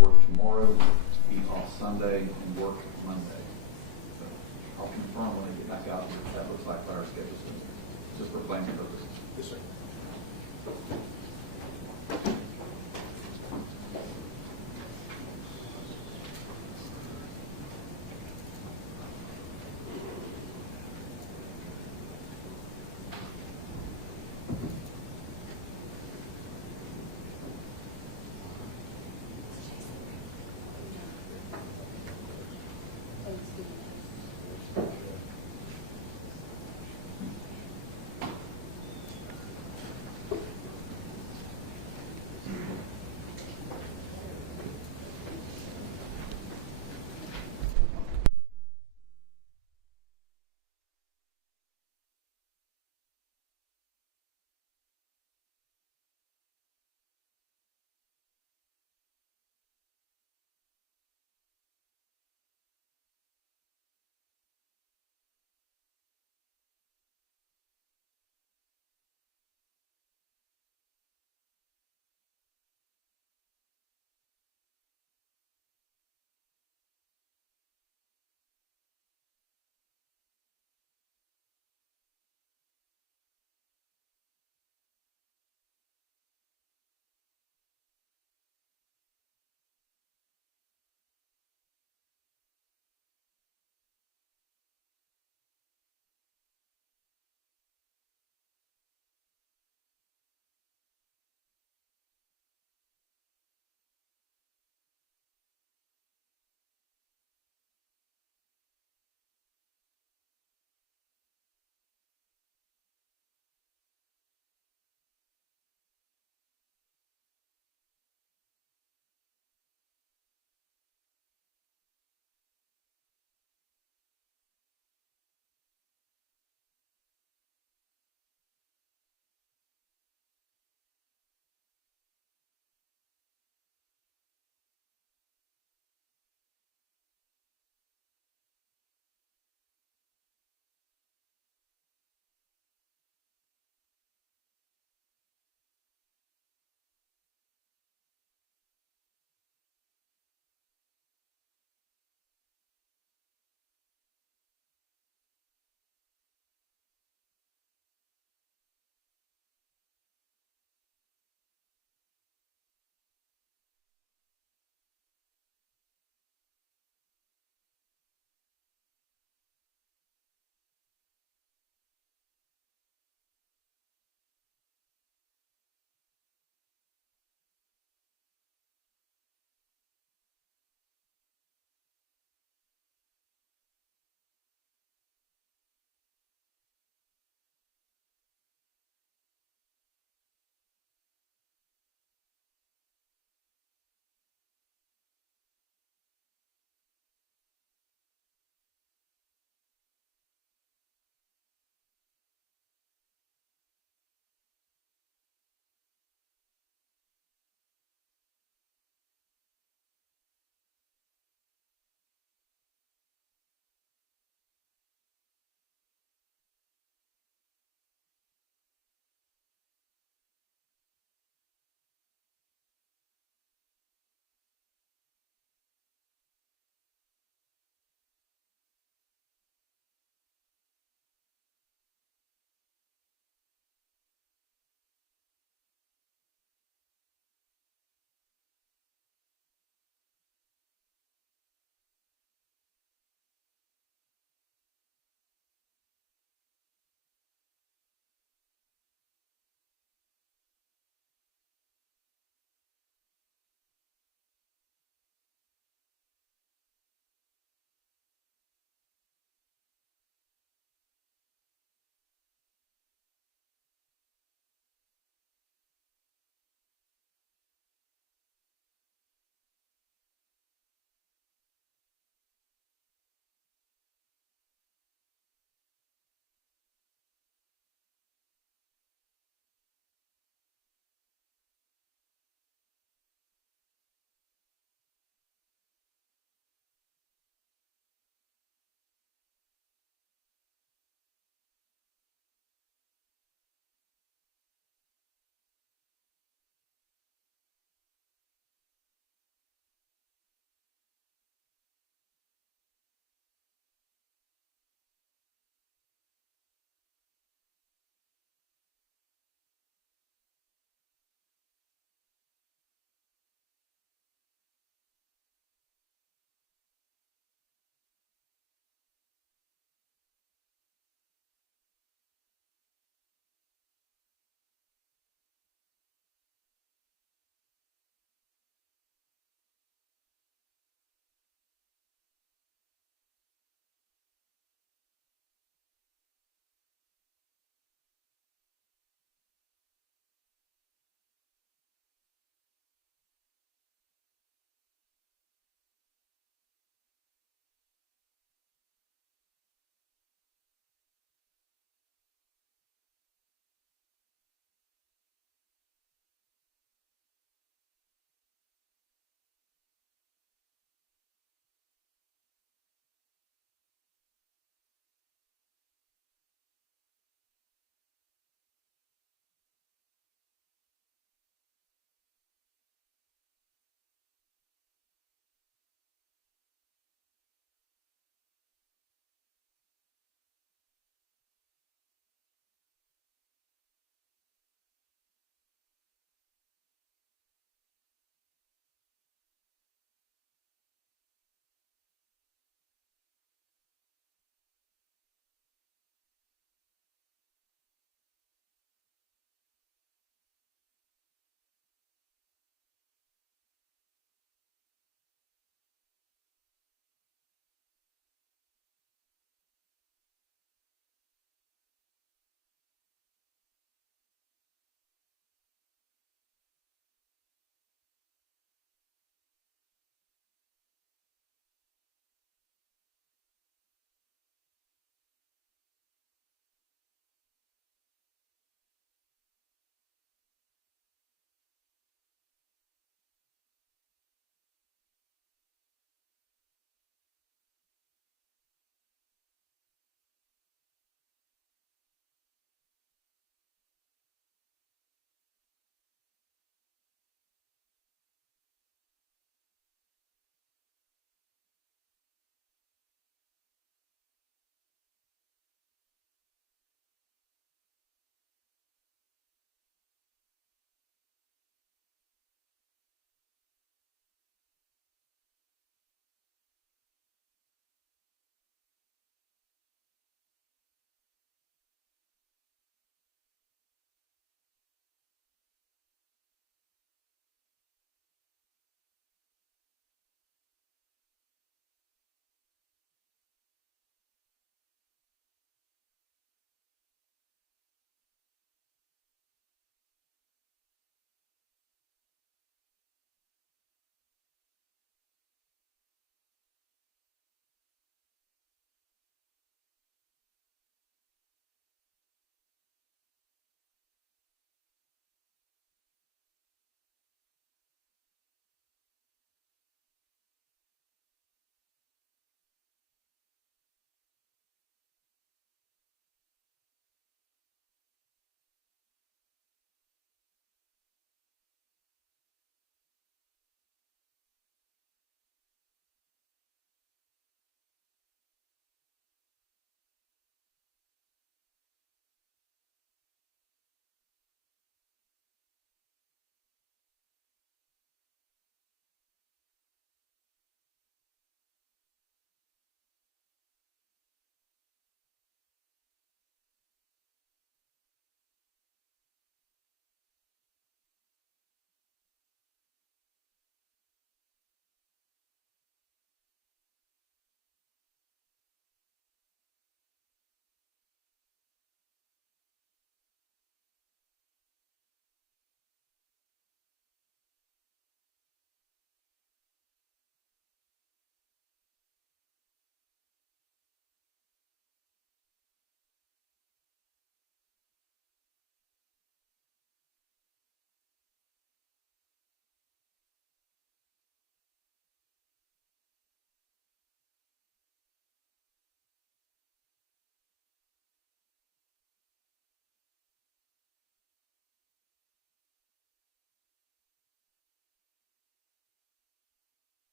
work tomorrow, be off Sunday, and work Monday. So I'll confirm when I get back out what that looks like by our schedule, just for planning purposes. Yes, sir.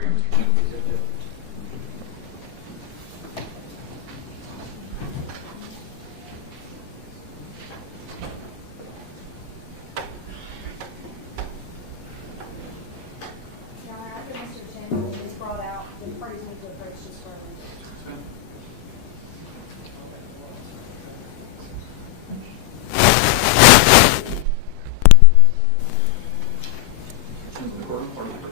for you, Mr. Chen. Your Honor, after Mr. Chen was brought out, the parties moved to approach this further. Chen's in the courtroom, pardon me.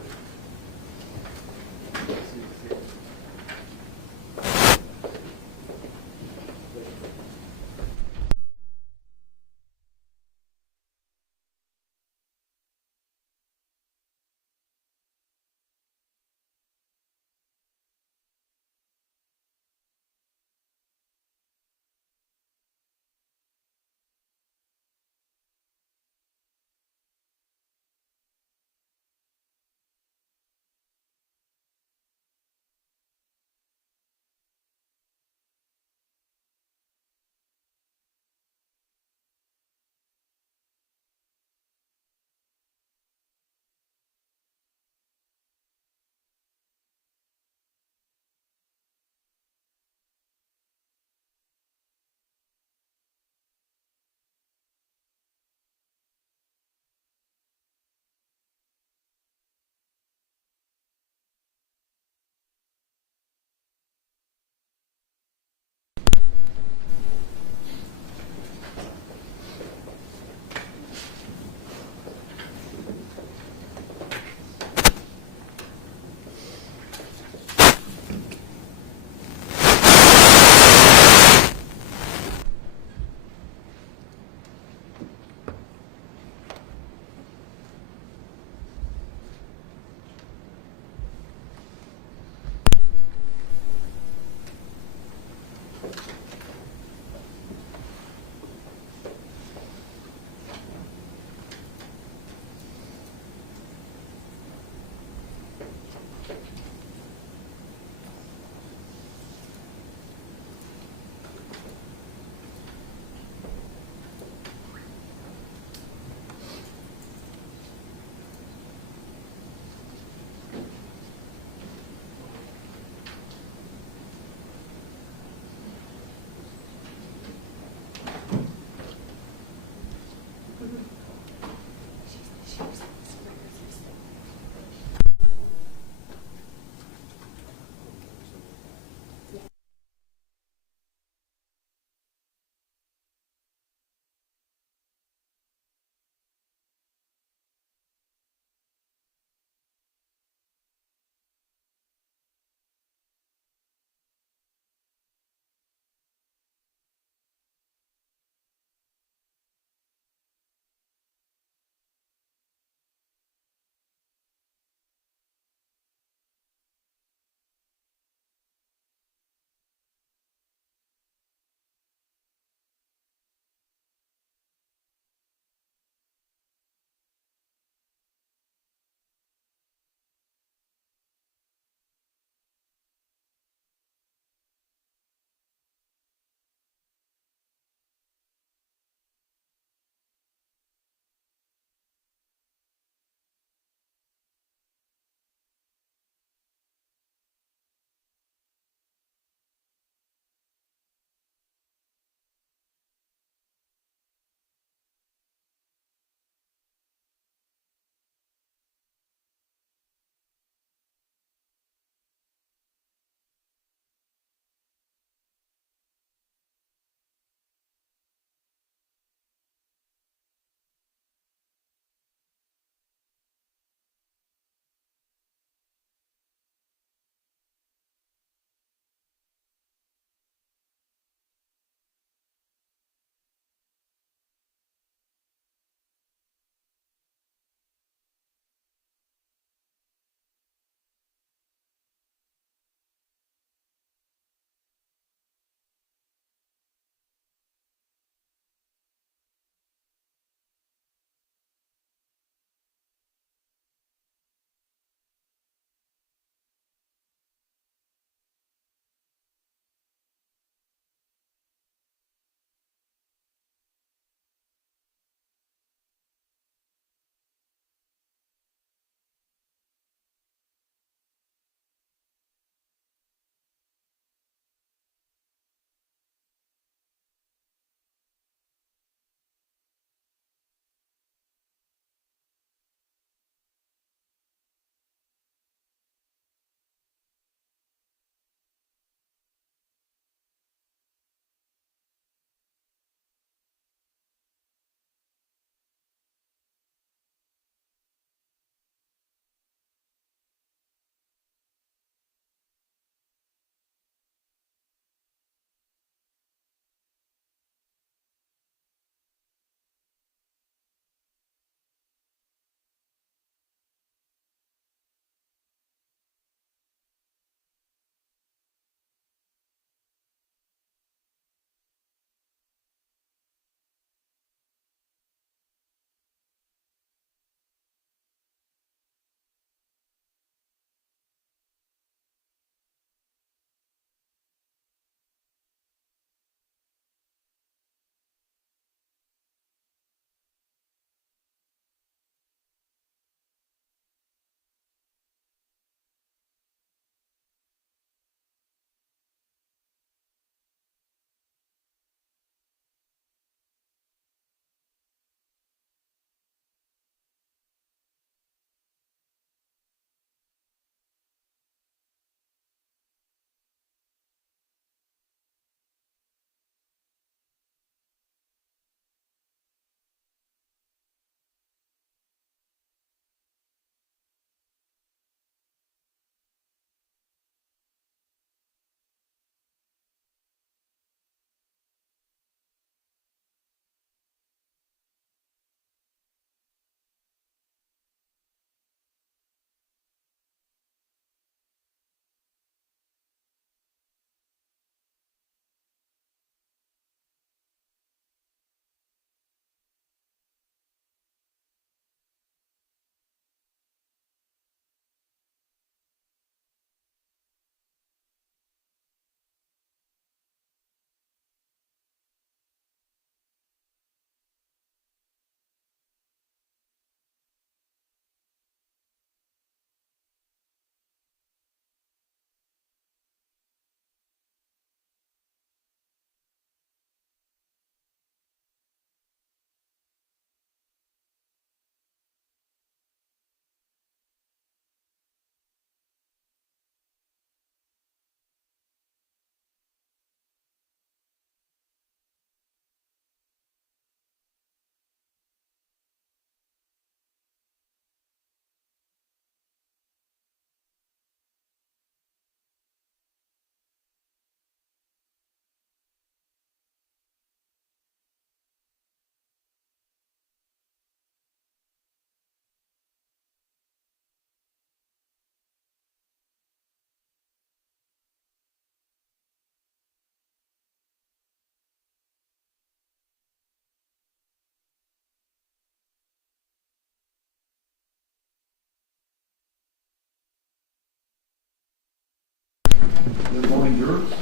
Good morning, jurors.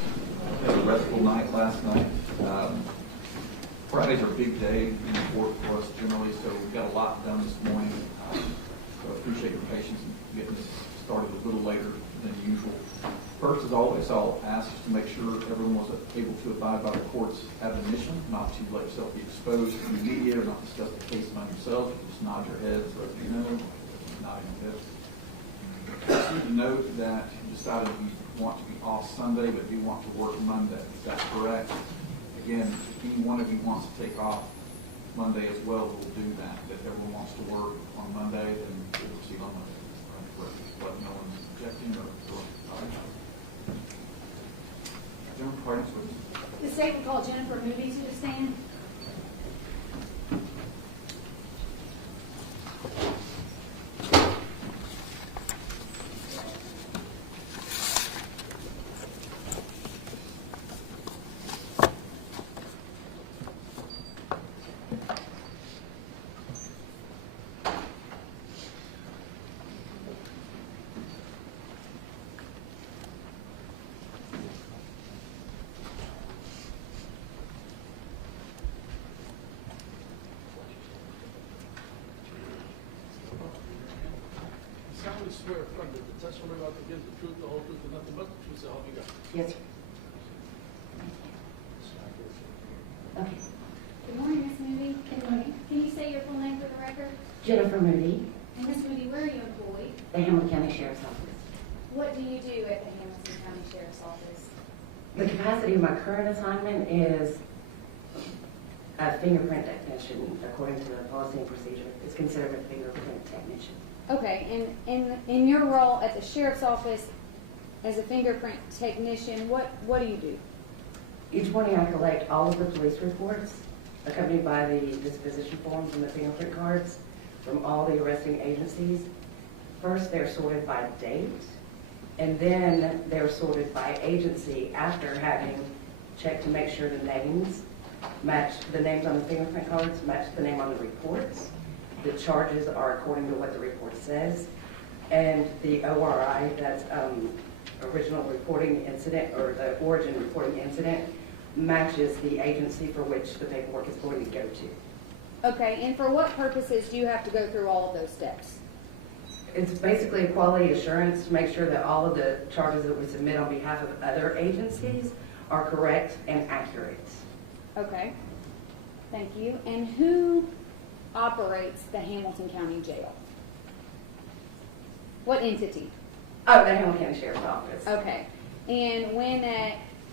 Had a restful night last night. Friday's our big day in court for us generally, so we've got a lot done this morning. So I appreciate your patience in getting this started a little later than usual. First, as always, I'll ask just to make sure everyone was able to abide by the court's admonition, not to let yourself be exposed to the media or not discuss the case among yourselves. Just nod your heads, let me know. Nodding your heads. Just need to note that you decided you want to be off Sunday, but you want to work Monday. Is that correct? Again, if any one of you wants to take off Monday as well, we'll do that. If everyone wants to work on Monday, then we'll proceed on Monday. Let no one's objecting or all right. Jennifer, pardon, please. The state will call Jennifer Moody to the stand. I swear affirm that the testimony about to give the truth, the whole truth, and nothing but the truth, so help me God. Yes, sir. Okay. Good morning, Miss Moody. Good morning. Can you say your full name for the record? Jennifer Moody, And Miss Moody, where are you employed? the Hamilton County Sheriff's Office. What do you do at the Hamilton County Sheriff's Office? The capacity of my current assignment is a fingerprint technician, according to the policy and procedure. It's considered a fingerprint technician. Okay, and in your role at the Sheriff's Office as a fingerprint technician, what do you do? Each morning I collect all of the police reports, accompanied by the disposition forms and the fingerprint cards from all the arresting agencies. First, they're sorted by date, and then they're sorted by agency after having checked to make sure the names match, the names on the fingerprint cards match the name on the reports. The charges are according to what the report says, and the ORI, that's original reporting incident, or the origin reporting incident, matches the agency for which the paperwork is going to go to. Okay, and for what purposes do you have to go through all of those steps? It's basically a quality assurance to make sure that all of the charges that we submit on behalf of other agencies are correct and accurate. Okay, thank you. And who operates the Hamilton County Jail? What entity? Oh, the Hamilton County Sheriff's Office. Okay, and when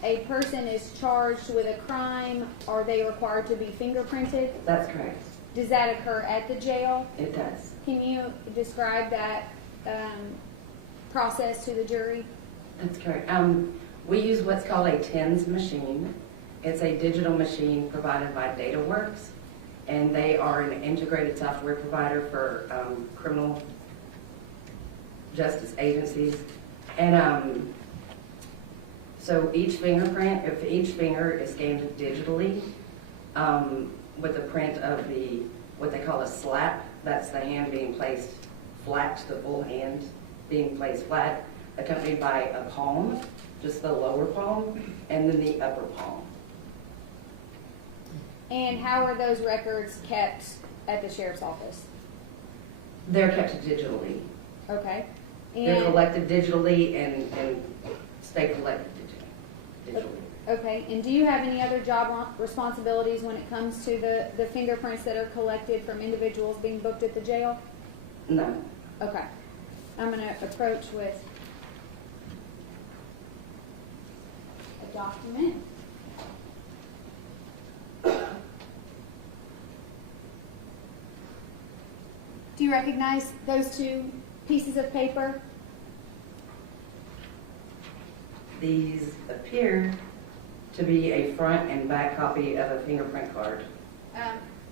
a person is charged with a crime, are they required to be fingerprinted? That's correct. Does that occur at the jail? It does. Can you describe that process to the jury? That's correct. We use what's called a TENS machine. It's a digital machine provided by DataWorks, and they are an integrated software provider for criminal justice agencies. And so each fingerprint, if each finger is scanned digitally with a print of what they call a slap, that's the hand being placed flat, the full hand being placed flat, accompanied by a palm, just the lower palm, and then the upper palm. And how are those records kept at the sheriff's office? They're kept digitally. Okay. They're collected digitally and stay collected digitally. Okay, and do you have any other job responsibilities when it comes to the fingerprints that are collected from individuals being booked at the jail? No. Okay. I'm going to approach with a document. Do you recognize those two pieces of paper? These appear to be a front and back copy of a fingerprint card.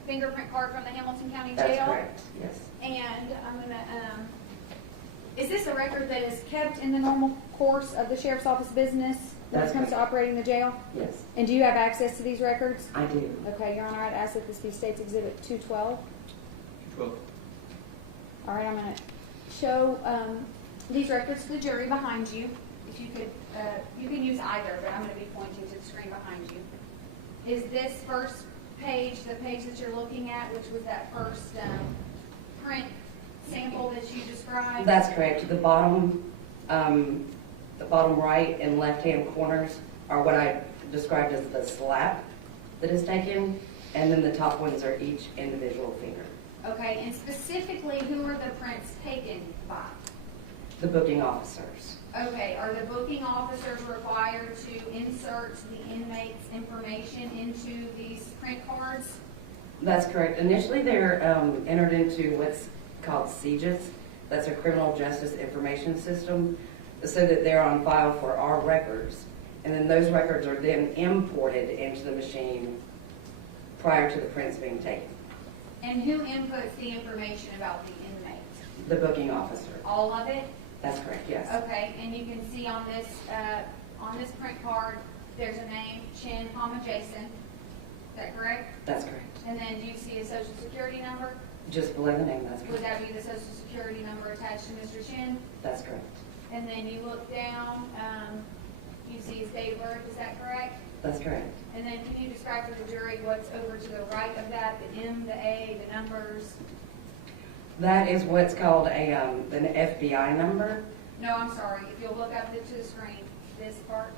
Fingerprint card from the Hamilton County Jail? That's correct, yes. And I'm going to, is this a record that is kept in the normal course of the sheriff's office business when That's it comes to correct. operating the jail? Yes, And do you have access to these records? I do. Okay, Your Honor, I'd ask that this be State's Exhibit 212. 12. All right, I'm going to show these records to the jury behind you. if you could, you can use either, but I'm going to be pointing to the screen behind you. Is this first page, the page that you're looking at, which was that first print sample that you described? That's correct. The bottom right and left-hand corners are what I described as the slap that is taken, and then the top ones are each individual finger. Okay, and specifically, who are the prints taken by? The booking officers. Okay, are the booking officers required to insert the inmate's information into these print cards? That's correct. Initially, they're entered into what's called CJIS. That's a criminal justice information system, so that they're on file for our records. And then those records are then imported into the machine prior to the prints being taken. And who inputs the information about the inmate? The booking officer. All of it? That's correct, yes. Okay, and you can see on this print card, there's a name, Chen, Jason. Is that correct? That's correct. And then do you see a social security number? Just below the name, that's Would correct. that be the social security number attached to Mr. Chen? That's correct. And then you look down, you see his date of birth, is that correct? That's correct. And then can you describe for the jury what's over to the right of that, the M, the A, the numbers? That is what's called an FBI number. No, I'm sorry, if you'll look up to the screen, this part.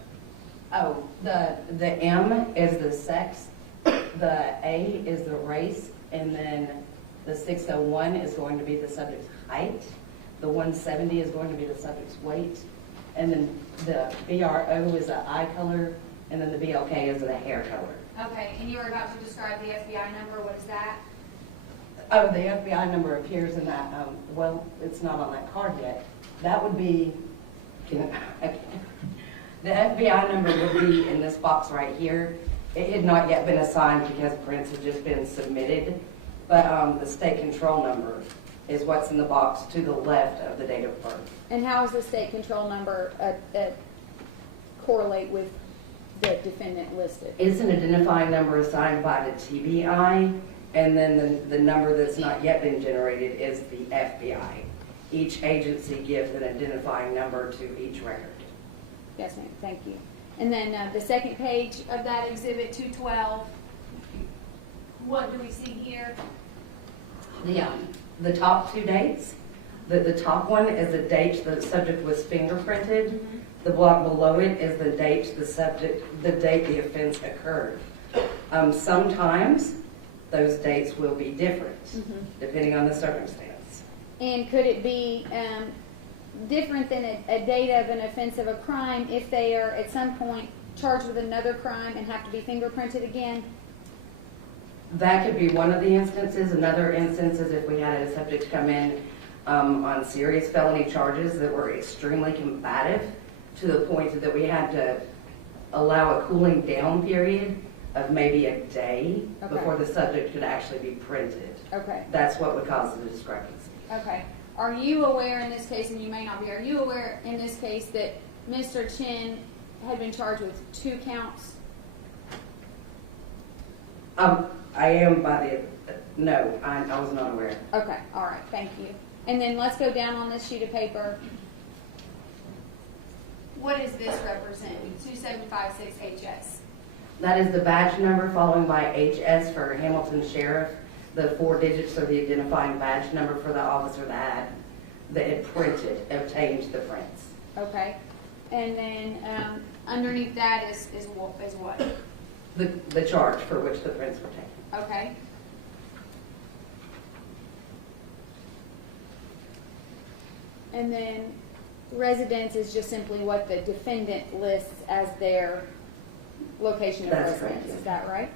Oh, the M is the sex, the A is the race, and then the 601 is going to be the subject's height, the 170 is going to be the subject's weight, and then the BRO is the eye color, and then the BLK is the hair color. Okay, and you were about to describe the FBI number, what is that? Oh, the FBI number appears in that, well, it's not on that card yet. That would be, the FBI number would be in this box right here. It had not yet been assigned because prints had just been submitted, but the state control number is what's in the box to the left of the date of birth. And how does the state control number correlate with the defendant listed? It's an identifying number assigned by the TBI, and then the number that's not yet been generated is the FBI. Each agency gives an identifying number to each record. Yes, ma'am, thank you. And then the second page of that exhibit 212, what do we see here? The top two dates. The top one is the date the subject was fingerprinted. The block below it is the date the date the offense occurred. Sometimes those dates will be different depending on the circumstance. And could it be different than a date of an offense of a crime if they are at some point charged with another crime and have to be fingerprinted again? That could be one of the instances. Another instance is if we had a subject come in on serious felony charges that were extremely combative to the point that we had to allow a cooling down period of maybe a day before the subject could actually be printed. Okay. That's what would cause the discrepancy. Okay. Are you aware in this case, and you may not be, are you aware in this case that Mr. Chen had been charged with 2 counts? I am no, I was not aware. Okay, all right, thank you. And then let's go down on this sheet of paper. What does this represent? 2756HS. That is the badge number following by HS for Hamilton Sheriff. The 4 digits are the identifying badge number for the officer that had obtained the prints. Okay. And then underneath that is what? The charge for which the prints were taken. Okay. And then residence is just simply what the defendant lists as their location of That's residence. correct, yes. Is that right?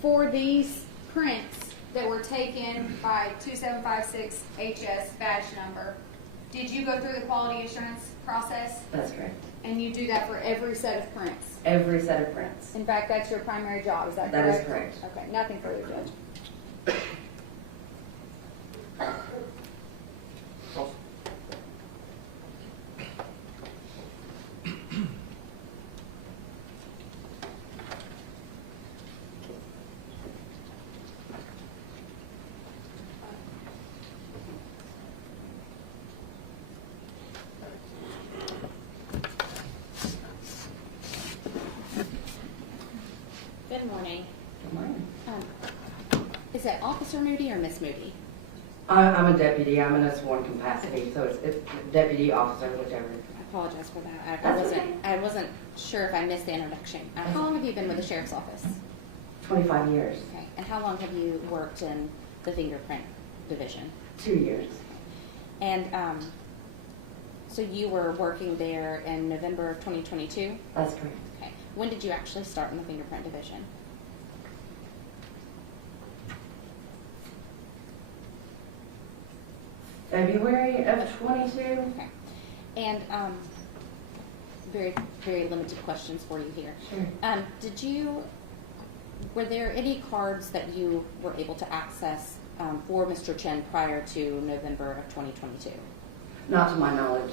For these prints that were taken by 2756HS badge number, did you go through the quality assurance process? That's correct. And you do that for every set of prints? Every set of prints. In fact, that's your primary job, is that That correct? is correct. Okay, nothing further, Judge. Officer Moody or Miss Moody? I'm a deputy. I'm in a sworn capacity, so it's deputy officer, whichever. I apologize for that. That's okay. I wasn't sure if I missed the introduction. How long have you been with the Sheriff's Office? 25 years. Okay. And how long have you worked in the fingerprint division? 2 years. And so you were working there in November of 2022? That's correct. Okay. When did you actually start in the fingerprint division? February of 22. Okay. And very, very limited questions for you here. Sure. Were there any cards that you were able to access for Mr. Chen prior to November of 2022? Not to my knowledge.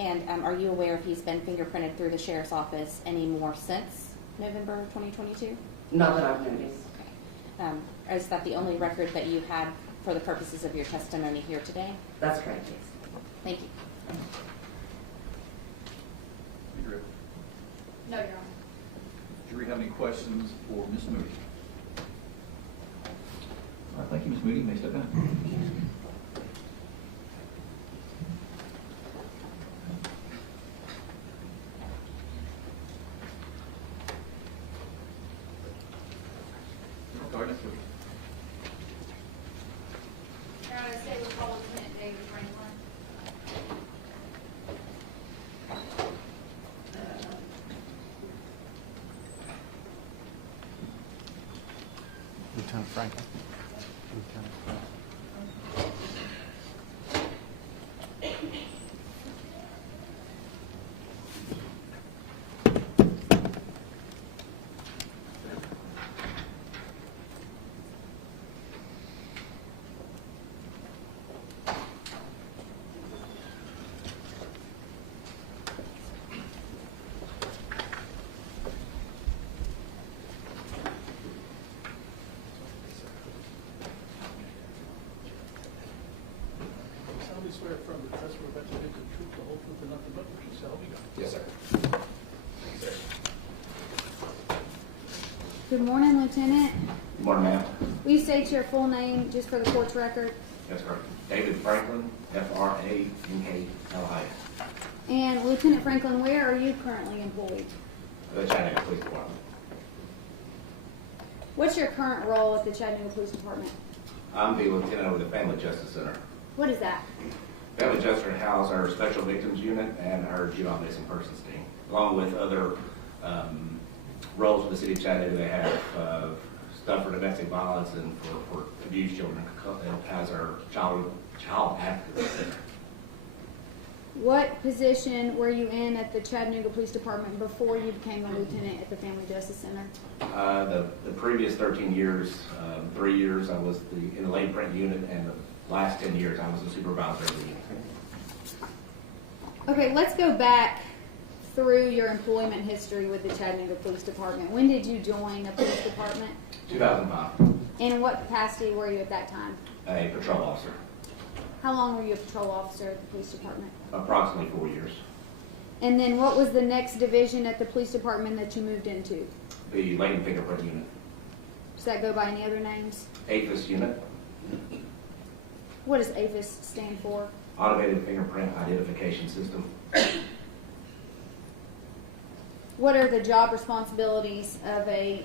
And are you aware if he's been fingerprinted through the Sheriff's Office any more since November of 2022? Not that I've noticed. Okay. Is that the only record that you had for the purposes of your testimony here today? That's correct, yes. Thank you. No, Your Honor. Jury have any questions for Ms. Moody? All right, thank you, Ms. Moody. You may step down. Sorry, next one. Your Honor, stay with call Lieutenant David Franklin. Lieutenant Franklin. Lieutenant Franklin. solemnly swear affirm that the testimony about to give the truth, the whole truth, and nothing but the truth, so help me God. Yes, sir. Good morning, Lieutenant. Good morning, ma'am. Will you state your full name just for the court's record? That's correct. David Franklin, Franklin. And Lieutenant Franklin, where are you currently employed? The Chattanooga Police Department. What's your current role at the Chattanooga Police Department? I'm the lieutenant over the Family Justice Center. What is that? Family Justice houses our Special Victims Unit and our Juvenile Missing Persons team, along with other roles for the city of Chattanooga. They have stuff for domestic violence and for abused children. It has our child advocacy center. What position were you in at the Chattanooga Police Department before you became a lieutenant at the Family Justice Center? The previous 13 years, 3 years I was in the late print unit, and the last 10 years I was a supervisor of the unit. Okay, let's go back through your employment history with the Chattanooga Police Department. When did you join the police department? 2005, And in what capacity were you at that time? a patrol officer, How long were you a patrol officer at the police department? approximately 4 years. And then what was the next division at the police department that you moved into? The latent fingerprint unit, Does that go by any other names? APHIS unit, What does APHIS stand for? automated fingerprint identification system. What are the job responsibilities of a,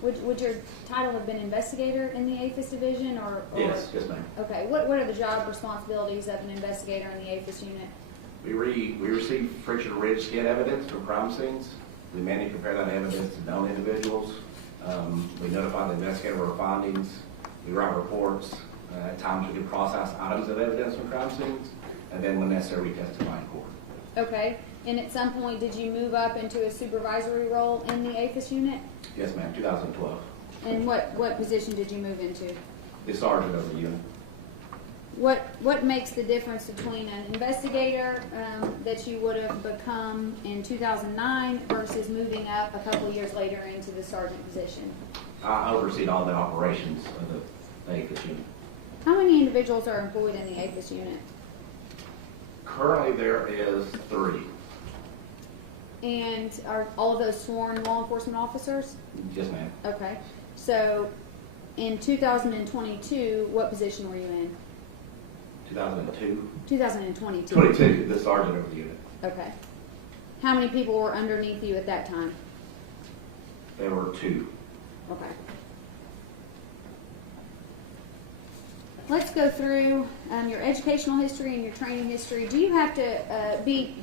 would your title have been investigator in the APHIS division or? Yes, ma'am. Okay, what are the job responsibilities of an investigator in the APHIS unit? We receive friction ridge scan evidence from crime scenes. We manually prepare that evidence to known individuals. We notify the investigator of our findings. We write reports. At times we can process items of evidence from crime scenes, and then when necessary, we testify in court. Okay, and at some point, did you move up into a supervisory role in the APHIS unit? Yes, ma'am, 2012. And what position did you move into? The sergeant of the unit. What makes the difference between an investigator that you would have become in 2009 versus moving up a couple of years later into the sergeant position? I oversee all the operations of the APHIS unit. How many individuals are employed in the APHIS unit? Currently, there is 3. And are all of those sworn law enforcement officers? Yes, ma'am. Okay, so in 2022, what position were you in? 2002. 2022. 22, the sergeant of the unit. Okay. How many people were underneath you at that time? There were 2. Okay. Let's go through your educational history and your training history. Do you have to be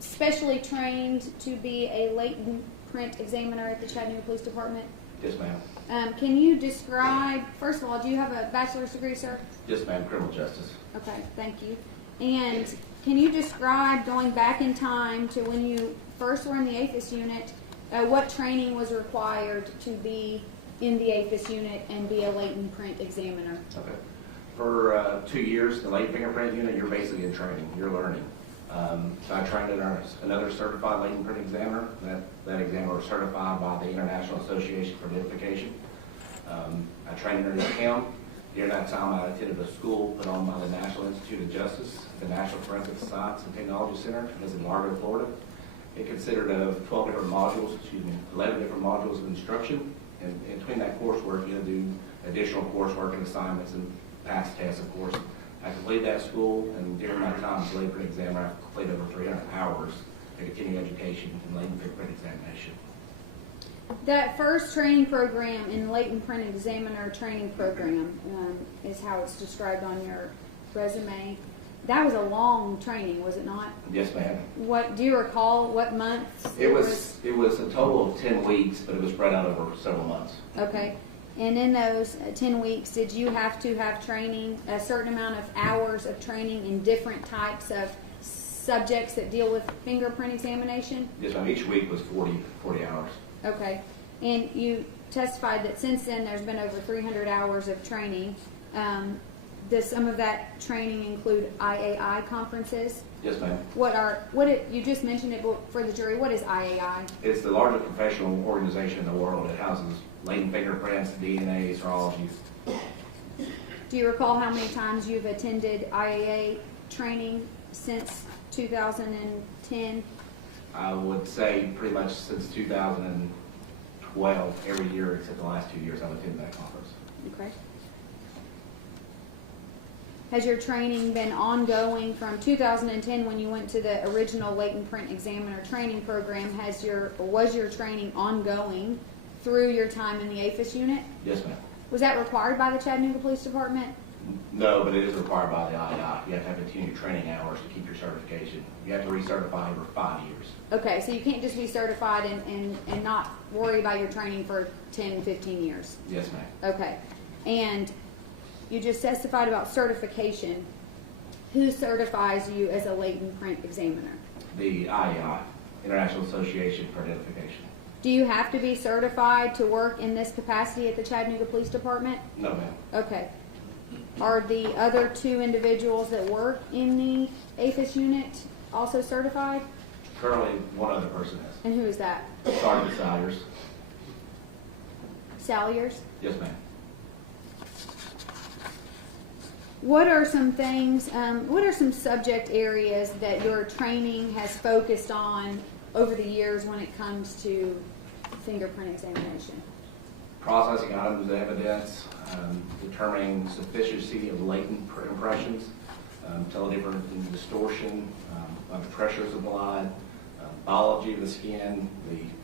specially trained to be a latent print examiner at the Chattanooga Police Department? Yes, ma'am. Can you describe, first of all, do you have a bachelor's degree, sir? Yes, ma'am. Criminal justice. Okay, thank you. And can you describe, going back in time to when you first were in the APHIS unit, what training was required to be in the APHIS unit and be a latent print examiner? Okay. For 2 years, the latent fingerprint unit, you're basically in training. You're learning. So I trained under another certified latent print examiner. That examiner was certified by the International Association for Identification. I trained under him. During that time, I attended a school put on by the National Institute of Justice, the National Forensic Science and Technology Center. It was in Largo, Florida. It consisted of 12 different modules, 11 different modules of instruction. And in between that coursework, you do additional coursework and assignments and pass tests, of course. I completed that school, and during my time as a latent print examiner, I completed over 300 hours of continuing education in latent fingerprint examination. That first training program in latent print examiner training program is how it's described on your resume. That was a long training, was it not? Yes, ma'am. What do you recall? What months? It was a total of 10 weeks, but it was spread out over several months. Okay. And in those 10 weeks, did you have to have training, a certain amount of hours of training in different types of subjects that deal with fingerprint examination? Yes, ma'am. Each week was 40 hours. Okay. And you testified that since then there's been over 300 hours of training. Does some of that training include IAI conferences? Yes, ma'am. You just mentioned it for the jury. What is IAI? It's the largest professional organization in the world. It houses latent fingerprints, DNA, serologies. Do you recall how many times you've attended IAA training since 2010? I would say pretty much since 2012, every year except the last 2 years, I've attended that conference. Okay. Has your training been ongoing from 2010 when you went to the original latent print examiner training program? Was your training ongoing through your time in the APHIS unit? Yes, ma'am. Was that required by the Chattanooga Police Department? No, but it is required by the IAI. You have to have continued training hours to keep your certification. You have to recertify over 5 years. Okay, so you can't just be certified and not worry about your training for 10, 15 years. Yes, ma'am. Okay. And you just testified about certification. Who certifies you as a latent print examiner? The IAI, International Association for Identification. Do you have to be certified to work in this capacity at the Chattanooga Police Department? No, ma'am. Okay. Are the other 2 individuals that work in the APHIS unit also certified? Currently, one other person is. And who is that? Sergeant Salyers. Salyers? Yes, ma'am. What are some things, what are some subject areas that your training has focused on over the years when it comes to fingerprint examination? Processing items of evidence, determining sufficiency of latent impressions, tell the difference in distortion, the pressures applied, biology of the skin,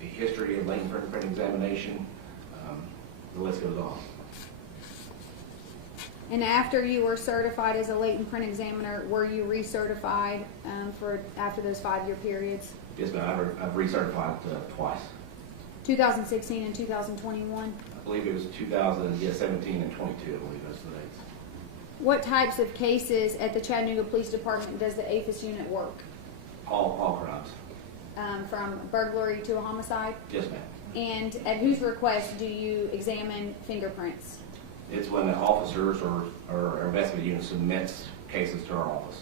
the history of latent fingerprint examination, the list goes on. And after you were certified as a latent print examiner, were you recertified after those 5-year periods? Yes, ma'am. I've recertified twice. 2016 and 2021? I believe it was 2017 and 22, I believe those are the dates. What types of cases at the Chattanooga Police Department does the APHIS unit work? All crimes. From burglary to a homicide? Yes, ma'am. And at whose request do you examine fingerprints? It's when the officers or investigative unit submits cases to our office.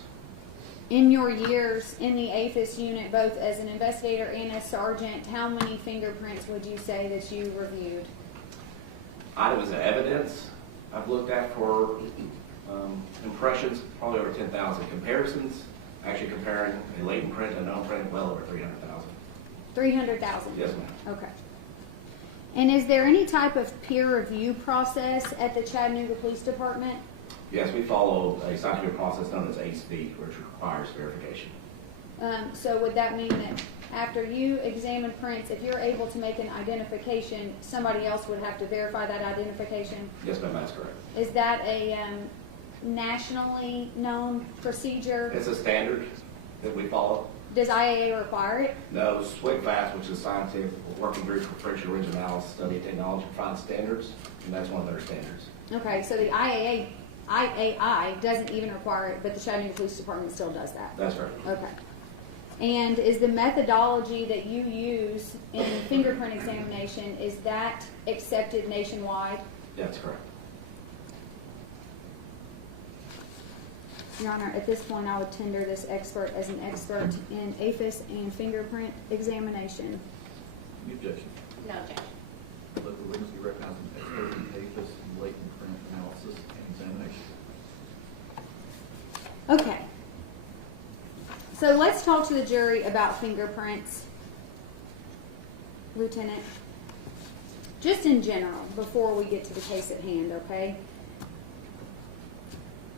In your years in the APHIS unit, both as an investigator and as sergeant, how many fingerprints would you say that you reviewed? Items of evidence I've looked at for impressions, probably over 10,000 comparisons. Actually comparing a latent print and a known print, well over 300,000. 300,000? Yes, ma'am. Okay. And is there any type of peer review process at the Chattanooga Police Department? Yes, we follow a scientific process known as ACE-B, which requires verification. So would that mean that after you examine prints, if you're able to make an identification, somebody else would have to verify that identification? Yes, ma'am, that's correct. Is that a nationally known procedure? It's a standard that we follow. Does IAA require it? No, SWIG-FAST, which is Scientific Working Group for Friction Ridge Analysis Study of Technology, provides standards, and that's one of their standards. Okay, so the IAI doesn't even require it, but the Chattanooga Police Department still does that? That's right. Okay. And is the methodology that you use in fingerprint examination, is that accepted nationwide? That's correct. Your Honor, at this point, I would tender this expert as an expert in APHIS and fingerprint examination. Any objection? No objection. Let the witness be recognized as an expert in APHIS and latent print analysis and examination. Okay. So let's talk to the jury about fingerprints, Lieutenant. Just in general, before we get to the case at hand, okay?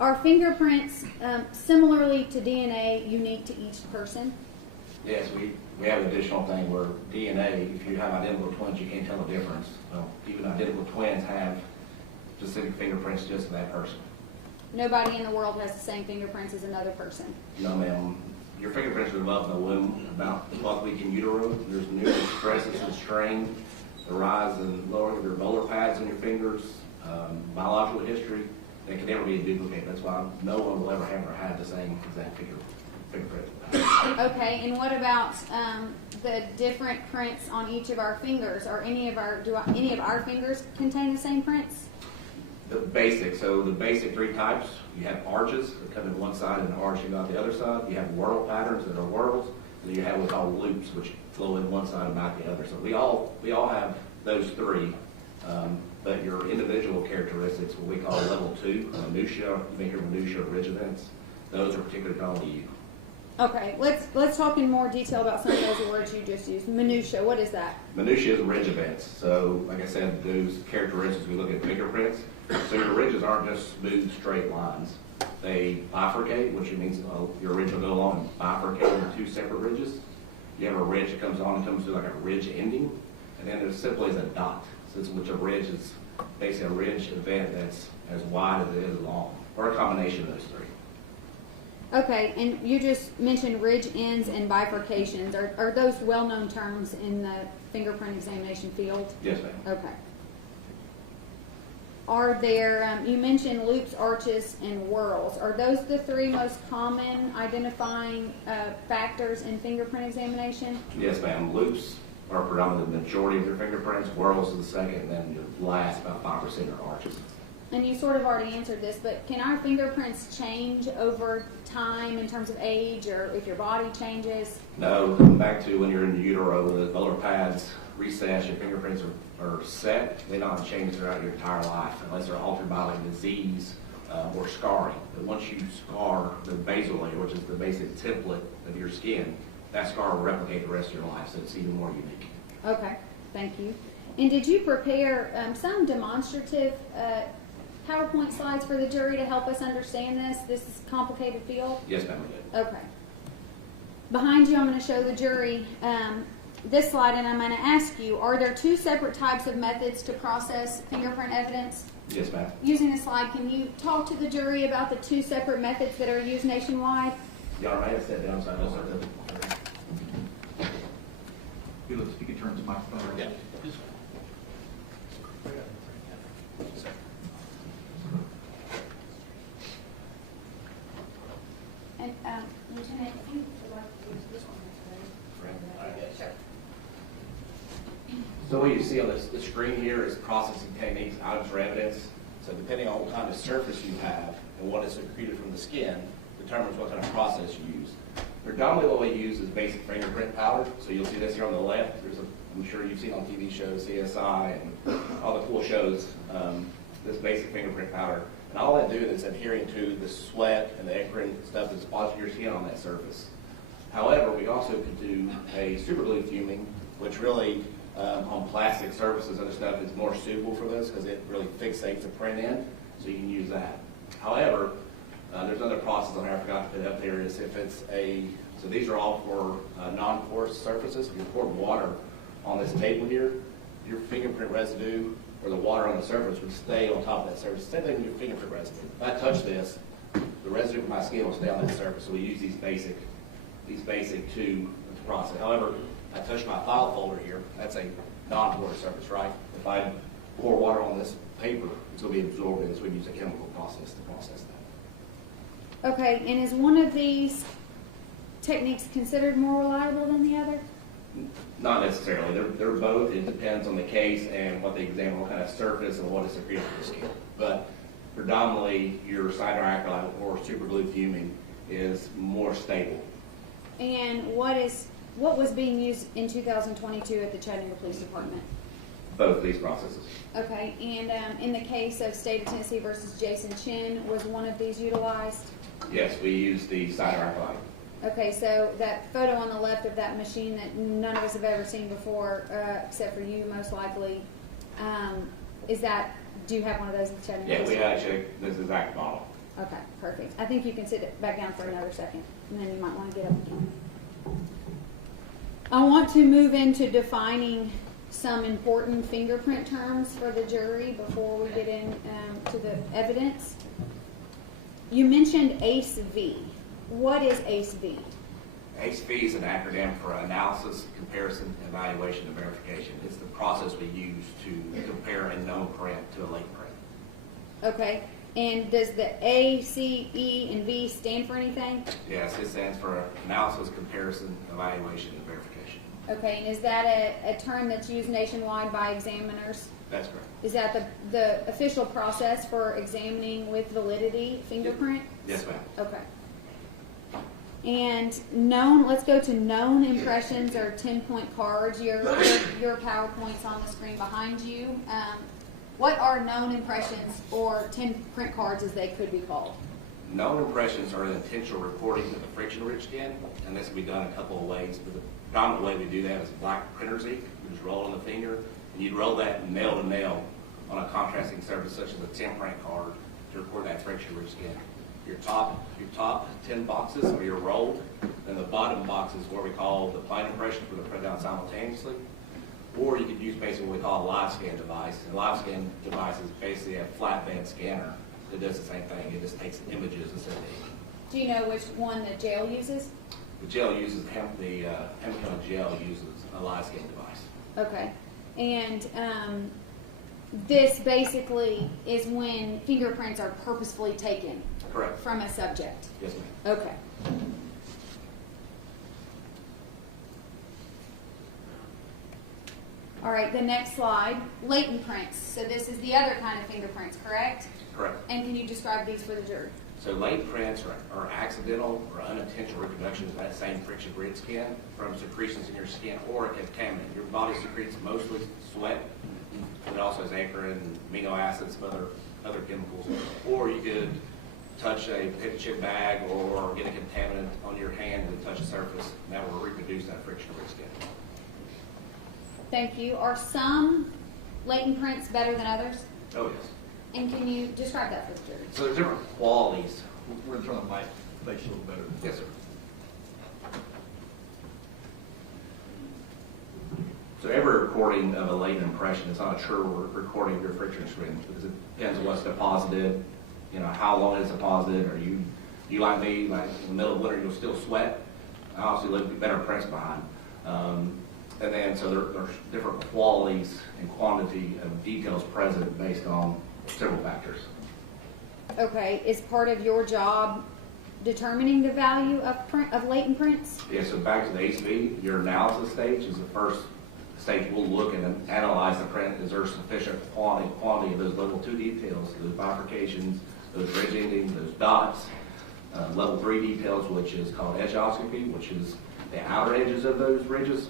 Are fingerprints similarly to DNA unique to each person? Yes, we have an additional thing where DNA, if you have identical twins, you can't tell the difference. Well, even identical twins have specific fingerprints just of that person. Nobody in the world has the same fingerprints as another person. No, ma'am. Your fingerprints are above the womb, about the 12th week in utero. There's numerous stresses and strain, the rise and lowering of your volar pads in your fingers, biological history. They can never be a duplicate. That's why no one will ever have the same exact fingerprint. Okay, and what about the different prints on each of our fingers? Are any of our fingers contain the same prints? The basic, so the basic three types, you have arches that come in one side and arching on the other side. You have whorl patterns that are whorls, and you have what's called loops, which flow in one side and back the other. So we all have those three, but your individual characteristics, what we call level 2, minutia, you may hear minutia or rigidance, those are particularly to only you. Okay, let's talk in more detail about some of those words you just used. Minutia, what is that? Minutia is ridge events. So, like I said, those characteristics, we look at fingerprints. So your ridges aren't just smooth, straight lines. They bifurcate, which means your ridge will go along and bifurcate into two separate ridges. You have a ridge that comes on and comes to like a ridge ending, and then there's simply as a dot, which a ridge is basically a ridge event that's as wide as it is long, or a combination of those three. Okay, and you just mentioned ridge ends and bifurcations. Are those well-known terms in the fingerprint examination field? Yes, ma'am. Okay. Are there, you mentioned loops, arches, and whorls. Are those the three most common identifying factors in fingerprint examination? Yes, ma'am. Loops are predominantly the majority of your fingerprints. Whorls are the second, and then the last about 5% are arches. And you sort of already answered this, but can our fingerprints change over time in terms of age or if your body changes? No, coming back to when you're in utero, the volar pads recess, your fingerprints are set. They don't change throughout your entire life unless they're altered by like disease or scarring. But once you scar the basal layer, which is the basic template of your skin, that scar will replicate the rest of your life, so it's even more unique. Okay, thank you. And did you prepare some demonstrative PowerPoint slides for the jury to help us understand this complicated field? Yes, ma'am, we did. Okay. Behind you, I'm going to show the jury this slide, and I'm going to ask you, are there two separate types of methods to process fingerprint evidence? Yes, ma'am. Using this slide, can you talk to the jury about the two separate methods that are used nationwide? Y'all may have sat down, so I know something. Felix, if you could turn to the microphone. Yeah. And Lieutenant, if you would like to use this one. Sure. So what you see on the screen here is processing techniques, items for evidence. So depending on what kind of surface you have and what is secreted from the skin determines what kind of process you use. Predominantly what we use is basic fingerprint powder. So you'll see this here on the left. I'm sure you've seen on TV shows, CSI and all the cool shows, this basic fingerprint powder. And all that do is adhering to the sweat and the eccrine stuff that's deposited your skin on that surface. However, we also could do a super glue fuming, which really on plastic surfaces and other stuff, it's more suitable for this because it really fixates the print in, so you can use that. However, there's another process on there I forgot to put up there is if it's so these are all for non-porous surfaces. If you pour water on this table here, your fingerprint residue or the water on the surface would stay on top of that surface. Same thing with your fingerprint residue. If I touch this, the residue from my skin will stay on that surface. So we use these basic two to process. However, I touch my file folder here. That's a non-porous surface, right? If I pour water on this paper, it's going to be absorbed in, so we use a chemical process to process that. Okay, and is one of these techniques considered more reliable than the other? Not necessarily. They're both. It depends on the case and what they examine, what kind of surface and what is secreted from the skin. But predominantly, your cyanoacrylate or super glue fuming is more stable. And what was being used in 2022 at the Chattanooga Police Department? Both these processes. Okay, and in the case of State of Tennessee versus Jason Chen, was one of these utilized? Yes, we use the cyanoacrylate. Okay, so that photo on the left of that machine that none of us have ever seen before, except for you most likely, do you have one of those in the Chattanooga? Yeah, we actually, this exact model. Okay, perfect. I think you can sit back down for another second, and then you might want to get up again. I want to move into defining some important fingerprint terms for the jury before we get to the evidence. You mentioned ACE-V. What is ACE-V? ACE-V is an acronym for Analysis, Comparison, Evaluation, and Verification. It's the process we use to compare a known print to a latent print. Okay, and does the A, C, E, and V stand for anything? Yes, it stands for Analysis, Comparison, Evaluation, and Verification. Okay, and is that a term that's used nationwide by examiners? That's correct. Is that the official process for examining with validity fingerprint? Yes, ma'am. Okay. And let's go to known impressions or 10-point cards. Your PowerPoint's on the screen behind you. What are known impressions or 10-print cards as they could be called? Known impressions are an intentional recording of the friction-rich skin, and this can be done a couple of ways. But the predominant way we do that is black printer's ink. We just roll it on the finger, and you'd roll that nail to nail on a contrasting surface such as a 10-print card to record that friction-rich skin. Your top 10 boxes are your rolled, and the bottom box is what we call the plain impressions where they're put down simultaneously. Or you could use basically what we call a live scan device. And a live scan device is basically a flat bed scanner that does the same thing. It just takes images instead of ink. Do you know which one the jail uses? The gel uses the hemicone gel uses a live scan device. Okay. And this basically is when fingerprints are purposefully taken. Correct. From a subject. Yes, ma'am. Okay. All right, the next slide, latent prints. So this is the other kind of fingerprints, correct? Correct. And can you describe these for the jury? So latent prints are accidental or unintentional reproductions of that same friction-rich skin from secretions in your skin or a contaminant. Your body secretes mostly sweat, but it also has acrin, amino acids, some other chemicals. Or you could touch a potato chip bag or get a contaminant on your hand and touch a surface, and that will reproduce that friction-rich skin. Thank you. Are some latent prints better than others? Oh, yes. And can you describe that for the jury? So there's different qualities. We're in front of the mic, make you look better. Yes, sir. So every recording of a latent impression is not a true recording of your friction screen because it depends on what's deposited, how long it's deposited. Or you like me, like in the middle of winter, you'll still sweat. I obviously leave better prints behind. And then so there's different qualities and quantity of details present based on several factors. Okay, is part of your job determining the value of latent prints? Yeah, so back to the ACE-V, your analysis stage is the first stage. We'll look and analyze the print. Is there sufficient quantity of those level 2 details, those bifurcations, those ridge endings, those dots. Level 3 details, which is called edgeoscopy, which is the outer edges of those ridges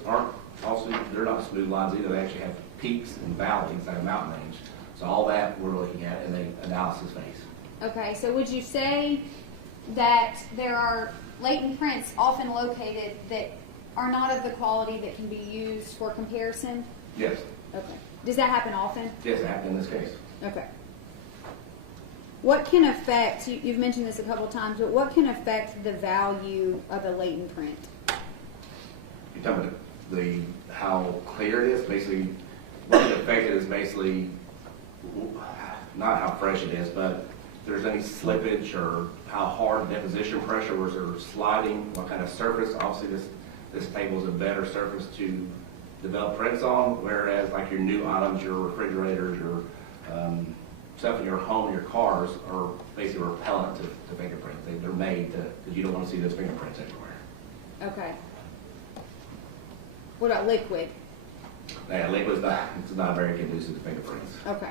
they're not smooth lines either. They actually have peaks and valleys, like a mountain range. So all that we're looking at in the analysis phase. Okay, so would you say that there are latent prints often located that are not of the quality that can be used for comparison? Yes. Okay. Does that happen often? Yes, it happened in this case. Okay. What can affect, you've mentioned this a couple times, but what can affect the value of a latent print? You're talking about how clear it is, basically, what it affected is basically not how fresh it is, but if there's any slippage or how hard deposition pressure was or sliding, what kind of surface. Obviously, this table is a better surface to develop prints on, whereas like your new items, your refrigerators, your stuff in your home, your cars are basically repellent to fingerprints. They're made because you don't want to see those fingerprints everywhere. Okay. What about liquid? Yeah, liquid's not very conducive to fingerprints. Okay.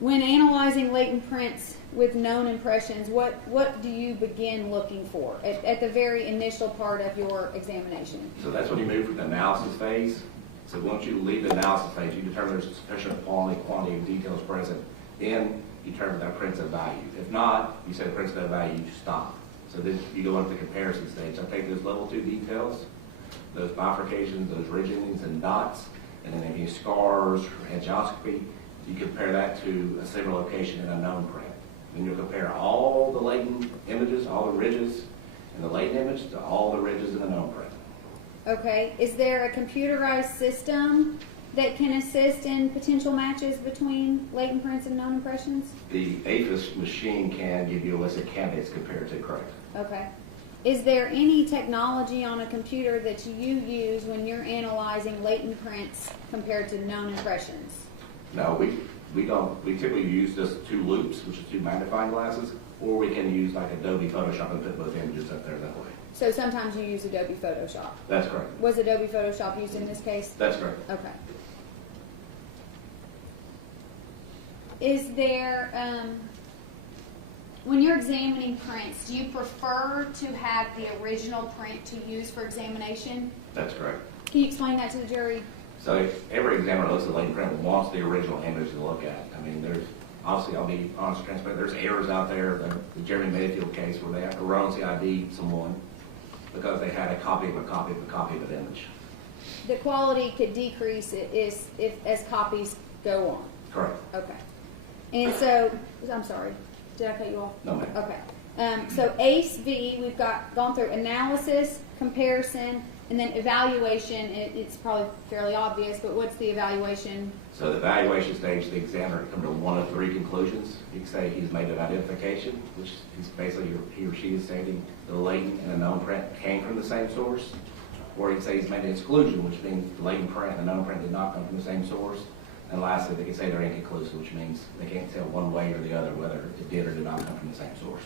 When analyzing latent prints with known impressions, what do you begin looking for at the very initial part of your examination? So that's when you move from the analysis phase. So once you leave the analysis phase, you determine there's sufficient quantity of details present. Then you determine that print's of value. If not, you say the print's of value, you stop. So then you go into the comparison stage. I take those level 2 details, those bifurcations, those ridgings and dots, and then any scars or angioscopy. You compare that to a similar location in a known print. Then you'll compare all the latent images, all the ridges in the latent image to all the ridges in the known print. Okay. Is there a computerized system that can assist in potential matches between latent prints and known impressions? The APHIS machine can give you a list of candidates compared to correct. Okay. Is there any technology on a computer that you use when you're analyzing latent prints compared to known impressions? No, we don't. We typically use just 2 loops, which is 2 magnifying glasses, or we can use like Adobe Photoshop and put both images up there that way. So sometimes you use Adobe Photoshop. That's correct. Was Adobe Photoshop used in this case? That's correct. Okay. Is there, when you're examining prints, do you prefer to have the original print to use for examination? That's correct. Can you explain that to the jury? So every examiner looks at latent print and wants the original image to look at. I mean, there's obviously, I'll be honest and transparent, there's errors out there. The Jeremy Mayfield case where they have to erroneously ID someone because they had a copy of a copy of a copy of an image. The quality could decrease if as copies go on. Correct. Okay. And so, I'm sorry, did I cut you off? No, ma'am. Okay. So ACE-V, we've gone through analysis, comparison, and then evaluation. It's probably fairly obvious, but what's the evaluation? So the evaluation stage, the examiner can come to one of 3 conclusions. You can say he's made an identification, which is basically he or she is stating the latent and the known print came from the same source. Or he can say he's made an exclusion, which means the latent print and the known print did not come from the same source. And lastly, they can say they're inconclusive, which means they can't tell one way or the other whether it did or did not come from the same source.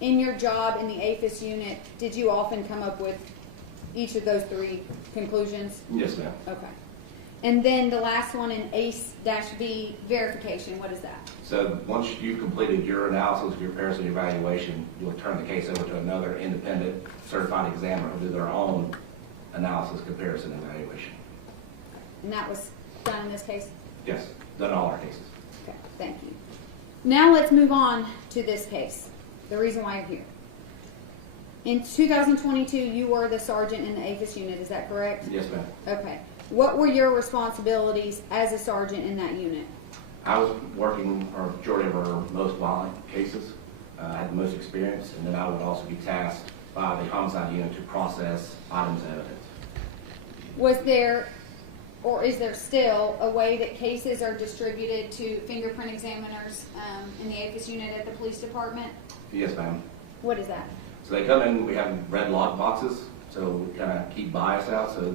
In your job in the APHIS unit, did you often come up with each of those 3 conclusions? Yes, ma'am. Okay. And then the last one in ACE-V, verification, what is that? So once you've completed your analysis, your comparison, your evaluation, you'll turn the case over to another independent certified examiner who do their own analysis, comparison, and evaluation. And that was done in this case? Yes, done in all our cases. Okay, thank you. Now let's move on to this case, the reason why you're here. In 2022, you were the sergeant in the APHIS unit, is that correct? Yes, ma'am. Okay. What were your responsibilities as a sergeant in that unit? I was working for a majority of our most violent cases. I had the most experience, and then I would also be tasked by the homicide unit to process items of evidence. Was there, or is there still, a way that cases are distributed to fingerprint examiners in the APHIS unit at the police department? Yes, ma'am. What is that? So they come in, we have red lock boxes, so we kind of keep bias out, so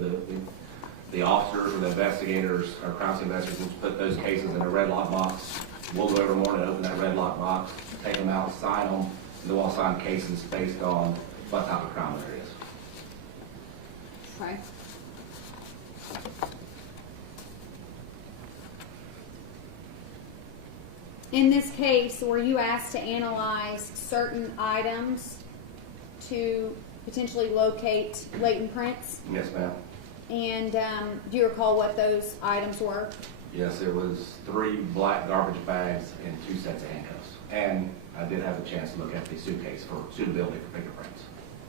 the officers or the investigators or crime scene investigators put those cases in a red lock box. We'll go every morning, open that red lock box, take them out, sign them, and they'll all sign cases based on what type of crime there is. Okay. In this case, were you asked to analyze certain items to potentially locate latent prints? Yes, ma'am. And do you recall what those items were? Yes, it was 3 black garbage bags and 2 sets of handcuffs. And I did have a chance to look at the suitcase for suitability for fingerprints.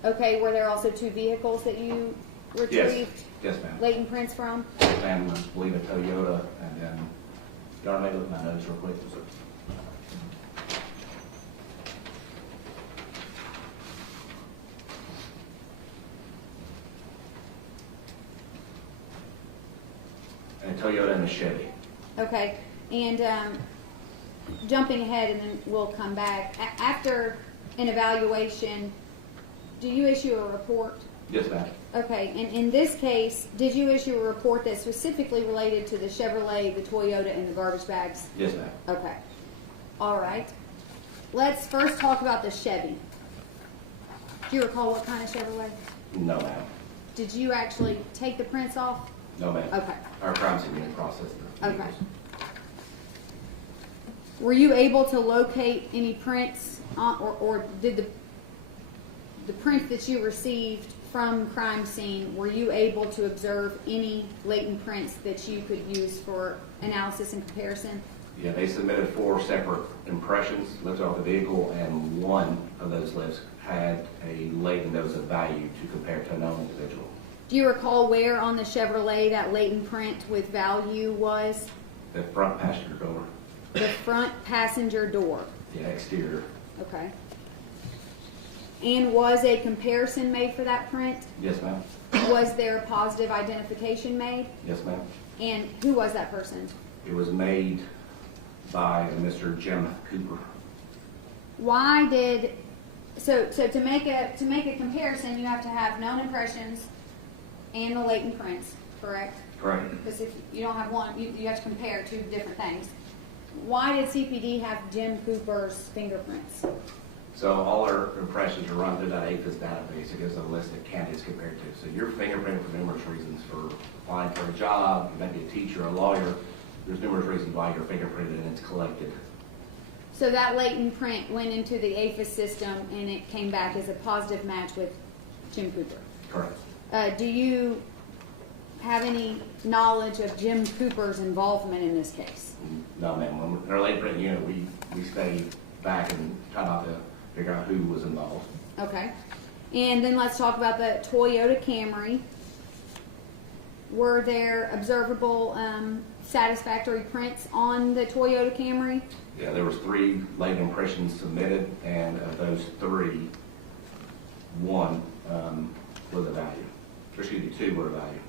Okay, were there also 2 vehicles that you retrieved Yes, ma'am. latent prints from? And I believe a Toyota, and then, y'all may look at my notes real quick. And a Toyota and a Chevy. Okay, and jumping ahead and then we'll come back. After an evaluation, do you issue a report? Yes, ma'am. Okay, and in this case, did you issue a report that specifically related to the Chevrolet, the Toyota, and the garbage bags? Yes, ma'am. Okay. All right. Let's first talk about the Chevy. Do you recall what kind of Chevrolet? No, ma'am. Did you actually take the prints off? No, ma'am. Okay. Our crime scene unit processed the Okay. vehicles. Were you able to locate any prints or did the prints that you received from crime scene, were you able to observe any latent prints that you could use for analysis and comparison? Yeah, they submitted 4 separate impressions, lifts off the vehicle, and one of those lifts had a latent that was of value to compare to a known individual. Do you recall where on the Chevrolet that latent print with value was? The front passenger door, The front passenger door. the exterior. Okay. And was a comparison made for that print? Yes, ma'am. Was there a positive identification made? Yes, ma'am. And who was that person? It was made by Mr. Jim Cooper. Why did so to make a comparison, you have to have known impressions and the latent prints, correct? Correct. Because if you don't have one, you have to compare 2 different things. Why did CPD have Jim Cooper's fingerprints? So all our impressions are run through that APHIS database. It gives a list of candidates compared to. So you're fingerprinted for numerous reasons, for applying for a job, you might be a teacher, a lawyer. There's numerous reasons why you're fingerprinted and it's collected. So that latent print went into the APHIS system and it came back as a positive match with Jim Cooper. Correct. Do you have any knowledge of Jim Cooper's involvement in this case? No, ma'am. When we're in our late print unit, we stay back and try not to figure out who was involved. Okay. And then let's talk about the Toyota Camry. Were there observable satisfactory prints on the Toyota Camry? Yeah, there was 3 late impressions submitted, and of those 3, 1 was a value. Or excuse me, 2 were a value.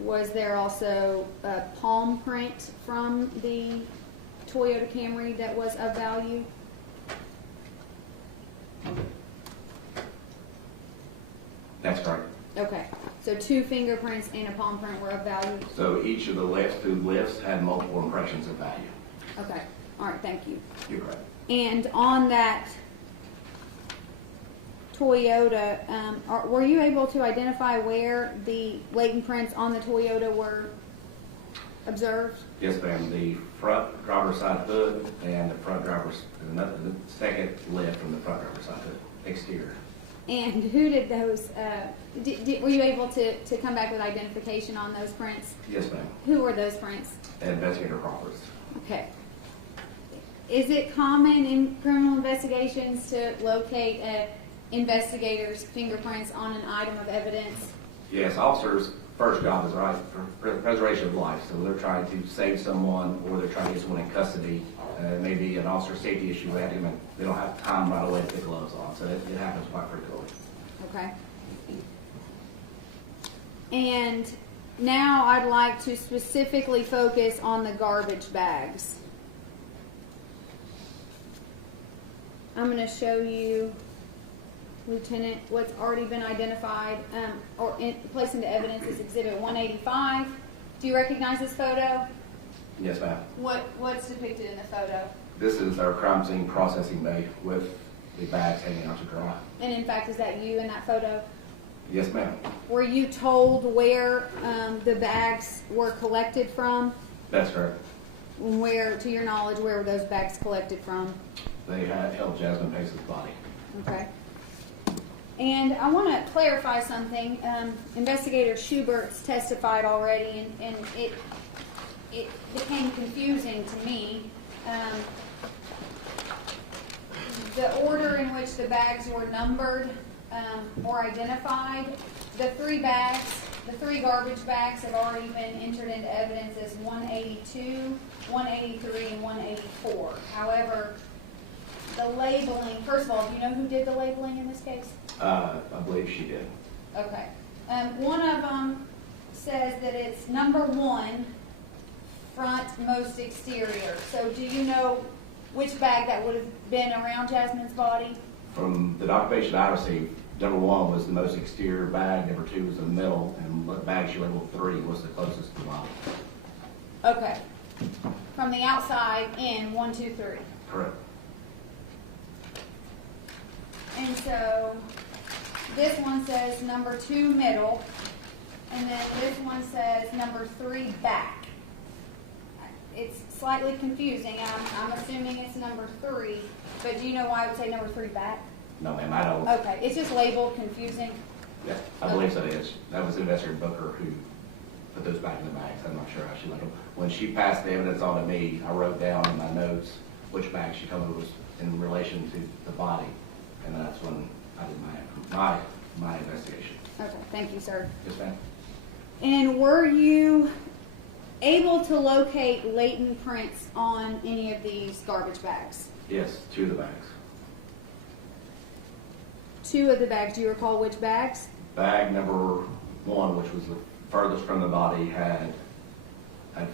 Was there also a palm print from the Toyota Camry that was of value? That's correct. Okay, so 2 fingerprints and a palm print were of value? So each of the lifts, 2 lifts, had multiple impressions of value. Okay, all right, thank you. You're correct. And on that Toyota, were you able to identify where the latent prints on the Toyota were observed? Yes, ma'am. The front driver's side hood and the front driver's, the second lift from the front driver's side hood, exterior. And who did those, were you able to come back with identification on those prints? Yes, ma'am. Who were those prints? Investigator Crawford's. Okay. Is it common in criminal investigations to locate an investigator's fingerprints on an item of evidence? Yes, officers' first job is right for preservation of life. So they're trying to save someone, or they're trying to get someone in custody. Maybe an officer safety issue. They don't have time right away to put gloves on, so it happens quite frequently. Okay. And now I'd like to specifically focus on the garbage bags. I'm going to show you, Lieutenant, what's already been identified or placed into evidence is Exhibit 185. Do you recognize this photo? Yes, ma'am. What's depicted in the photo? This is our crime scene processing bay with the bags hanging out to dry. And in fact, is that you in that photo? Yes, ma'am. Were you told where the bags were collected from? That's correct. Where, to your knowledge, where were those bags collected from? They had held Jasmine Pace's body. Okay. And I want to clarify something. Investigator Schubert's testified already, and it became confusing to me. The order in which the bags were numbered or identified, the three garbage bags have already been entered into evidence as 182, 183, and 184. However, the labeling, first of all, do you know who did the labeling in this case? I believe she did. Okay. One of them says that it's number 1, front most exterior. So do you know which bag that would have been around Jasmine's body? From the documentation I received, number 1 was the most exterior bag, number 2 was the middle, and what bag she labeled 3 was the closest to the body. Okay. From the outside in 1, 2, 3. Correct. And so this one says number 2 middle, and then this one says number 3 back. It's slightly confusing. I'm assuming it's number 3, but do you know why I would say number 3 back? No, ma'am, I don't. Okay, it's just labeled confusing. Yeah, I believe that is. That was Investigator Booker who put those back in the bags. I'm not sure how she let them. When she passed the evidence on to me, I wrote down in my notes which bag she told me was in relation to the body, and that's when I did my investigation. Okay, thank you, sir. Yes, ma'am. And were you able to locate latent prints on any of these garbage bags? Yes, 2 of the bags. 2 of the bags. Do you recall which bags? Bag number 1, which was the furthest from the body, had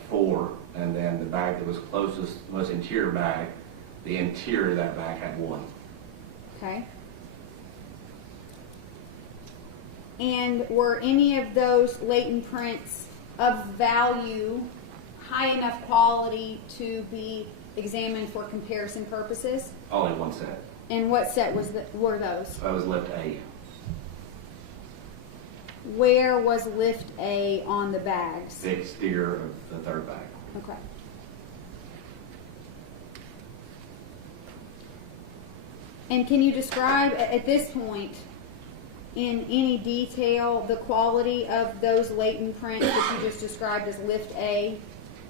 4, and then the bag that was closest, most interior bag, the interior of that bag had 1. Okay. And were any of those latent prints of value, high enough quality to be examined for comparison purposes? Only 1 set. And what set were those? That was lift A. Where was lift A on the bags? The exterior of the 3rd bag. Okay. And can you describe at this point in any detail the quality of those latent prints that you just described as lift A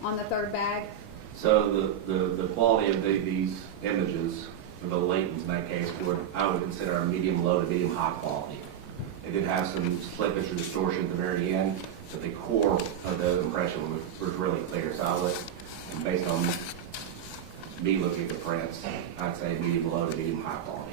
on the 3rd bag? So the quality of these images, of the latents in that case, I would consider a medium low to medium high quality. It did have some slippage or distortion at the very end, but the core of the impression was really clear. So I would, and based on me looking at the prints, I'd say medium low to medium high quality.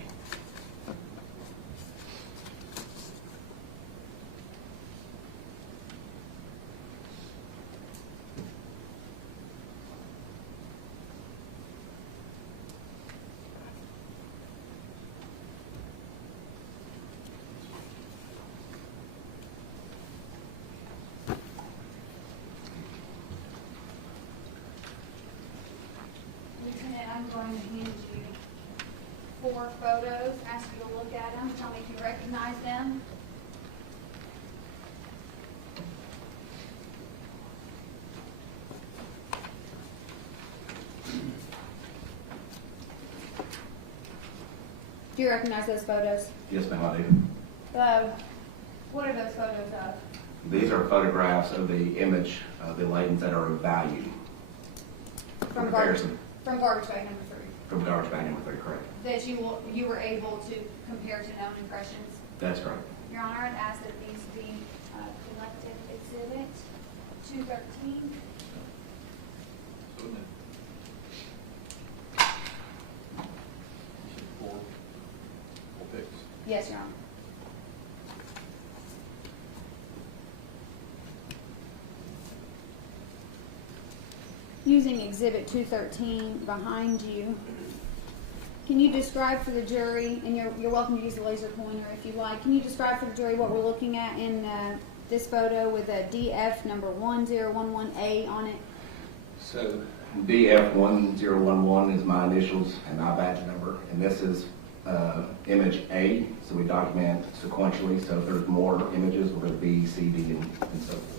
Lieutenant, I'm going to hand you 4 photos, ask you to look at them, tell me if you recognize them. Do you recognize those photos? Yes, ma'am, I do. What are those photos of? These are photographs of the image of the latents that are of value. From Comparison. From garbage bag number 3. From garbage bag number 3, correct. That you were able to compare to known impressions. That's correct. Your Honor, I'd ask that these be collected exhibit 213. So then, four pics. Yes, Your Honor. Using exhibit 213 behind you, can you describe for the jury, and you're welcome to use the laser pointer if you like, can you describe for the jury what we're looking at in this photo with a DF number 1011A on it? So DF1011 is my initials and my badge number, and this is image A, so we document sequentially, so if there's more images, we're going to B, C, D, and so forth.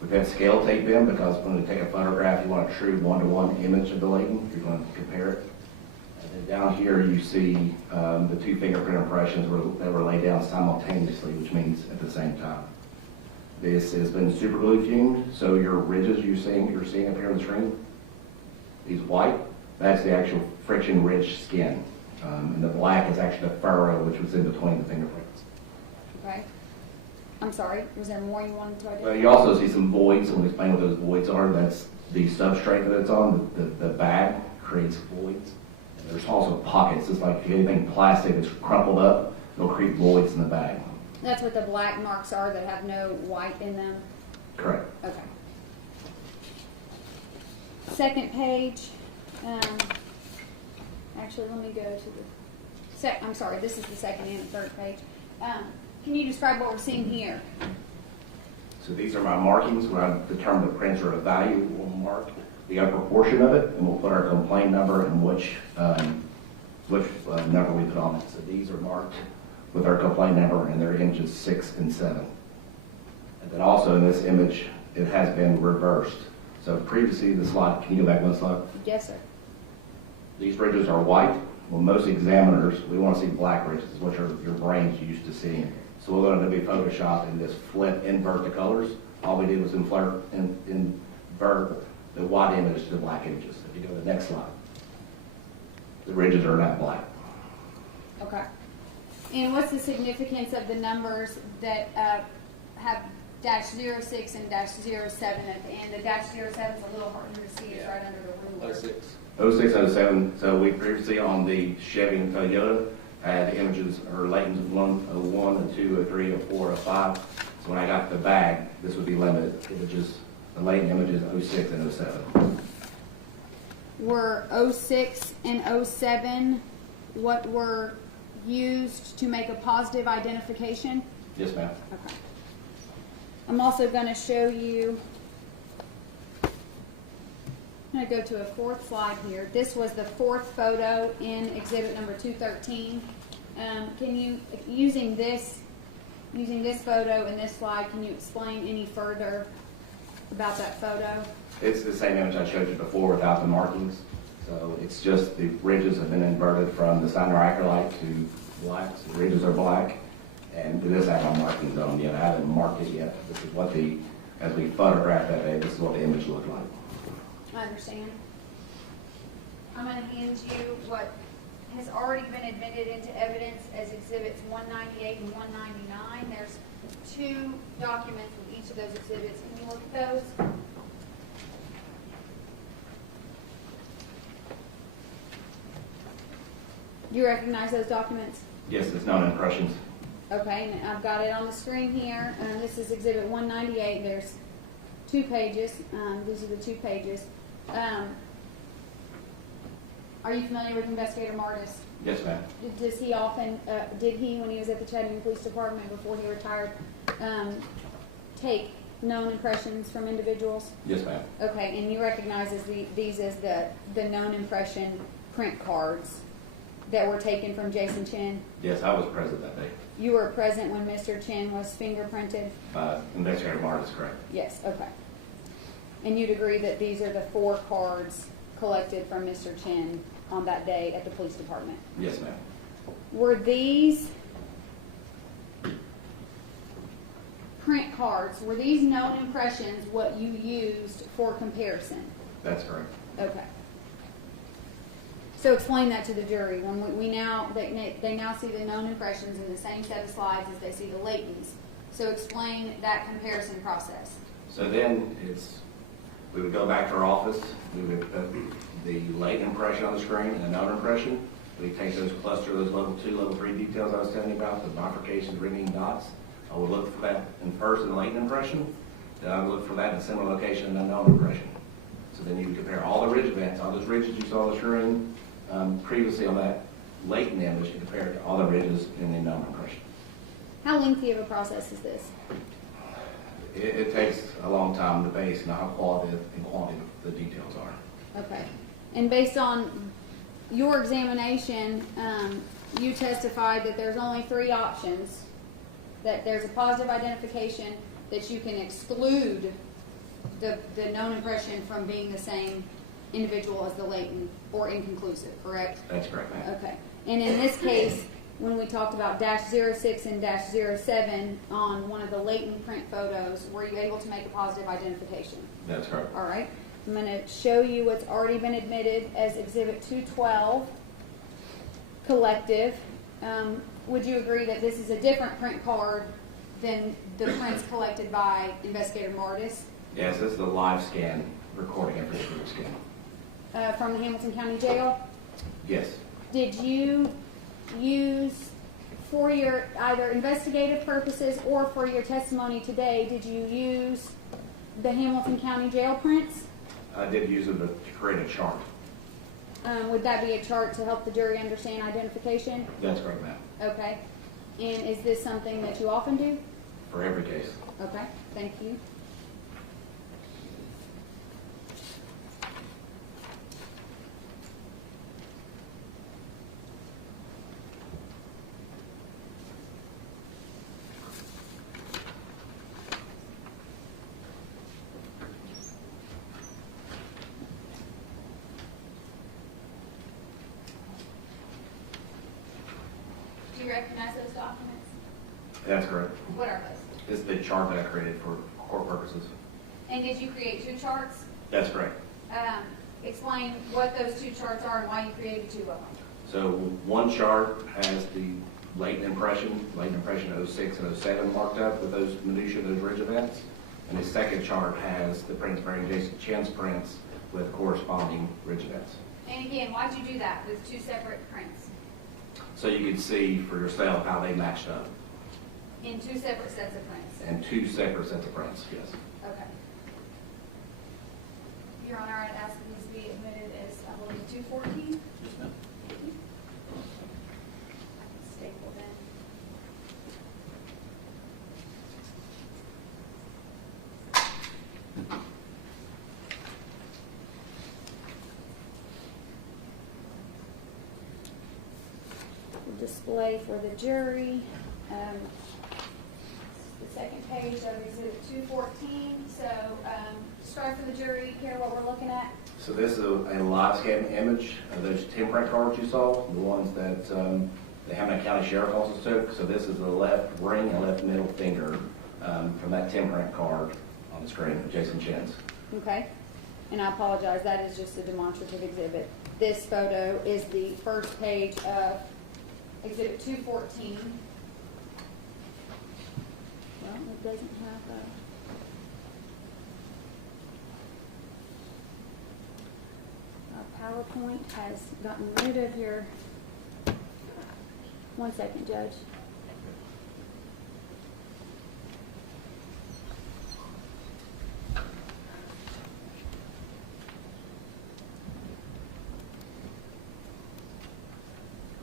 We've had scale tape in because when you take a photograph, you want a true one-to-one image of the latent. You're going to compare it. And then down here you see the 2 fingerprint impressions that were laid down simultaneously, which means at the same time. This has been super glue fumed, so your ridges you're seeing up here on the screen, these white, that's the actual friction-rich skin. And the black is actually the furrow, which was in between the fingerprints. Okay. I'm sorry, was there more you wanted to Well, identify? you also see some voids. Let me explain what those voids are. That's the substrate that it's on. The bag creates voids. And there's also pockets. It's like if you have anything plastic that's crumpled up, it'll create voids in the bag. That's what the black marks are that have no white in them? Correct. Okay. Second page, actually, let me go to the, I'm sorry, this is the second and the third page. Can you describe what we're seeing here? So these are my markings. When I determine the prints are of value, we'll mark the upper portion of it, and we'll put our complaint number and which number we put on it. So these are marked with our complaint number, and they're images 6 and 7. And then also in this image, it has been reversed. So previously the slide, can you go back one slide? Yes, sir. These ridges are white. Well, most examiners, we want to see black ridges, which are your brain's used to seeing. So we're going to be Photoshop and just invert the colors. All we did was invert the white image to the black images. If you go to the next slide, the ridges are not black. Okay. And what's the significance of the numbers that have -06 and -07 at the end? The -07 is a little harder to see, it's right under the ruler. 06, 07, so we previously on the Chevy and Toyota had the images or Layton's 101 and 2, 03, 04, 05. So when I got the bag, this would be limited images, the Layton images 06 and 07. Were 06 and 07 what were used to make a positive identification? Yes, ma'am. Okay. I'm also going to show you, I'm going to go to a fourth slide here. This was the fourth photo in exhibit number 213. Can you, using this photo and this slide, can you explain any further about that photo? It's the same image I showed you before without the markings. So it's just the ridges have been inverted from the cyanoacrylite to black. So the ridges are black. And this has no markings on them yet. I haven't marked it yet. This is what as we photographed that day, this is what the image looked like. I understand. I'm gonna hand you what has already been admitted into evidence as exhibits 198 and 199. There's 2 documents with each of those exhibits. Can you look at those? Do you recognize those documents? Yes, it's known impressions. Okay, and I've got it on the screen here. This is exhibit 198. There's 2 pages. These are the 2 pages. Are you familiar with Investigator Martis? Yes, ma'am. Does he often, did he, when he was at the Chattanooga Police Department before he retired, take known impressions from individuals? Yes, ma'am. Okay, and you recognize these as the known impression print cards that were taken from Jason Chen? Yes, I was present that day. You were present when Mr. Chen was fingerprinted? Investigator Martin is correct. Yes, okay. And you'd agree that these are the 4 cards collected from Mr. Chen on that day at the police department? Yes, ma'am. Were these print cards, were these known impressions what you used for comparison? That's correct. Okay. So explain that to the jury. When they now see the known impressions in the same set of slides as they see the latents. So explain that comparison process. So then we would go back to our office. We would put the latent impression on the screen and the known impression. We take those those level 2, level 3 details I was telling you about, the bifurcations, ringing dots. I would look for that in first in the latent impression. Then I would look for that in a similar location in the known impression. So then you would compare all the ridge events, all those ridges you saw on the screen previously on that latent image, and compare it to all the ridges in the known impression. How lengthy of a process is this? It takes a long time to base on how quality and quantity the details are. Okay. And based on your examination, you testified that there's only 3 options, that there's a positive identification, that you can exclude the known impression from being the same individual as the latent, or inconclusive, correct? That's correct, ma'am. Okay. And in this case, when we talked about -06 and -07 on one of the latent print photos, were you able to make a positive identification? That's correct. All right. I'm going to show you what's already been admitted as Exhibit 212, collective. Would you agree that this is a different print card than the prints collected by Investigator Martis Yes, this is the live scan recording of the scan. from the Hamilton County Jail? Yes. Did you use, for your either investigative purposes or for your testimony today, did you use the Hamilton County Jail prints? I did use it to create a chart. Would that be a chart to help the jury understand identification? That's correct, ma'am. Okay. And is this something that you often do? For every case. Okay, thank you. Do you recognize those documents? That's correct. What are those? This is the chart that I created for court purposes. And did you create two charts? That's correct. Explain what those two charts are and why you created two of them. So one chart has the latent impression 06 and 07 marked up with those minutiae, those ridge events. And the second chart has the prints bearing Jason Chen's prints with corresponding ridge events. And again, why'd you do that with two separate prints? So you can see for yourself how they matched up. In two separate sets of prints? And two separate sets of prints, yes. Okay. Your Honor, I'd ask that these be admitted as, I believe, 214. Yes, ma'am. Stapled in. Display for the jury. The second page of Exhibit 214. So, describe for the jury here what we're looking at. So this is a live scan image of those 10 print cards you saw, the ones that the Hamilton County Sheriff's Office took. So this is the left ring and left middle finger from that 10 print card on the screen of Jason Chen's. Okay. And I apologize, that is just a demonstrative exhibit. This photo is the first page of Exhibit 214. Well, it doesn't have our PowerPoint has gotten rid of your, one second, Judge.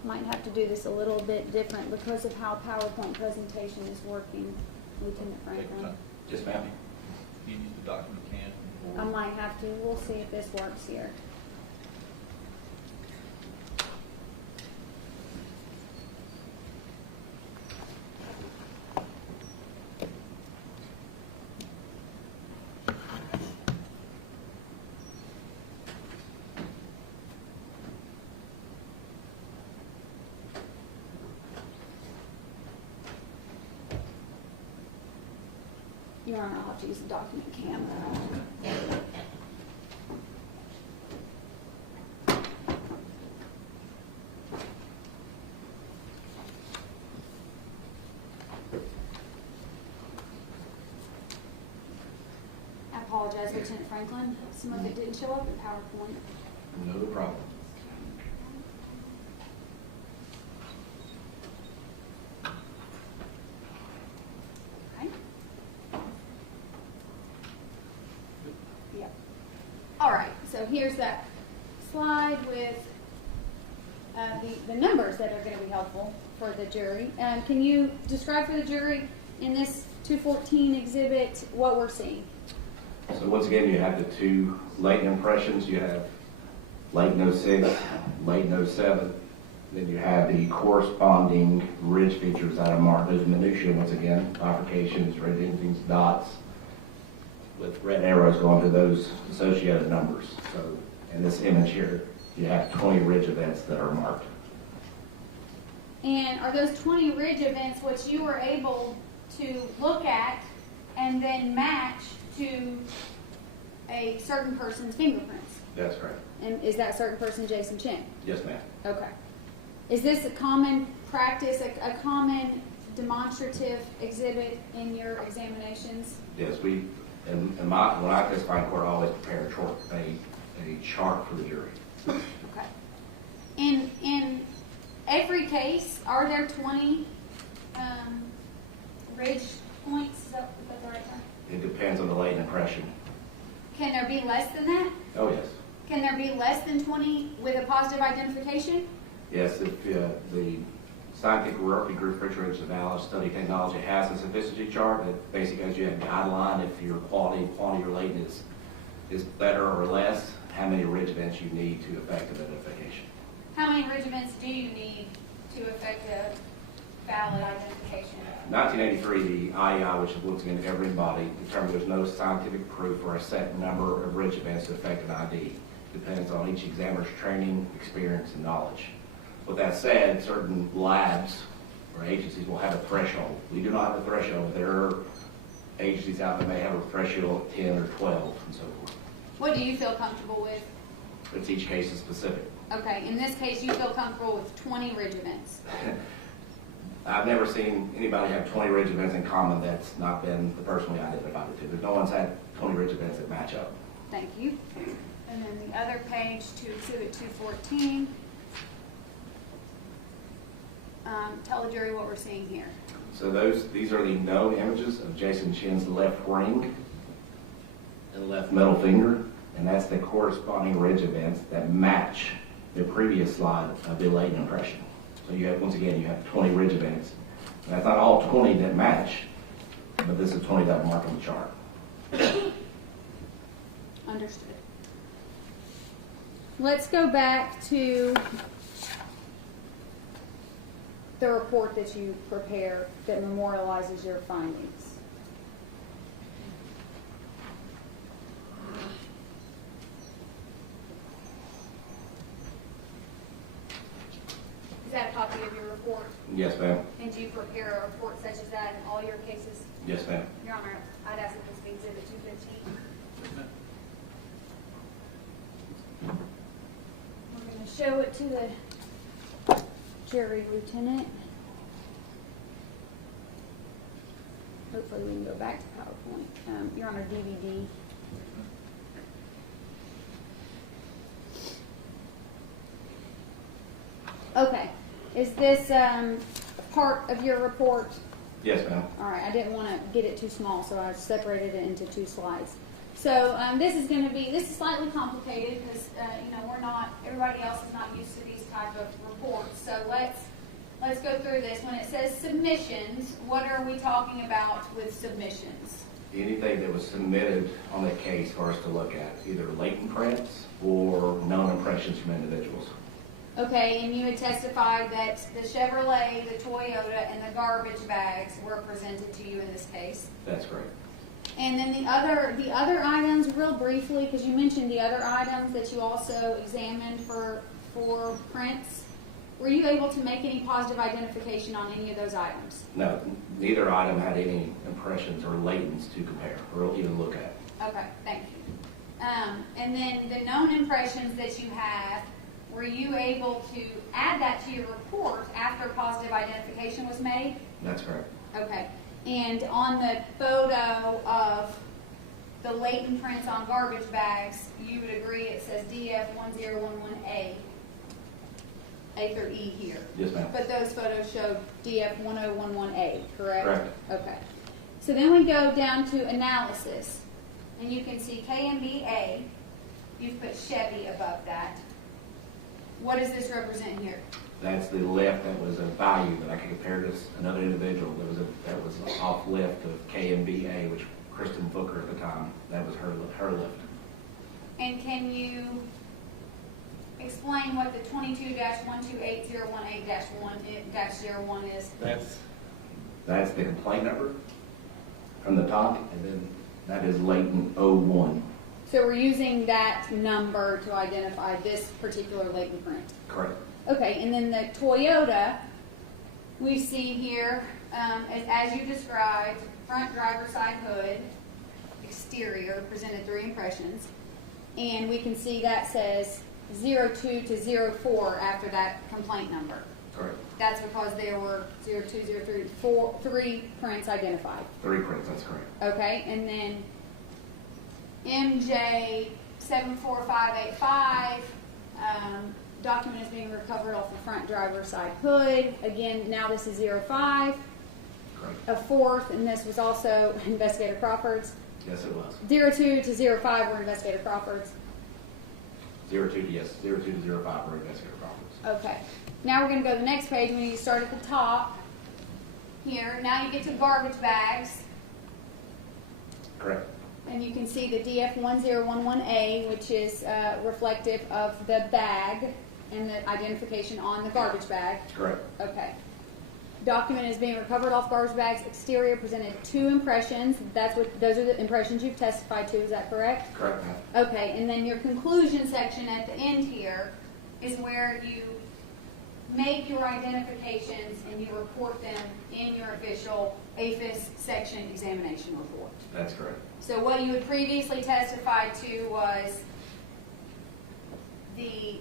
Might have to do this a little bit different because of how PowerPoint presentation is working, Lieutenant Take your Franklin. time. Yes, ma'am. You use the document can. I might have to, we'll see if this works here. Your Honor, I'll have to use the document cam. I apologize, Lieutenant Franklin. Some of it didn't show up in PowerPoint. No problem. Okay. Yep. All right, so here's that slide with the numbers that are going to be helpful for the jury. Can you describe for the jury in this 214 exhibit what we're seeing? So once again, you have the two latent impressions. You have latent 06, latent 07. Then you have the corresponding ridge features that are marked. Those minutiae, once again, bifurcations, red endings, dots, with red arrows going to those associated numbers. So in this image here, you have 20 ridge events that are marked. And are those 20 ridge events what you were able to look at and then match to a certain person's fingerprints? That's correct. And is that certain person Jason Chen? Yes, ma'am. Okay. Is this a common practice, a common demonstrative exhibit in your examinations? Yes, when I testify in court, I always prepare a chart for the jury. Okay. In every case, are there 20 ridge points? Is that the right term? It depends on the latent impression. Can there be less than that? Oh, yes. Can there be less than 20 with a positive identification? Yes, if the scientific working group for Ridge Analysis Study Technology has a sufficiency chart that basically gives you a guideline if your quality or latent is better or less, how many ridge events you need to affect identification. How many ridge events do you need to affect a valid identification? 1983, the IEI, which looks at every body, determined there's no scientific proof for a set number of ridge events to affect an ID. Depends on each examiner's training, experience, and knowledge. With that said, certain labs or agencies will have a threshold. We do not have a threshold. There are agencies out there that may have a threshold of 10 or 12 and so forth. What do you feel comfortable with? It's each case is specific. Okay, in this case, you feel comfortable with 20 ridge events. I've never seen anybody have 20 ridge events in common that's not been the person we identified it to. There's no one's had 20 ridge events that match up. Thank you. And then the other page to Exhibit 214. Tell the jury what we're seeing here. So these are the known images of Jason Chen's left ring and left middle finger, and that's the corresponding ridge events that match the previous slide of the latent impression. So you have, once again, you have 20 ridge events. And that's not all 20 that match, but this is 20 that mark on the chart. Understood. Let's go back to the report that you prepare that memorializes your findings. Is that a copy of your report? Yes, ma'am. And do you prepare a report such as that in all your cases? Yes, ma'am. Your Honor, I'd ask that this be Exhibit 215. We're going to show it to the Jury Lieutenant. Hopefully we can go back to PowerPoint. Your Honor, DVD. Okay. Is this part of your report? Yes, ma'am. All right. I didn't want to get it too small, so I separated it into 2 slides. So this is slightly complicated because everybody else is not used to these type of reports. So let's go through this. When it says submissions, what are we talking about with submissions? Anything that was submitted on the case for us to look at, either latent prints or known impressions from individuals. Okay, and you had testified that the Chevrolet, the Toyota, and the garbage bags were presented to you in this case. That's correct. And then the other items, real briefly, because you mentioned the other items that you also examined for prints. Were you able to make any positive identification on any of those items? No, neither item had any impressions or latents to compare or even look at. Okay, thank you. And then the known impressions that you have, were you able to add that to your report after positive identification was made? That's correct. Okay. And on the photo of the latent prints on garbage bags, you would agree it says DF1011A, A through E here. Yes, ma'am. But those photos showed DF1011A, correct? Correct. Okay. So then we go down to analysis, and you can see KMBA. You've put Chevy above that. What does this represent here? That's the lift that was a value that I could compare to another individual. That was an off lift of KMBA, which Kristen Booker at the time, that was her lift. And can you explain what the 22-128018-1-01 is? That's the complaint number from the top, and then that is latent 01. So we're using that number to identify this particular latent print. Correct. Okay, and then the Toyota we see here, as you described, front driver's side hood, exterior, presented 3 impressions. And we can see that says 02 to 04 after that complaint number. Correct. That's because there were 02, 03, 3 prints identified. 3 prints, that's correct. Okay, and then MJ 74585, document is being recovered off the front driver's side hood. Again, now this is 05. Correct. A 4th, and this was also Investigator Crawford's. Yes, it was. 02 to 05 were Investigator Crawford's. 02 to 05 for Investigator Crawford's. Okay. Now we're going to go to the next page when you start at the top. Here, now you get to garbage bags, Correct. and you can see the DF1011A, which is reflective of the bag and the identification on the garbage bag. Correct. Okay. Document is being recovered off garbage bags. Exterior presented 2 impressions. Those are the impressions you've testified to. Is that correct? Correct, ma'am. Okay. And then your conclusion section at the end here is where you make your identifications and you report them in your official APHIS section examination report. That's correct. So what you had previously testified to was the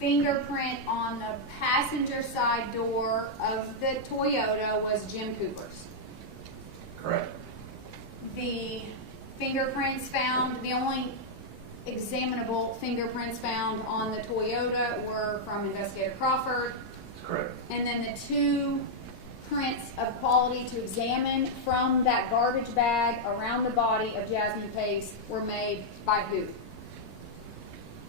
fingerprint on the passenger side door of the Toyota was Jim Cooper's. Correct. The fingerprints found, the only examinable fingerprints found on the Toyota were from Investigator Crawford. That's correct. And then the 2 prints of quality to examine from that garbage bag around the body of Jasmine Pace were made by who?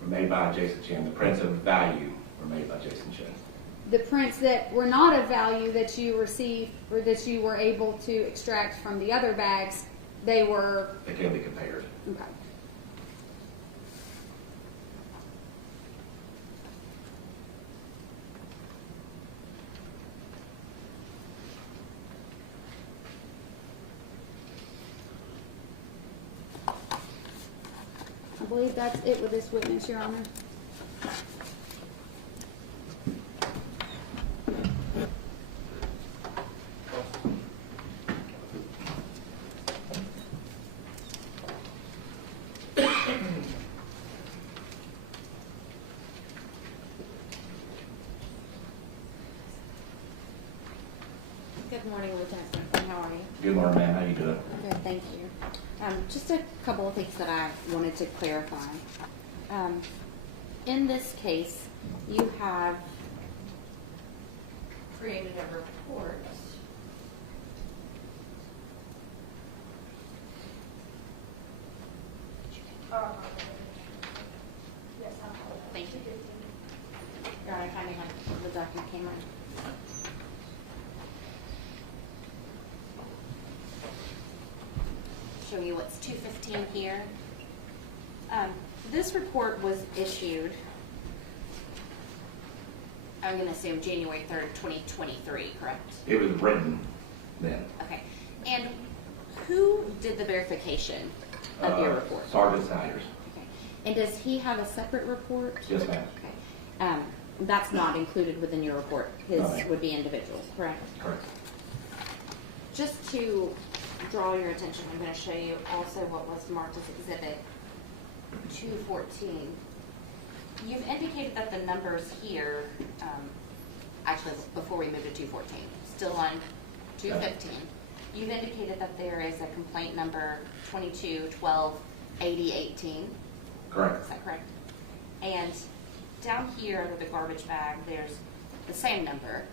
Were made by Jason Chen. The prints of value were made by Jason Chen. The prints that were not of value that you received or that you were able to extract from the other bags, they were... They can be compared. Okay. I believe that's it with this witness, Your Honor. Good morning, Lieutenant Franklin. How are you? Good morning, ma'am. How you doing? Good, thank you. Just a couple of things that I wanted to clarify. In this case, you have created a report. Thank you. Your Honor, finding out the document came in. Show you what's 215 here. This report was issued, I'm going to assume January 3rd, 2023, correct? It was written then. Okay. And who did the verification of your report? Sergeant Siders. Okay. And does he have a separate report? Yes, ma'am. Okay. That's not included within your report. His No, ma'am. would be individuals, correct? Correct. Just to draw your attention, I'm going to show you also what was marked as Exhibit 214. You've indicated that the numbers here, actually before we move to 214, still on 215, you've indicated that there is a complaint number 22-12-80-18. Correct. Is that correct? And down here under the garbage bag, there's the same number,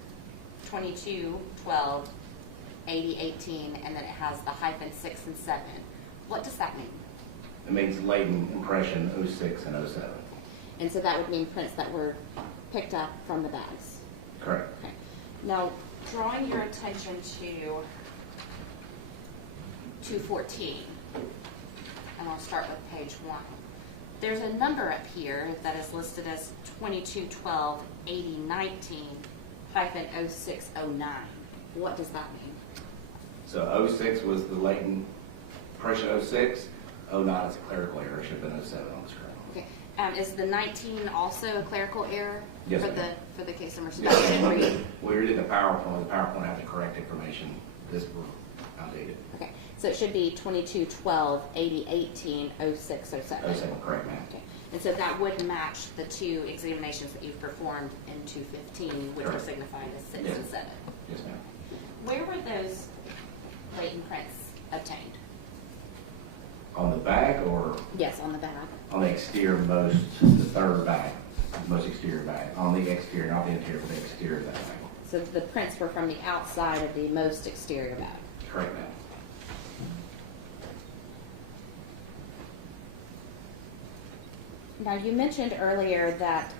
22-12-80-18, and then it has the -6 and 7. What does that mean? It means latent impression 06 and 07. And so that would mean prints that were picked up from the bags. Correct. Okay. Now, drawing your attention to 214, and I'll start with page 1. There's a number up here that is listed as 22-12-80-19-0609. What does that mean? So 06 was the latent impression 06. 09 is a clerical error. It should have been 07 on the screen. Okay. Is the 19 also a clerical error? Yes, For ma'am. the case number? So Yes, that should ma'am. read. We did the PowerPoint. The PowerPoint had the correct information. This was outdated. Okay, so it should be 2212 8018 0607. 07, correct, ma'am. Okay, and so that would match the two examinations that you've performed in 215, which are Correct. signified as 6 Yes. and 7. Yes, ma'am. Where were those latent prints obtained? On the bag or Yes, on the bag. on the exterior most, the third bag, most exterior bag? On the exterior, not the interior, but the exterior of that bag. So the prints were from the outside of the most exterior bag. Correct, ma'am. Now, you mentioned earlier that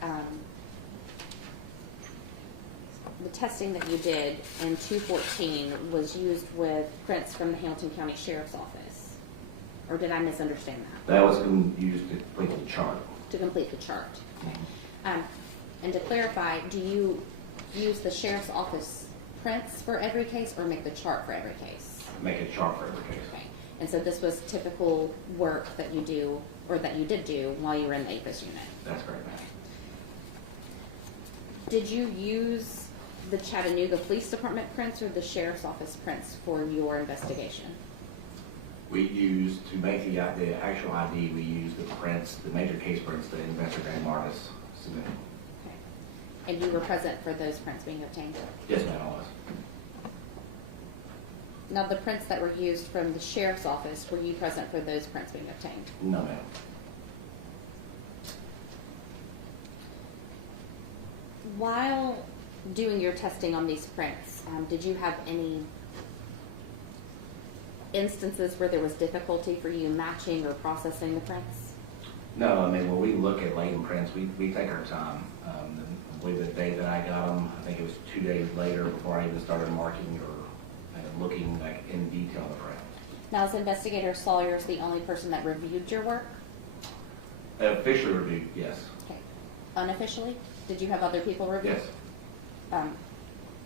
the testing that you did in 214 was used with prints from the Hamilton County Sheriff's Office. Or did I misunderstand that? That was used to complete the chart. To complete the chart. And to clarify, do you use the Sheriff's Office prints for every case or make the chart for every case? Make a chart for every case. Okay. And so this was typical work that you do, or that you did do while you were in the APIS unit. That's correct, ma'am. Did you use the Chattanooga Police Department prints or the Sheriff's Office prints for your investigation? We used, to make the actual ID, we used the prints, the major case prints that Investigator Martis submitted. Okay. And you were present for those prints being obtained? Yes, ma'am, I was. Now, the prints that were used from the Sheriff's Office, were you present for those prints being obtained? No, ma'am. While doing your testing on these prints, did you have any instances where there was difficulty for you matching or processing the prints? No, I mean, when we look at latent prints, we take our time. I believe the day that I got them, I think it was 2 days later before I even started marking or looking like in detail at the print. Now, is Investigator Sawyers the only person that reviewed your work? Officially reviewed, yes. Okay. Unofficially? Did you have other people review? Yes.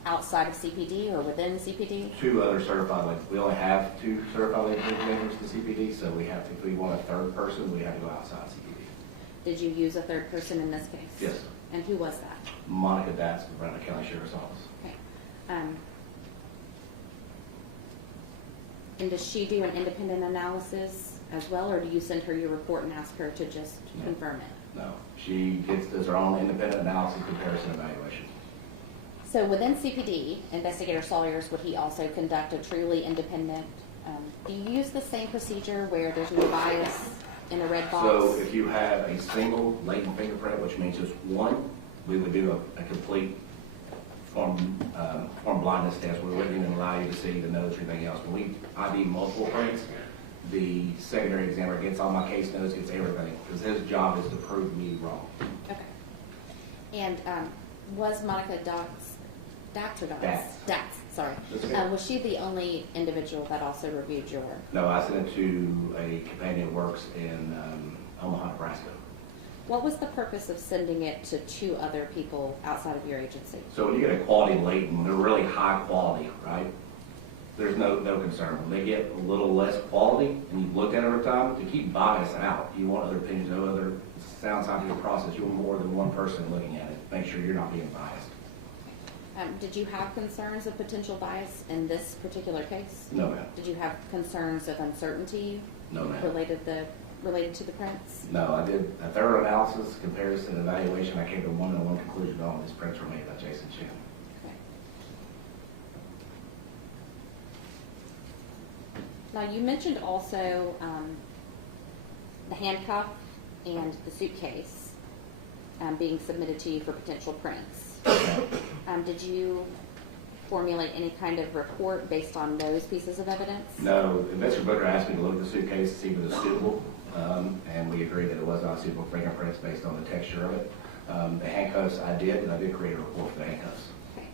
Outside of CPD or within CPD? 2 other certified, like, we only have 2 certified late examiners to CPD, so we have, if we want a third person, we have to go outside CPD. Did you use a third person in this case? Yes. And who was that? Monica Datz from Brown County Sheriff's Office. Okay. And does she do an independent analysis as well, or do you send her your report and ask her to just No. confirm it? No, she does her own independent analysis, comparison, evaluation. So within CPD, Investigator Sawyers, would he also conduct a truly independent, do you use the same procedure where there's no bias in a red box? So if you have a single latent fingerprint, which means just one, we would do a complete form blindness test. We wouldn't even allow you to see the notes or anything else. When we ID multiple prints, the secondary examiner gets all my case notes, gets everything, because his job is to prove me wrong. Okay. And was Monica Datz, sorry. That's okay. Was she the only individual that also reviewed your work? No, I sent it to a companion that works in Omaha, Nebraska. What was the purpose of sending it to 2 other people outside of your agency? So when you get a quality latent, they're really high quality, right? There's no concern. When they get a little less quality, and you've looked at it over time, to keep bias out, you want other opinions, other sound scientific process. You want more than one person looking at it. Make sure you're not being biased. Did you have concerns of potential bias in this particular case? No, ma'am. Did you have concerns of uncertainty No, ma'am. related to the prints? No, I did a thorough analysis, comparison, evaluation. I came to one conclusion on these prints were made by Jason Chen. Okay. Now, you mentioned also the handcuff and the suitcase being submitted to you for potential prints. Did you formulate any kind of report based on those pieces of evidence? No, Investigator Booker asked me to look at the suitcase to see if it was suitable, and we agreed that it was not suitable for fingerprints based on the texture of it. The handcuffs I did, and I did create a report for the handcuffs. Okay.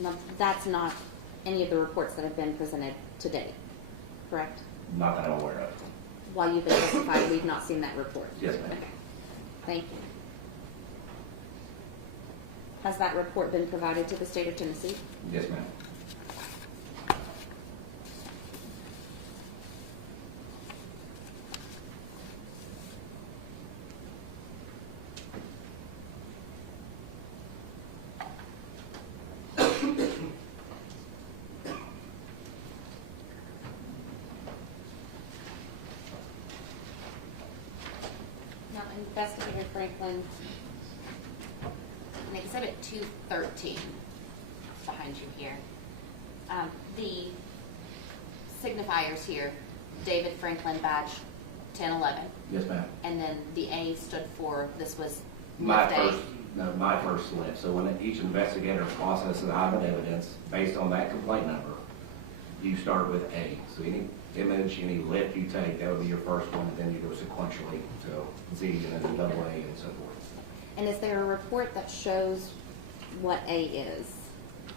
Now, that's not any of the reports that have been presented today, correct? Not that I'm aware of. While you've been testified, we've not seen that report? Yes, ma'am. Okay. Thank you. Has that report been provided to the state of Tennessee? Yes, ma'am. Investigator Franklin, in Exhibit 213, behind you here, the signifiers here, David Franklin badge 1011, Yes, ma'am. and then the A stood for, this was My lift A. my first lift. So when each investigator processes item of evidence based on that complaint number, you start with A. So any image, any lift you take, that would be your first one, and then you go sequentially to Z and then double A and so forth. And is there a report that shows what A is?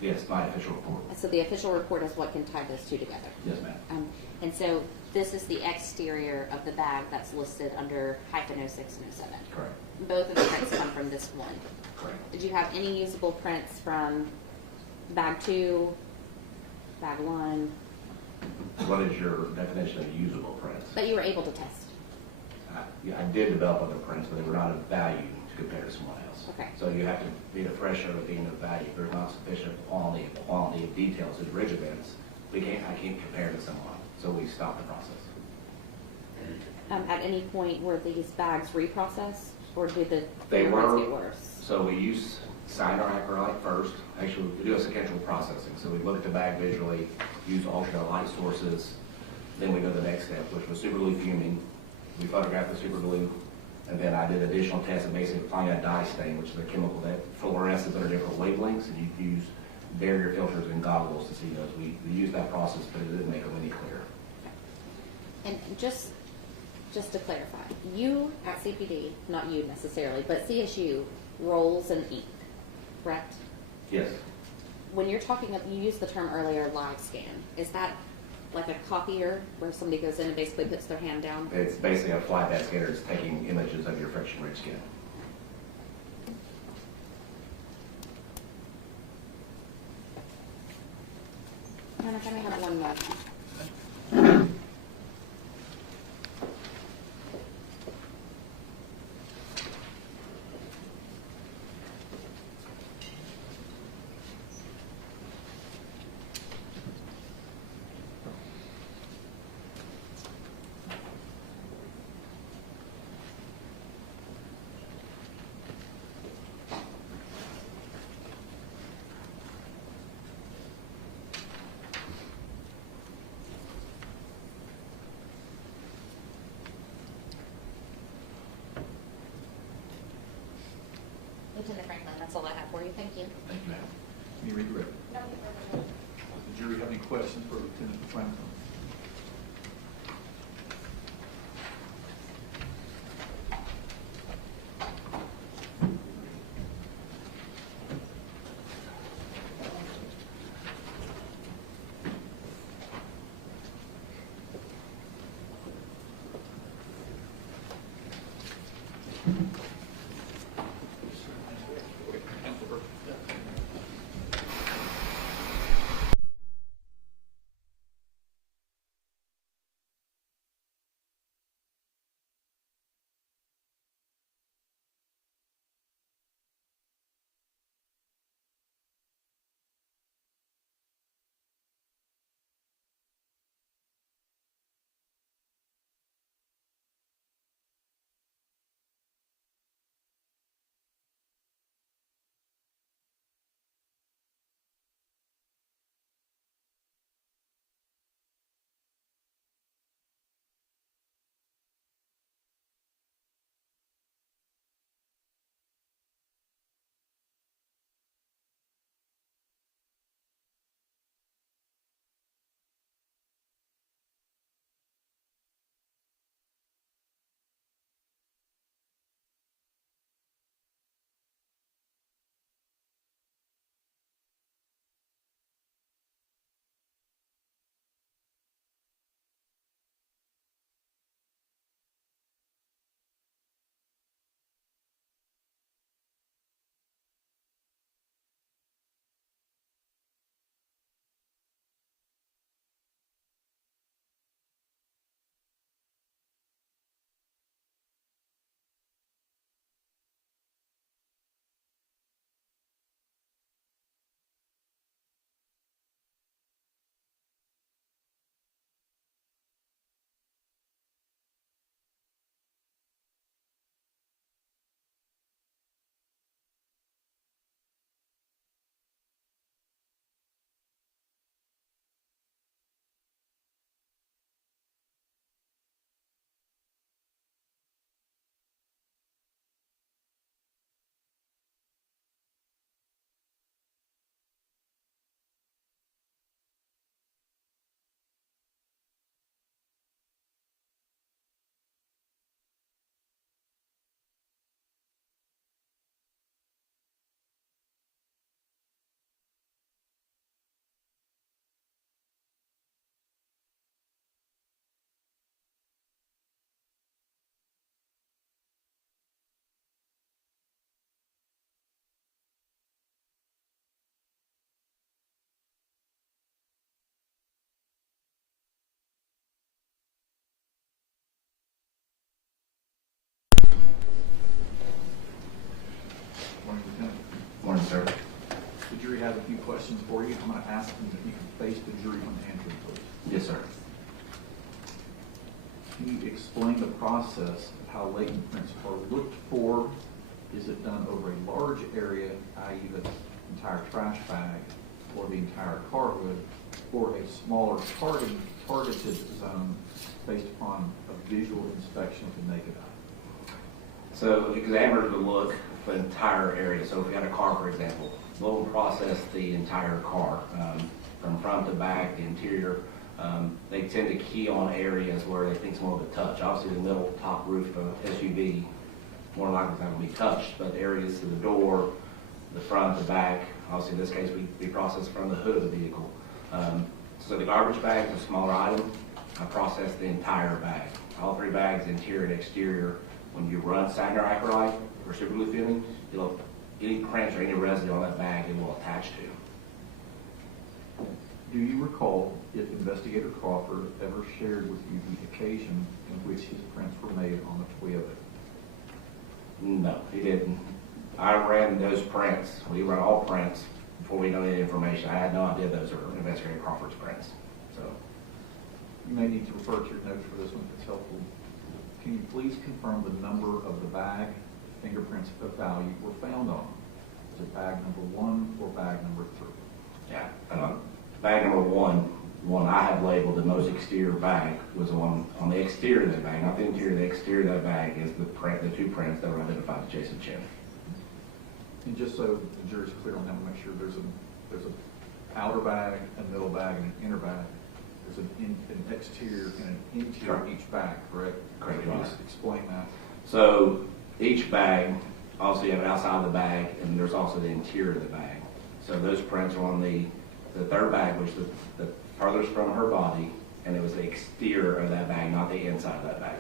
Yes, my official report. So the official report is what can tie those two together. Yes, ma'am. And so this is the exterior of the bag that's listed under -06 and 07. Correct. Both of the prints come from this one. Correct. Did you have any usable prints from bag 2, bag 1, What is your definition of usable prints? that you were able to test? I did develop other prints, but they were not of value to compare to someone else. Okay. So you have to be a fresher of being of value. There's not sufficient quality of details in ridge events. I can't compare to someone, so we stopped the process. At any point were these bags reprocessed, or did the They fingerprints were. get worse? So we use cyanide first. Actually, we do a sequential processing. So we look at the bag visually, use alternate light sources. Then we go to the next step, which was super glue fuming. We photographed the super glue, and then I did additional tests of basically finding a dye stain, which is a chemical that fluoresces under different wavelengths, and you use barrier filters and goggles to see those. We used that process, but it didn't make them any clearer. And just to clarify, you at CPD, not you necessarily, but CSU rolls and ink, correct? Yes. When you're talking, you used the term earlier, live scan. Is that like a copier where somebody goes in and basically puts their hand down? It's basically a flatbed scanner. It's taking images of your friction-rich skin. And if I may have one more. Lieutenant Franklin, that's all I have for you. Thank you. Thank you, ma'am. Any redirect? Does the jury have any questions for Lieutenant Franklin? jury has a few questions for you. I'm going to ask them if you can face the jury when answering, please. Yes, sir. Can you explain the process of how latent prints are looked for? Is it done over a large area, i.e. the entire trash bag or the entire car hood, or a smaller targeted zone based upon a visual inspection with the naked eye? So examiners would look for the entire area. So if you had a car, for example, we'll process the entire car, from front to back, the interior. They tend to key on areas where they think it's more of a touch. Obviously, the middle top roof of an SUV, more likely it's not going to be touched, but areas to the door, the front, the back. Obviously, in this case, we process from the hood of the vehicle. So the garbage bag is a smaller item. I process the entire bag. All three bags, interior and exterior. When you run Sagner acrylite or super glue filming, any prints or any residue on that bag it will attach to. Do you recall if Investigator Crawford ever shared with you the occasion in which his prints were made on the Toyota? No, he didn't. I ran those prints. We ran all prints before we know any information. I had no idea those were Investigator Crawford's prints. So, You may need to refer to your notes for this one if it's helpful. Can you please confirm the number of the bag fingerprints of value were found on? Is it bag number 1 or bag number 3? yeah. Bag number one I had labeled the most exterior bag was the one on the exterior of that bag, not the interior. The exterior of that bag is the two prints that were identified to Jason Chen. And just so the jury's clear on that, we'll make sure there's an outer bag, a middle bag, and an inner bag. There's an exterior and an interior Correct. in each bag, correct? Correct, Can Your you Honor. just explain that? So each bag, obviously you have it outside of the bag, and there's also the interior of the bag. So those prints are on the third bag, which is the furthest from her body, and it was the exterior of that bag, not the inside of that bag.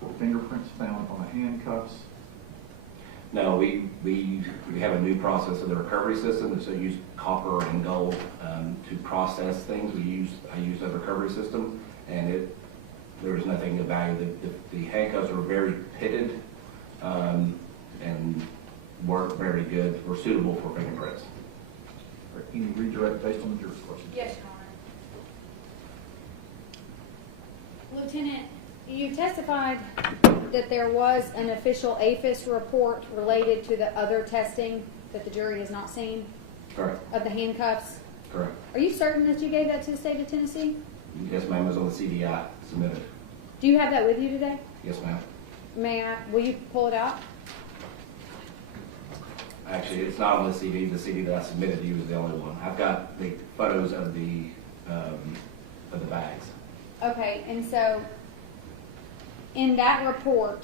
Were fingerprints found on the handcuffs? No, we have a new process of the recovery system, so use copper and gold to process things. I use that recovery system, and there was nothing of value. The handcuffs were very pitted and weren't very good, were suitable for fingerprints. Any redirect based on the jury's questions? Yes, Your Honor. Lieutenant, you testified that there was an official APHIS report related to the other testing that the jury has not seen Correct. of the handcuffs. Correct. Are you certain that you gave that to the state of Tennessee? Yes, ma'am. It was on the CDI submitted. Do you have that with you today? Yes, ma'am. Will you pull it out? Actually, it's not on the CD. The CD that I submitted to you was the only one. I've got the photos of the bags. Okay, and so in that report,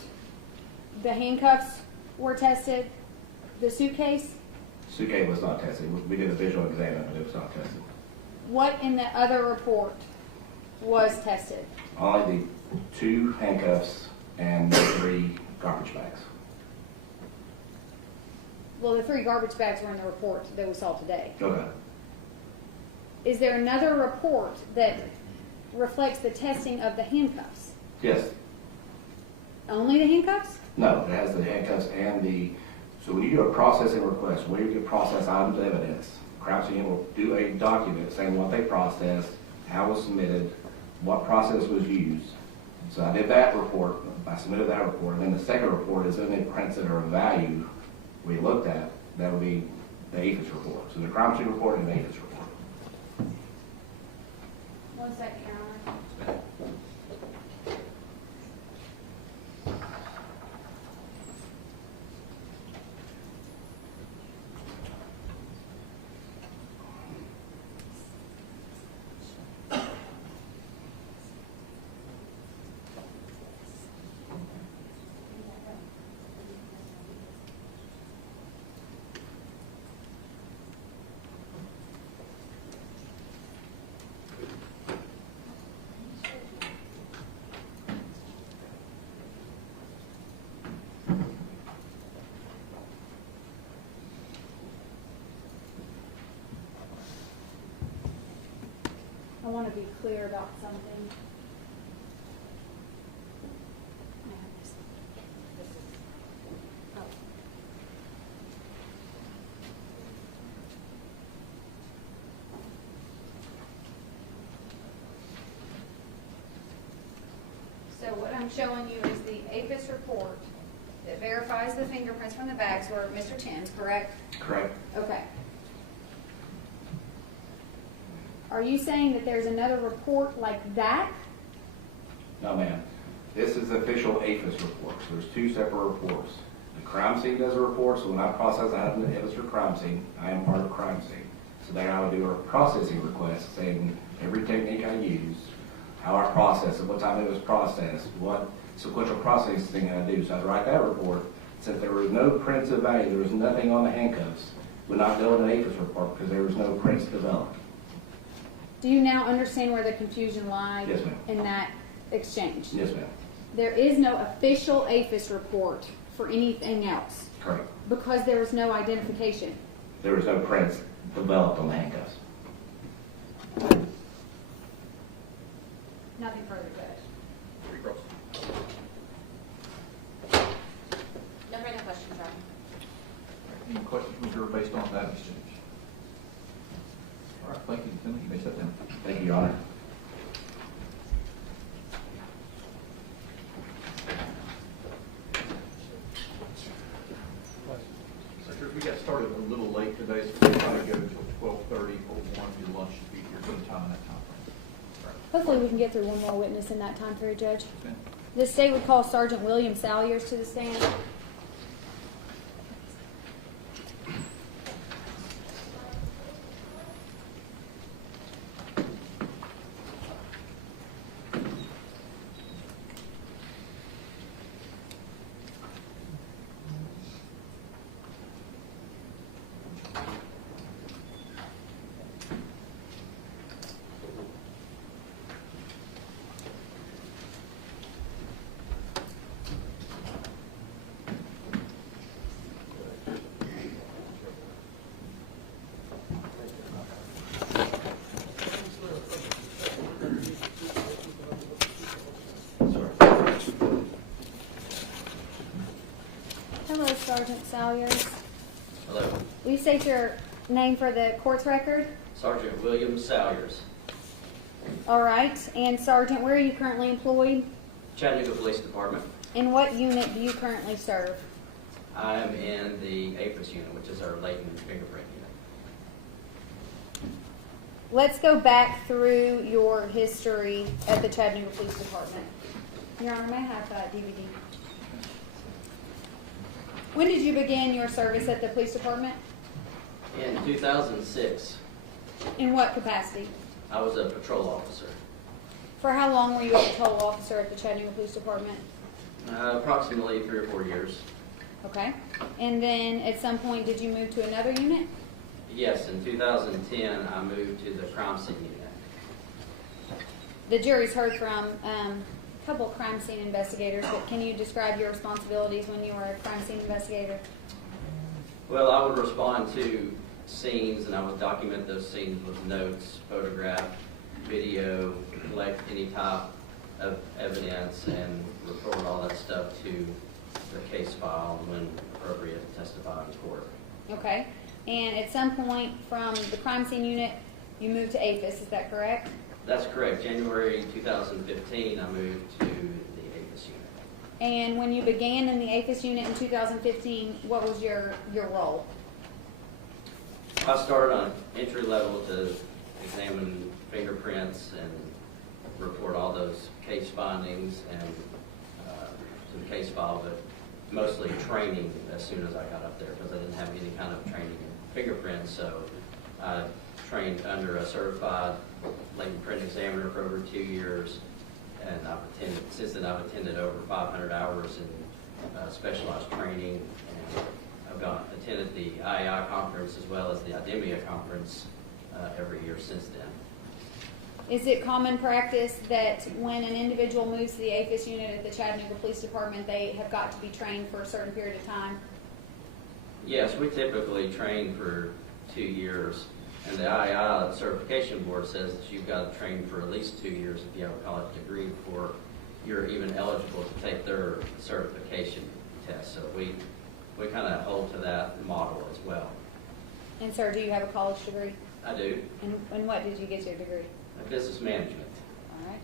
the handcuffs were tested, the suitcase. Suitcase was not tested. We did a visual exam, but it was not tested. What in the other report was tested? Only the 2 handcuffs and the 3 garbage bags. Well, the 3 garbage bags were in the report that we saw today. Okay. Is there another report that reflects the testing of the handcuffs? Yes. Only the handcuffs? No, it has the handcuffs and so when you do a processing request, where you can process items of evidence, Crouch Team will do a document saying what they processed, how it was submitted, what process was used. So I did that report, I submitted that report, and then the second report is any prints that are of value we looked at, that would be the APHIS report. So the crime scene report and the APHIS report. 1 second, Your Honor. I want to be clear about something. what I'm showing you is the APHIS report that verifies the fingerprints from the bags were Mr. Chen's, correct? Correct. Okay. Are you saying that there's another report like that? No, ma'am. This is the official APHIS report. So there's two separate reports. The crime scene does a report, so when I process I have an evidence for crime scene, I am part of crime scene. So then I would do a processing request saying every technique I use, how I process it, what time it was processed, what sequential processing I do. So I'd write that report. Since there was no prints of value, there was nothing on the handcuffs, would not go in an APHIS report because there was no prints developed. Do you now understand where the confusion lies Yes, ma'am. in that exchange? Yes, ma'am. There is no official APHIS report for anything else Correct. because there was no identification. There was no prints developed on the handcuffs. Nothing further, Judge. Pretty gross. No further questions, Robin. Any questions from the juror based on that exchange? All right, thank you, Lieutenant. You may sit down. Thank you, Your Honor. Secretary, we got started a little late today, so we'll try to go until 12:30 or 1. Your lunch should be here sometime in that time frame. Hopefully we can get through one more witness in that time period, Judge. Okay. The state would call Sergeant William Salyers to the stand. Hello, Sergeant Salyers. Hello, Will you state your name for the court's record? Sergeant William Salyers, All right. And Sergeant, where are you currently employed? Chattanooga Police Department. In what unit do you currently serve? I am in the APHIS unit, which is our latent fingerprint unit. Let's go back through your history at the Chattanooga Police Department. Your Honor, may I have that DVD? When did you begin your service at the police department? In 2006, In what capacity? I was a patrol officer. For how long were you a patrol officer at the Chattanooga Police Department? Approximately 3 or 4 years. Okay. And then at some point, did you move to another unit? Yes, in 2010, I moved to the crime scene unit. The jury's heard from a couple of crime scene investigators, but can you describe your responsibilities when you were a crime scene investigator? Well, I would respond to scenes and I would document those scenes with notes, photograph, video, collect any type of evidence and report all that stuff to the case file and when appropriate testify in court. Okay. And at some point from the crime scene unit, you moved to APHIS, is that correct? That's correct. January 2015, I moved to the APHIS unit. And when you began in the APHIS unit in 2015, what was your role? I started on entry level to examine fingerprints and report all those case findings and to the case file, but mostly training as soon as I got up there because I didn't have any kind of training in fingerprints. So I trained under a certified latent print examiner for over 2 years, and since then I've attended over 500 hours in specialized training, and I've attended the IAI conference as well as the IDEMIA conference every year since then. Is it common practice that when an individual moves to the APHIS unit at the Chattanooga Police Department, they have got to be trained for a certain period of time? Yes, we typically train for 2 years, and the IAI certification board says that you've got to train for at least 2 years if you have a college degree before you're even eligible to take their certification test. So we kind of hold to that model as well. And sir, do you have a college degree? I do. And what did you get your degree? Business management. All right.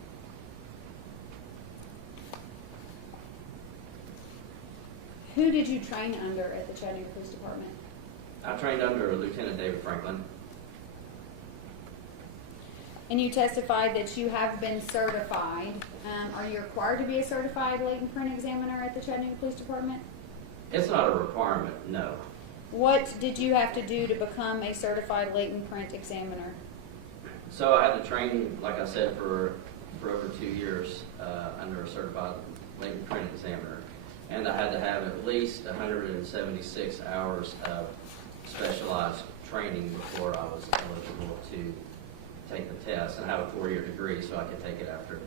Who did you train under at the Chattanooga Police Department? I trained under Lieutenant David Franklin. And you testified that you have been certified. Are you required to be a certified latent print examiner at the Chattanooga Police Department? It's not a requirement, no. What did you have to do to become a certified latent print examiner? So I had to train, like I said, for over 2 years under a certified latent print examiner. And I had to have at least 176 hours of specialized training before I was eligible to take the test. And I have a 4-year degree, so I could take it after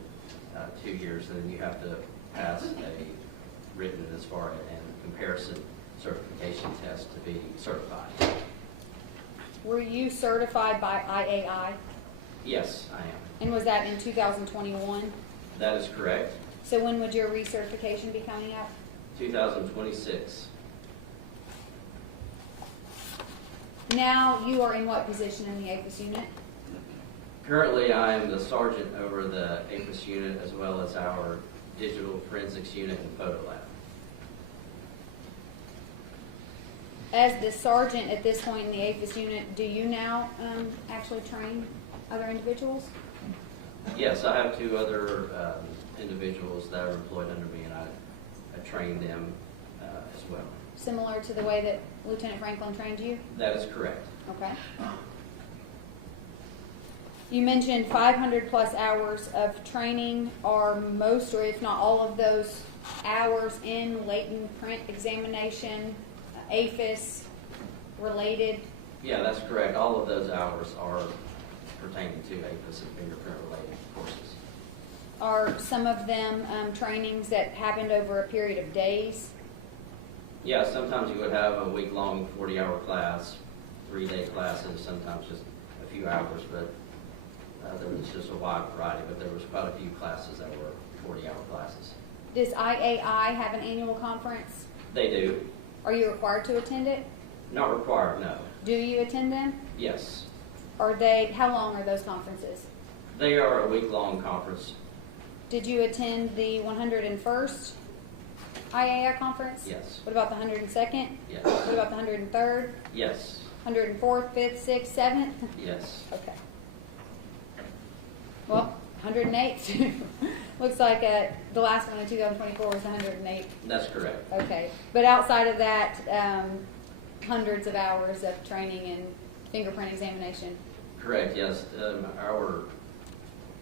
2 years. And then you have to pass a written as far as a comparison certification test to be certified. Were you certified by IAI? Yes, I am. And was that in 2021? That is correct. So when would your recertification be coming up? 2026. Now you are in what position in the APHIS unit? Currently, I am the sergeant over the APHIS unit as well as our digital forensics unit and photo lab. As the sergeant at this point in the APHIS unit, do you now actually train other individuals? Yes, I have 2 other individuals that are employed under me, and I train them as well. Similar to the way that Lieutenant Franklin trained you? That is correct. Okay. You mentioned 500 plus hours of training. Are most, or if not all of those hours in latent print examination, APHIS related? Yeah, that's correct. All of those hours are pertaining to APHIS and fingerprint related courses. Are some of them trainings that happened over a period of days? Yeah, sometimes you would have a week-long 40-hour class, 3-day classes, sometimes just a few hours, but there was just a wide variety, but there was quite a few classes that were 40-hour classes. Does IAI have an annual conference? They do. Are you required to attend it? Not required, no. Do you attend them? Yes. Are they, how long are those conferences? They are a week-long conference. Did you attend the 101st IAI conference? Yes. What about the 102nd? Yes. What about the 103rd? Yes. 104th, 5th, 6th, 7th? Yes. Okay. Well, 108th. Looks like the last one in 2024 was 108. That's correct. Okay. But outside of that, hundreds of hours of training and fingerprint examination. Correct, yes. Our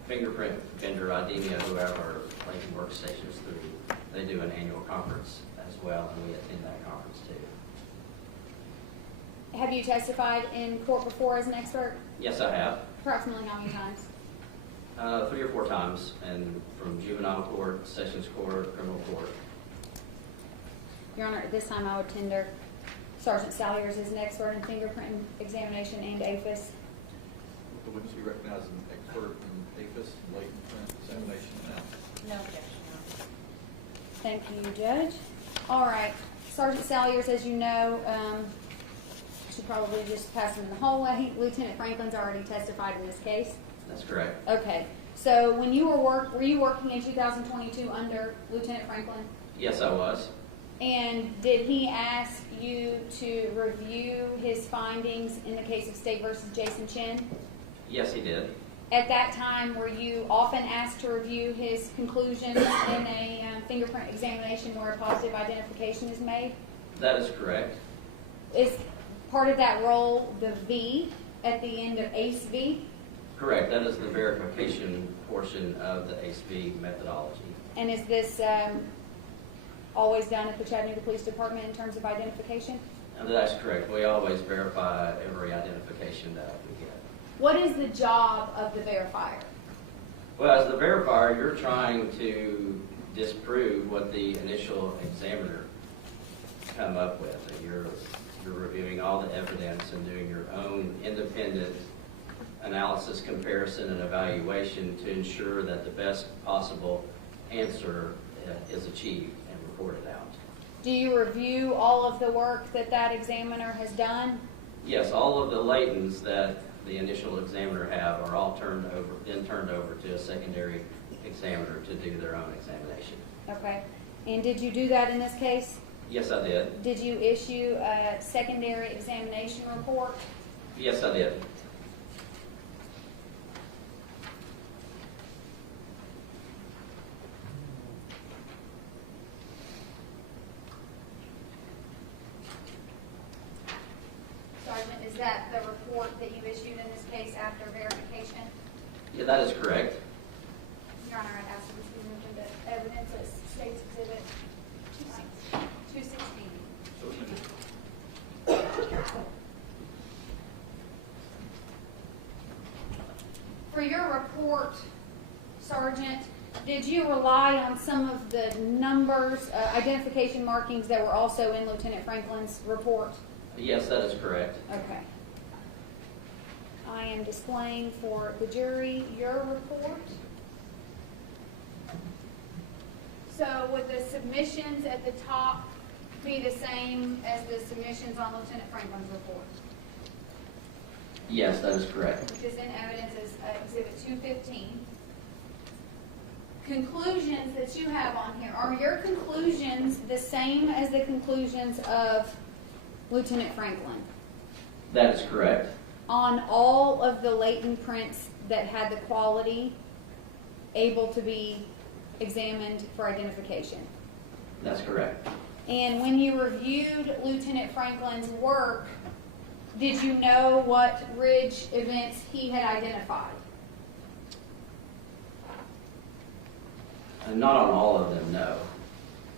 fingerprint vendor, IDEMIA, who have our Lincoln workstations through, they do an annual conference as well, and we attend that conference too. Have you testified in court before as an expert? Yes, I have. Approximately how many times? 3 or 4 times, and from juvenile court, sessions court, criminal court. Your Honor, at this time I would tender Sergeant Salyers as an expert in fingerprint examination and APHIS. The witness be recognized as an expert in APHIS, latent print examination now. No objection. Thank you, Judge. All right, Sergeant Salyers, as you know, should probably just pass him in the hallway. Lieutenant Franklin's already testified in this case. That's correct. Okay, so when you were you working in 2022 under Lieutenant Franklin? Yes, I was. And did he ask you to review his findings in the case of State versus Jason Chen? Yes, he did. At that time, were you often asked to review his conclusions in a fingerprint examination where a positive identification is made? That is correct. Is part of that role the V at the end of ACE-V? Correct. That is the verification portion of the ACE-V methodology. And is this always done at the Chattanooga Police Department in terms of identification? And that's correct. We always verify every identification that we get. What is the job of the verifier? Well, as the verifier, you're trying to disprove what the initial examiner come up with. And you're reviewing all the evidence and doing your own independent analysis, comparison, and evaluation to ensure that the best possible answer is achieved and reported out. Do you review all of the work that that examiner has done? Yes, all of the latents that the initial examiner have are all turned over to a secondary examiner to do their own examination. Okay. And did you do that in this case? Yes, I did. Did you issue a secondary examination report? Yes, I did. Sergeant, is that the report that you issued in this case after verification? Yeah, that is correct. Your Honor, I'd ask this to be moved into evidence as State's Exhibit 216. For your report, Sergeant, did you rely on some of the numbers, identification markings that were also in Lieutenant Franklin's report? Yes, that is correct. Okay. I am displaying for the jury your report. So would the submissions at the top be the same as the submissions on Lieutenant Franklin's report, Yes, that is correct. which is in evidence as Exhibit 215? Conclusions that you have on here, are your conclusions the same as the conclusions of Lieutenant Franklin That is correct. on all of the latent prints that had the quality able to be examined for identification? That's correct. And when you reviewed Lieutenant Franklin's work, did you know what ridge events he had identified? Not on all of them, no.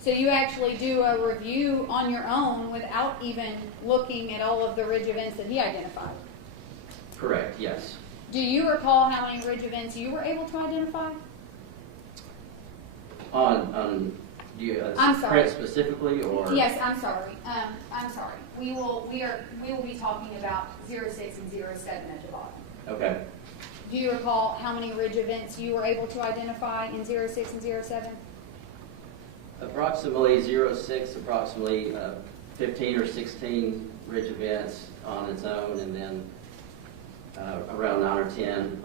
So you actually do a review on your own without even looking at all of the ridge events that he identified? Correct, yes. Do you recall how many ridge events you were able to identify? On do you, I'm sorry. print specifically, or? Yes, I'm sorry. I'm sorry. We will be talking about 06 and 07 at the bottom. Okay. Do you recall how many ridge events you were able to identify in 06 and 07? Approximately 06, approximately 15 or 16 ridge events on its own, and then around 9 or 10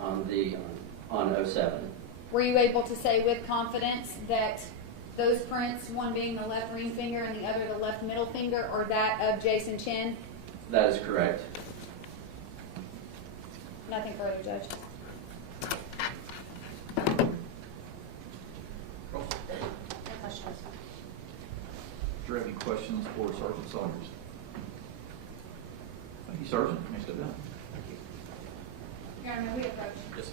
on 07. Were you able to say with confidence that those prints, one being the left ring finger and the other the left middle finger, are that of Jason Chen? That is correct. Nothing further, Judge. No questions. Do you have any questions for Sergeant Saunders? Thank you, Sergeant. You may step down. Your Honor, may we approach? Yes.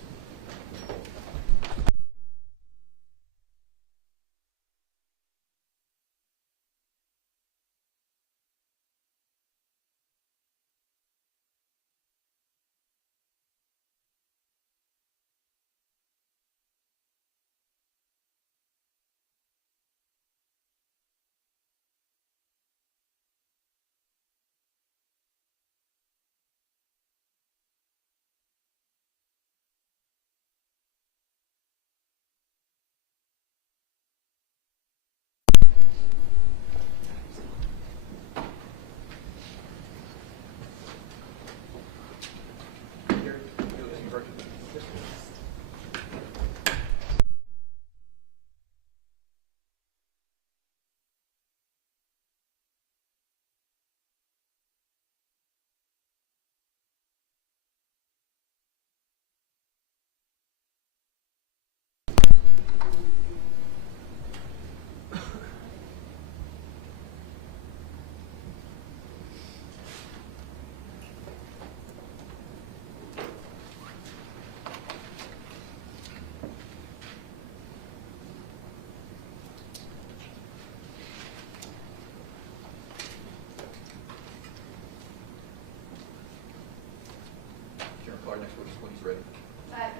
Sharon Clark, next witness when he's ready.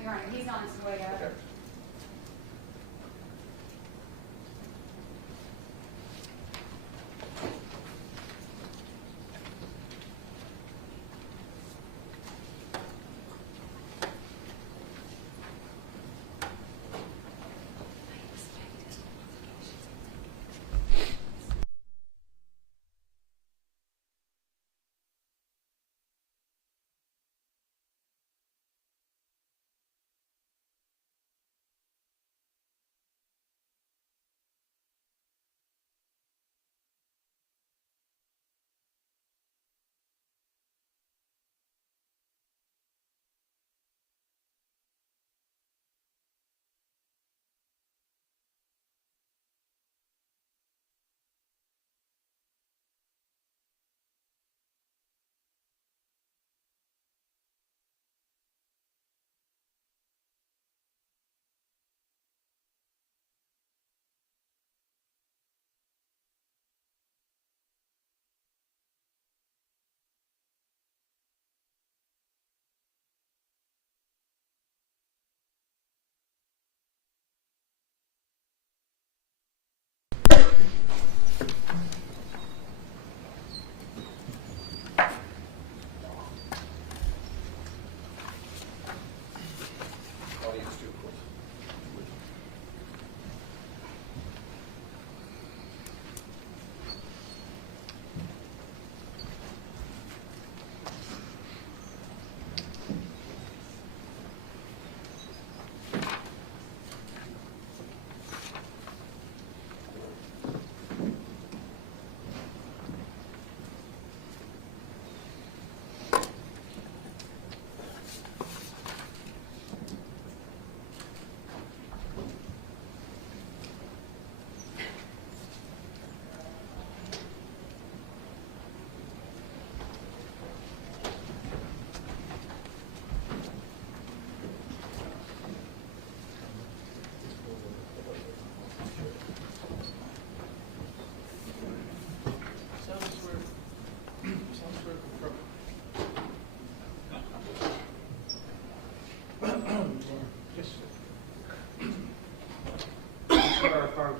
Your Honor, he's on his way up. Okay.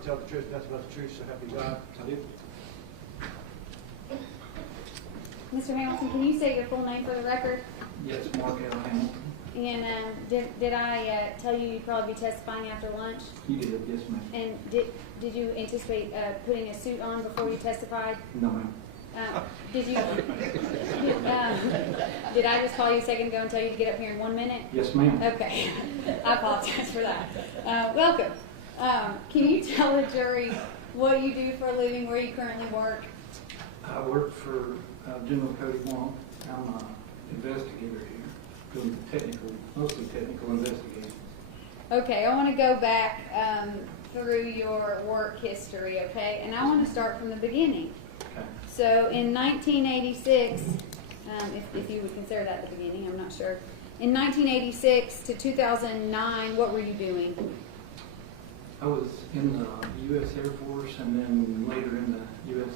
tell the truth, nothing but the truth, so help me God. I do. Mr. Hamilton, can you state your full name for the record? Yes, Mark L. Hamilton. And did I tell you you'd probably be testifying after lunch? You did, yes, ma'am. And did you anticipate putting a suit on before you testified? No, ma'am. Did you? Did I just call you a second ago and tell you to get up here in 1 minute? Yes, ma'am. Okay, I apologize for that. Welcome. Can you tell the jury what you do for a living, where you currently work? I work for General Cody Wong. I'm an investigator here, doing mostly technical investigations. Okay, I want to go back through your work history, okay? And I want to start from the beginning. Okay. So in 1986, if you would consider that the beginning, I'm not sure. In 1986 to 2009, what were you doing? I was in the U.S. Air Force and then later in the U.S.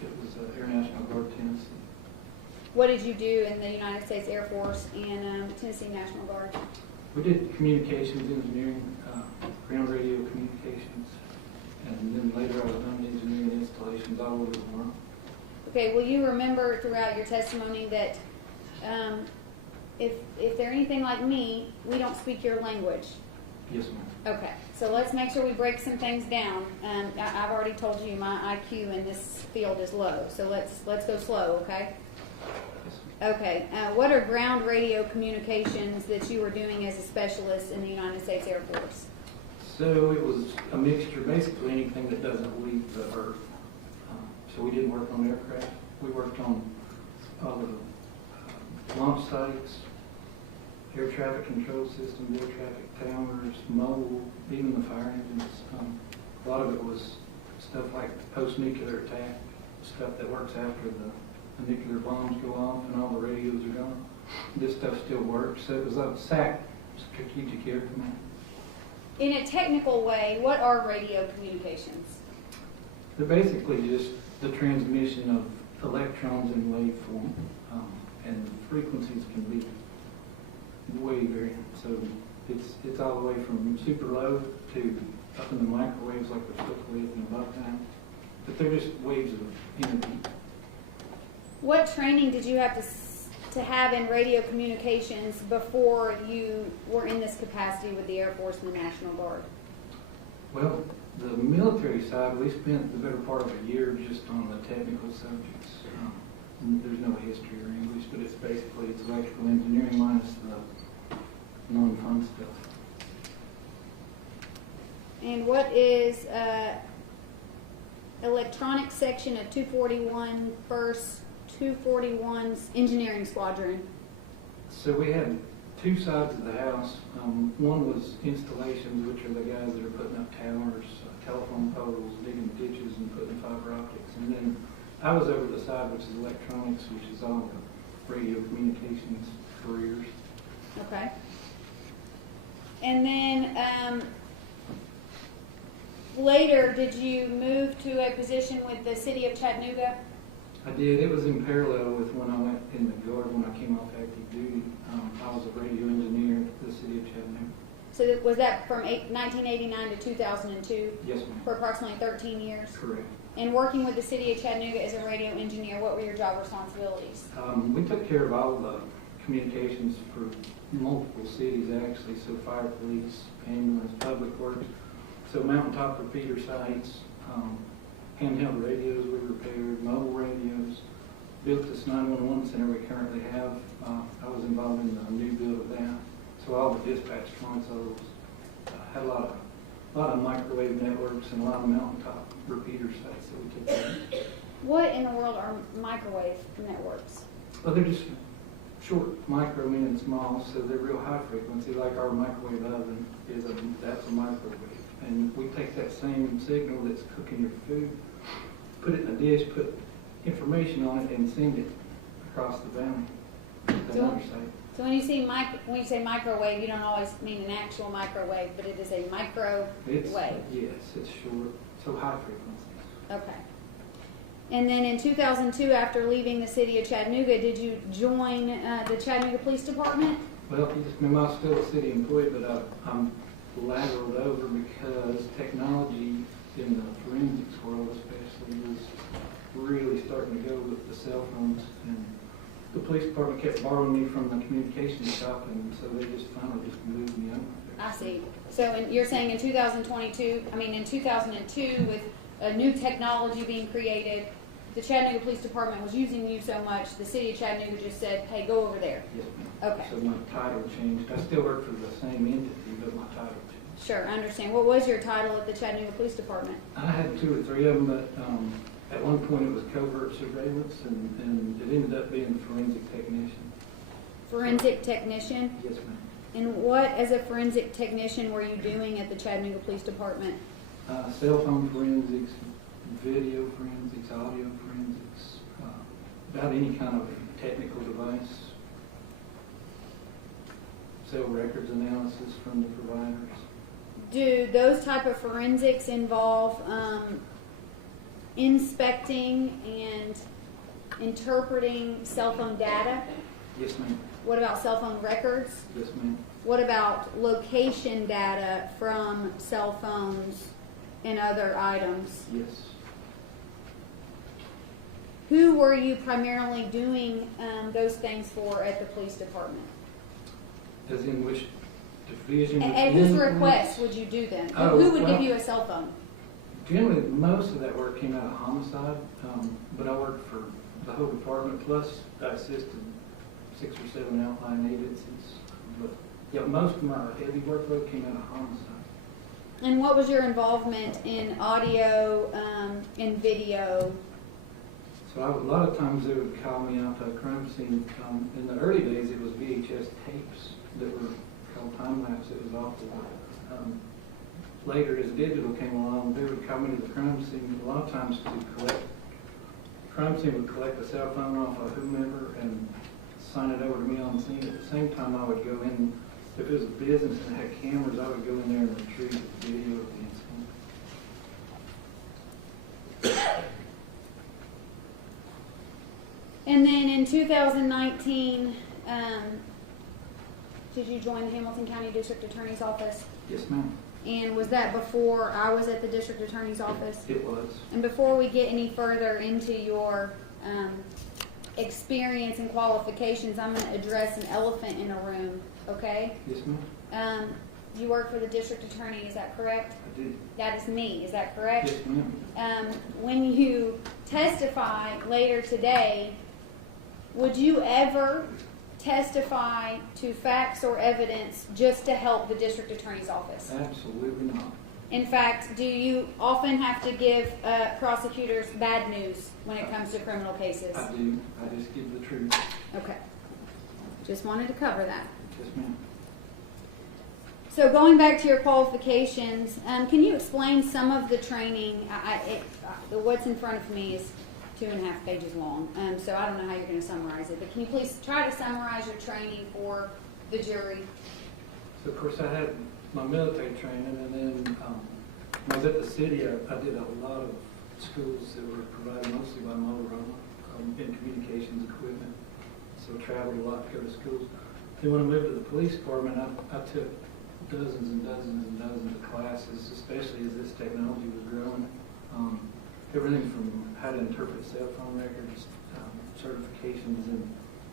It was Air National Guard, Tennessee. What did you do in the United States Air Force and Tennessee National Guard? We did communications engineering, ground radio communications, and then later I was doing engineering installations all over the world. Okay, will you remember throughout your testimony that if they're anything like me, we don't speak your language? Yes, ma'am. Okay, so let's make sure we break some things down. I've already told you my IQ in this field is low, so let's go slow, okay? Yes, ma'am. Okay, what are ground radio communications that you were doing as a specialist in the United States Air Force? So it was a mixture, basically anything that doesn't leave the earth. So we didn't work on aircraft. We worked on all the launch sites, air traffic control systems, air traffic towers, mobile, even the fire engines. A lot of it was stuff like post-nuclear attack, stuff that works after the nuclear bombs go off and all the radios are gone. This stuff still works. So it was a SAC, Strategic Air Command. In a technical way, what are radio communications? They're basically just the transmission of electrons in waveform, and the frequencies can be way variant. So it's all the way from super low to up in the microwaves like we're supposed to live in above time. But they're just waves of energy. What training did you have to have in radio communications before you were in this capacity with the Air Force and the National Guard? Well, the military side, we spent the better part of a year just on the technical subjects. There's no history or English, but it's electrical engineering minus the non-fun stuff. And what is electronics section of 241 first 241's engineering squadron? So we had two sides of the house. One was installations, which are the guys that are putting up towers, telephone poles, digging ditches, and putting fiber optics. And then I was over the side, which is electronics, which is all the radio communications careers. Okay. And then later, did you move to a position with the city of Chattanooga? I did. It was in parallel with when I went in the Guard when I came off active duty. I was a radio engineer at the city of Chattanooga. So was that from 1989 to 2002? Yes, ma'am. For approximately 13 years? Correct. And working with the city of Chattanooga as a radio engineer, what were your job responsibilities? We took care of all the communications for multiple cities, actually. So fire, police, ambulance, public works. So mountaintop repeater sites, handheld radios we repaired, mobile radios, built this 911 center we currently have. I was involved in the new build of that. So all the dispatch consoles, had a lot of microwave networks and a lot of mountaintop repeater sites that we took care of. What in the world are microwave networks? Well, they're just short, micro, meaning small, so they're real high frequency, like our microwave oven that's a microwave. And we take that same signal that's cooking your food, put it in a dish, put information on it, and send it across the valley. So when you say microwave, you don't always mean an actual microwave, but it is a microwave. Yes, it's short, so high frequencies. Okay. And then in 2002, after leaving the city of Chattanooga, did you join the Chattanooga Police Department? Well, you just remember I was still a city employee, but I'm lateraled over because technology in the forensics world especially was really starting to go with the cell phones, and the police department kept borrowing me from the communications shop, and so they just finally just moved me over there. I see. So you're saying in 2002, with a new technology being created, the Chattanooga Police Department was using you so much, the city of Chattanooga just said, hey, go over there. Yes, ma'am. Okay. So my title changed. I still work for the same entity, but my title changed. Sure, I understand. What was your title at the Chattanooga Police Department? I had 2 or 3 of them, but at one point it was covert surveillance, and it ended up being forensic technician. Forensic technician? Yes, ma'am. And what, as a forensic technician, were you doing at the Chattanooga Police Department? Cell phone forensics, video forensics, audio forensics, about any kind of technical device, cell records analysis from the providers. Do those type of forensics involve inspecting and interpreting cell phone data? Yes, ma'am. What about cell phone records? Yes, ma'am. What about location data from cell phones and other items? Yes. Who were you primarily doing those things for at the police department? As in which division? At whose request would you do them? Who would give you a cell phone? Generally, most of that work came out of homicide, but I worked for the whole department, plus I assisted 6 or 7 outlying agencies. But yeah, most of my heavy workload came out of homicide. And what was your involvement in audio and video? So a lot of times they would call me out to a crime scene. In the early days, it was VHS tapes that were called time lapse. It was awful. Later, as digital came along, they would come into the crime scene a lot of times to collect. Crime scene would collect a cell phone off of whomever and sign it over to me on the scene. At the same time, I would go in. If it was a business and had cameras, I would go in there and retrieve the video of the incident. And then in 2019, did you join the Hamilton County District Attorney's Office? Yes, ma'am. And was that before I was at the District Attorney's Office? It was. And before we get any further into your experience and qualifications, I'm going to address an elephant in a room, okay? Yes, ma'am. You work for the District Attorney, is that correct? I did. That is me, is that correct? Yes, ma'am. When you testify later today, would you ever testify to facts or evidence just to help the District Attorney's Office? Absolutely not. In fact, do you often have to give prosecutors bad news when it comes to criminal cases? I do. I just give the truth. Okay. Just wanted to cover that. Yes, ma'am. So going back to your qualifications, can you explain some of the training? What's in front of me is 2.5 pages long, so I don't know how you're going to summarize it. But can you please try to summarize your training for the jury? So, of course, I had my military training, and then when I was at the city, I did a lot of schools that were provided mostly by Motorola in communications equipment. So I traveled a lot to go to schools. Then when I moved to the police department, I took dozens and dozens and dozens of classes, especially as this technology was growing. Everything from how to interpret cell phone records, certifications in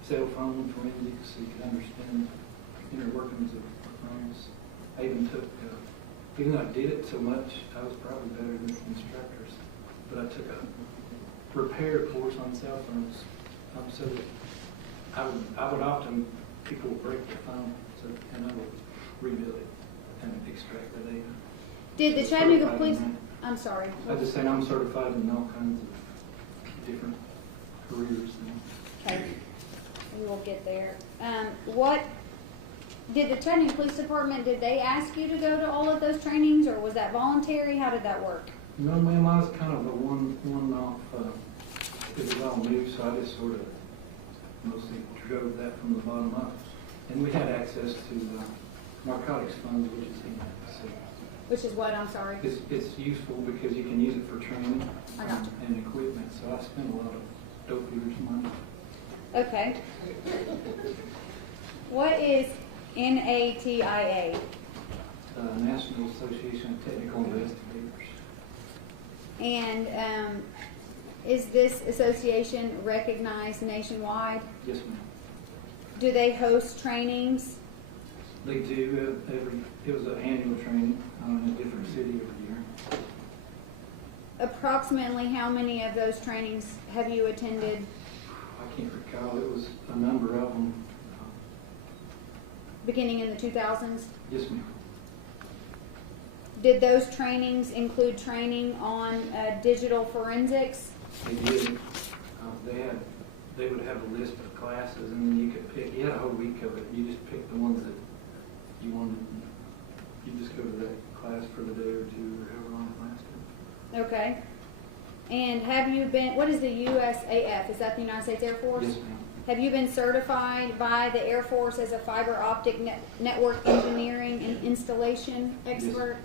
cell phone forensics, so you can understand inner workings of phones. I even took, even though I did it so much, I was probably better than the instructors, but I took a repair course on cell phones, so that I would often, people would break their phone, and I would rebuild it and extract the data. Did the Chattanooga Police... I'm sorry. I just saying I'm certified in all kinds of different careers. Okay. We will get there. What did the Chattanooga Police Department, did they ask you to go to all of those trainings, or was that voluntary? How did that work? No, ma'am, I was kind of a one-off. It was all new, so I just sort of mostly drove that from the bottom up. And we had access to narcotics funds, which is in so. Which is what, I'm sorry? It's useful because you can use it for training and equipment, so I spent a lot of dope dealers' money. Okay. What is NATIA? National Association of Technical Investigators. And is this association recognized nationwide? Yes, ma'am. Do they host trainings? They do, it was an annual training in a different city every year. Approximately how many of those trainings have you attended? I can't recall, it was a number of them. Beginning in the 2000s? Yes, ma'am. Did those trainings include training on digital forensics? They did. They would have a list of classes, and then you could pick. You had a whole week of it. You just picked the ones that you wanted. You just go to that class for the day or two, or however long it lasted. Okay. And have you been, what is the USAF? Is that the United States Air Force? Yes, ma'am. Have you been certified by the Air Force as a fiber optic network engineering and installation expert? Yes.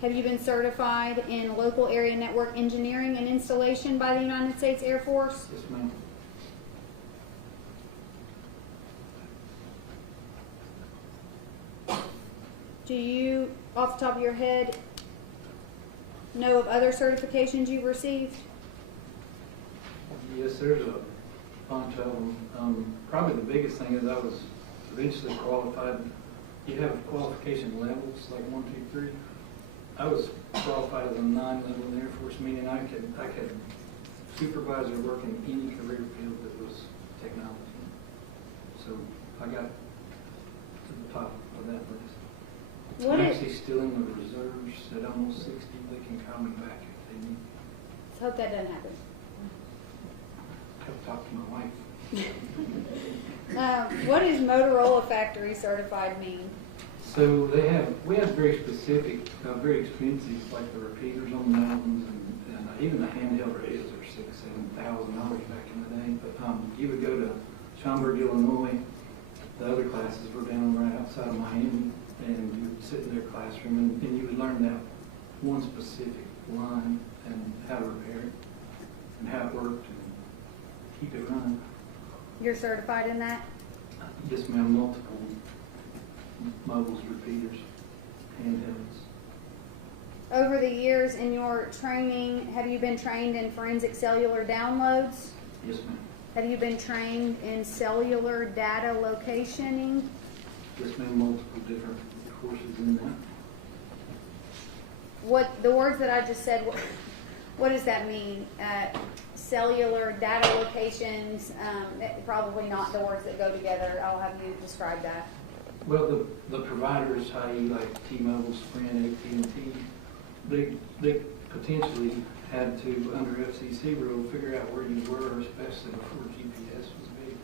Have you been certified in local area network engineering and installation by the United States Air Force? Yes, ma'am. Do you, off the top of your head, know of other certifications you've received? Yes, there's a bunch of them. Probably the biggest thing is I was eventually qualified. You have qualification levels, like 1, 2, 3. I was qualified as a 9 level in the Air Force, meaning I could supervise or work in any career field that was technology. So I got to the top of that list. What I'm is, actually still in the reserves at almost 60. They can call me back if they need. let's hope that doesn't happen. I have to talk to my wife. What does Motorola factory certified mean? So we have very specific, very expensive, like the repeaters on the mountains, and even the handheld radios are $6,000-7,000 back in the day. But you would go to Schaumburg, Illinois. The other classes were down right outside of Miami, and you would sit in their classroom, and you would learn that one specific line and how to repair it, and how it worked, and keep it running. You're certified in that? Yes, ma'am. Multiple mobiles, repeaters, handhelds. Over the years in your training, have you been trained in forensic cellular downloads? Yes, ma'am. Have you been trained in cellular data locationing? Yes, ma'am. Multiple different courses in that. What the words that I just said, what does that mean? Cellular data locations, probably not the words that go together. I'll have you describe that. Well, the providers, i.e. like T-Mobile, Sprint, AT&T, they potentially had to, under FCC rule, figure out where you were, especially before GPS was big.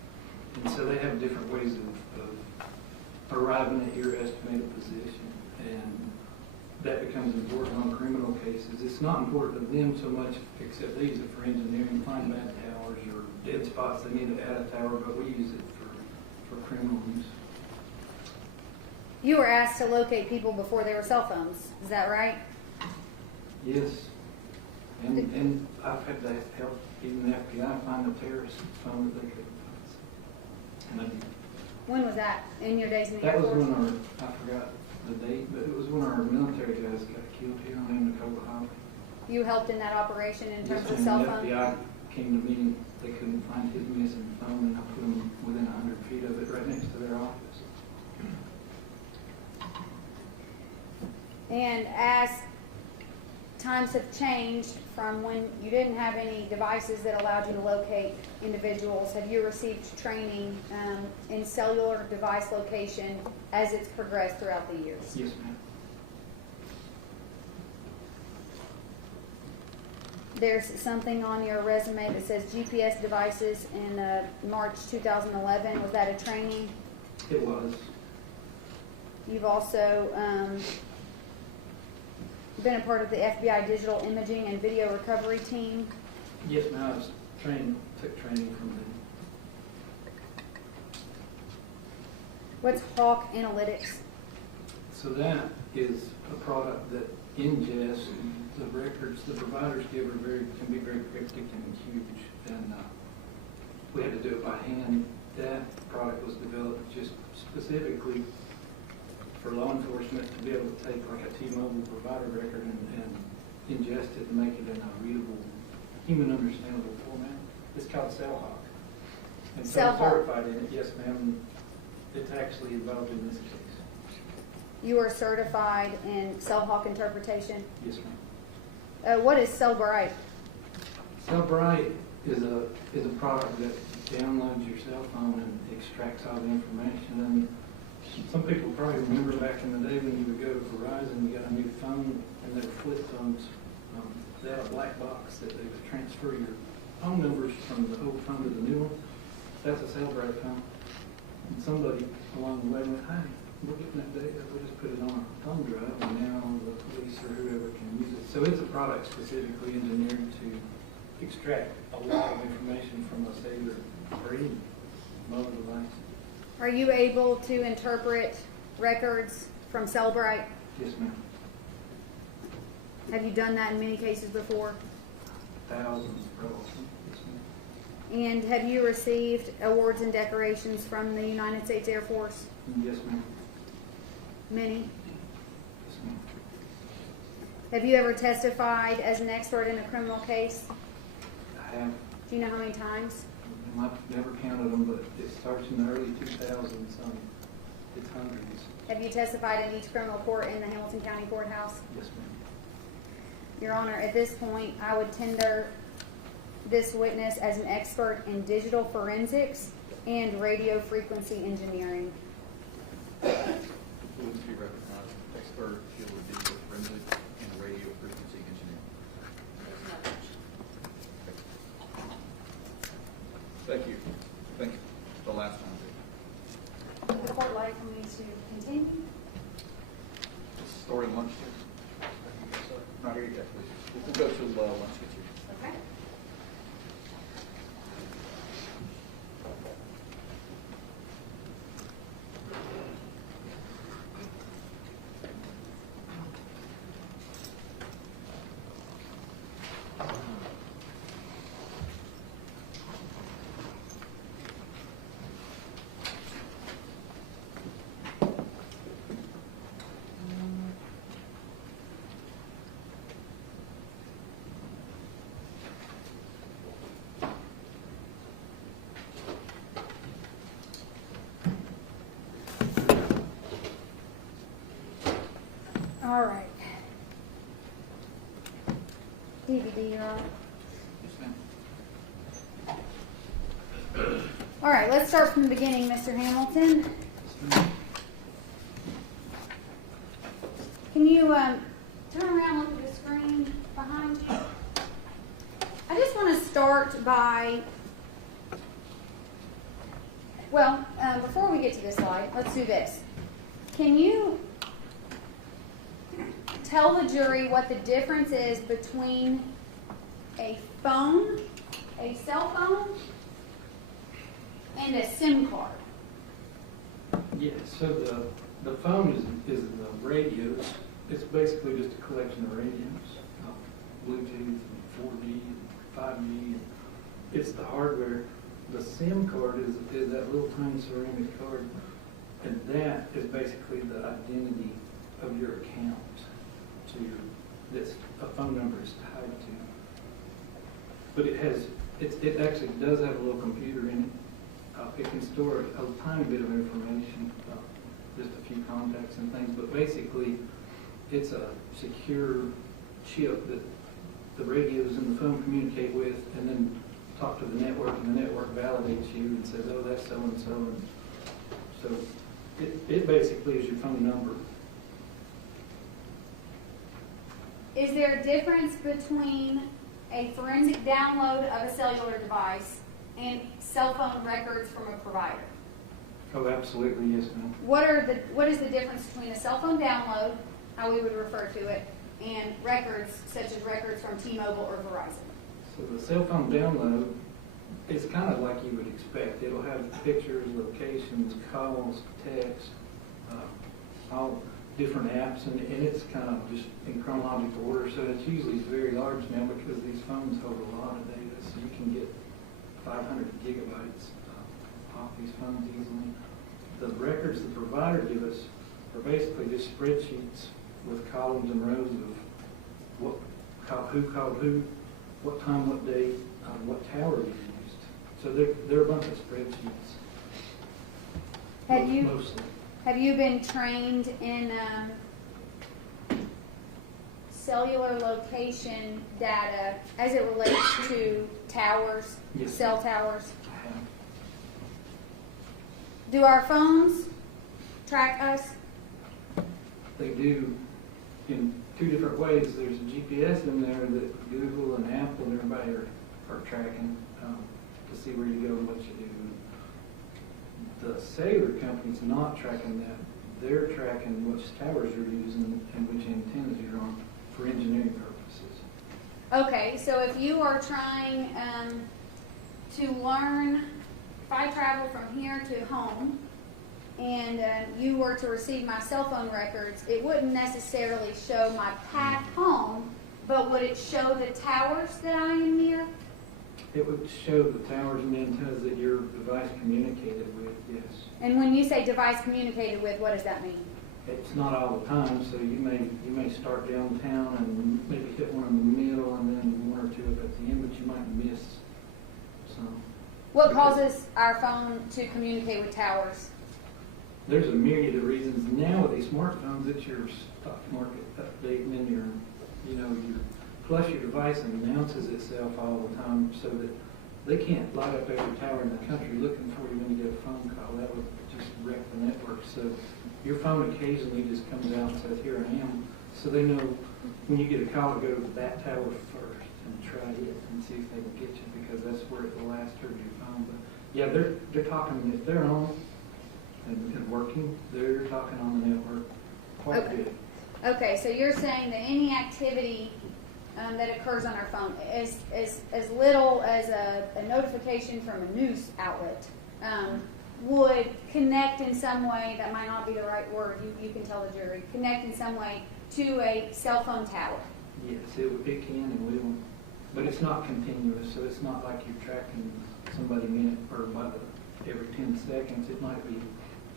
And so they have different ways of arriving at your estimated position. And that becomes important on criminal cases. It's not important to them so much, except they use it for engineering, find bad towers or dead spots they need to add a tower, but we use it for criminal use. You were asked to locate people before there were cell phones. Is that right? Yes. And I've had to help even the FBI find a terrorist phone that they couldn't find. And I did. When was that? In your days in the Air That was Force? when I forgot the date, but it was when our military guys got killed here on Indicola Highway. You helped in that operation in terms of Yes, cell and phone? the FBI came to me and they couldn't find his missing phone, and I put him within 100 feet of it right next to their office. And as times have changed from when you didn't have any devices that allowed you to locate individuals, have you received training in cellular device location as it's progressed throughout the years? Yes, ma'am. There's something on your resume that says GPS devices in March 2011. Was that a training? It was. You've also been a part of the FBI digital imaging and video recovery team. Yes, ma'am. I was took training from them. What's Hawk Analytics? So that is a product that ingests the records the providers give can be very cryptic and huge, and we had to do it by hand. That product was developed just specifically for law enforcement to be able to take like a T-Mobile provider record and ingest it and make it in a readable, human understandable format. It's called CellHawk. And so I'm CellHawk. certified in it, yes ma'am. It's actually involved in this case. You are certified in CellHawk interpretation. Yes ma'am. What is CellBright? CellBright is a product that downloads your cell phone and extracts all the information. And some people probably remember back in the day when you would go to Verizon, you got a new phone, and they were flip phones. They had a black box that they would transfer your phone numbers from the old phone to the new one. That's a CellBright phone. And somebody along the way went, hey, we're getting that data, we'll just put it on our thumb drive, and now the police or whoever can use it. So it's a product specifically engineered to extract a lot of information from a cellular or any mobile device. Are you able to interpret records from CellBright? Yes, ma'am. Have you done that in many cases before? Thousands, probably. Yes, ma'am. And have you received awards and decorations from the United States Air Force? Yes, ma'am. Many. Yes, ma'am. Have you ever testified as an expert in a criminal case? I have. Do you know how many times? I've never counted them, but it starts in the early 2000s. It's hundreds. Have you testified in each criminal court in the Hamilton County Courthouse? Yes, ma'am. Your Honor, at this point, I would tender this witness as an expert in digital forensics and radio frequency engineering. Please be recognized, expert field of digital forensics and radio frequency engineering. Thank you. Thank you. The last time. Would the court like for me to continue? Story lunch here. Not here yet, please. We'll go to lunch with you. Okay. All right. DVD, Your Honor. Yes, ma'am. All right, let's start from the beginning, Mr. Hamilton. Can you turn around, look at the screen behind you? I just want to start by, well, before we get to this slide, let's do this. Can you tell the jury what the difference is between a phone, a cell phone, and a SIM card? Yeah, so the phone is the radios. It's basically just a collection of radios, Bluetooth, 4G, 5G. It's the hardware. The SIM card is that little tiny ceramic card, and that is basically the identity of your account to this a phone number is tied to. But it actually does have a little computer in it. It can store a tiny bit of information, just a few contacts and things, but basically it's a secure chip that the radios in the phone communicate with and then talk to the network, and the network validates you and says, oh, that's so-and-so. And so it basically is your phone number. Is there a difference between a forensic download of a cellular device and cell phone records from a provider? Oh, absolutely, yes, ma'am. What is the difference between a cell phone download, how we would refer to it, and records such as records from T-Mobile or Verizon? So the cell phone download is kind of like you would expect. It'll have pictures, locations, calls, text, all different apps, and it's kind of just in chronological order. So it's usually very large now because these phones hold a lot of data, so you can get 500 gigabytes off these phones easily. The records the provider give us are basically just spreadsheets with columns and rows of what who called who, what time, what day, what tower you used. So they're a bunch of spreadsheets. Mostly. Have you been trained in cellular location data as it relates to towers, Yes. cell towers? I have. Do our phones track us? They do in two different ways. There's a GPS in there that Google and Apple and everybody are tracking to see where you go and what you do. The cellular company's not tracking that. They're tracking which towers you're using and which antennas you're on for engineering purposes. Okay, so if you are trying to learn, if I travel from here to home, and you were to receive my cell phone records, it wouldn't necessarily show my path home, but would it show the towers that I am near? It would show the towers and antennas that your device communicated with, yes. And when you say device communicated with, what does that mean? It's not all the time, so you may start downtown and maybe hit one in the middle and then one or two up at the end, but you might miss some. What causes our phone to communicate with towers? There's a myriad of reasons. Now with these smartphones, it's your stock market updating and your plus your device announces itself all the time so that they can't light up every tower in the country looking for you when you get a phone call. That would just wreck the network. So your phone occasionally just comes out and says, here I am. So they know when you get a call to go to that tower first and try it and see if they can get you, because that's where it will last heard your phone. But yeah, they're talking, if they're on and working, they're talking on the network quite good. Okay, so you're saying that any activity that occurs on our phone, as little as a notification from a news outlet, would connect in some way, that might not be the right word, you can tell the jury, connect in some way to a cell phone tower. Yes, it can and will, but it's not continuous, so it's not like you're tracking somebody minute or by every 10 seconds. It might be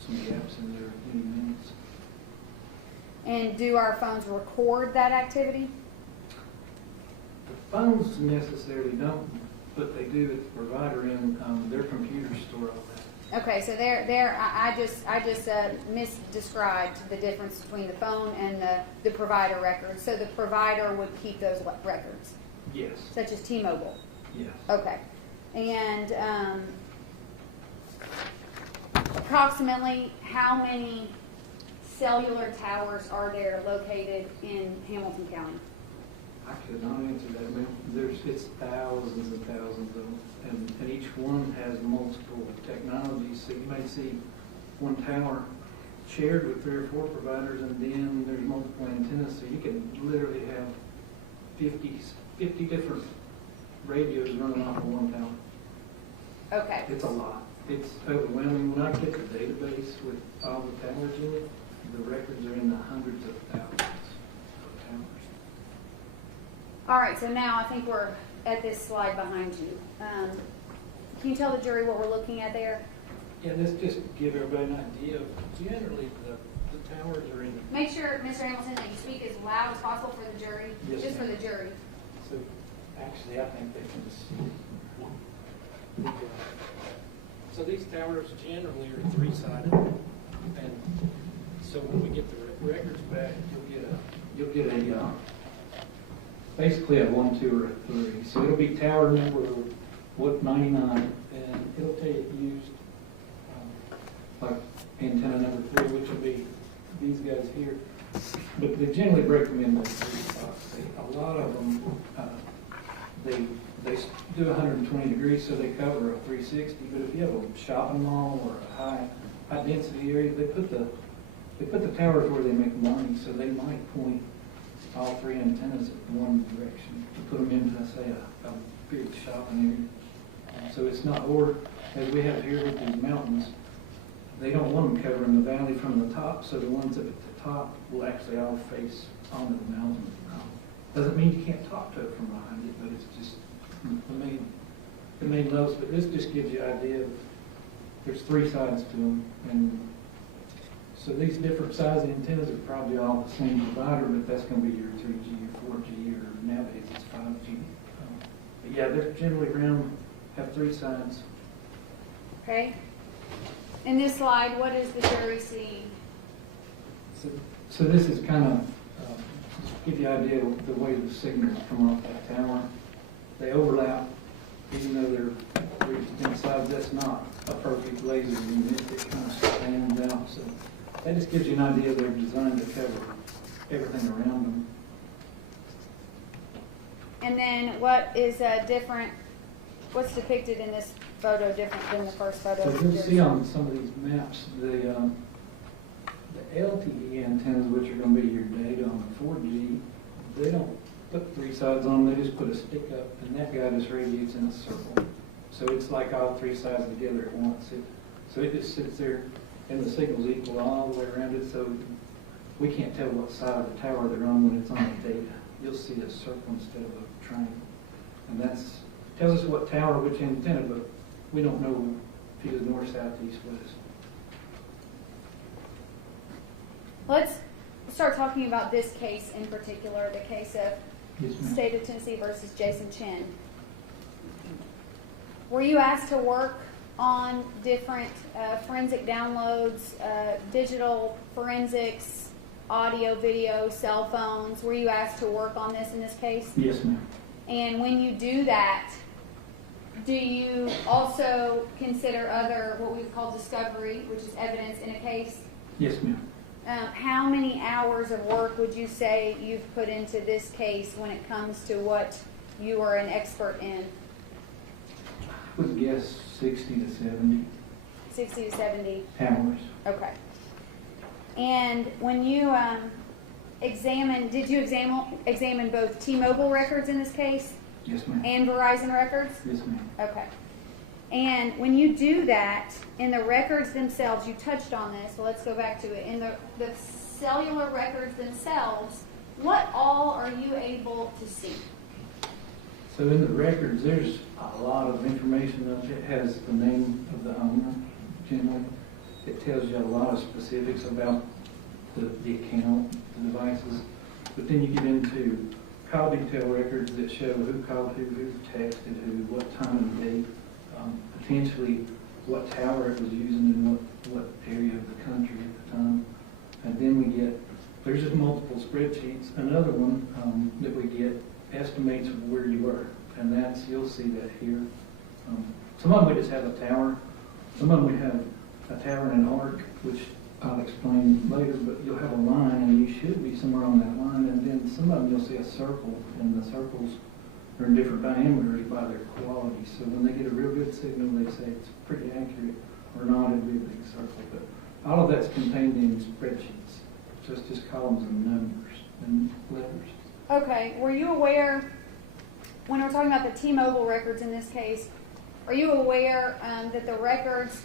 some gaps in there, a few minutes. And do our phones record that activity? The phones necessarily don't, but they do at the provider end. Their computers store all that. Okay, so I just misdescribed the difference between the phone and the provider records. So the provider would keep those records, Yes, such as T-Mobile. yes. Okay, and approximately how many cellular towers are there located in Hamilton County? I could not answer that. I mean, it's thousands and thousands of them, and each one has multiple technologies. So you may see one tower shared with 3 or 4 providers, and then there's multiple antennas. So you can literally have 50 different radios running off of one tower. Okay. It's a lot. It's overwhelming. When I get the database with all the towers in it, the records are in the hundreds of thousands of towers. All right, so now I think we're at this slide behind you. Can you tell the jury what we're looking at there? Yeah, let's just give everybody an idea of generally the towers are in. Make sure, Mr. Hamilton, that you speak as loud as possible for the jury, Yes, just for ma'am. the jury. So actually, I think they can see. So these towers generally are 3-sided, and so when we get the records back, you'll get a basically a 1, 2, or a 3. So it'll be tower number 99, and it'll tell you it used like antenna number 3, which will be these guys here. But they generally break them into 3 spots. A lot of them, they do 120 degrees, so they cover a 360. But if you have a shopping mall or a high density area, they put the towers where they make money, so they might point all 3 antennas in one direction to put them into, say, a big shopping area. So it's not, or as we have here with these mountains, they don't want them covering the valley from the top, so the ones up at the top will actually all face onto the mountain. Doesn't mean you can't talk to it from behind it, but it's just the main lows. But this just gives you an idea of there's 3 sides to them, and So these different size antennas are probably all the same provider, but that's going to be your 3G or 4G, or nowadays it's 5G. But yeah, they're generally around, have 3 sides. Okay. In this slide, what is the jury seeing? So this is kind of, just give you an idea of the way the signals come off that tower. They overlap, even though they're 3 distinct sides. That's not a perfect laser unit. It kind of stands out. So that just gives you an idea they're designed to cover everything around them. And then what is different, what's depicted in this photo different than the first photo? So you'll see on some of these maps, the LTE antennas, which are going to be your data on the 4G, they don't put 3 sides on, they just put a stick up, and that guy just radiates in a circle. So it's like all 3 sides together at once. So it just sits there, and the signal's equal all the way around it, so we can't tell what side of the tower they're on when it's on the data. You'll see a circle instead of a triangle. And that tells us what tower, which antenna, but we don't know if it is north, south, east, west. Let's start talking about this case in particular, the case of Yes, ma'am. State of Tennessee versus Jason Chen. Were you asked to work on different forensic downloads, digital forensics, audio, video, cell phones? Were you asked to work on this in this case? Yes, ma'am. And when you do that, do you also consider other, what we would call discovery, which is evidence in a case? Yes, ma'am. How many hours of work would you say you've put into this case when it comes to what you are an expert in? I would guess 60 to 70 60 to 70 hours. Okay. And when you did you examine both T-Mobile records in this case Yes, ma'am. and Verizon records? Yes, ma'am. Okay. And when you do that, in the records themselves, you touched on this, so let's go back to it. In the cellular records themselves, what all are you able to see? So in the records, there's a lot of information up. It has the name of the owner, generally. It tells you a lot of specifics about the account, the devices. But then you get into call detail records that show who called who texted who, what time and date, potentially what tower it was using in what area of the country at the time. And then we get, there's just multiple spreadsheets. Another one that we get estimates of where you were. And that's, you'll see that here. Some of them we just have a tower. Some of them we have a tower and an arc, which I'll explain later, but you'll have a line and you should be somewhere on that line. And then some of them you'll see a circle, and the circles are in different diameters by their quality. So when they get a real good signal, they say it's pretty accurate, or not, it'll be a big circle. But all of that's contained in spreadsheets. So it's just columns and numbers and letters. Okay, were you aware, when we're talking about the T-Mobile records in this case, are you aware that the records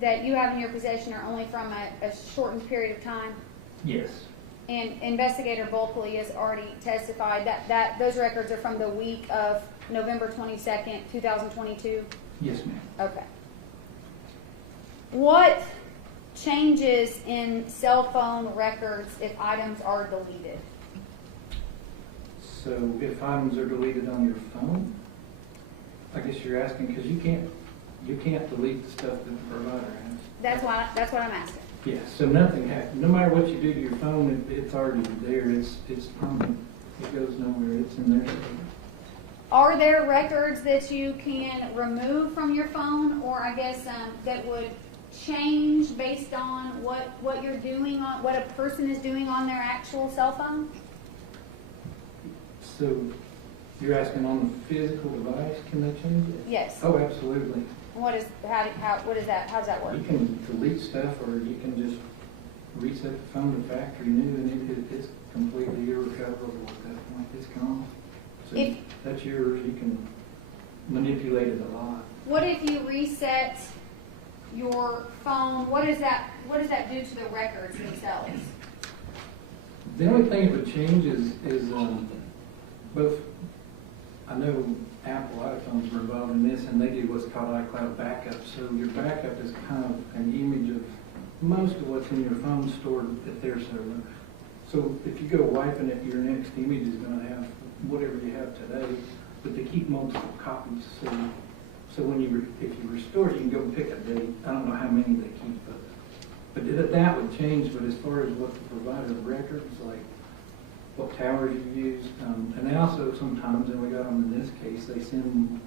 that you have in your possession are only from a shortened period of time? Yes. And Investigator Bulkley has already testified that those records are from the week of November 22nd, 2022? Yes, ma'am. Okay. What changes in cell phone records if items are deleted? So if items are deleted on your phone, I guess you're asking, because you can't delete the stuff that the provider has. That's what I'm asking. Yeah, so nothing happens. No matter what you do to your phone, it's already there. It's permanent. It goes nowhere. It's in there. Are there records that you can remove from your phone, or I guess that would change based on what you're doing on what a person is doing on their actual cell phone? So you're asking on the physical device, can they change it? Yes. Oh, absolutely. What is that? How does that work? You can delete stuff, or you can just reset the phone to factory new, and it's completely irrecoverable at that point. It's gone. So that's yours. You can manipulate it a lot. What if you reset your phone? What does that do to the records themselves? The only thing it would change is both. I know Apple iPhones were involved in this, and they do what's called iCloud backup. So your backup is kind of an image of most of what's in your phone is stored at their server. So if you go wiping it, your next image is going to have whatever you have today, but they keep multiple copies. So when if you restore it, you can go pick a date. I don't know how many they keep, but that would change. But as far as what the provider of records, like what towers you use, and they also sometimes, and we got them in this case, they send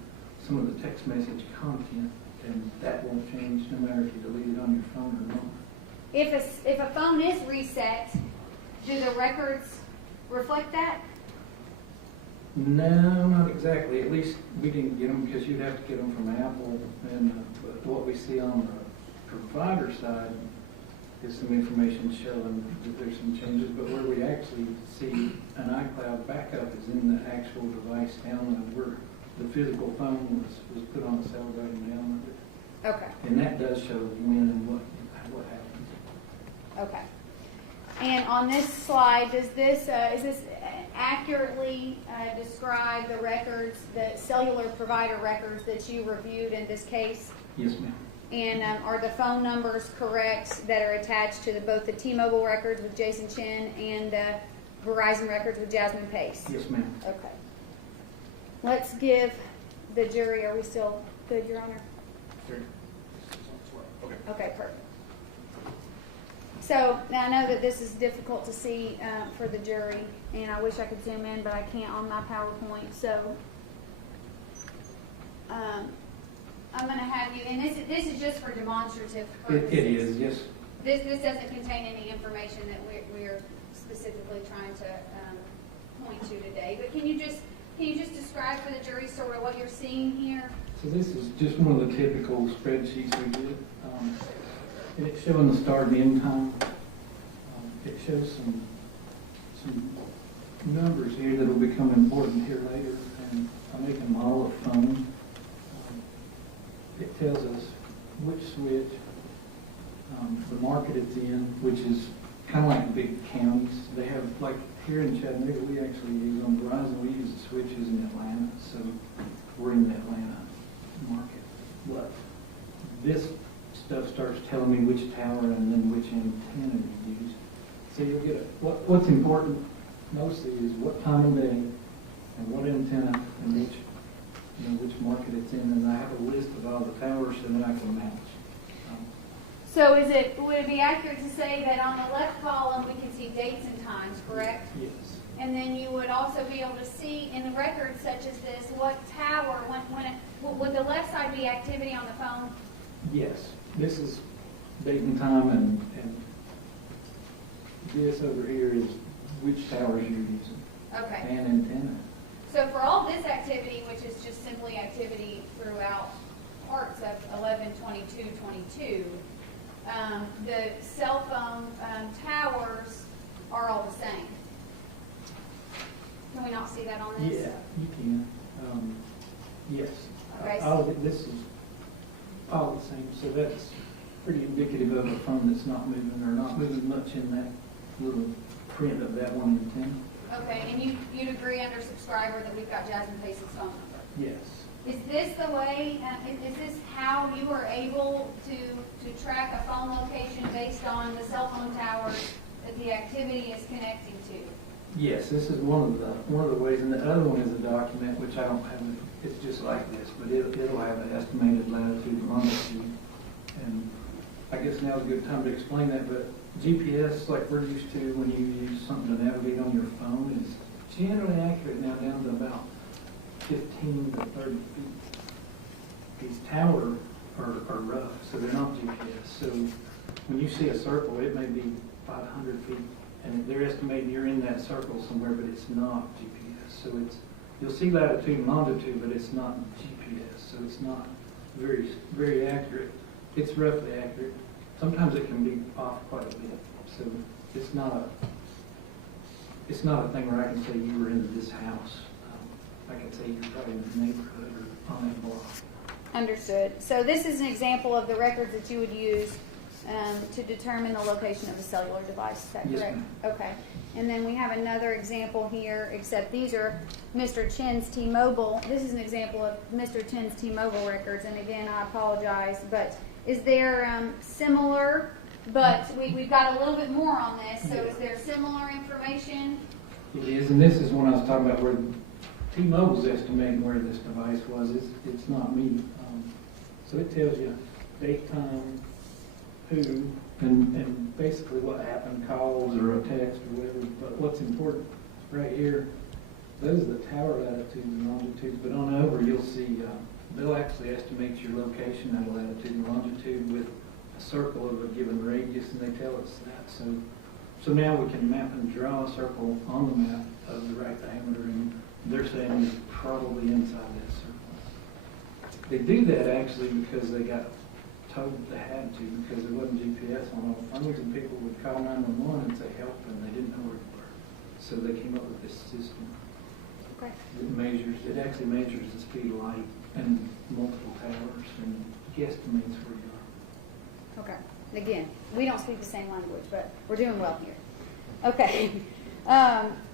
some of the text message content, and that won't change no matter if you delete it on your phone or not. If a phone is reset, do the records reflect that? No, not exactly. At least we didn't get them because you'd have to get them from Apple. And but what we see on the provider side is some information showing that there's some changes. But where we actually see an iCloud backup is in the actual device download, where the physical phone was put on the cell right and downloaded. Okay. And that does show when and what happens. Okay. And on this slide, does this is this accurately describe the records, the cellular provider records that you reviewed in this case? Yes, ma'am. And are the phone numbers correct that are attached to both the T-Mobile records with Jason Chen and the Verizon records with Jasmine Pace? Yes, ma'am. Okay. Let's give the jury, are we still good, Your Honor? Okay, perfect. So now I know that this is difficult to see for the jury, and I wish I could zoom in, but I can't on my PowerPoint. So I'm going to have you, and this is just for demonstrative purposes. It is, yes. This doesn't contain any information that we're specifically trying to point to today. But can you just describe for the jury sort of what you're seeing here? So this is just one of the typical spreadsheets we did. And it's showing the start and end time. It shows some numbers here that will become important here later, and I make them all a phone. It tells us which switch, the market it's in, which is kind of like big counties. They have, like here in Chattanooga, we actually use on Verizon, we use the switches in Atlanta, so we're in the Atlanta market. But this stuff starts telling me which tower and then which antenna you use. So you'll get what's important mostly is what time of day and what antenna and which market it's in, and I have a list of all the towers so that I can match. So would it be accurate to say that on the left column we can see dates and times, correct? Yes. And then you would also be able to see in the records such as this what tower, would the left side be activity on the phone? Yes. This is date and time, and this over here is which towers you're using. Okay. And antenna. So for all this activity, which is just simply activity throughout parts of 11/22/22, the cell phone towers are all the same. Can we not see that on this? Yeah, you can. Yes. Okay. This is all the same, so that's pretty indicative of a phone that's not moving or not moving much in that little print of that one antenna. Okay, and you'd agree under subscriber that we've got Jasmine Pace's phone number? Yes. Is this the way, is this how you were able to track a phone location based on the cell phone towers that the activity is connecting to? Yes, this is one of the ways, and the other one is a document which I don't have. It's just like this, but it'll have an estimated latitude and longitude. And I guess now's a good time to explain that. But GPS, like we're used to when you use something to navigate on your phone, is generally accurate now down to about 15 to 30 feet. These towers are rough, so they're not GPS. So when you see a circle, it may be 500 feet, and they're estimating you're in that circle somewhere, but it's not GPS. So you'll see latitude and longitude, but it's not GPS. So it's not very, very accurate. It's roughly accurate. Sometimes it can be off quite a bit. So it's not a thing where I can say you were in this house. I can say you're probably in the neighborhood or on that block. Understood. So this is an example of the records that you would use to determine the location of a cellular device. Is that correct? Yes, ma'am. Okay. And then we have another example here, except these are Mr. Chen's T-Mobile. This is an example of Mr. Chen's T-Mobile records. And again, I apologize, but is there similar but we've got a little bit more on this, so is there similar information? It is, and this is when I was talking about where T-Mobile's estimating where this device was. It's not me. So it tells you date, time, who, and basically what happened, calls or a text or whatever. But what's important right here, those are the tower latitudes and longitudes. But on over, you'll see they'll actually estimate your location at a latitude and longitude with a circle of a given radius, and they tell us that. So now we can map and draw a circle on the map of the right diameter, and they're saying it's probably inside that circle. They do that actually because they got told they had to, because there wasn't GPS on all phones, and people would call 911 and say help, and they didn't know where you were. So they came up with this system. Okay. It actually measures the speed of light and multiple towers and guesstimates where you are. Okay. Again, we don't speak the same language, but we're doing well here. Okay.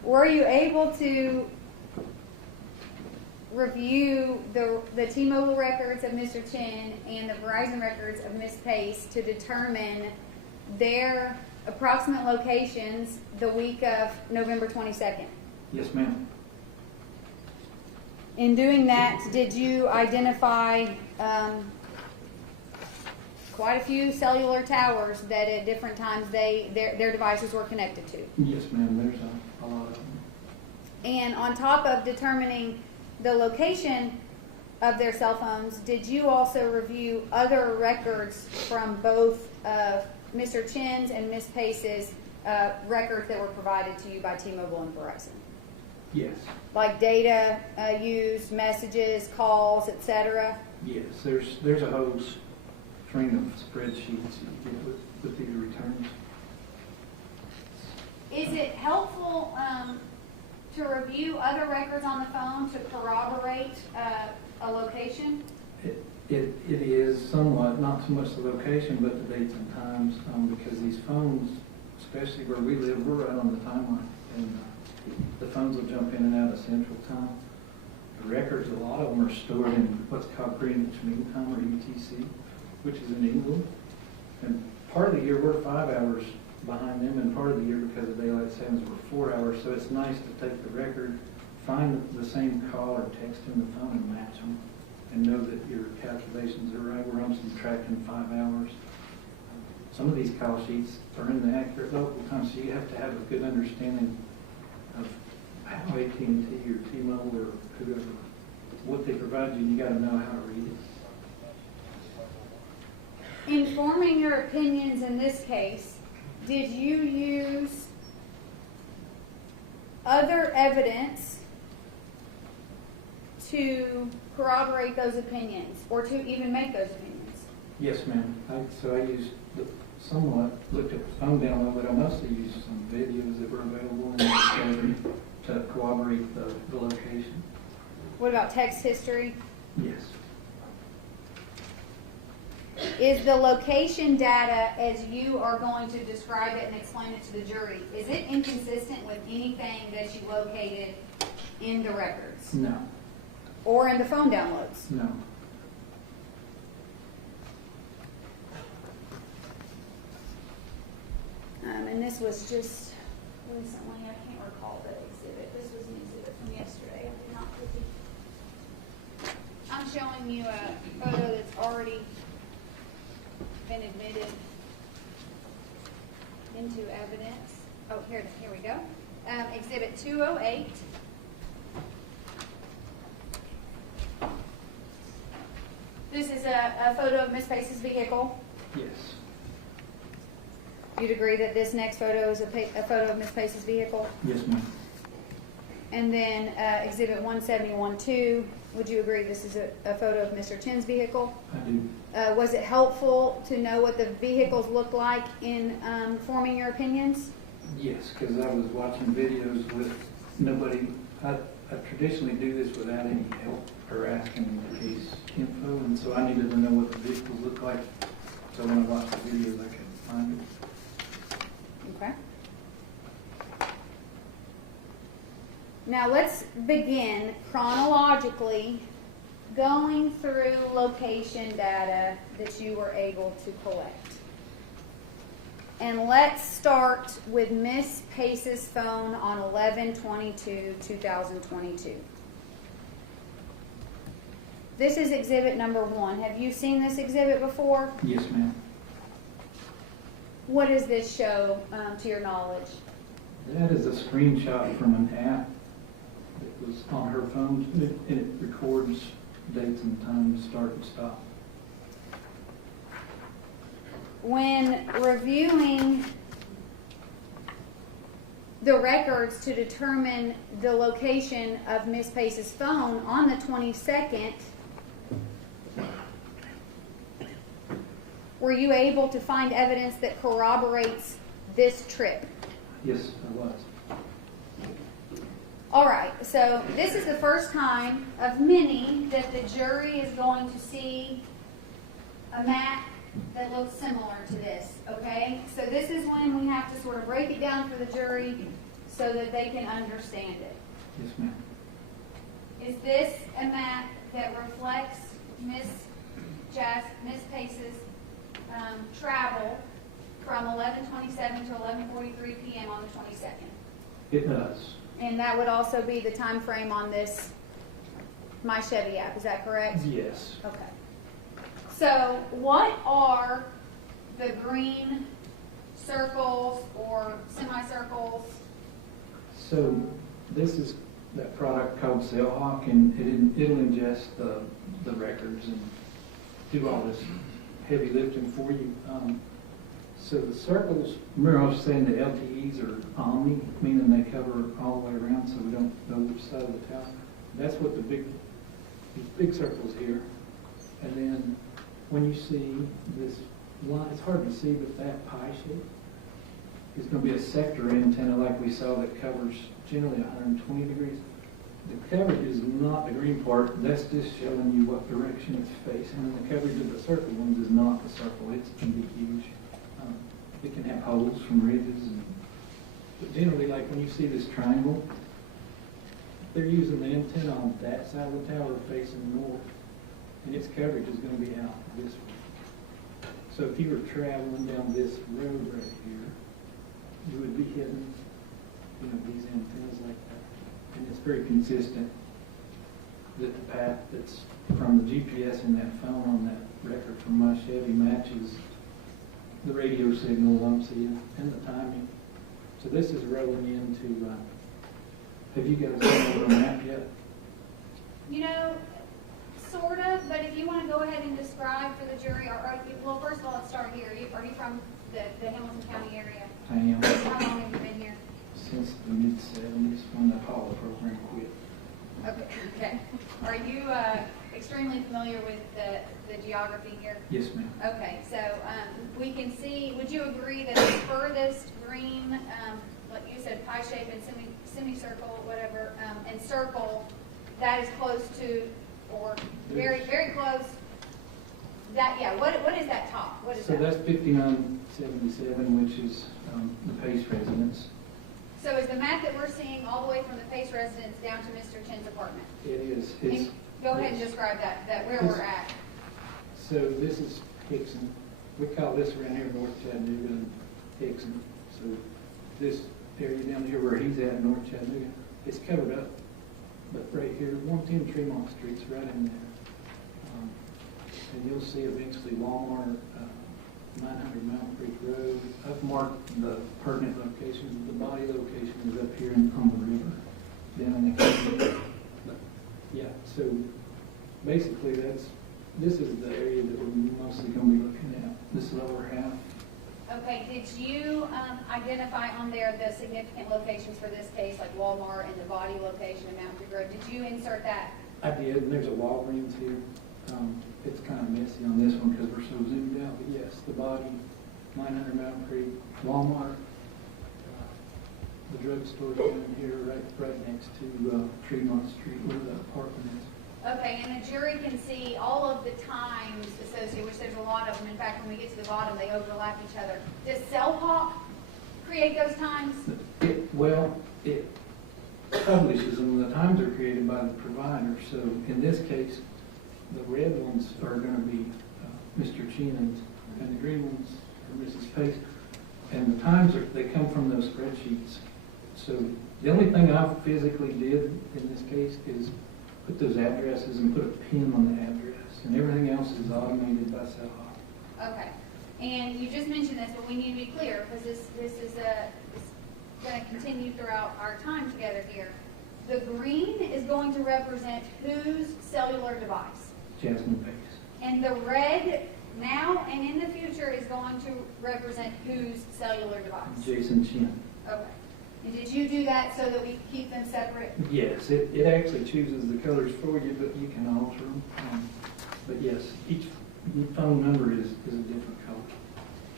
Were you able to review the T-Mobile records of Mr. Chen and the Verizon records of Ms. Pace to determine their approximate locations the week of November 22nd? Yes, ma'am. In doing that, did you identify quite a few cellular towers that at different times their devices were connected to? Yes, ma'am. There's a lot of them. And on top of determining the location of their cell phones, did you also review other records from both Mr. Chen's and Ms. Pace's records that were provided to you by T-Mobile and Verizon? Yes. Like data used, messages, calls, etc.? Yes. There's a whole string of spreadsheets you get with these returns. Is it helpful to review other records on the phone to corroborate a location? It is somewhat, not so much the location, but the dates and times, because these phones, especially where we live, we're right on the timeline, and the phones will jump in and out of Central Time. The records, a lot of them are stored in what's called Greenwich Mean Time, or UTC, which is in England. And part of the year we're 5 hours behind them, and part of the year because of daylight savings we're 4 hours. So it's nice to take the record, find the same call or text in the phone and match them, and know that your calculations are right. We're on subtracting 5 hours. Some of these call sheets are in the accurate local time, so you have to have a good understanding of how AT&T or T-Mobile or whoever, what they provide you. You got to know how to read it. Informing your opinions in this case, did you use other evidence to corroborate those opinions or to even make those opinions? Yes, ma'am. So I used looked at the phone download, but I mostly used some videos that were available in the discovery to corroborate the location. What about text history? Yes. Is the location data, as you are going to describe it and explain it to the jury, is it inconsistent with anything that you located in the records? No. Or in the phone downloads? No. And this was just recently, I can't recall the exhibit. This was an exhibit from yesterday. I did not put the... I'm showing you a photo that's already been admitted into evidence. Oh, here we go. Exhibit 208. This is a photo of Ms. Pace's vehicle. Yes. You'd agree that this next photo is a photo of Ms. Pace's vehicle? Yes, ma'am. And then Exhibit 171-2, would you agree this is a photo of Mr. Chen's vehicle? I do. Was it helpful to know what the vehicles looked like in forming your opinions? Yes, because I was watching videos with nobody. I traditionally do this without any help or asking the case info, and so I needed to know what the vehicles look like. So when I watched the videos, I could find it. Okay. Now let's begin chronologically going through location data that you were able to collect. And let's start with Miss Pace's phone on 11/22/2022. This is exhibit number 1. Have you seen this exhibit before? Yes, ma'am. What does this show, to your knowledge? That is a screenshot from an app that was on her phone, and it records dates and times, start and stop. When reviewing the records to determine the location of Miss Pace's phone on the 22nd, were you able to find evidence that corroborates this trip? Yes, I was. All right, so this is the first time of many that the jury is going to see a map that looks similar to this, okay? So this is when we have to sort of break it down for the jury so that they can understand it. Yes, ma'am. Is this a map that reflects Miss Pace's travel from 11:27 to 11:43 p.m. on the 22nd? It does. And that would also be the time frame on this My Chevy app, is that correct? Yes. Okay. So what are the green circles or semicircles? So this is that product called Sailhawk, and it'll ingest the records and do all this heavy lifting for you. So the circles, remember I was saying the LTEs are omni, meaning they cover all the way around so we don't know which side of the tower. That's what these big circles here. And then when you see this line, it's hard to see, but that pie shape is going to be a sector antenna like we saw that covers generally 120 degrees. The coverage is not the green part, that's just showing you what direction it's facing. And the coverage of the circle ones is not the circle, it can be huge. It can have holes from ridges. But generally, like when you see this triangle, they're using the antenna on that side of the tower facing north. And its coverage is going to be out this way. So if you were traveling down this road right here, you would be hitting, these antennas like that. And it's very consistent that the path that's from the GPS in that phone on that record from my Chevy matches the radio signal I'm seeing and the timing. So this is rolling into, have you guys gone over a map yet? Sort of, but if you want to go ahead and describe for the jury, well, first of all, let's start here. Are you from the Hamilton County area? I am. How long have you been here? Since the mid-70s when the Apollo program quit. Okay. Are you extremely familiar with the geography here? Yes, ma'am. Okay, so we can see, would you agree that the furthest green, like you said, pie shape and semicircle, whatever, and circle, that is close to, or very, very close? That, yeah, what is that top? What is So that? that's 5977, which is the Pace residence. So is the map that we're seeing all the way from the Pace residence down to Mr. Chen's apartment? It is. Can go ahead and describe that where we're at. So this is Hickson. We call this around here North Chattanooga and Hickson. So this area down here where he's at, North Chattanooga, it's covered up. But right here, 110 Tremont Street's right in there. And you'll see eventually Walmart, 900 Mountain Creek Road. I've marked the pertinent locations. The body location is up here on the river, down in the country. Yeah, so basically this is the area that we're mostly going to be looking at, this lower half. Okay, did you identify on there the significant locations for this case, like Walmart and the body location in Mountain Creek Road? Did you insert that? I did, and there's a Walgreens here. It's kind of messy on this one because we're so zoomed out, but yes, the body, 900 Mountain Creek, Walmart, the drugstore down here, right next to Tremont Street, where the apartment is. Okay, and the jury can see all of the times associated, which there's a lot of them. In fact, when we get to the bottom, they overlap each other. Does Cellhawk create those times? It publishes them. The times are created by the provider. So in this case, the red ones are going to be Mr. Chen's, and the green ones are Mrs. Pace. And the times they come from those spreadsheets. So the only thing I physically did in this case is put those addresses and put a pin on the address, and everything else is automated by set off. Okay. And you just mentioned this, but we need to be clear, because this is going to continue throughout our time together here. The green is going to represent whose cellular device? Jasmine Pace. And the red now and in the future is going to represent whose cellular device? Jason Chen. Okay. And did you do that so that we keep them separate? Yes, it actually chooses the colors for you, but you can alter them. But yes, each phone number is a different color.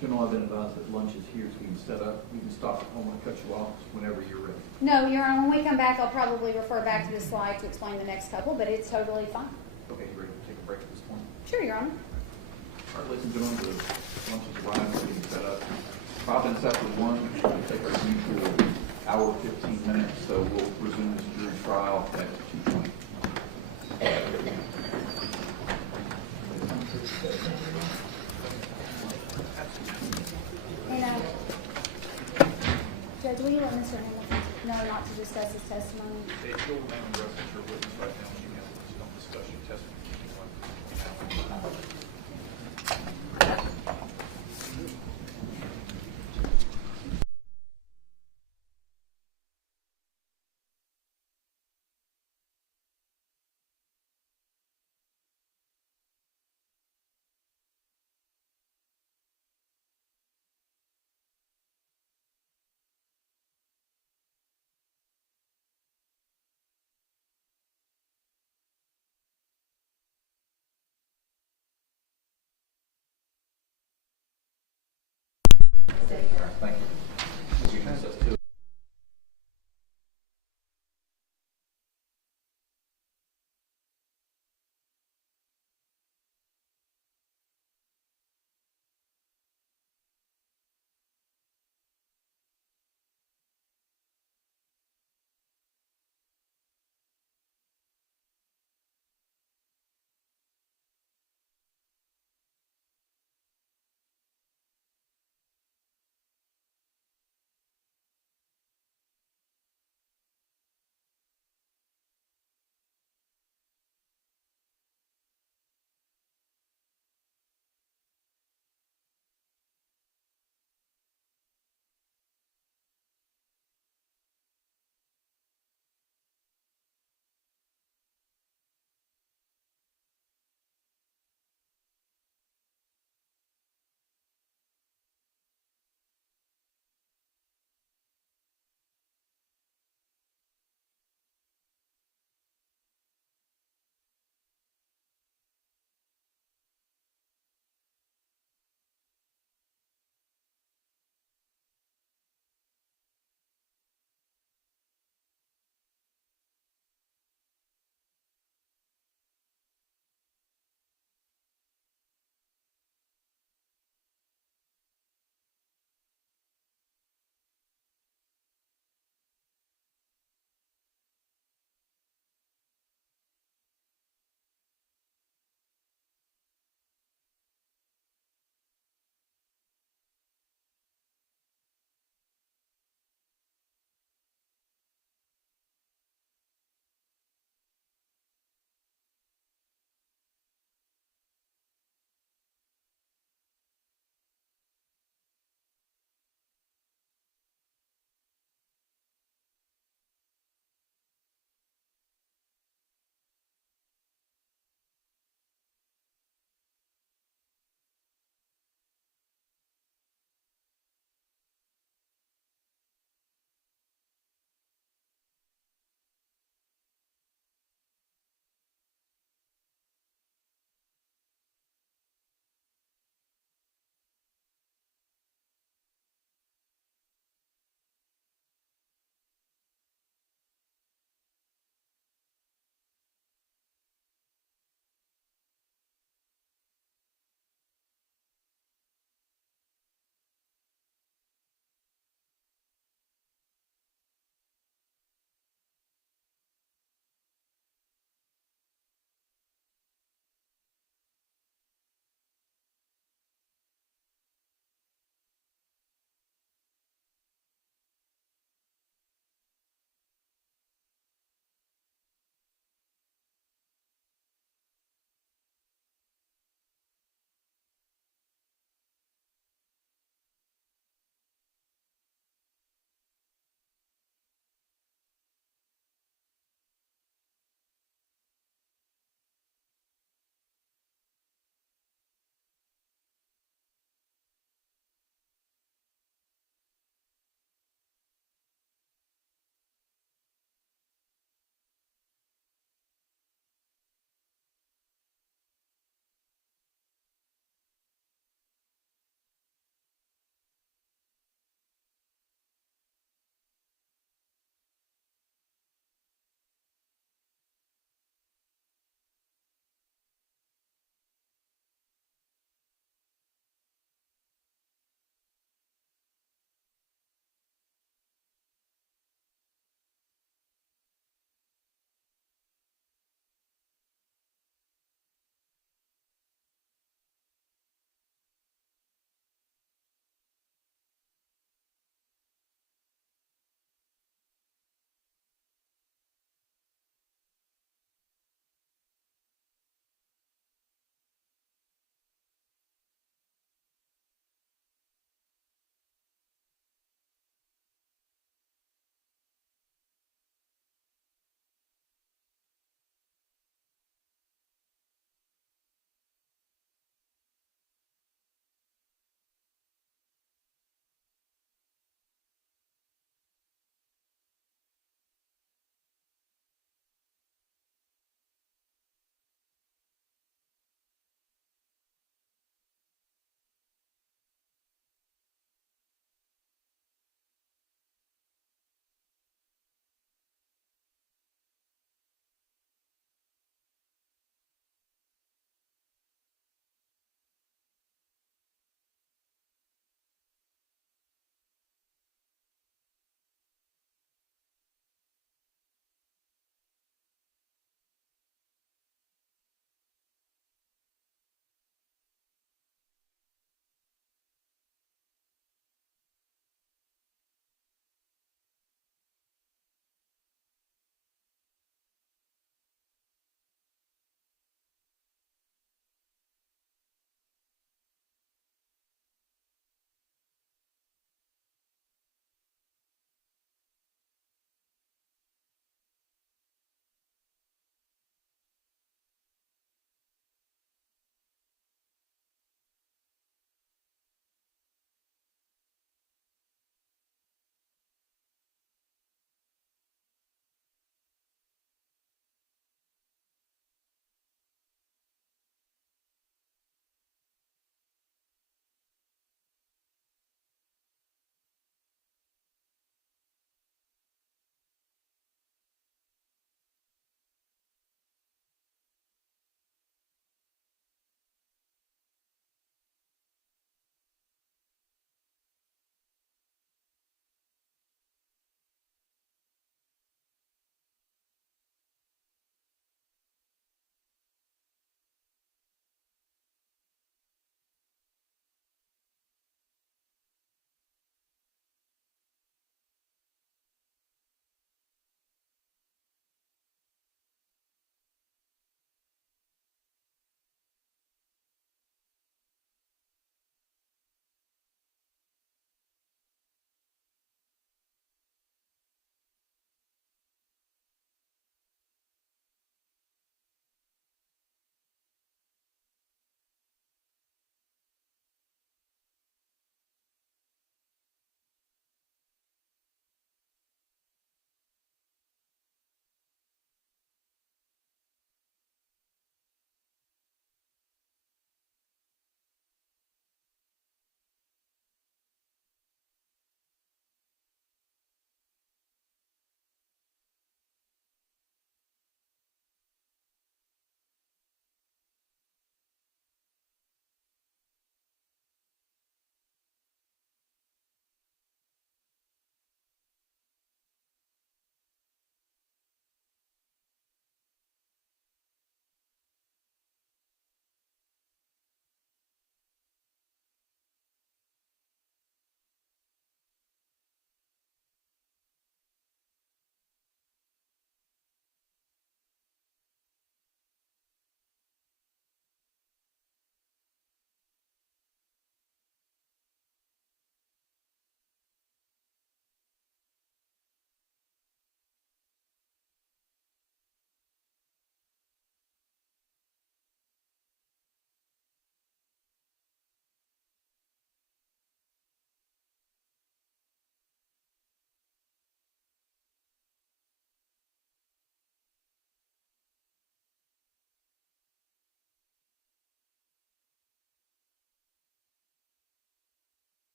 General, I've been advised that lunch is here, so we can set up, we can stop. I don't want to cut you off whenever you're ready. No, Your Honor, when we come back, I'll probably refer back to this slide to explain the next couple, but it's totally fine. Okay, you ready to take a break at this point? Sure, Your Honor. All right, ladies and gentlemen, the lunch is arrived, we're getting set up. 5 minutes after 1, we'll take our usual hour, 15 minutes, so we'll resume this jury trial at 2:20. And, Judge, will you let Mr. Hamilton know not to discuss his testimony? They still remain on the rest of your witness right now, you have to don't discuss your testimony. Thank you. You can assist too.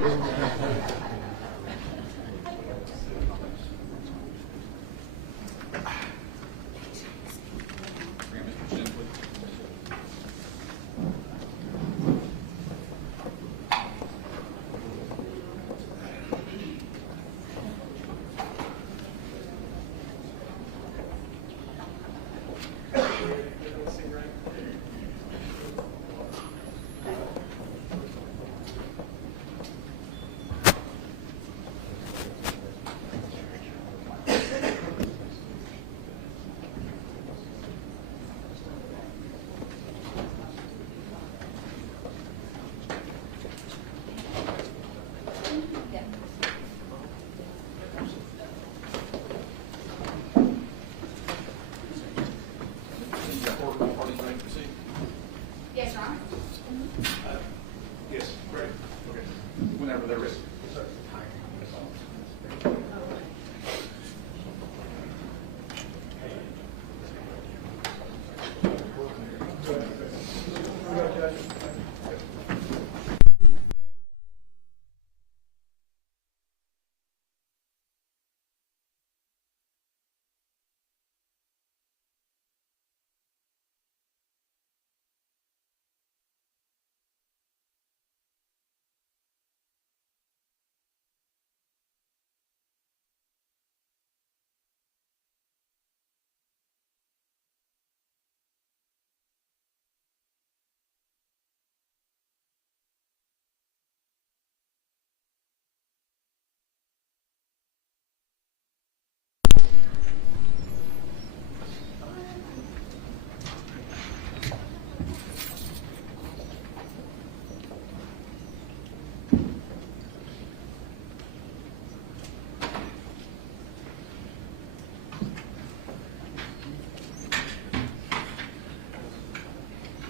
Bring Mr. Chen, please. Parties ready to proceed? Yes, Your Honor. Yes, ready. Okay. Whenever they're ready.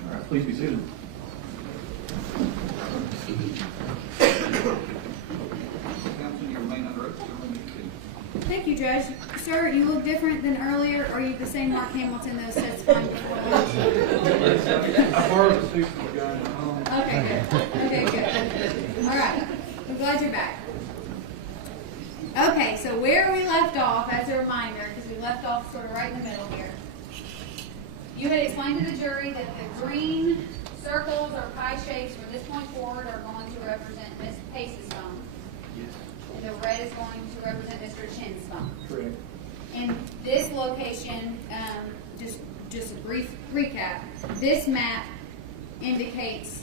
All right, please be seated. Counsel, you remain under oath. Thank you, Judge. Sir, you look different than earlier. Are you the same Mark Hamilton that was testifying before lunch? I borrowed the suit from the guy at home. Okay, good. Okay, good. All right. I'm glad you're back. Okay, so where we left off, as a reminder, because we left off sort of right in the middle here. You had explained to the jury that the green circles or pie shapes from this point forward are going to represent Ms. Pace's phone. Yes, And the red is going to represent Mr. Chen's phone. correct. In this location, just a brief recap, this map indicates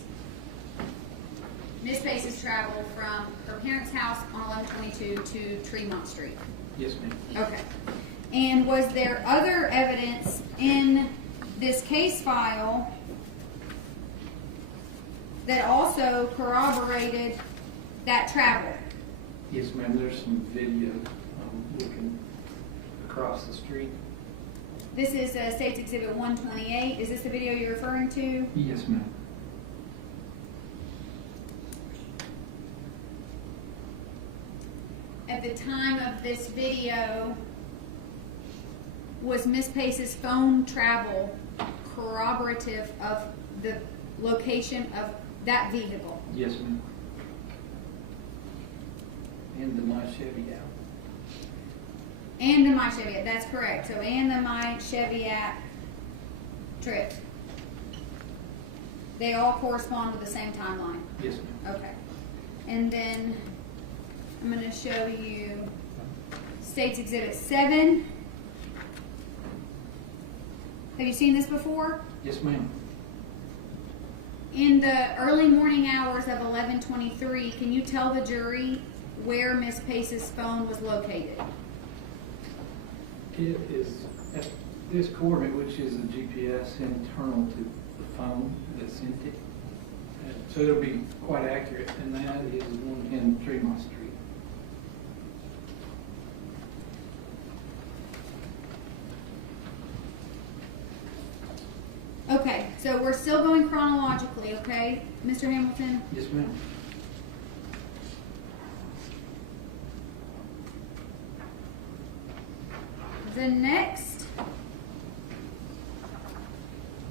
Ms. Pace's travel from her parents' house on 1122 to Tremont Street. Yes, ma'am. Okay. And was there other evidence in this case file that also corroborated that travel? Yes, ma'am. There's some video looking across the street. This is State's Exhibit 128. Is this the video you're referring to? Yes, ma'am. At the time of this video, was Miss Pace's phone travel corroborative of the location of that vehicle? Yes, ma'am. And the My Chevy out. And the My Chevy app, that's correct. So, and the My Chevy app trip. They all correspond with the same timeline. Yes, ma'am. Okay. And then I'm going to show you State's Exhibit 7. Have you seen this before? Yes, ma'am. In the early morning hours of 11:23, can you tell the jury where Miss Pace's phone was located? It is at this coordinate, which is a GPS internal to the phone that sent it. So it'll be quite accurate, and that is 110 Tremont Street. Okay, so we're still going chronologically, okay, Mr. Hamilton? Yes, ma'am. The next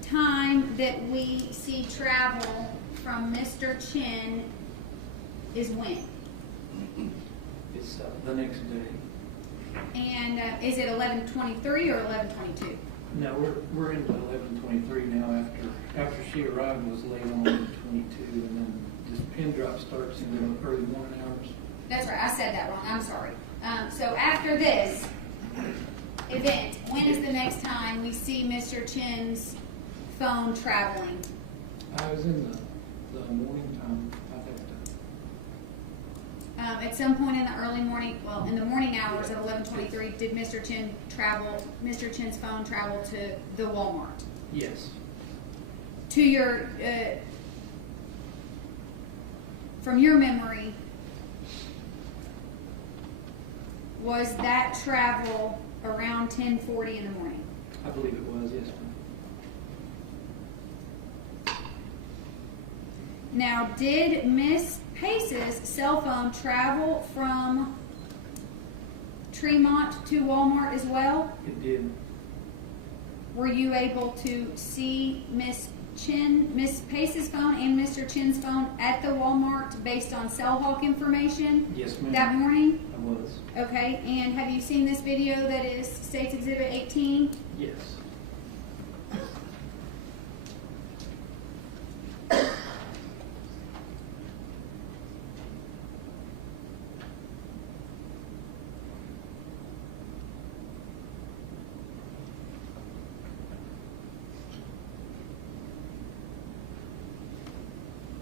time that we see travel from Mr. Chen is when? It's the next day. And is it 11:23 or 11:22? No, we're into 11:23 now. After she arrived, it was late on 11:22, and then this pin drop starts in the early morning hours. That's right, I said that wrong, I'm sorry. So after this event, when is the next time we see Mr. Chen's phone traveling? I was in the morning time. I think At some point in the early morning, well, in the morning hours at 11:23, did Mr. Chen's phone travel to the Walmart? yes. To your, from your memory, was that travel around 10:40 in the morning? I believe it was, yes, ma'am. Now, did Miss Pace's cell phone travel from Tremont to Walmart as well? It did. Were you able to see Miss Pace's phone and Mr. Chen's phone at the Walmart based on cell hawk information Yes, ma'am. that morning? I was. Okay, and have you seen this video that is State's Exhibit 18? Yes.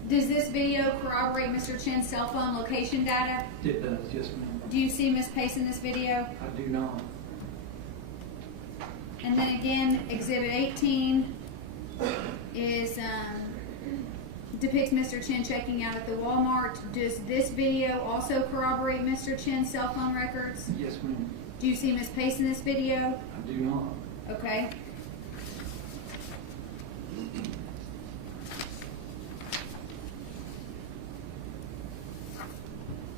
Does this video corroborate Mr. Chen's cell phone location data? It does, yes, ma'am. Do you see Miss Pace in this video? I do not. And then again, Exhibit 18 is depicts Mr. Chen checking out at the Walmart. Does this video also corroborate Mr. Chen's cell phone records? Yes, ma'am. Do you see Miss Pace in this video? I do not. Okay.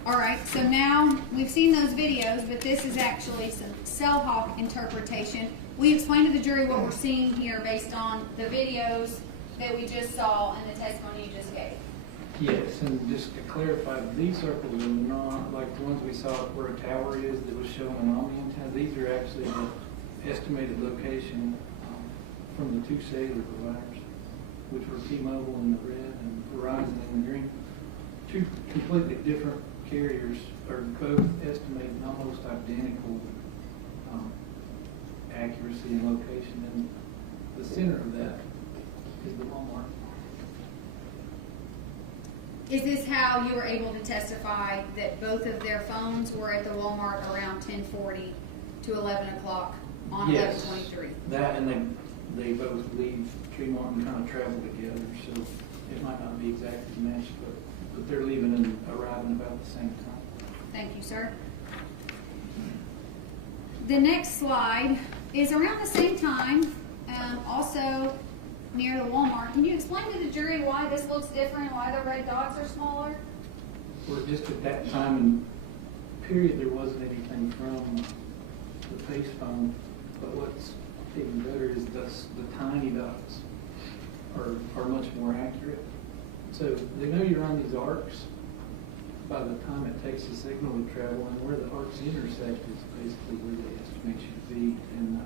All right, so now we've seen those videos, but this is actually some cell hawk interpretation. We explained to the jury what we're seeing here based on the videos that we just saw and the testimony you just gave. Yes, and just to clarify, these circles are not like the ones we saw where a tower is that was showing an Omni antenna. These are actually the estimated location from the two cellular providers, which were T-Mobile in the red and Verizon in the green. Two completely different carriers are both estimating almost identical accuracy and location, and the center of that is the Walmart. Is this how you were able to testify that both of their phones were at the Walmart around 10:40 to 11 o'clock on Yes. 11/23? That, and they both leave Tremont and kind of travel together, so it might not be exactly matched, but they're leaving and arriving about the same time. Thank you, sir. The next slide is around the same time, also near the Walmart. Can you explain to the jury why this looks different, why the red dots are smaller? Well, just at that time and period, there wasn't anything from the Pace phone, but what's even better is the tiny dots are much more accurate. So they know you're on these arcs by the time it takes the signal to travel, and where the arcs intersect is basically where they estimate you to be. And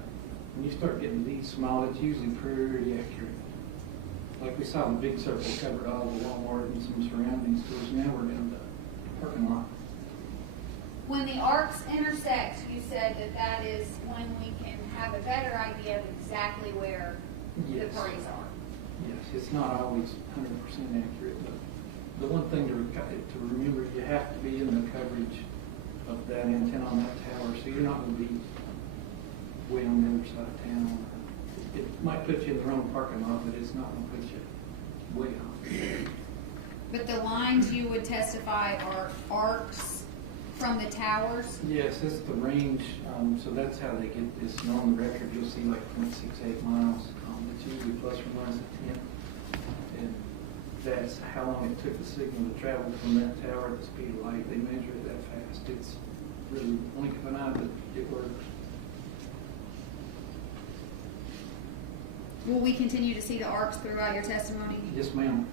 when you start getting these small, it's usually pretty accurate. Like we saw, the big circle covered all the Walmart and some surrounding stores. Now we're in the parking lot. When the arcs intersect, you said that is when we can have a better idea of exactly where the Yes. parties are. Yes, it's not always 100% accurate, but the one thing to remember, you have to be in the coverage of that antenna on that tower, so you're not going to be way on the other side of town. It might put you in the wrong parking lot, but it's not going to put you way off. But the lines you would testify are arcs from the towers? Yes, this is the range, so that's how they get this. And on the record, you'll see like 0.68 miles. It's usually plus or minus a tenth. And that's how long it took the signal to travel from that tower at the speed of light. They measure it that fast. It's really blink of an eye, but it works. Will we continue to see the arcs throughout your testimony? Yes, ma'am.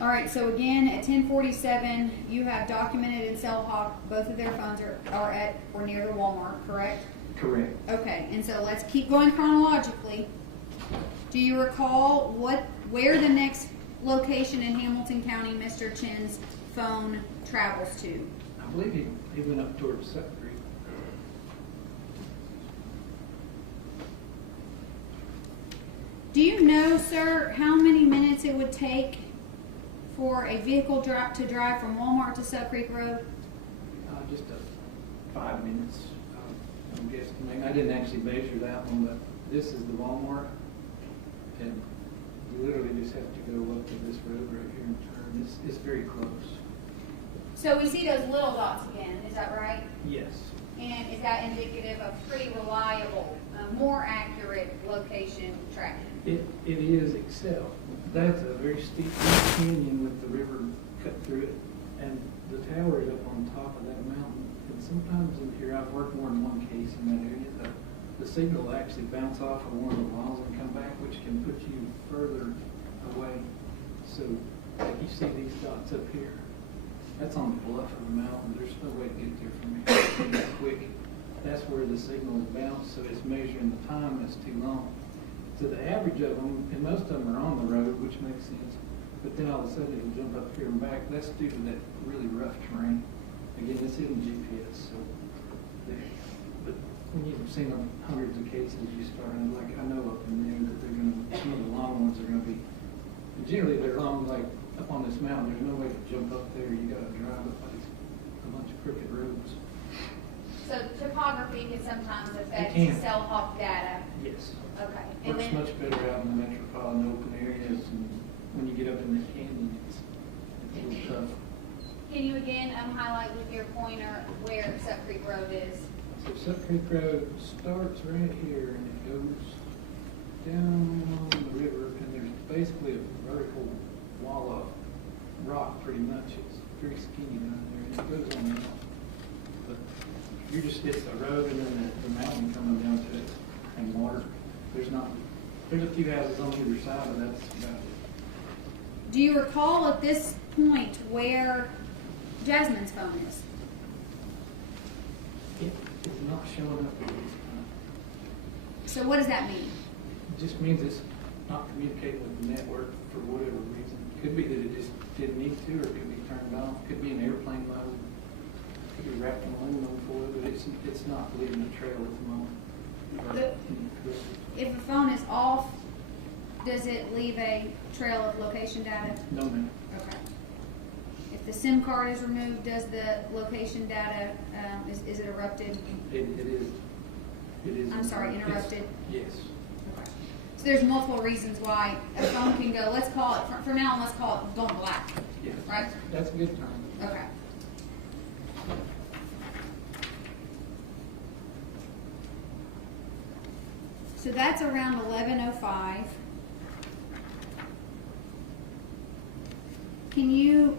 All right, so again, at 10:47, you have documented in Cell Hawk, both of their phones are at or near the Walmart, correct? Correct. Okay, and so let's keep going chronologically. Do you recall where the next location in Hamilton County Mr. Chen's phone travels to? I believe he went up towards Sutter Creek. Do you know, sir, how many minutes it would take for a vehicle to drive from Walmart to Sutter Creek Road? Just 5 minutes, I'm guessing. I didn't actually measure that one, but this is the Walmart. And you literally just have to go up to this road right here and turn. It's very close. So we see those little dots again, is that right? Yes. And is that indicative of pretty reliable, more accurate location tracking? It is, except that's a very steep canyon with the river cut through it. And the tower is up on top of that mountain. And sometimes in here, I've worked more than one case in that area, the signal will actually bounce off of one of the walls and come back, which can put you further away. So like you see these dots up here. That's on the bluff of the mountain. There's no way to get there from here that quick. That's where the signal is bounced, so it's measuring the time that's too long. So the average of them, and most of them are on the road, which makes sense, but then all of a sudden it'll jump up here and back. That's due to that really rough terrain. Again, this isn't GPS, so but when you've seen hundreds of cases, you start, and like I know up in there that they're going to, some of the long ones are going to be, generally they're long, like up on this mountain, there's no way to jump up there. You got to drive up like a bunch of crooked roads. So topography can sometimes affect can. cell hawk data. Yes. Okay. And Works then, much better out in the metropolitan open areas, and when you get up in the canyon, it's a little tough. can you again highlight with your pointer where Sutter Creek Road is? So Sutter Creek Road starts right here, and it goes down the river, and there's basically a vertical wall of rock, pretty much. It's very skinny down there, and it goes on and on. But you just hit the road, and then the mountain coming down to it, and water. There's a few houses on either side, but that's about it. Do you recall at this point where Jasmine's phone is? It's not showing up at this time. So what does that mean? It just means it's not communicating with the network for whatever reason. Could be that it just didn't need to, or it could be turned off. Could be an airplane mode. Could be wrapped in aluminum foil, but it's not leaving a trail at the moment. If a phone is off, does it leave a trail of location data? No, ma'am. Okay. If the SIM card is removed, does the location data, is it erupted? It is. It is. I'm sorry, interrupted? Yes. Okay. So there's multiple reasons why a phone can go, let's call it, from now on, let's call it going black. Yes. Right? That's a good time. Okay. So that's around 11:05. Can you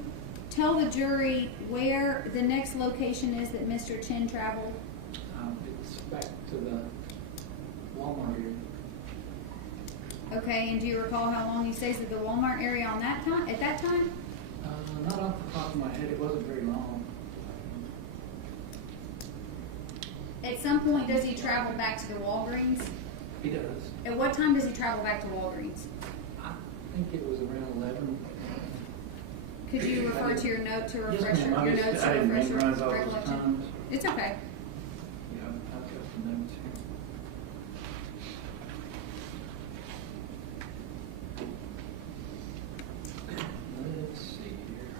tell the jury where the next location is that Mr. Chen traveled? It's back to the Walmart area. Okay, and do you recall how long he stays at the Walmart area on that time? At that time? Not off the top of my head. It wasn't very long. At some point, does he travel back to the Walgreens? He does. At what time does he travel back to Walgreens? I think it was around 11. Could you refer to your note to Yes, refresh ma'am. your notes I to didn't refresh memorize your all those recollection? times. It's okay. Yeah, I've got the notes here. Let's see here.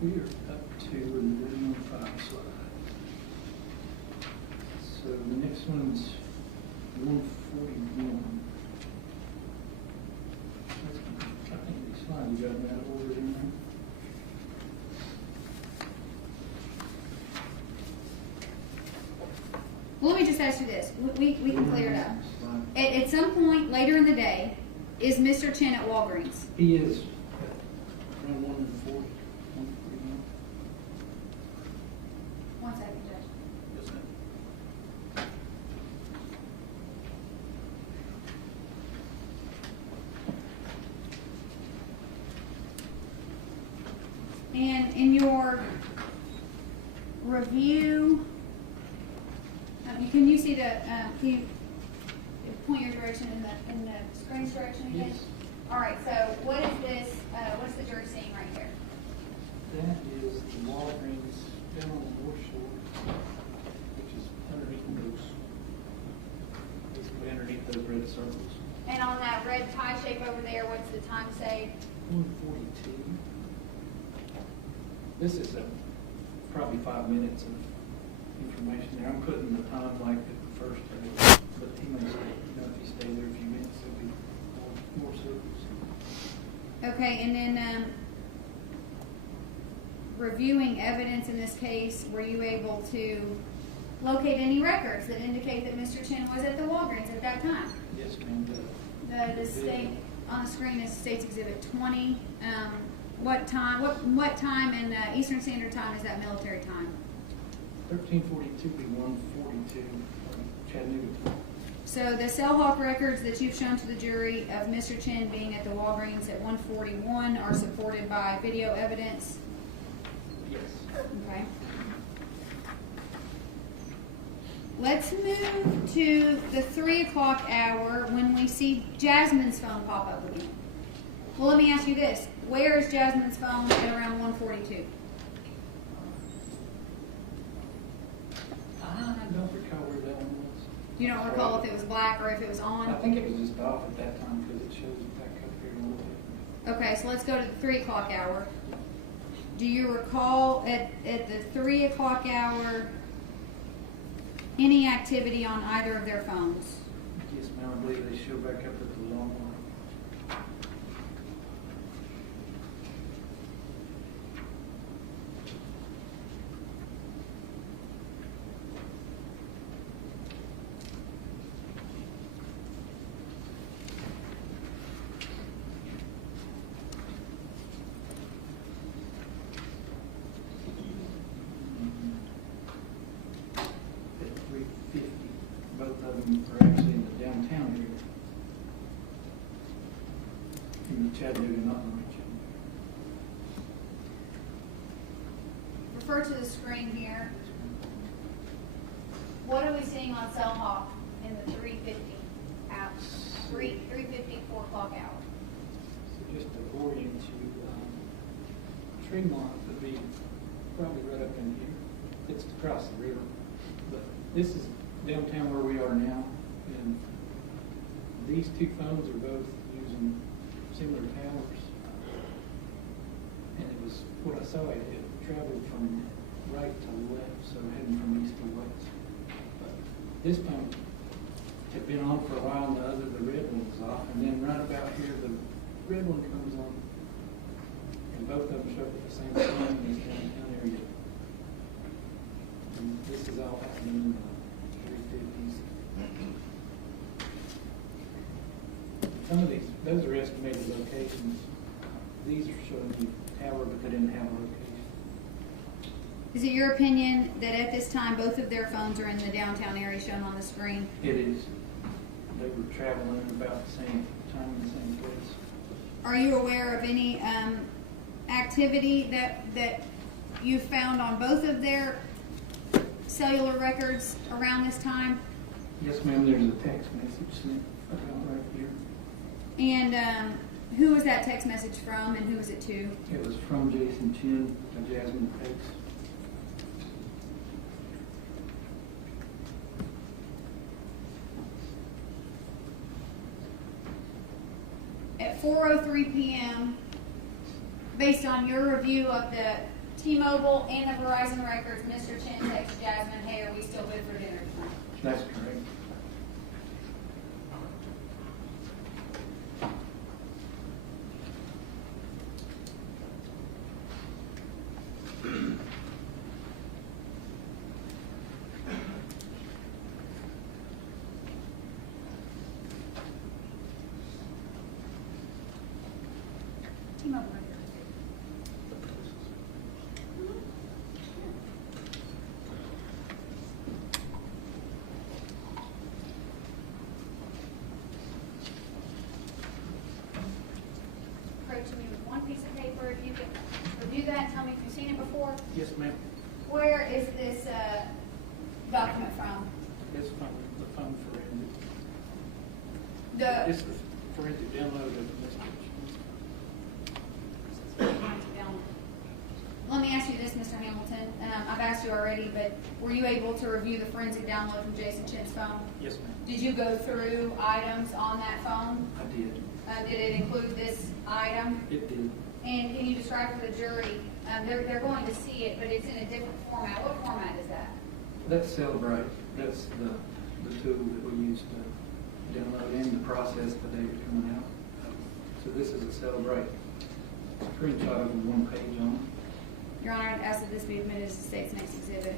We are up to the 11:05 slide. So the next one's 141. I think these slides got them out of order in there. Well, let me just ask you this. We can clear it up. Slide. At some point later in the day, is Mr. Chen at Walgreens? He is around 140. And in your review, can you see the, can you point your direction in the screen's direction again? Yes. All right, so what is this, what's the jury seeing right here? That is the Walgreens down on the North Shore, which is underneath those, basically underneath those red circles. And on that red pie shape over there, what's the time say? 142. This is probably 5 minutes of information there. I'm putting the time like at the first day, but he may say, if you stay there a few minutes, there'll be more circles. Okay, and then reviewing evidence in this case, were you able to locate any records that indicate that Mr. Chen was at the Walgreens at that time? Yes, ma'am. The state on the screen is State's Exhibit 20. What time in Eastern Standard Time is that military time? 1342 be 142 Chattanooga time. So the cell hawk records that you've shown to the jury of Mr. Chen being at the Walgreens at 141 are supported by video evidence? Yes. Okay. Let's move to the 3 o'clock hour when we see Jasmine's phone pop up again. Well, let me ask you this. Where is Jasmine's phone at around 142? I don't recall where that one was. You don't recall if it was black or if it was I on? think it was just off at that time because it shows it back up here a little bit. Okay, so let's go to the 3 o'clock hour. Do you recall at the 3 o'clock hour any activity on either of their phones? Yes, ma'am. I believe they show back up at the long one. At 350, both of them are actually in the downtown area. In the Chattanooga, not in Richmond. Refer to the screen here. What are we seeing on Cell Hawk in the 350 out, 350, 4 o'clock hour? So just to orient you, Tremont would be probably right up in here. It's across the river. But this is downtown where we are now. And these two phones are both using similar towers. And it was, what I saw, it traveled from right to left, so heading from east to west. But this phone had been on for a while, and the red one was off. And then right about here, the red one comes on. And both of them show up at the same time in this downtown area. And this is all happening in the 350s. Some of these, those are estimated locations. These are showing the tower, but they didn't have a location. Is it your opinion that at this time both of their phones are in the downtown area shown on the screen? It is. They were traveling about the same time in the same place. Are you aware of any activity that you found on both of their cellular records around this time? Yes, ma'am, there's a text message sent about right here. And who was that text message from and who was it to? It was from Jason Chen to Jasmine Pace. At 4:03 p.m., based on your review of the T-Mobile and the Verizon records, Mr. Chen texted Jasmine, "Hey, are we still good for dinner tonight?" That's correct. T-Mobile records. review that and tell me if you've seen it before? Yes, ma'am. Where is this document from? It's from the phone forensic. The It's the forensic download of the message. Let me ask you this, Mr. Hamilton. I've asked you already, but were you able to review the forensic download from Jason Chen's phone? Yes, ma'am. Did you go through items on that phone? I did. Did it include this item? It did. And can you describe for the jury, they're going to see it, but it's in a different format. What format is that? That's Celebrate. That's the tool that we use to download and to process the data coming out. So this is a Celebrate screenshot of the one page on it. Your Honor, I'd ask that this be admitted as the state's next exhibit.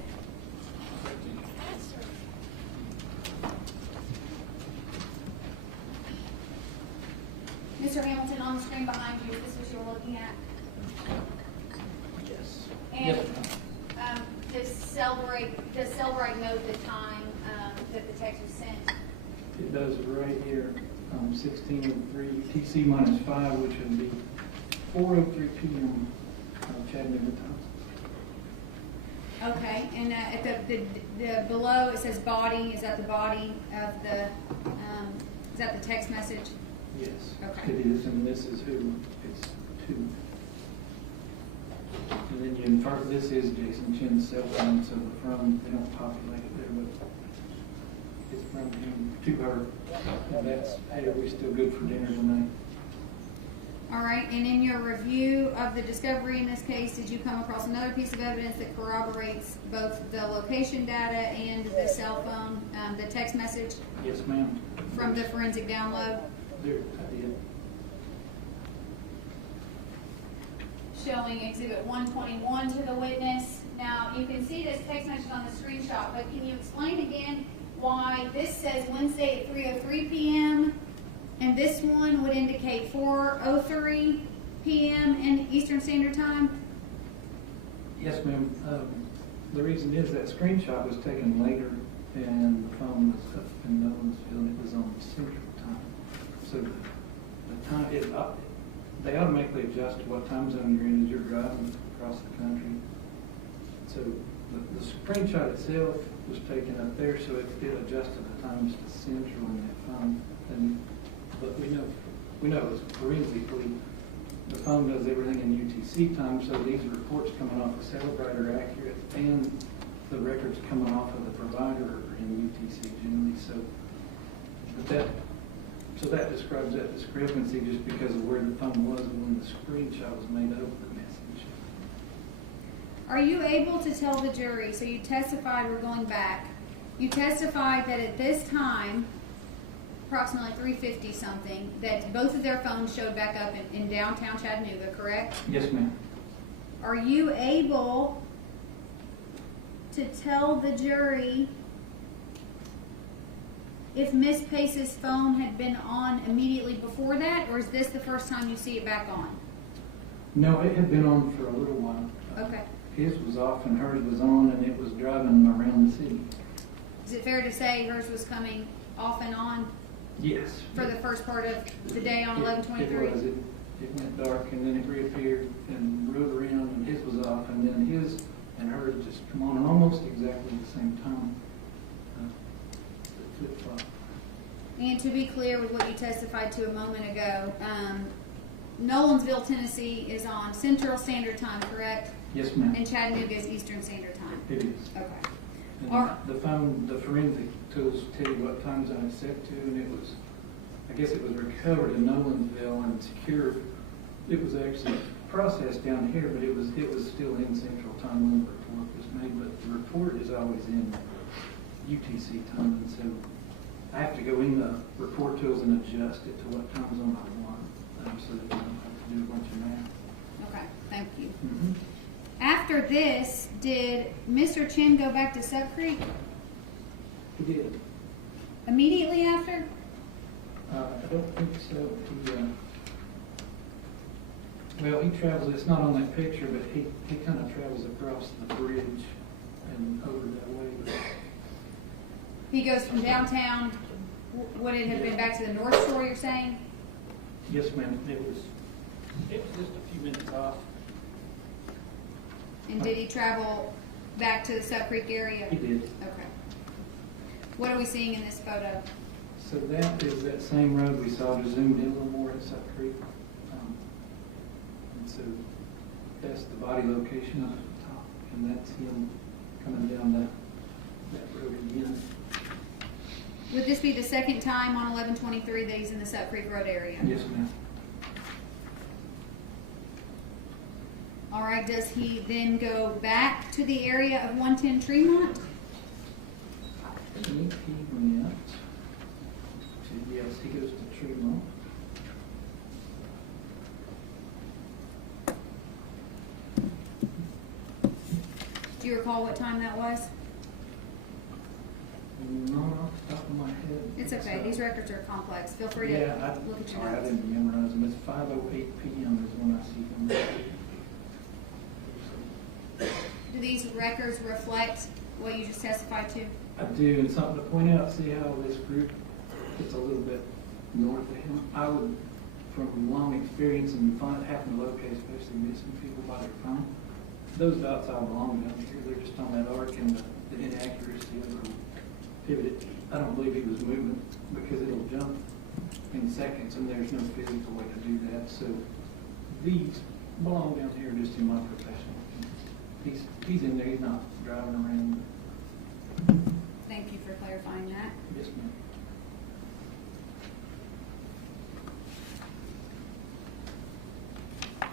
Mr. Hamilton, on the screen behind you, is this what you're looking at? Yes. And Yes. does Celebrate note the time that the text was sent? It does right here, 16:03 TC -5, which would be 4:03 p.m. Chattanooga time. Okay, and at the below, it says body. Is that the body of the, is that the text message? Yes. Okay. It is, and this is who it's to. And then you infer this is Jason Chen's cell phone, so the from, they don't populate it there, but it's from him to her. And that's, hey, are we still good for dinner tonight? All right, and in your review of the discovery in this case, did you come across another piece of evidence that corroborates both the location data and the cell phone, the text message Yes, ma'am. from the forensic download? There, I did. Showing exhibit 121 to the witness. Now, you can see this text message on the screenshot, but can you explain again why this says Wednesday at 3:03 p.m. and this one would indicate 4:03 p.m. in Eastern Standard Time? Yes, ma'am. The reason is that screenshot was taken later and the phone was up in Nolensville and it was on Central Time. So the time, they automatically adjust to what time zone you're in as you're driving across the country. So the screenshot itself was taken up there, so it adjusted the times to Central in that phone. But we know it's forensically, the phone does everything in UTC time, so these reports coming off of Celebrate are accurate, and the records coming off of the provider are in UTC generally. So that describes that discrepancy just because of where the phone was when the screenshot was made of the message. Are you able to tell the jury, so you testified, we're going back, you testified that at this time, approximately 3:50 something, that both of their phones showed back up in downtown Chattanooga, correct? Yes, ma'am. Are you able to tell the jury if Miss Pace's phone had been on immediately before that, or is this the first time you see it back on? No, it had been on for a little while. Okay. His was off and hers was on, and it was driving around the city. Is it fair to say hers was coming off and on Yes. for the first part of the day on It 11/23? was. It went dark, and then it reappeared and rode around, and his was off, and then his and hers just come on almost exactly the same time. Flip-flop. And to be clear with what you testified to a moment ago, Nolensville, Tennessee is on Central Standard Time, correct? Yes, ma'am. And Chattanooga is Eastern Standard Time. It is. Okay. And Or- the phone, the forensic tools tell you what time zone it's set to, and it was, I guess it was recovered in Nolensville and secured. It was actually processed down here, but it was still in Central Time when the report was made. But the report is always in UTC time, and so I have to go in the report tools and adjust it to what time zone I want, so that I don't have to do a bunch of math. Okay, thank you. Mm-hmm. After this, did Mr. Chen go back to Sub Creek He did. immediately after? I don't think so. Well, he travels, it's not on that picture, but he kind of travels across the bridge and over that way. But He goes from downtown, would it have been back to the North Shore, you're saying? yes, ma'am, it was. It was just a few minutes off. And did he travel back to the Suck Creek area? He did. Okay. What are we seeing in this photo? So that is that same road we saw, just zoomed in a little more at Suck Creek. And so that's the body location up at the top, and that's him coming down that road again. Would this be the second time on 11/23 that he's in the Suck Creek Road area? Yes, ma'am. All right, does he then go back to the area of 110 Tremont? I think he went to, yes, he goes to Tremont. Do you recall what time that was? Not off the top of my head. It's okay, these records are complex. Feel free to Yeah, look at your sorry, I notes. didn't memorize them. It's 5:08 p.m. is when I see him. Do these records reflect what you just testified to? I do, and something to point out, see how this group gets a little bit north of him? I would, from long experience and having to locate, especially missing people by their phone, those dots all belong down here. They're just on that arc, and the inaccuracy of the pivot. I don't believe he was moving because it'll jump in seconds, and there's no physical way to do that. So these belong down here just in my professional opinion. He's in there, he's not driving around. Thank you for clarifying that. Yes, ma'am.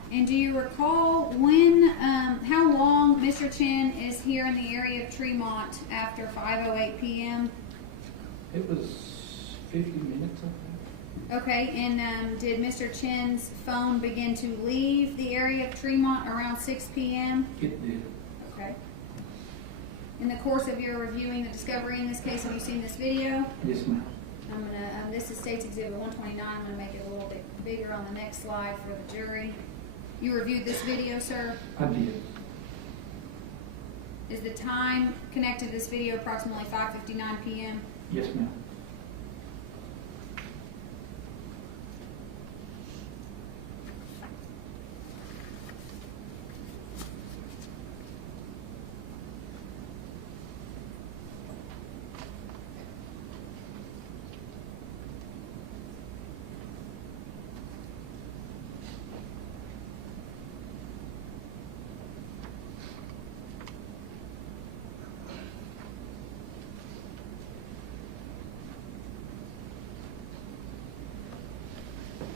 And do you recall when, how long Mr. Chen is here in the area of Tremont after 5:08 p.m.? It was 50 minutes, I think. Okay, and did Mr. Chen's phone begin to leave the area of Tremont around 6 p.m.? It did. Okay. In the course of your reviewing the discovery in this case, have you seen this video? Yes, ma'am. I'm gonna, this is State's Exhibit 129. I'm gonna make it a little bit bigger on the next slide for the jury. You reviewed this video, sir? I did. Is the time connected to this video approximately 5:59 p.m.? Yes, ma'am.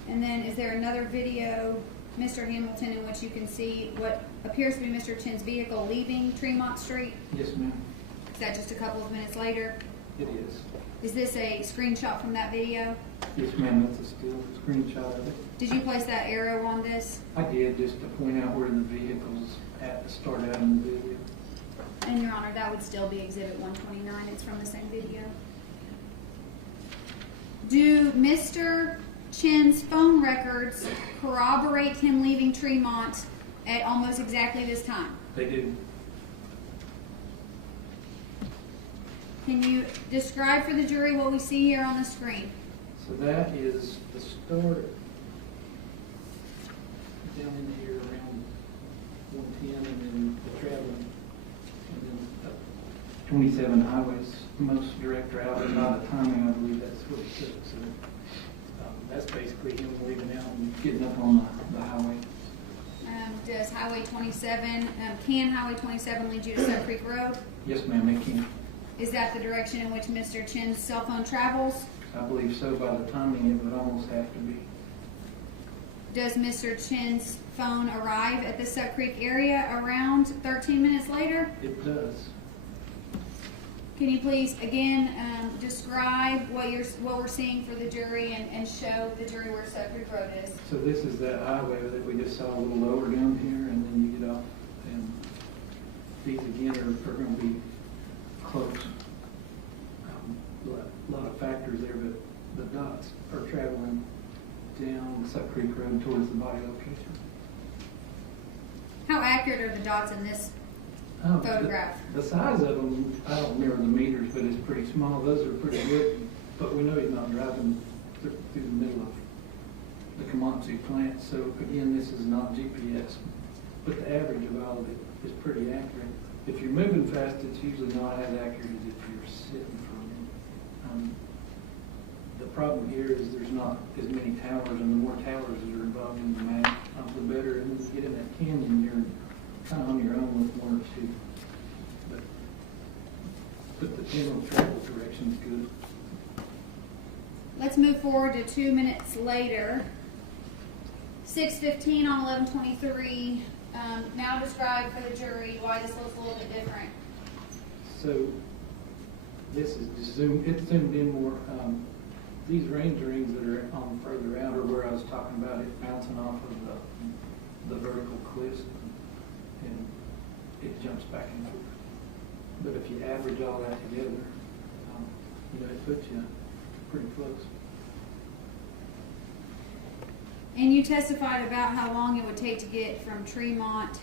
And then is there another video, Mr. Hamilton, in which you can see what appears to be Mr. Chen's vehicle leaving Tremont Street? Yes, ma'am. Is that just a couple of minutes later? It is. Is this a screenshot from that video? Yes, ma'am. That's a still screenshot of it. Did you place that arrow on this? I did, just to point out where the vehicle's at to start out in the video. And Your Honor, that would still be Exhibit 129. It's from the same video. Do Mr. Chen's phone records corroborate him leaving Tremont at almost exactly this time? They do. Can you describe for the jury what we see here on the screen? So that is the start down in here around 110, and then the traveling, and then up 27 highways, most direct route. By the timing, I believe that's what it took. So that's basically him leaving out and getting up on the highway. Does Highway 27, can Highway 27 lead you to Suck Creek Road? Yes, ma'am, it can. Is that the direction in which Mr. Chen's cell phone travels? I believe so. By the timing, it would almost have to be. Does Mr. Chen's phone arrive at the Suck Creek area around 13 minutes later? It does. Can you please, again, describe what we're seeing for the jury and show the jury where Suck Creek Road is? So this is that highway that we just saw a little lower down here, and then you get off, and these again are going to be close. A lot of factors there, but the dots are traveling down Suck Creek Road towards the body location. How accurate are the dots in this photograph? The size of them, I don't remember the meters, but it's pretty small. Those are pretty good, but we know he's not driving through the middle of the Comanche plant. So again, this is not GPS but the average of all of it is pretty accurate. If you're moving fast, it's usually not as accurate as if you're sitting from it. The problem here is there's not as many towers, and the more towers that are involved in the map, the better. And when you get in that canyon, you're kind of on your own with one or two. But the general travel direction's good. Let's move forward to 2 minutes later. 6:15 on 11/23. Now describe for the jury why this looks a little bit different. So this is just it's zoomed in more. These range rings that are on further out are where I was talking about it bouncing off of the vertical cliffs, and it jumps back and forth. But if you average all that together, it puts you pretty close. And you testified about how long it would take to get from Tremont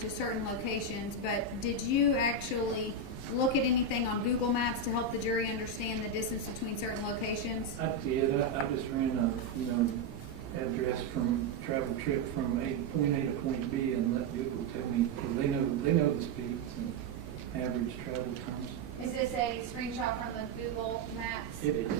to certain locations, but did you actually look at anything on Google Maps to help the jury understand the distance between certain locations? I did. I just ran a address from travel trip from point A to point B and let Google tell me, because they know the speeds and average travel times. Is this a screenshot from the Google Maps? It is.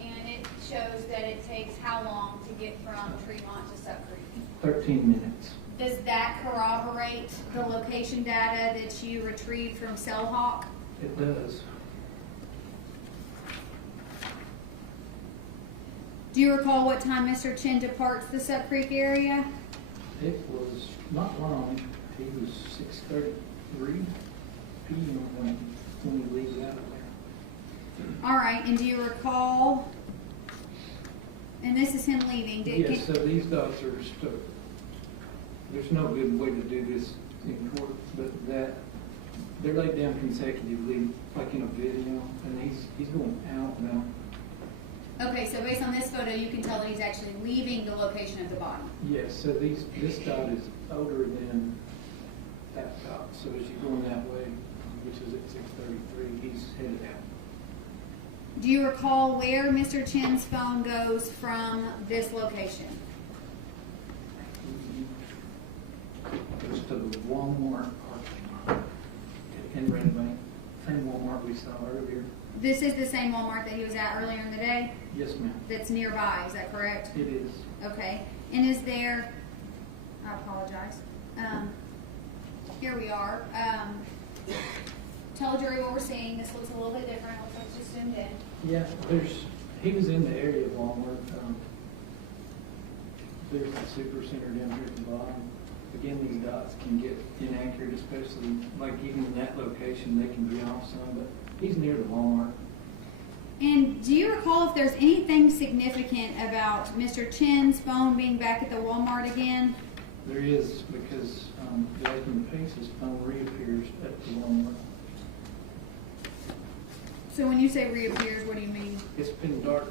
And it shows that it takes how long to get from Tremont to Sup Creek? 13 minutes. Does that corroborate the location data that you retrieved from Cellhawk? It does. Do you recall what time Mr. Chen departs the Sup Creek area? It was not long. He was 6:33 p.m. when he leaves out of there. All right, and do you recall, and this is him leaving, Yes, so these dots are stuck. There's no good way to do this in court, but they're laid down consecutively, like in a video, and he's going out now. okay, so based on this photo, you can tell that he's actually leaving the location of the body. Yes, so this dot is older than that dot, so as you're going that way, which is at 6:33, he's headed out. Do you recall where Mr. Chen's phone goes from this location? Goes to the Walmart parking lot in Red Bank, same Walmart we saw earlier. This is the same Walmart that he was at earlier in the day Yes, ma'am. that's nearby, is that correct? It is. Okay, and is there, I apologize, here we are. Tell the jury what we're seeing. This looks a little bit different. Looks like it's just zoomed in. Yeah, he was in the area of Walmart. There's the super center down here at the bottom. Again, these dots can get inaccurate, especially like even in that location, they can be off some, but he's near the Walmart. And do you recall if there's anything significant about Mr. Chen's phone being back at the Walmart again? There is, because Jasmine Pace's phone reappears at the Walmart. So when you say reappears, what do you mean? It's been dark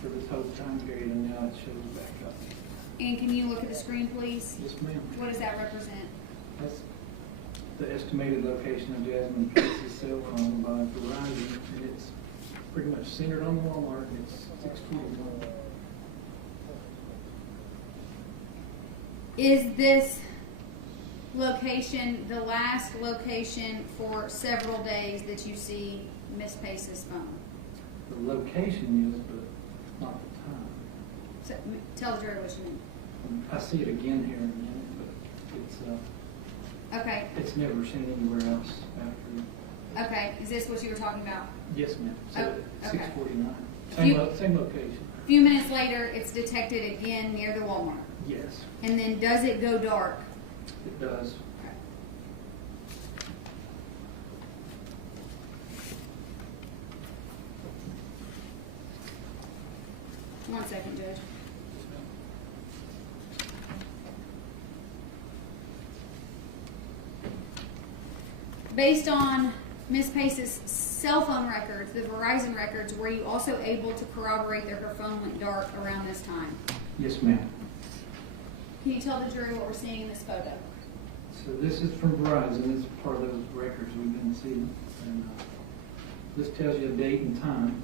for this whole time period, and now it shows back up. And can you look at the screen, please? Yes, ma'am. What does that represent? That's the estimated location of Jasmine Pace's cell phone by Verizon, and it's pretty much centered on the Walmart, and it's 6:21. Is this location the last location for several days that you see Miss Pace's phone? The location is, but not the time. So, tell the jury what you mean. I see it again here in a minute, but Okay, it's never seen anywhere else after. okay. Is this what you were talking about? Yes, ma'am. So Oh, okay. 6:49. You- Same location. A few minutes later, it's detected again near the Walmart. Yes, And then does it go dark? it does. One second, Judge. Based on Ms. Pace's cell phone records, the Verizon records, were you also able to corroborate that her phone went dark around this time? Yes, ma'am. Can you tell the jury what we're seeing in this photo? So this is from Verizon. It's part of those records we've been seeing. And this tells you a date and time.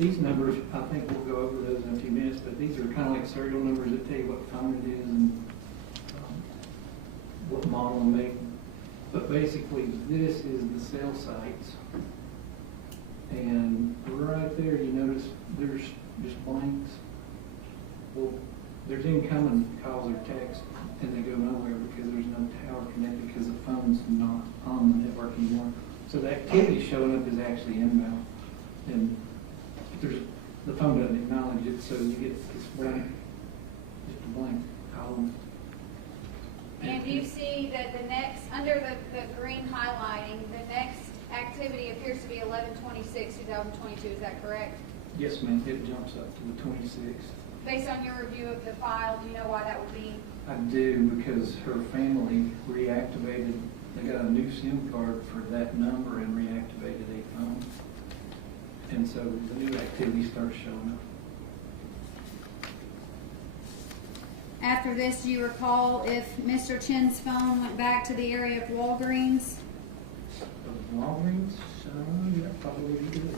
these numbers, I think we'll go over those in a few minutes, but these are kind of like serial numbers that tell you what phone it is and what model and make. But basically, this is the cell sites. And right there, you notice there's just blanks. Well, there's incoming calls or texts, and they go nowhere because there's no tower connected because the phone's not on the network anymore. So the activity showing up is actually inbound. And the phone doesn't acknowledge it, so you get this blank, just a blank column. And you see that the next, under the green highlighting, the next activity appears to be 11/26/2022, is that correct? Yes, ma'am, it jumps up to the 26th. Based on your review of the file, do you know why that would be? I do, because her family reactivated, they got a new SIM card for that number and reactivated a phone. And so the new activity starts showing up. After this, do you recall if Mr. Chen's phone went back to the area of Walgreens? Of Walgreens, yeah, probably did.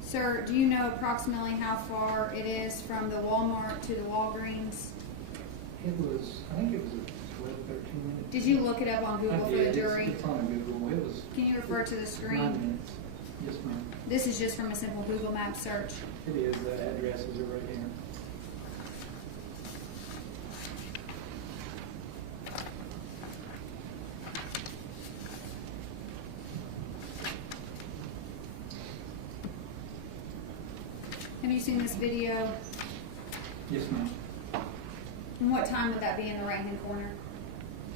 Sir, do you know approximately how far it is from the Walmart to the Walgreens? It was, I think it was a 12, 13 minutes. Did you look it up on I Google for did. the jury? It's on Google. It was Can you refer to the 9 screen? minutes. Yes, ma'am. This is just from a simple Google Map search. It is, the addresses are right here. Have you seen this video? Yes, ma'am. And what time would that be in the right-hand corner?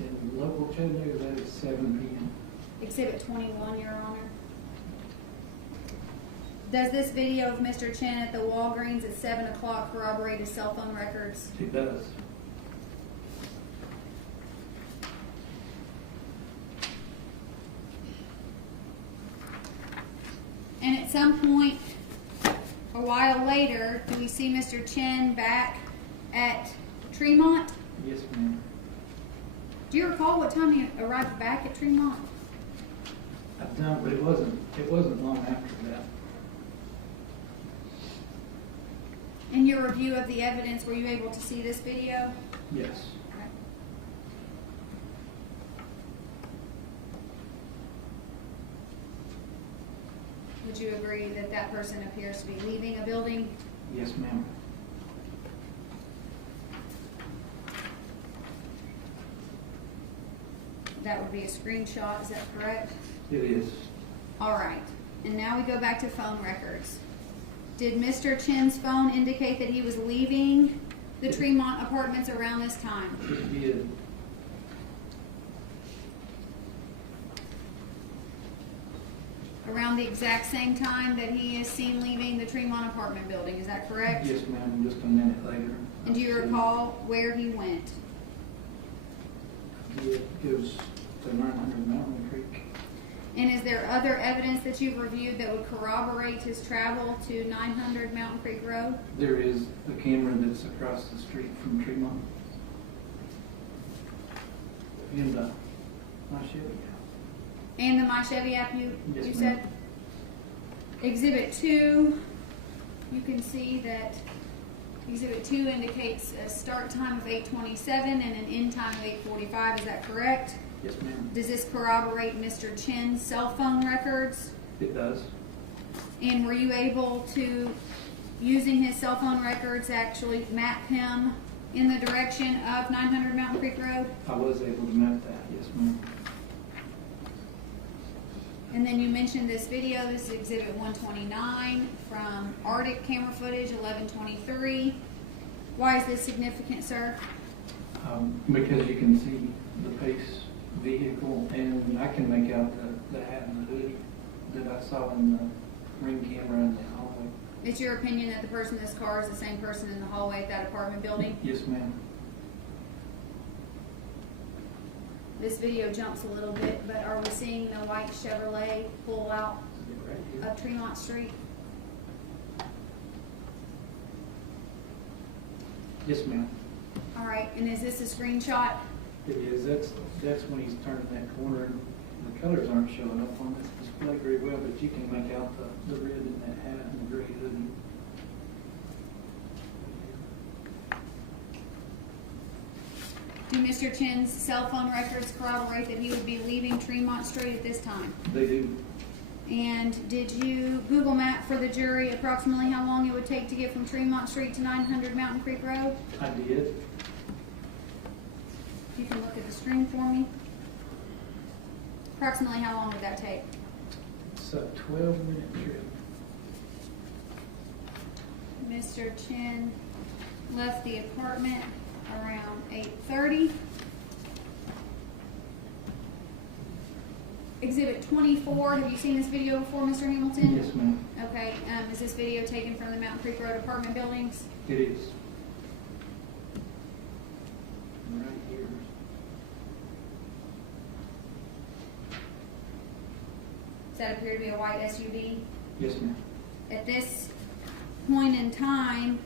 In local Chattanooga, that is 7 p.m. Exhibit 21, Your Honor. Does this video of Mr. Chen at the Walgreens at 7 o'clock corroborate his cell phone records? It does. And at some point, a while later, do we see Mr. Chen back at Tremont? Yes, ma'am. Do you recall what time he arrived back at Tremont? I don't, but it wasn't long after that. In your review of the evidence, were you able to see this video? Yes. Would you agree that that person appears to be leaving a building? Yes, ma'am. That would be a screenshot, is that correct? It is. All right, and now we go back to phone records. Did Mr. Chen's phone indicate that he was leaving the Tremont apartments around this time? It did. Around the exact same time that he is seen leaving the Tremont apartment building, is that correct? Yes, ma'am, just a minute later. And do you recall where he went? It goes to 900 Mountain Creek. And is there other evidence that you've reviewed that would corroborate his travel to 900 Mountain Creek Road? There is a camera that's across the street from Tremont. And my Chevy. And the My Chevy app you Yes, said? ma'am. Exhibit 2, you can see that Exhibit 2 indicates a start time of 8:27 and an end time of 8:45, is that correct? Yes, ma'am. Does this corroborate Mr. Chen's cell phone records? It does. And were you able to, using his cell phone records, actually map him in the direction of 900 Mountain Creek Road? I was able to map that, yes, ma'am. And then you mentioned this video, this is Exhibit 129 from Arctic camera footage, 11/23. Why is this significant, sir? Because you can see the Pace vehicle, and I can make out the hat and the hoodie that I saw in the ring camera in the hallway. It's your opinion that the person in this car is the same person in the hallway at that apartment building? Yes, ma'am. This video jumps a little bit, but are we seeing the white Chevrolet pull out Right here. of Tremont Street? Yes, ma'am. All right, and is this a screenshot? It is. That's when he's turning that corner, and the colors aren't showing up on this display very well, but you can make out the red in that hat and the gray hoodie. Do Mr. Chen's cell phone records corroborate that he would be leaving Tremont Street at this time? They do. And did you Google map for the jury approximately how long it would take to get from Tremont Street to 900 Mountain Creek Road? I did. You can look at the screen for me. Approximately how long would that take? It's a 12-minute trip. Mr. Chen left the apartment around 8:30. Exhibit 24, have you seen this video before, Mr. Hamilton? Yes, ma'am. Okay, is this video taken from the Mountain Creek Road apartment buildings? It is. Right here. Does that appear to be a white SUV? Yes, ma'am. At this point in time,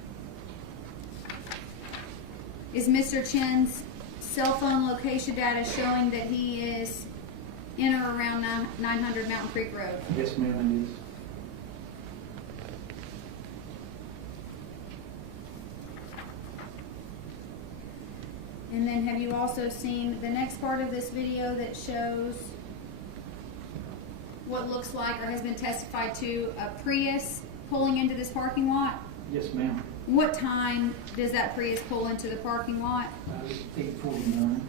is Mr. Chen's cell phone location data showing that he is in or around 900 Mountain Creek Road? Yes, ma'am, it is. And then have you also seen the next part of this video that shows what looks like or has been testified to a Prius pulling into this parking lot? Yes, ma'am. What time does that Prius pull into the parking lot? 8:49.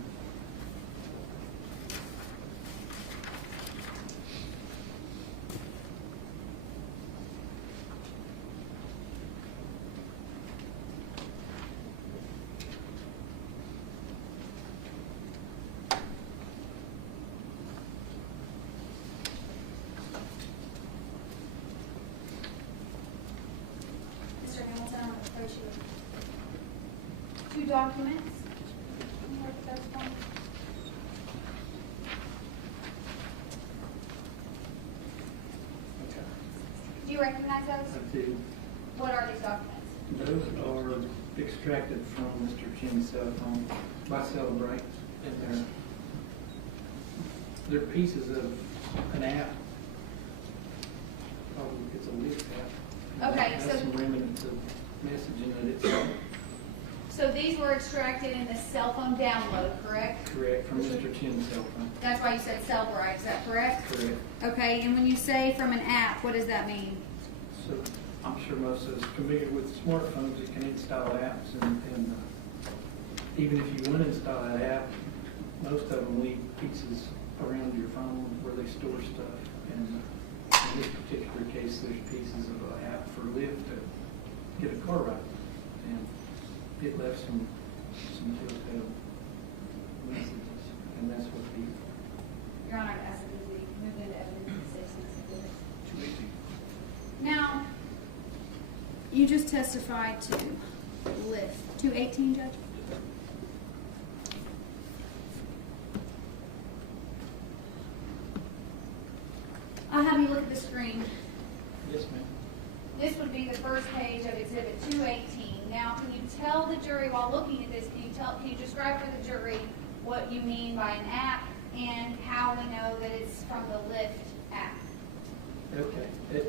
Mr. Hamilton, I'm going to approach you with 2 documents. Can you look at those for me? Do you recognize those? I do. What are these documents? Those are extracted from Mr. Chen's cell phone by Celebrate, and they're pieces of an app. Oh, it's a list app. Okay, It so- has some remnants of messaging that it's So these were extracted in the cell phone download, correct? correct from Mr. Chen's cell phone. That's why you said Cellbrite, is that correct? Correct. Okay, and when you say from an app, what does that mean? So I'm sure most of us are familiar with smartphones. You can install apps, and even if you want to install that app, most of them leave pieces around your phone where they store stuff. And in this particular case, there's pieces of an app for Lyft to get a car ride, and it left some telltale messages, and that's what the Your Honor, I ask that we move into evidence and citizens of this. Too easy. Now, You just testified to Lyft. 218, Judge? I'll have you look at the screen. yes, ma'am. This would be the first page of Exhibit 218. Now, can you tell the jury while looking at this, can you describe for the jury what you mean by an app and how we know that it's from the Lyft app? Okay.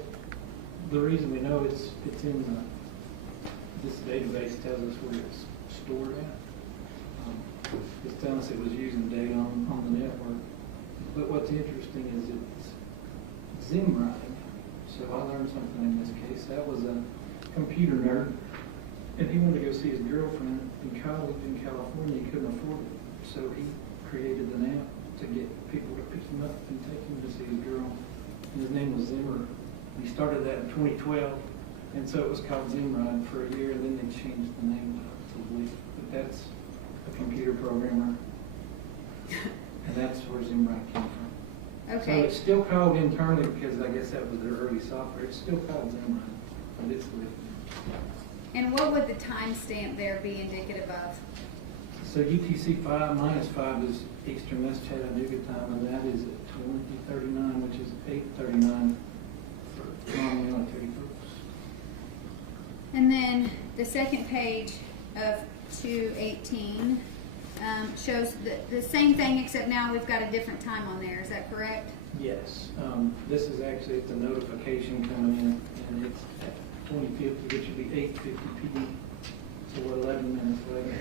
The reason we know it's in this database tells us where it's stored at. It's telling us it was using data on the network. But what's interesting is it's Zimride. So I learned something in this case. That was a computer nerd, and he wanted to go see his girlfriend in college in California. He couldn't afford it, so he created an app to get people to pick him up and take him to see his girl. And his name was Zimmer. He started that in 2012, and so it was called Zimride for a year, and then they changed the name to Lyft. But that's a computer programmer, and that's where Zimride came from. So Okay. it's still called internally because I guess that was their early software. It's still called Zimride, but it's Lyft. And what would the timestamp there be indicative of? So UTC 5 minus 5 is Eastern, that's Chattanooga time, and that is at 2039, which is 8:39 for non-military folks. And then the second page of 2/18 shows the same thing, except now we've got a different time on there. Is that correct? Yes, this is actually, it's a notification coming in, and it's at 2050, which should be 8:50 p.m. So we're 11 minutes later.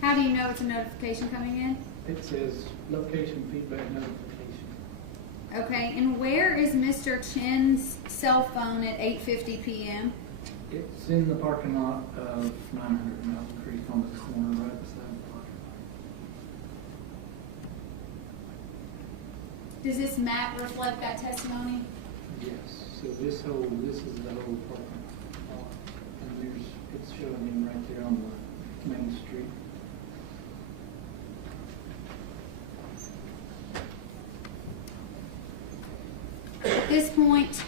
How do you know it's a notification coming in? It says location feedback notification. Okay, and where is Mr. Chen's cell phone at 8:50 p.m.? It's in the parking lot of 900 Mountain Creek on the corner right beside the parking lot. Does this map reflect that testimony? Yes, so this is the whole parking lot. And it's showing him right there on the main street. At this point,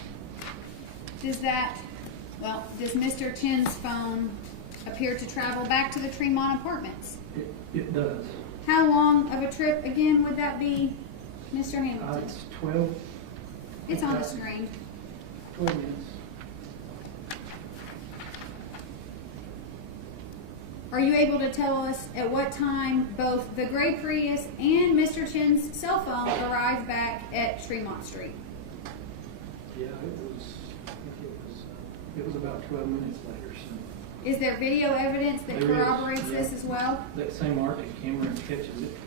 does Mr. Chen's phone appear to travel back to the Tremont Apartments? It does. How long of a trip again would that be, Mr. Hamilton? It's 12. It's on the screen. 12 minutes. Are you able to tell us at what time both the gray Prius and Mr. Chen's cell phone arrived back at Tremont Street? Yeah, it was about 12 minutes later. So Is there video evidence that there is, corroborates yeah. this as well? That same Arctic camera catches it.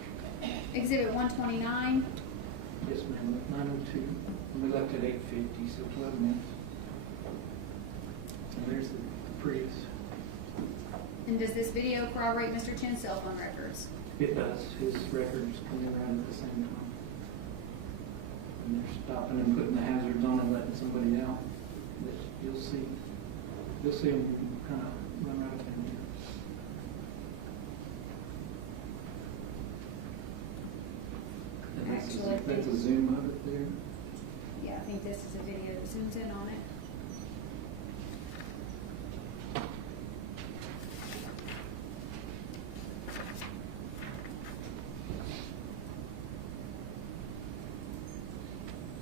Exhibit 129. Yes, ma'am. 9:02. And we left at 8:50, so 12 minutes. And there's the Prius. And does this video corroborate Mr. Chen's cell phone records? It does. His records come in right at the same time. And they're stopping and putting the hazards on and letting somebody out. You'll see them kind of run right up in here. And that's a zoom of it there. Yeah, I think this is a video that zooms in on it.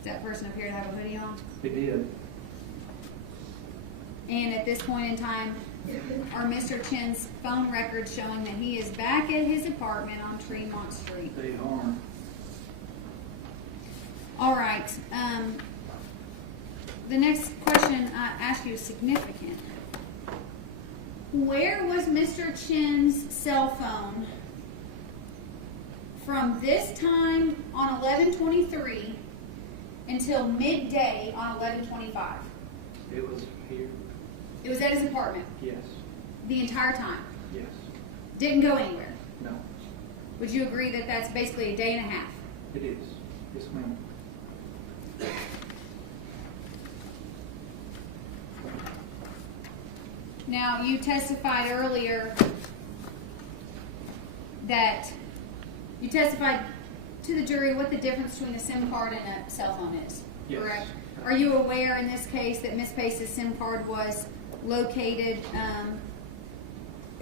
Does that person appear to have a hoodie on? They did. And at this point in time, are Mr. Chen's phone records showing that he is back at his apartment on Tremont Street? They are. All right. The next question I ask you is significant. Where was Mr. Chen's cell phone from this time on 11/23 until midday on 11/25? It was here. It was at his apartment Yes. the entire time. Yes. Didn't go anywhere. No. Would you agree that that's basically a day and a half? It is. Yes, ma'am. Now, you testified earlier that you testified to the jury what the difference between a SIM card and a cell phone is, Yes. correct? Are you aware in this case that Ms. Pace's SIM card was located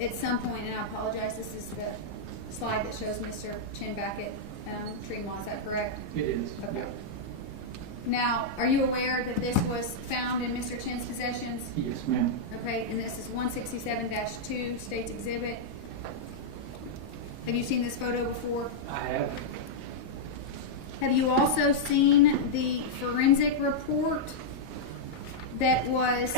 at some point, and I apologize, this is the slide that shows Mr. Chen back at Tremont, is that correct? It is. Okay. Yeah. Now, are you aware that this was found in Mr. Chen's possessions? Yes, ma'am. Okay, and this is 167-2, State's Exhibit. Have you seen this photo before? I have. Have you also seen the forensic report that was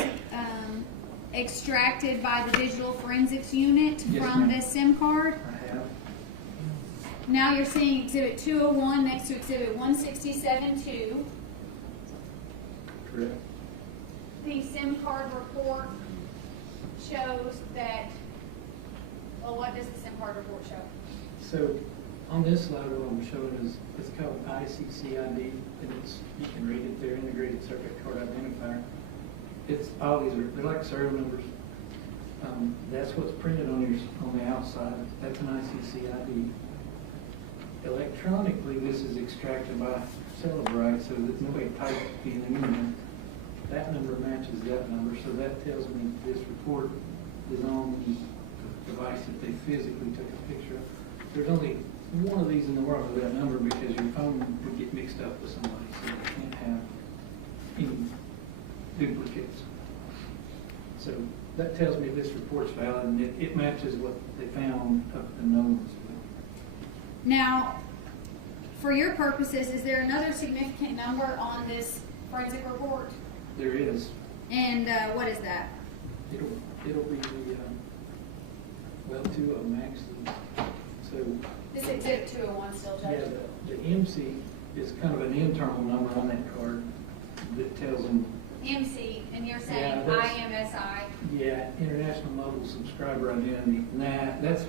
extracted by the digital forensics unit Yes, from ma'am. this SIM card? I have. Now you're seeing Exhibit 201 next to Exhibit 167-2. Correct. The SIM card report shows that, well, what does the SIM card report show? So on this slide, what I'm showing is it's called ICCID, and you can read it there, Integrated Circuit Card Identifier. It's all these they're like serial numbers. That's what's printed on the outside. That's an ICCID. Electronically, this is extracted by Celebrite, so that nobody typed anything in there. That number matches that number, so that tells me this report is on the device that they physically took a picture of. There's only one of these in the world with that number because your phone would get mixed up with somebody, so you can't have any duplicates. So that tells me this report's valid, and it matches what they found up in Nolan'sville. Now, for your purposes, is there another significant number on this forensic report? There is. And what is that? It'll be the, well, 2 of them actually. So, This exhibit 201 still, yeah, Judge. the MC is kind of an internal number on that card that tells them, MC, and you're saying Yeah, that's- IMSI. yeah, International Mobile Subscriber Identity. Nah, that's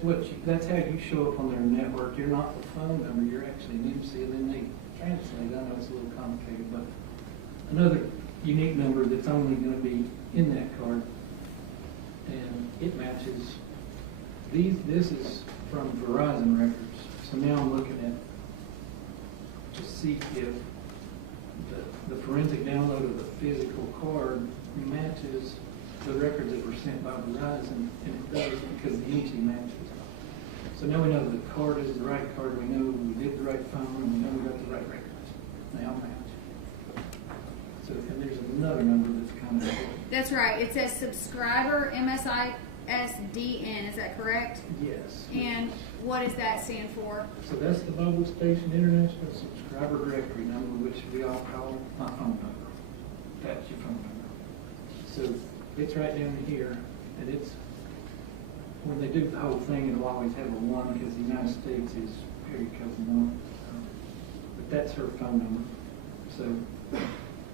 how you show up on their network. You're not the phone number, you're actually an MC, and then they translate. I know it's a little complicated, but another unique number that's only going to be in that card, and it matches. This is from Verizon records, so now I'm looking at to see if the forensic download of the physical card matches the records that were sent by Verizon, and it does because the MC matches. So now we know the card is the right card, we know we did the right phone, and we know we got the right records. Now match. So, and there's another number that's kind of important. That's right. It says subscriber MSISDN. Is that correct? Yes. And what does that stand for? So that's the Mobile Station International Subscriber Directory number, which we all call my phone number. That's your phone number. So it's right down here, and it's, when they do the whole thing, it'll always have a 1 because the United States is area code 1. But that's her phone number. So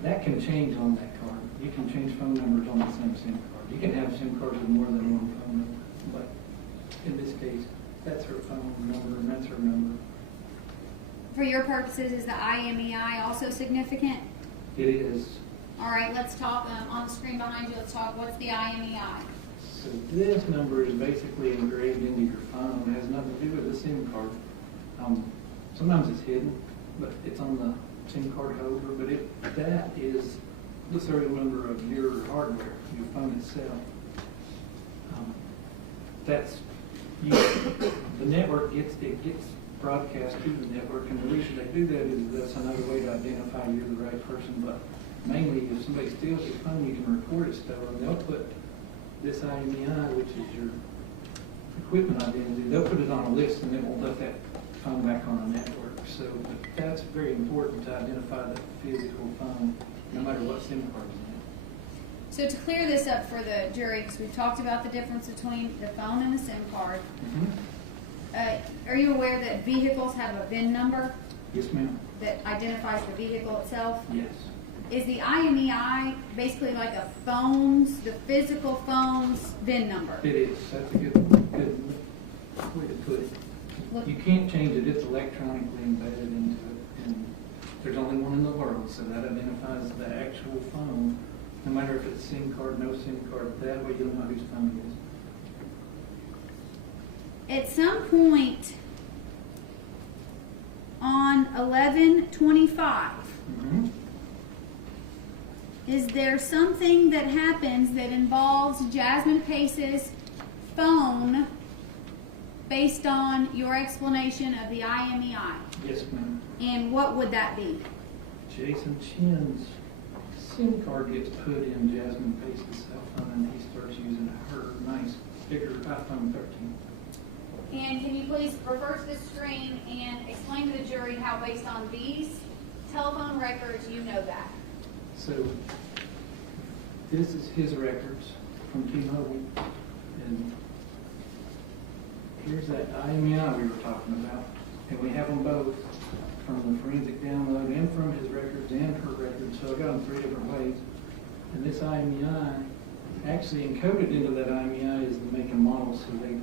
that can change on that card. You can change phone numbers on the same SIM card. You can have SIM cards with more than one phone number, but in this case, that's her phone number and that's her number. For your purposes, is the IMEI also significant? It is. All right, let's talk on the screen behind you. Let's talk. What's the IMEI? So this number is basically engraved into your phone. It has nothing to do with the SIM card. Sometimes it's hidden, but it's on the SIM card holder. But that is the serial number of your hardware, your phone itself. The network gets broadcast to the network, and the reason they do that is that's another way to identify you're the right person. But mainly, if somebody steals your phone, you can report it stolen. They'll put this IMEI, which is your equipment identity, they'll put it on a list, and then we'll let that phone back on the network. So that's very important to identify the physical phone, no matter what SIM card it's in. So to clear this up for the jury, because we've talked about the difference between the phone and the SIM card, are you aware that vehicles have a VIN number Yes, ma'am. that identifies the vehicle itself? Yes. Is the IMEI basically like the physical phone's VIN number? It is. That's a good way to put it. You can't change it. It's electronically embedded into it. And there's only one in the world, so that identifies the actual phone. No matter if it's SIM card, no SIM card, that way you'll know whose phone it is. At some point on 11/25, is there something that happens that involves Jasmine Pace's phone based on your explanation of the IMEI? Yes, ma'am. And what would that be? Jason Chen's SIM card gets put in Jasmine Pace's cell phone, and he starts using her nice bigger iPhone 13. And can you please refer to the screen and explain to the jury how, based on these telephone records, you know that? So this is his records from T-Mobile, and here's that IMEI we were talking about, and we have them both from the forensic download and from his records and her records, so I got them 3 different ways. And this IMEI, actually encoded into that IMEI is the make and model, so they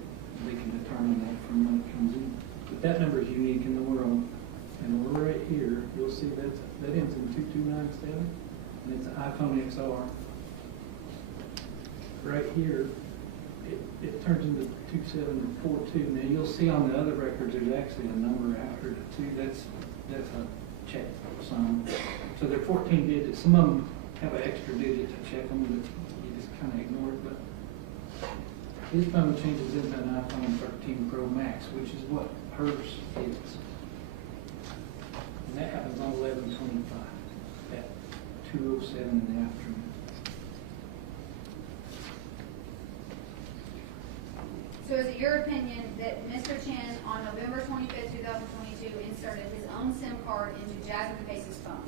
can determine that from when it comes in. But that number is unique in the world, and we're right here. You'll see that ends in 2297, and it's an iPhone XR. Right here, it turns into 2742. Now you'll see on the other records there's actually a number after the 2. That's a check sum. So they're 14 digits. Some of them have an extra digit to check them, but you just kind of ignore it. But his phone changes into an iPhone 13 Pro Max, which is what hers is. And that happens on 11/25 at 2:07 in the afternoon. So is it your opinion that Mr. Chen on November 25th, 2022 inserted his own SIM card into Jasmine Pace's phone?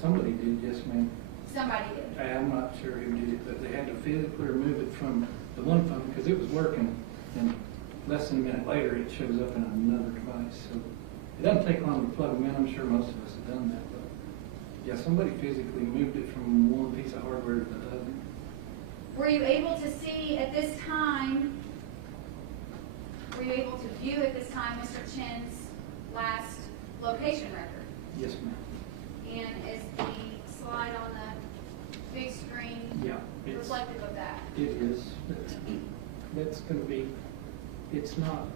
Somebody did, yes, ma'am. Somebody did. I'm not sure who did it, but they had to physically remove it from the one phone because it was working. And less than a minute later, it shows up in another device. So it doesn't take long to plug them in. I'm sure most of us have done that. But yeah, somebody physically moved it from one piece of hardware to the other. Were you able to see at this time, were you able to view at this time Mr. Chen's last location record? Yes, ma'am. And is the slide on the big screen Yeah, it's, reflective of that? it is. That's going to be, it's not,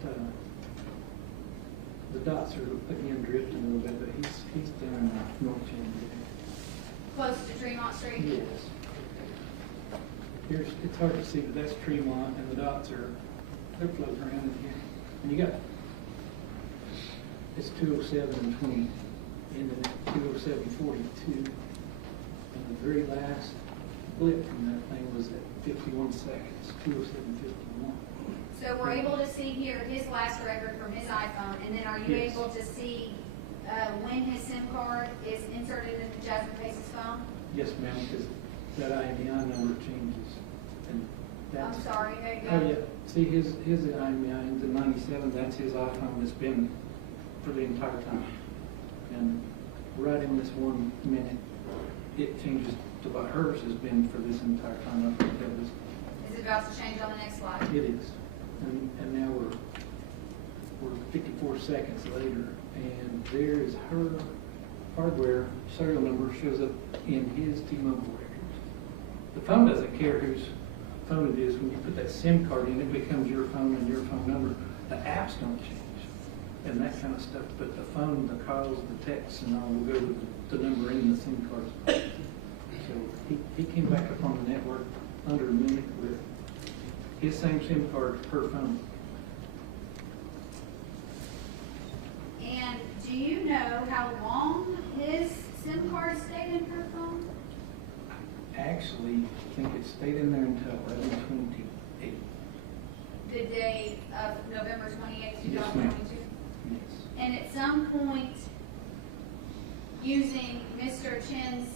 the dots are again drifting a little bit, but he's down North Chattanooga. Close to Tremont Street? Yes. Here's, it's hard to see, but that's Tremont, and the dots are, they're floating around in here. And you got, it's 207 and 20, and then 207.42. And the very last blip from that thing was at 51 seconds, 207.51. So we're able to see here his last record from his iPhone, and then are you Yes. able to see when his SIM card is inserted into Jasmine Pace's phone? Yes, ma'am, because that IMEI number changes. And that's, I'm sorry, there you go. oh, yeah. See, his IMEI, the 97, that's his iPhone that's been for the entire time. And right in this 1 minute, it changes to what hers has been for this entire time up until this. Is it about to change on the next slide? It is. And now we're 54 seconds later, and there is her hardware serial number shows up in his T-Mobile records. The phone doesn't care whose phone it is. When you put that SIM card in, it becomes your phone and your phone number. The apps don't change and that kind of stuff, but the phone, the calls, the texts, and all will go with the number in the SIM card. So he came back up on the network under a minute with his same SIM card per phone. And do you know how long his SIM card stayed in her phone? Actually, I think it stayed in there until 11/28. The day of November 28th, Yes, 2022? Yes. And at some point, using Mr. Chen's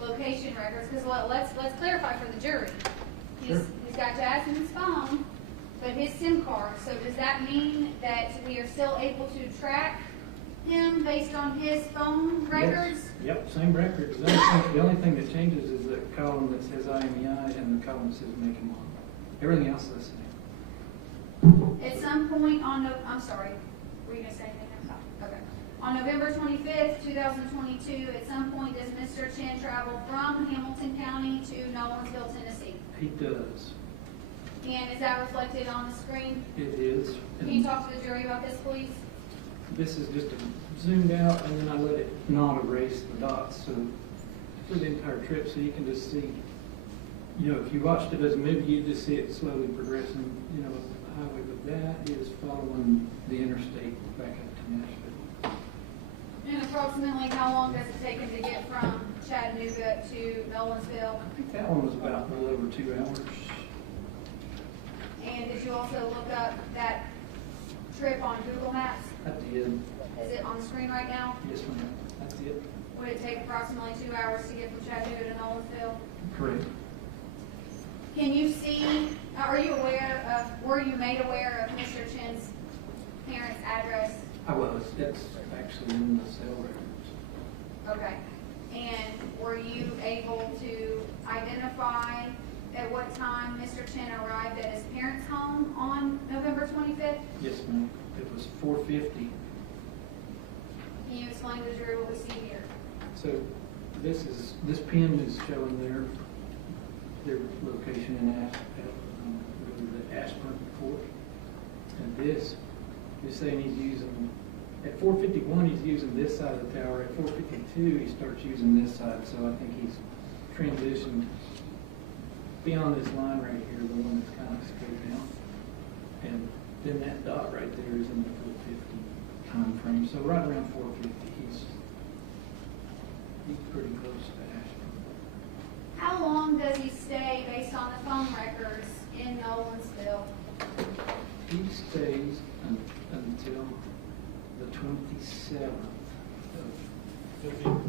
location records, because let's clarify for the jury. Sure. He's got Jasmine's phone, but his SIM card. So does that mean that we are still able to track him based on his phone records? Yes. Yep, same records. The only thing that changes is the column that says IMEI and the column that says make him on. Everything else is the same. At some point on, I'm sorry, were you going to say anything? Okay. On November 25th, 2022, at some point does Mr. Chen travel from Hamilton County to Nolensville, Tennessee? He does. And is that reflected on the screen? It is. Can you talk to the jury about this, please? This is just zoomed out, and then I let it not erase the dots, so for the entire trip, so you can just see, you know, if you watched it as a movie, you just see it slowly progressing, you know, the highway, but that is following the interstate back up to Nashville. And approximately how long does it take him to get from Chattanooga to Nolensville? I think that one was about a little over 2 hours. And did you also look up that trip on Google Maps? I did. Is it on the screen right now? Yes, ma'am. That's it. Would it take approximately 2 hours to get from Chattanooga to Nolensville? Correct. Can you see, are you aware of, were you made aware of Mr. Chen's parents' address? I was. It's actually in the cell records. Okay. And were you able to identify at what time Mr. Chen arrived at his parents' home on November 25th? Yes, ma'am. It was 4:50. Can you explain to the jury what we see here? So this pin is showing their location in the Ashburn Court. And this is saying he's using, at 4:51 he's using this side of the tower. At 4:52 he starts using this side. So I think he's transitioned beyond this line right here, the one that's kind of straight down. And then that dot right there is in the 4:50 time frame. So right around 4:50 he's pretty close to Ashburn. How long does he stay based on the phone records in Nolensville? He stays until the 27th of,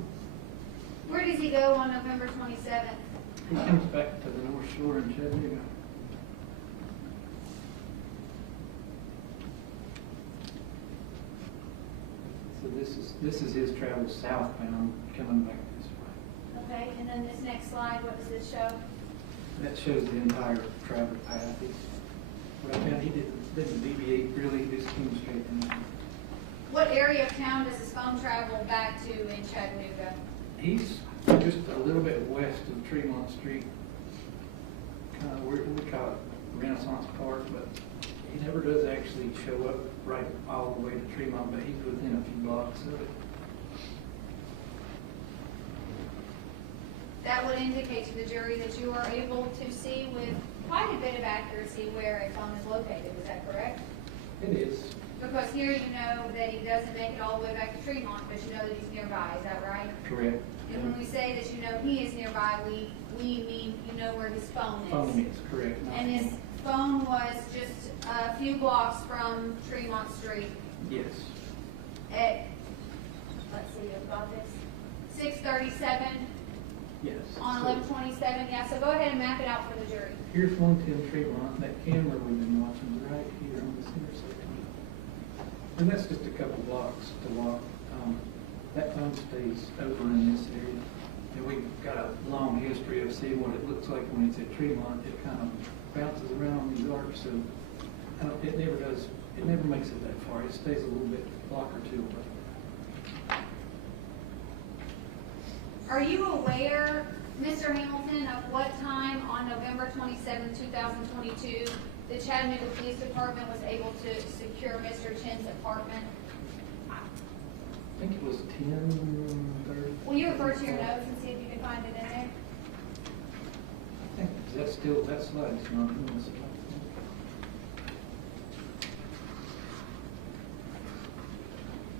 Where does he go on November 27th? he comes back to the North Shore in Chattanooga. So this is his travel southbound, coming back this way. Okay, and then this next slide, what does this show? That shows the entire travel path. What I found, he didn't deviate really, he just came straight in. What area of town does his phone travel back to in Chattanooga? He's just a little bit west of Tremont Street. Kind of, we call it Renaissance Park, but he never does actually show up right all the way to Tremont, but he's within a few blocks of it. That would indicate to the jury that you are able to see with quite a bit of accuracy where a phone is located. Is that correct? It is. Because here you know that he doesn't make it all the way back to Tremont, but you know that he's nearby. Is that right? Correct. And when we say that you know he is nearby, we mean you know where his phone is. Phone is correct. And his phone was just a few blocks from Tremont Street Yes. at, let's see, I've got this, 637 Yes. on So 1127. Yeah, so go ahead and map it out for the jury. here's 110 Tremont. That camera we've been watching is right here on this intersection. And that's just a couple blocks to walk. That phone stays over in this area. And we've got a long history of seeing what it looks like when it's at Tremont. It kind of bounces around these arcs, so it never makes it that far. It stays a little bit, block or two away. Are you aware, Mr. Hamilton, of what time on November 27, 2022, the Chattanooga Police Department was able to secure Mr. Chen's apartment? I think it was 10:30. Will you refer to your notes and see if you can find it in there? I think, is that still, that slide's not in this slide.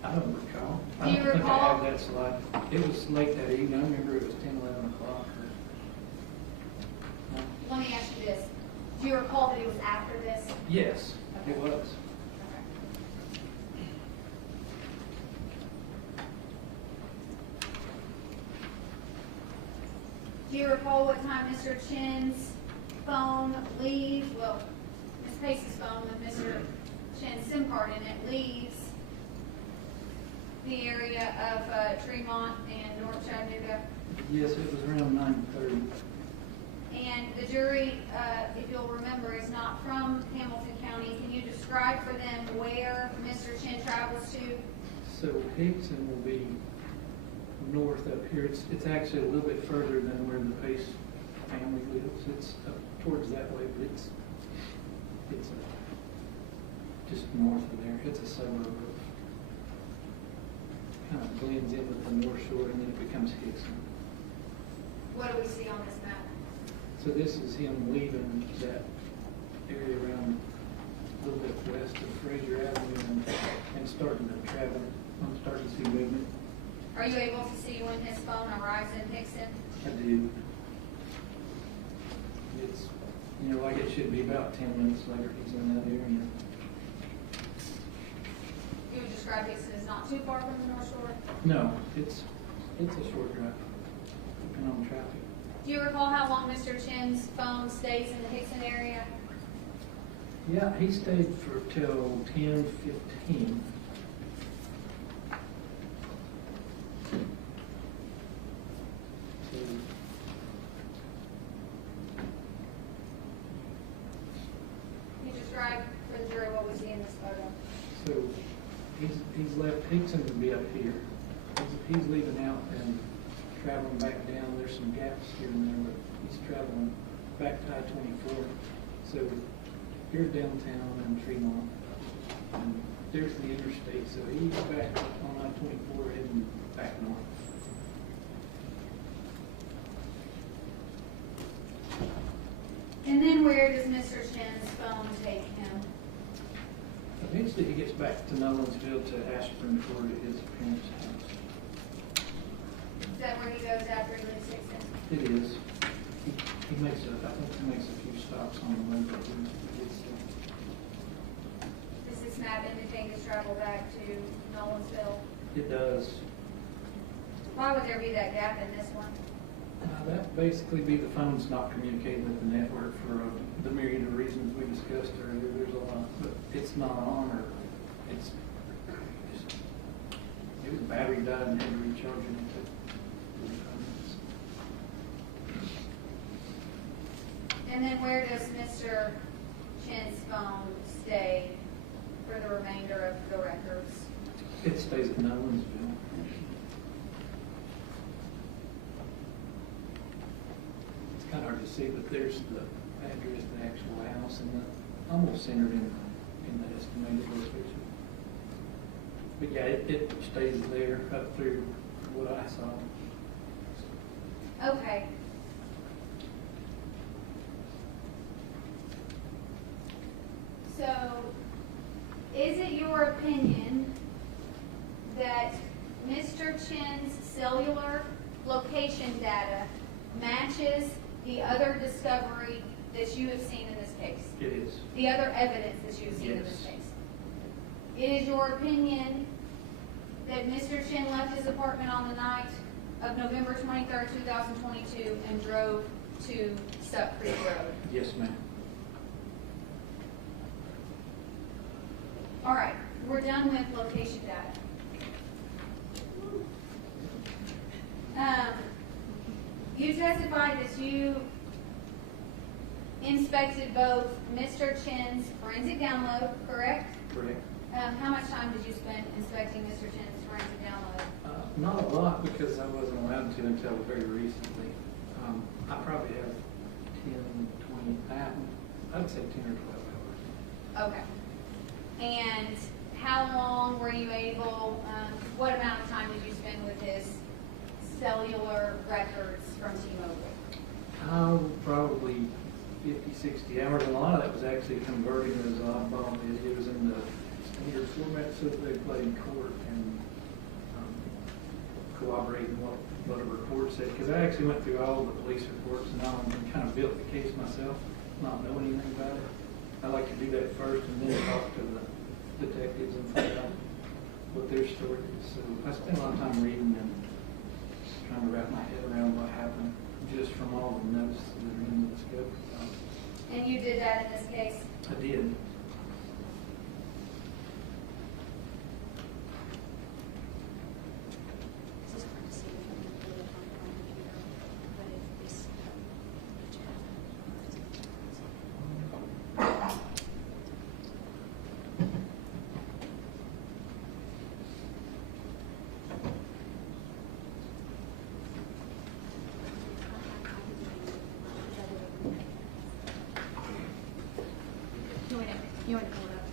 I don't recall. Do you I don't think I recall? have that slide. It was late that evening. I remember it was 10, 11 o'clock. Let me ask you this. Do you recall that it was after this? Yes, it was. Do you recall what time Mr. Chen's phone leaves, well, Ms. Pace's phone with Mr. Chen's SIM card in it leaves the area of Tremont and North Chattanooga? Yes, it was around 9:30. And the jury, if you'll remember, is not from Hamilton County. Can you describe for them where Mr. Chen travels to? So Hickson will be north up here. It's actually a little bit further than where the Pace family lives. It's up towards that way, but it's just north of there. It's a suburb of, kind of blends in with the North Shore, and then it becomes Hickson. What do we see on this map? So this is him leaving that area around a little bit west of Fraser Avenue and starting to travel. I'm starting to see movement. Are you able to see when his phone arrives in Hickson? I do. It's, like it should be about 10 minutes later he's in that area. You would describe Hickson as not too far from the North Shore? No, it's a short drive, depending on traffic. Do you recall how long Mr. Chen's phone stays in the Hickson area? Yeah, he stayed for till 10:15. Can you describe for the jury what we see in this photo? So he's left Hickson to be up here. He's leaving out and traveling back down. There's some gaps here and there, but he's traveling back to I-24. So here's downtown and Tremont, and there's the interstate. So he's back on I-24 heading back north. And then where does Mr. Chen's phone take him? Eventually he gets back to Nolensville to Ashburn, Florida, his parents' house. Is that where he goes after he leaves Hickson? It is. He makes I think he makes a few stops on the way, but he gets there. map indicate his travel back to Nolensville? It does. Why would there be that gap in this one? That basically be the phones not communicating with the network for the myriad of reasons we discussed earlier. There's a lot, but it's not on, or it's just, it was battery died and had to recharge it. It took 45 minutes. And then where does Mr. Chen's phone stay for the remainder of the records? It stays at Nolensville. It's kind of hard to see, but there's the address, the actual house, and almost centered in the estimated location. But yeah, it stays there up through what I saw. Okay. So, is it your opinion that Mr. Chen's cellular location data matches the other discovery that you have seen in this case? It is. The other evidence that you have seen in this Yes. case? It is your opinion that Mr. Chen left his apartment on the night of November 23rd, 2022 and drove to Sup Creek Road? Yes, ma'am. All right, we're done with location data. You testified that you inspected both Mr. Chen's forensic download, correct? Correct. How much time did you spend inspecting Mr. Chen's forensic download? Not a lot, because I wasn't allowed to until very recently. I probably have 10, 20, I'd say 10 or 12 hours. Okay. And how long were you able, what amount of time did you spend with his cellular records from T-Mobile? Probably 50, 60 hours, and a lot of that was actually converting those oddball videos in the standard format so that they play in court and corroborating what a report said. Because I actually went through all the police reports and all, and kind of built the case myself, not knowing anything about it. I like to do that first and then talk to the detectives and find out what their story is. So I spent a lot of time reading and trying to wrap my head around what happened just from all the notes that are in the discovery. And you did that in this case? I did. You want to pull it up?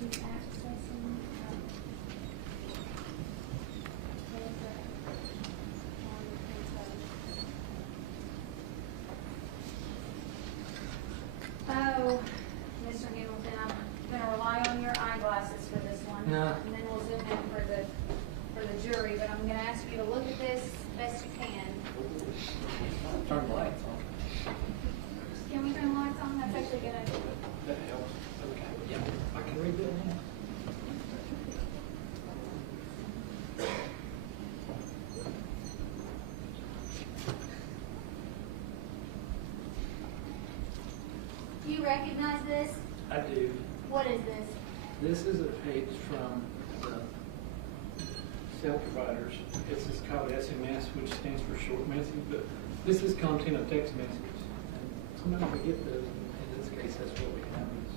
Keep accessing. Oh, Mr. Hamilton, I'm gonna rely on your eyeglasses for this one. Yeah. And then we'll zoom in for the jury, but I'm gonna ask you to look at this best you can. Turn the lights on. Can we turn the lights on? That's actually a good idea. That helps. Okay. Yeah, I can read that now. Do you recognize this? I do. What is this? This is a page from the cell providers. This is called SMS, which stands for short message, but this is content of text message. And sometimes we get those, in this case, that's what we have is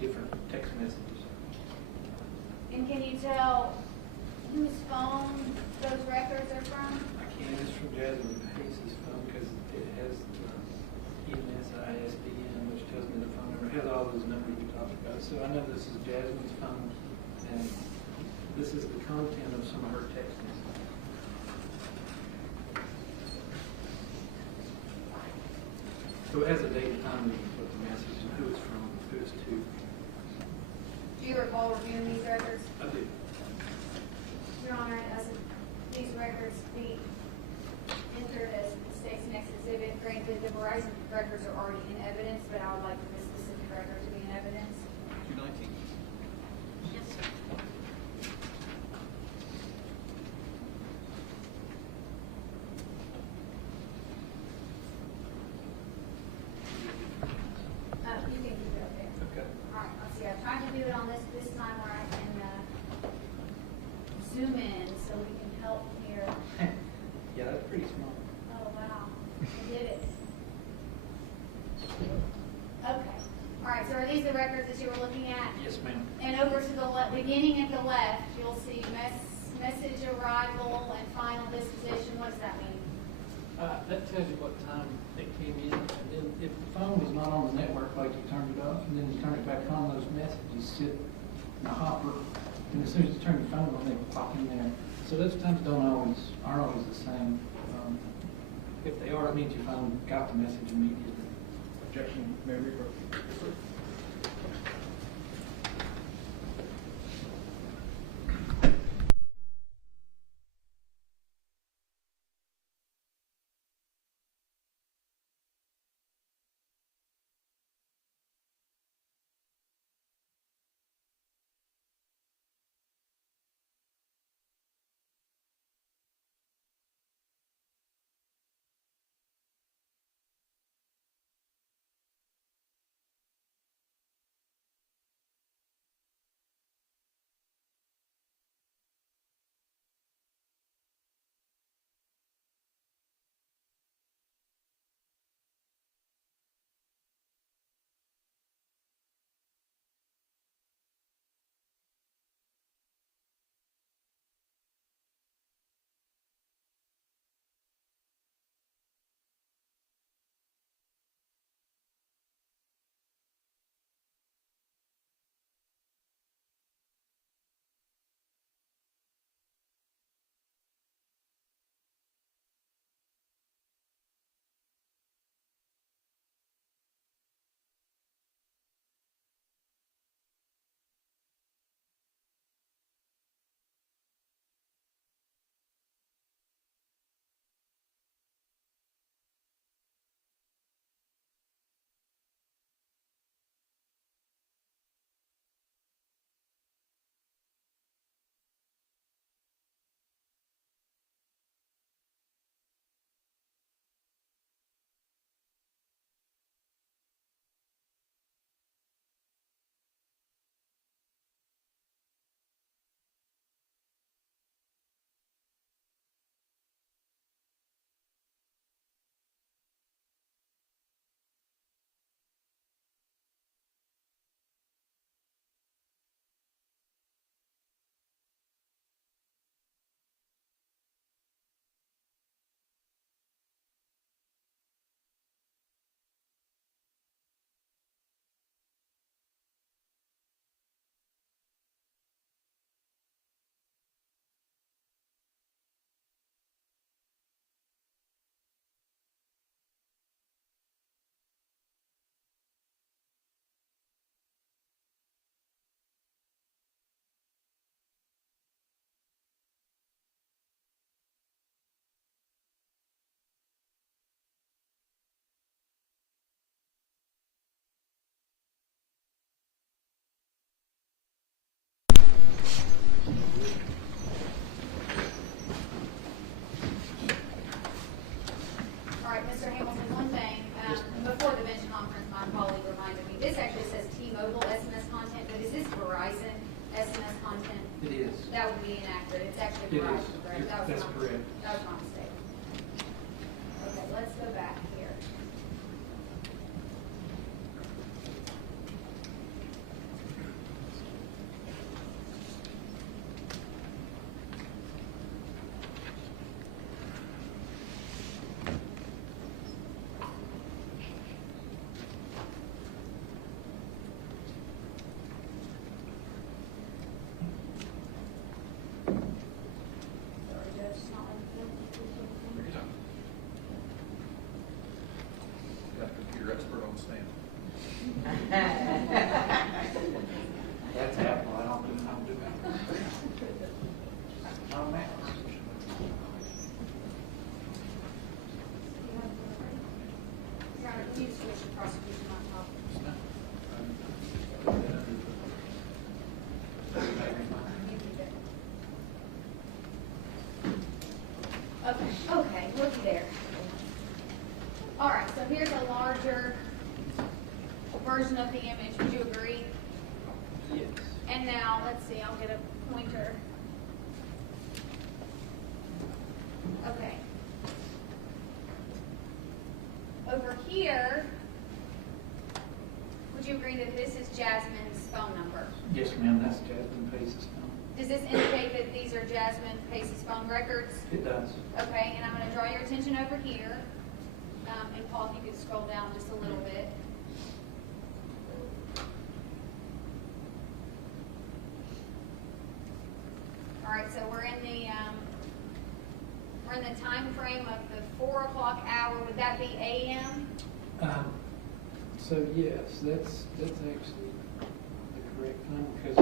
different text messages. And can you tell whose phone those records are from? I can, it's from Jasmine Pace's phone because it has the ISDN, which tells me the phone number. It has all those numbers we talked about. So I know this is Jasmine's phone, and this is the content of some of her text messages. So it has a date and time with the message and who it's from, who it's to. Do you recall reviewing these records? I do. Your Honor, as these records be entered as the state's next exhibit Granted, the Verizon records are already in evidence, but I would like for this specific record to be in evidence. 219. Yes, sir. You can keep it up there. Okay. All right, let's see, I tried to do it on this time where I can, zoom in so we can help here. Yeah, that's pretty small. Oh, wow, I did it. Okay, all right, so are these the records that you were looking at? Yes, ma'am. And over to the beginning at the left, you'll see message arrival and final disposition. What does that mean? That tells you what time they came in, and then if the phone was not on the network, like you turned it off, and then you turn it back on, those messages sit in the hopper, and as soon as you turn your phone on, they pop in there. So those times aren't always the same. If they are, it means your phone got the message immediately. Objection, Mayor Reaper. All right, Mr. Hamilton, one thing, before the bench conference, my colleague reminded me, this actually says T-Mobile SMS content, but is this Verizon SMS content? It is. That would be inaccurate, it's actually It is. Verizon, correct? That was That's my- correct. That was my mistake. Okay, let's go back here. Sorry, Judge, it's not like that. now, let's see, I'll get a pointer. Okay. Over here, would you agree that this is Jasmine's phone number? Yes, ma'am, that's Jasmine Pace's phone. Does this indicate that these are Jasmine Pace's phone records? It does. Okay, and I'm going to draw your attention over here. And Paul, if you could scroll down just a little bit. All right, so we're in the time frame of the 4 o'clock hour. Would that be AM? So yes, that's actually the correct time, because,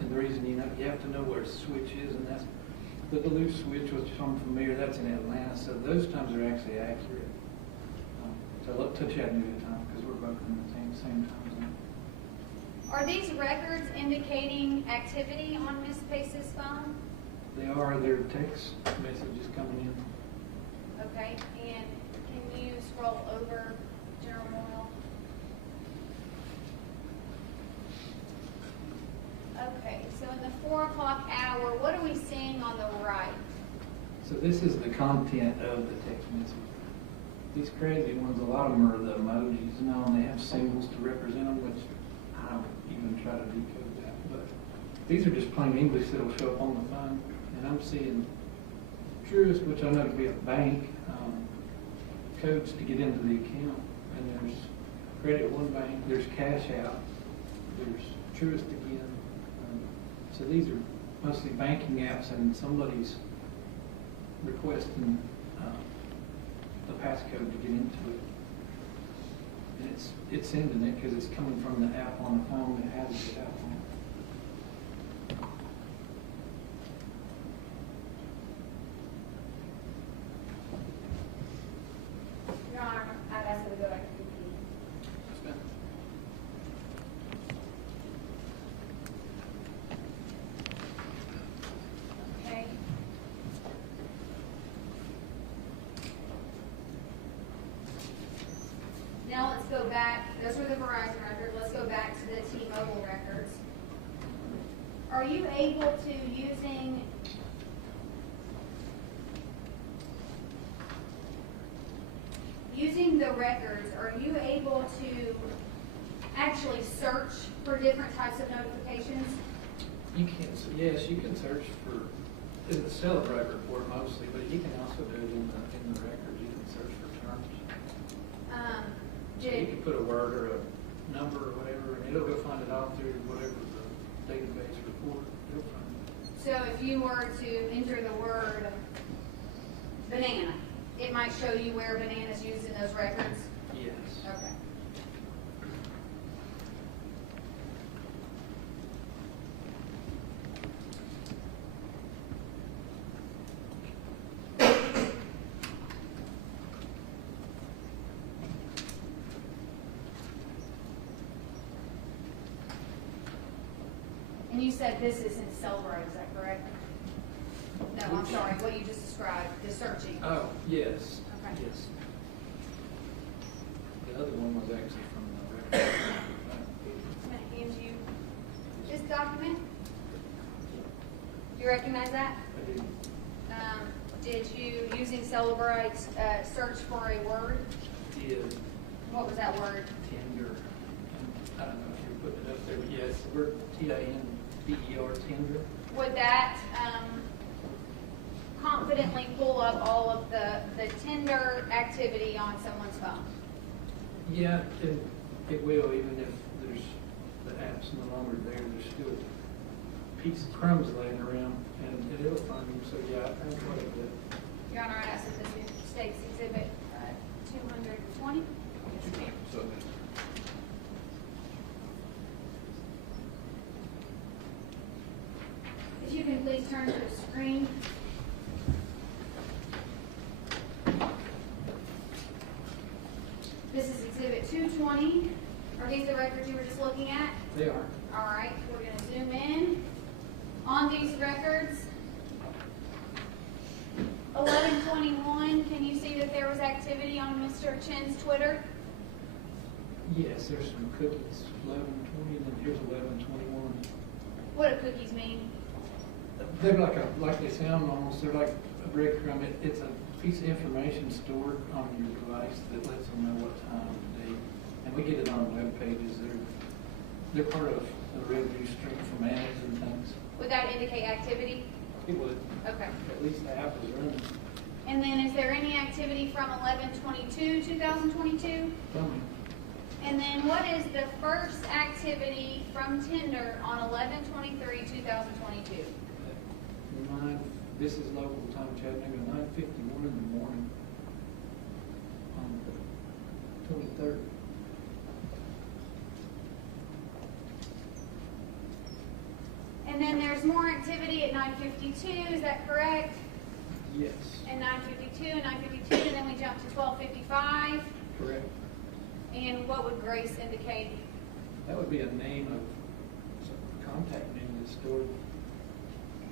and the reason you have to know where the switch is, and that's the Duluth switch, which I'm familiar, that's in Atlanta, so those times are actually accurate. To Chattanooga time, because we're both in the same time zone. Are these records indicating activity on Miss Pace's phone? They are, their text messages coming in. Okay, and can you scroll over General Moyle? Okay, so in the 4 o'clock hour, what are we seeing on the right? So this is the content of the text message. These crazy ones, a lot of them are the emojis, and they have symbols to represent them, which I don't even try to decode that. But these are just plain English that'll show up on the phone. And I'm seeing Truist, which I know to be a bank, codes to get into the account. And there's Credit One Bank, there's Cash Out, there's Truist again. So these are mostly banking apps, and somebody's requesting the passcode to get into it. And it's sending it because it's coming from the app on the phone that has the app on it. Your Honor, I'd ask you to go back to the Yes, ma'am. Okay. Now let's go back, those were the Verizon records, let's go back to the T-Mobile records. Are you able to, using the records, are you able to actually search for different types of notifications? You can, yes, you can search for, in the Celebrate report mostly, but you can also do it in the records. You can search for terms. So you can put a word or a number or whatever, and it'll go find it all through whatever the database report, it'll find it. So if you were to enter the word banana, it might show you where banana is used in those records? Yes. Okay. And you said this is in Celebrate, is that correct? No, I'm sorry, what you just described, the searching. Oh, yes. Okay. Yes. The other one was actually from the record. I'm going to hand you this document. You recognize that? I did. Did you, using Celebrate, search for a word? Did What was that word? tender. I don't know if you're putting it up there, but yes, the word T-I-N-D-E-R, tender. Would that confidently pull up all of the tender activity on someone's phone? Yeah, it will, even if there's, the app's no longer there, there's still a piece of crumbs laying around, and it'll find them, so yeah, I think what it did. Your Honor, I ask that this be State's Exhibit 220. So, If you can please turn to the screen. This is Exhibit 220. Are these the records you were just looking at? They are. All right, we're going to zoom in. On these records, 11/21, can you see that there was activity on Mr. Chen's Twitter? Yes, there's some cookies, 11:20, and then here's 11:21. What do cookies mean? They're like they sound almost, they're like a breadcrumb. It's a piece of information stored on your device that lets them know what time of day. And we get it on web pages. They're part of the revenue stream from ads and things. Would that indicate activity? It would. Okay. At least the app is running. And then is there any activity from 11/22/2022? Tell me. And then what is the first activity from Tinder on 11/23/2022? This is local time, Chattanooga, 9:51 in the morning on the 23rd. And then there's more activity at 9:52, is that correct? Yes. And 9:52 and 9:52, and then we jump to 12:55. Correct. And what would Grace indicate? That would be a name of some contact name that's stored.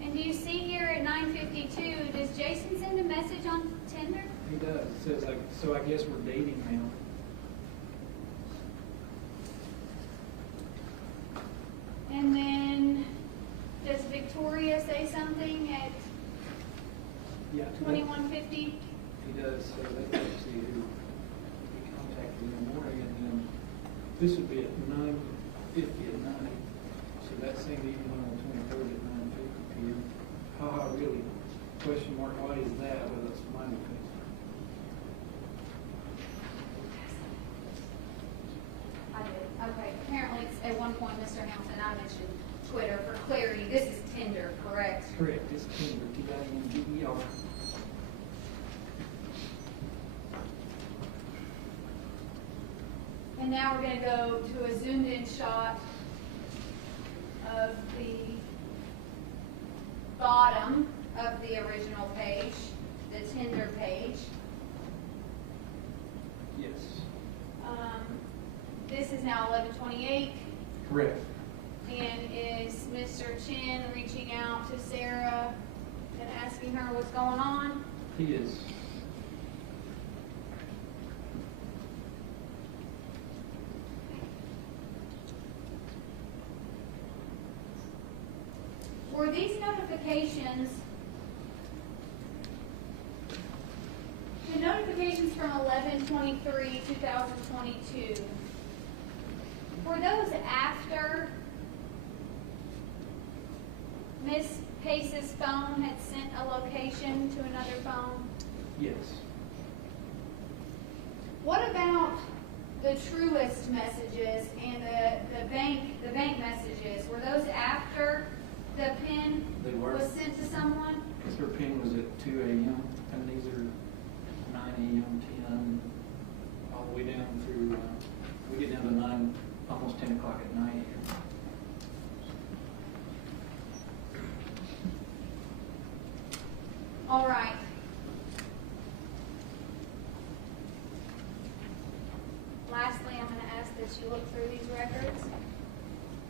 And do you see here at 9:52, does Jason send a message on Tinder? He does. It says like, so I guess we're dating now. And then does Victoria say something at Yeah. 21:50? He does. So they can see who he contacted in the morning, and then this would be at 9:50 at night. So that same evening on the 23rd at 9:50 p.m. How really? Question mark, why is that? Well, that's my opinion. I did. Okay. Apparently, it's, at one point, Mr. Hamilton, I mentioned Twitter for clarity. This is Tinder, correct? Correct. It's Tinder, Tinder. And now we're going to go to a zoomed-in shot of the bottom of the original page, the Tinder page. Yes. This is now 11:28, Correct. and is Mr. Chen reaching out to Sarah and asking her what's going on? He is. Were these notifications, the notifications from 11/23/2022, were those after Miss Pace's phone had sent a location to another phone? Yes. What about the Truist messages and the bank messages? Were those after the PIN They were. was sent to someone? Because her pin was at 2 a.m. and these are 9 a.m., 10, all the way down through, we get down to 9, almost 10 o'clock at night. All right. Lastly, I'm going to ask that you look through these records.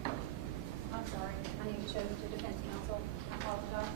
I'm sorry, I need to show them to defense counsel. I apologize.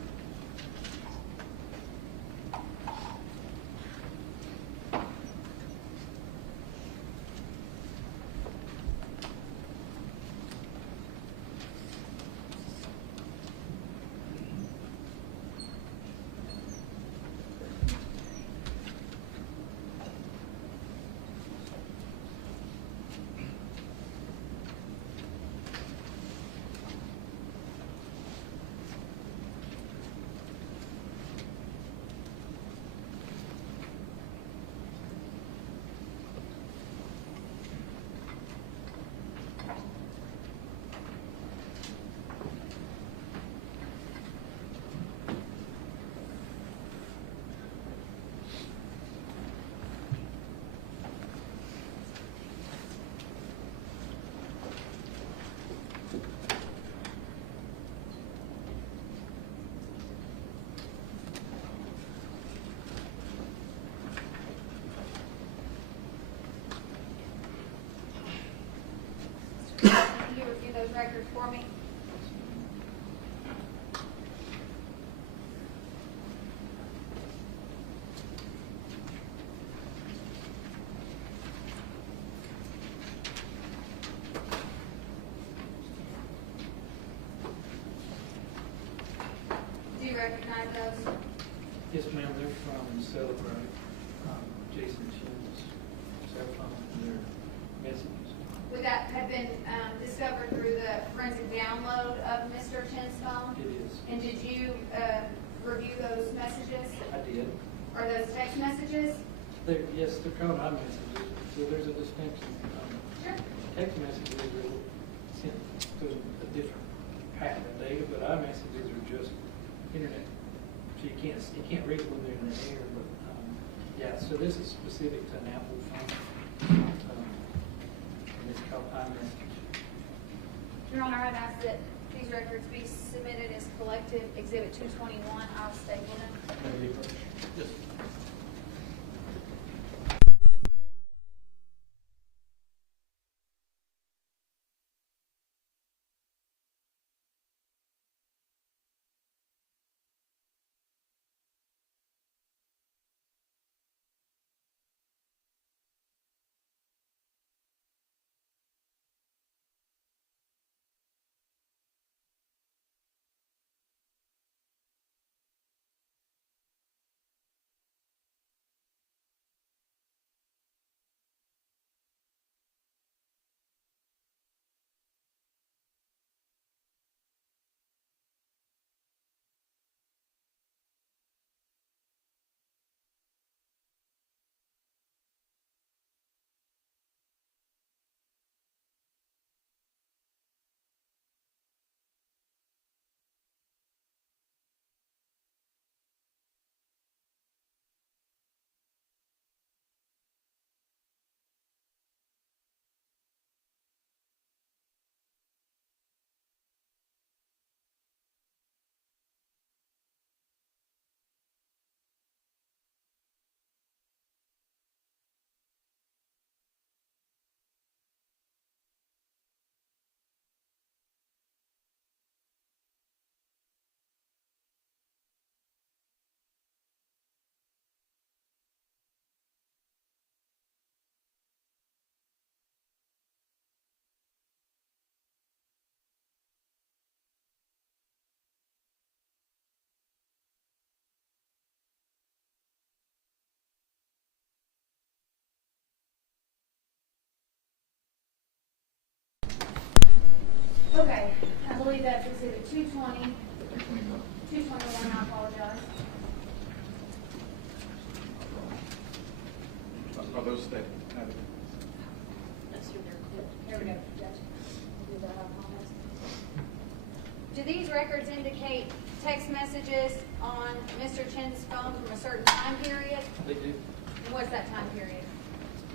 recognize those? Yes, ma'am, they're from Celebrate, Jason Chen's cell phone and their messages. Would that have been discovered through the forensic download of Mr. Chen's phone? It is. And did you review those messages? I did. Are those text messages? Yes, they're called iMessages, so there's a distinction. Sure. Text messages are sent through a different packet of data, but iMessages are just internet. So you can't read when they're in the air, but, yeah, so this is specific to an Apple phone. And it's called iMessage. Your Honor, I'd ask that these records be submitted as collective exhibit 221. I'll staple them. Maybe. Yes. Okay, I believe that's exhibit 220, 221, I apologize. Are those stated? Here we go, Judge. We'll do that, I promise. Do these records indicate text messages on Mr. Chen's phone from a certain time period? They do. And what's that time period?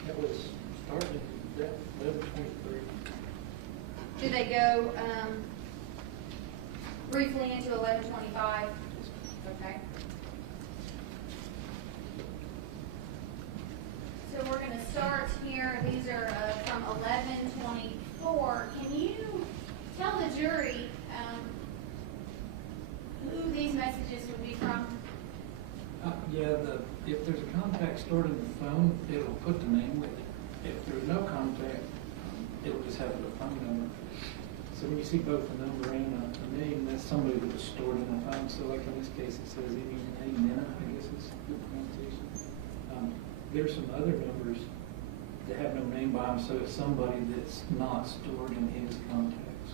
That was started at 11/23. Do they go briefly into 11:25? Okay. So we're going to start here. These are from 11:24. Can you tell the jury who these messages would be from? Yeah, if there's a contact stored in the phone, it'll put the name with it. If there's no contact, it'll just have the phone number. So when you see both a number and a name, that's somebody that was stored in the phone. So like in this case, it says Amina, I guess is the pronunciation. There's some other numbers that have no name by them, so it's somebody that's not stored in his contacts.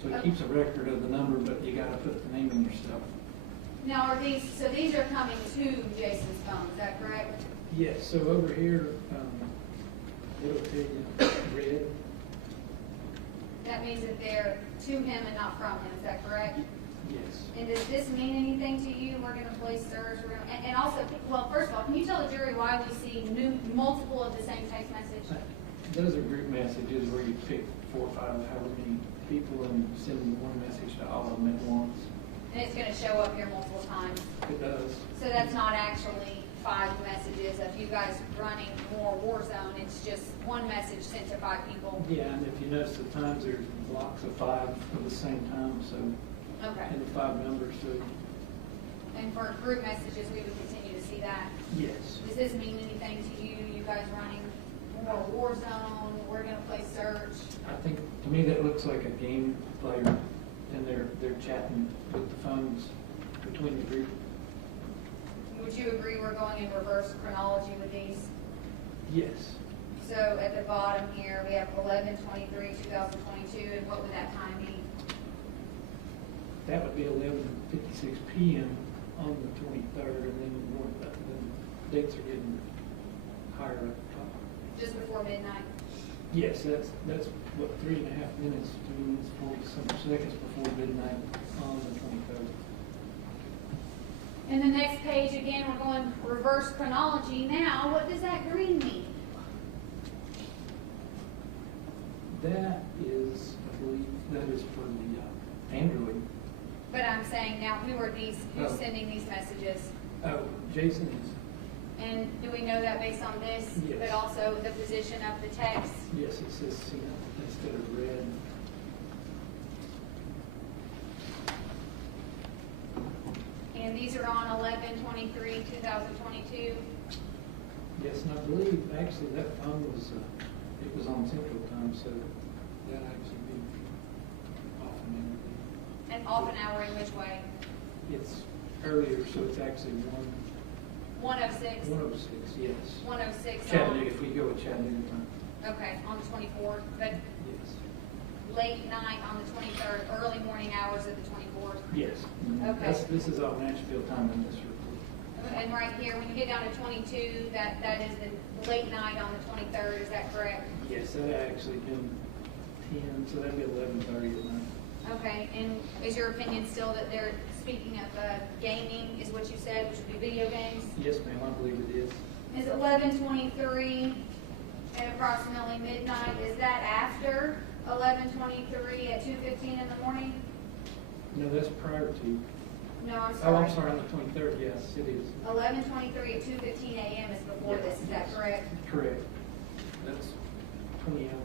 So it keeps a record of the number, but you gotta put the name in yourself. Now, so these are coming to Jason's phone, is that correct? Yes, so over here, it'll tell you red. That means that they're to him and not from him, is that correct? Yes. And does this mean anything to you? We're gonna place search, and also, well, first of all, can you tell the jury why we see multiple of the same text message? Those are group messages where you pick 4 or 5, however many people, and send one message to all of them at once. And it's gonna show up here multiple times. It does. So that's not actually 5 messages of you guys running more Warzone, it's just one message sent to 5 people. Yeah, and if you notice the times, there's blocks of 5 at the same time, so, Okay. and the 5 numbers, so, And for group messages, we would continue to see that. yes. Does this mean anything to you? You guys running more Warzone? We're gonna play search. I think, to me, that looks like a game player, and they're chatting with the phones between between the group. Would you agree we're going in reverse chronology with these? Yes. So at the bottom here, we have 11/23/2022, and what would that time be? That would be 11:56 p.m. on the 23rd, and then the dates are getting higher up top. Just before midnight? Yes, that's what, 3.5 minutes, 2 minutes, 40-some seconds before midnight on the 23rd. And the next page, again, we're going reverse chronology. Now, what does that green mean? That is, I believe, that is for the Android. But I'm saying now, who's Oh. sending these messages? Oh, Jason is, And do we know that based on this? Yes. But also the position of the text? yes, it says Cena instead of red. And these are on 11/23/2022? Yes, and I believe, actually, that phone was, it was on Central Time, so that actually be off an hour. And off an hour in which way? It's earlier, so it's actually 106? 106, yes. 106 Chattanooga, if we go with Chattanooga time, Okay, on the 24th, but yes. late night on the 23rd, early morning hours of the 24th. Yes. Okay. This is all Nashville time in this report. And right here, when you get down to 22, that is the late night on the 23rd, is that correct? Yes, that actually been 10, so that'd be 11:30 at night. Okay, and is your opinion still that they're speaking of gaming, is what you said, which would be video games? Yes, ma'am, I believe it is. Is 11:23 at approximately midnight, is that after 11:23 at 2:15 in the morning? No, that's prior to. No, I'm Oh, sorry. I'm sorry, on the 23rd, yes, it is. 11:23 at 2:15 a.m. is before this, is that correct? Correct. That's 20 hours.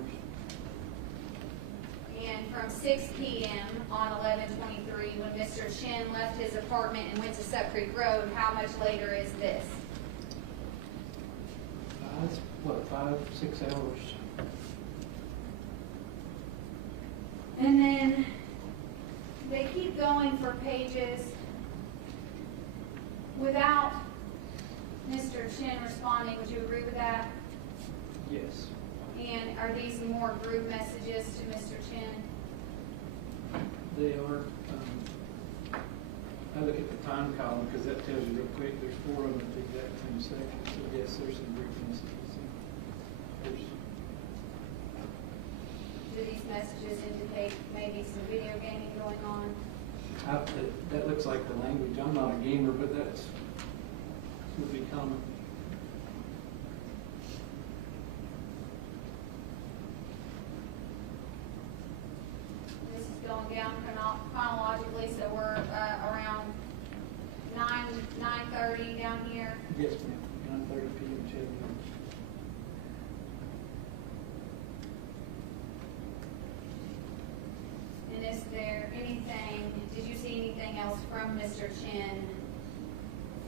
And from 6 p.m. on 11/23, when Mr. Chen left his apartment and went to Suck Creek Road, how much later is this? That's, what, 5-6 hours? And then they keep going for pages without Mr. Chen responding. Would you agree with that? Yes. And are these more group messages to Mr. Chen? They are, I look at the time column because that tells you real quick, there's 4 of them at the exact same second. So yes, there's some group messages. There's, Do these messages indicate maybe some video gaming going on? that looks like the language. I'm not a gamer, but that's would be common. This is going down chronologically, so we're around 9:30 down here. Yes, ma'am. 9:30 p.m. Chattanooga. And is there anything, did you see anything else from Mr. Chen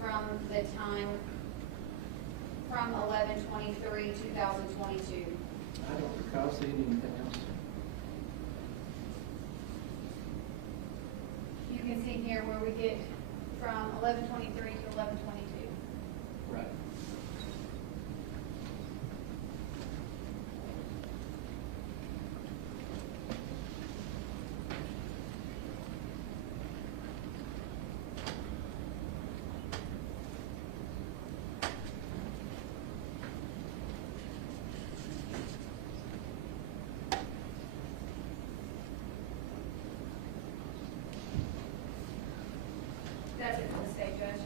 from the time, from 11/23/2022? I don't recall seeing anything else. You can see here where we get from 11/23 to 11/22. Right. That's it for the state judge.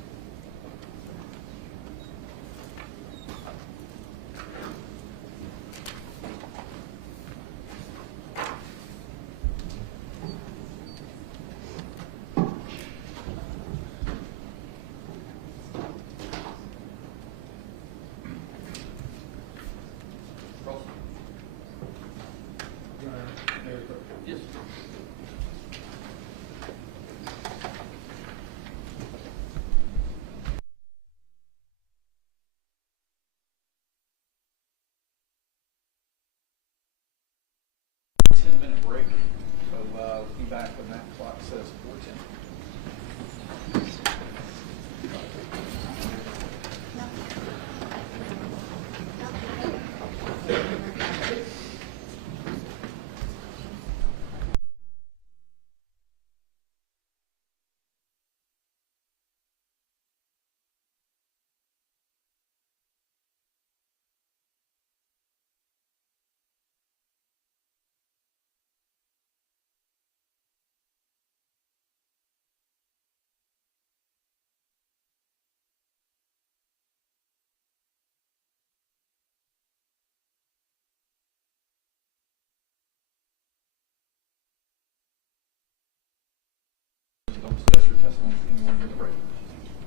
anyone in the break.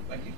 Thank you.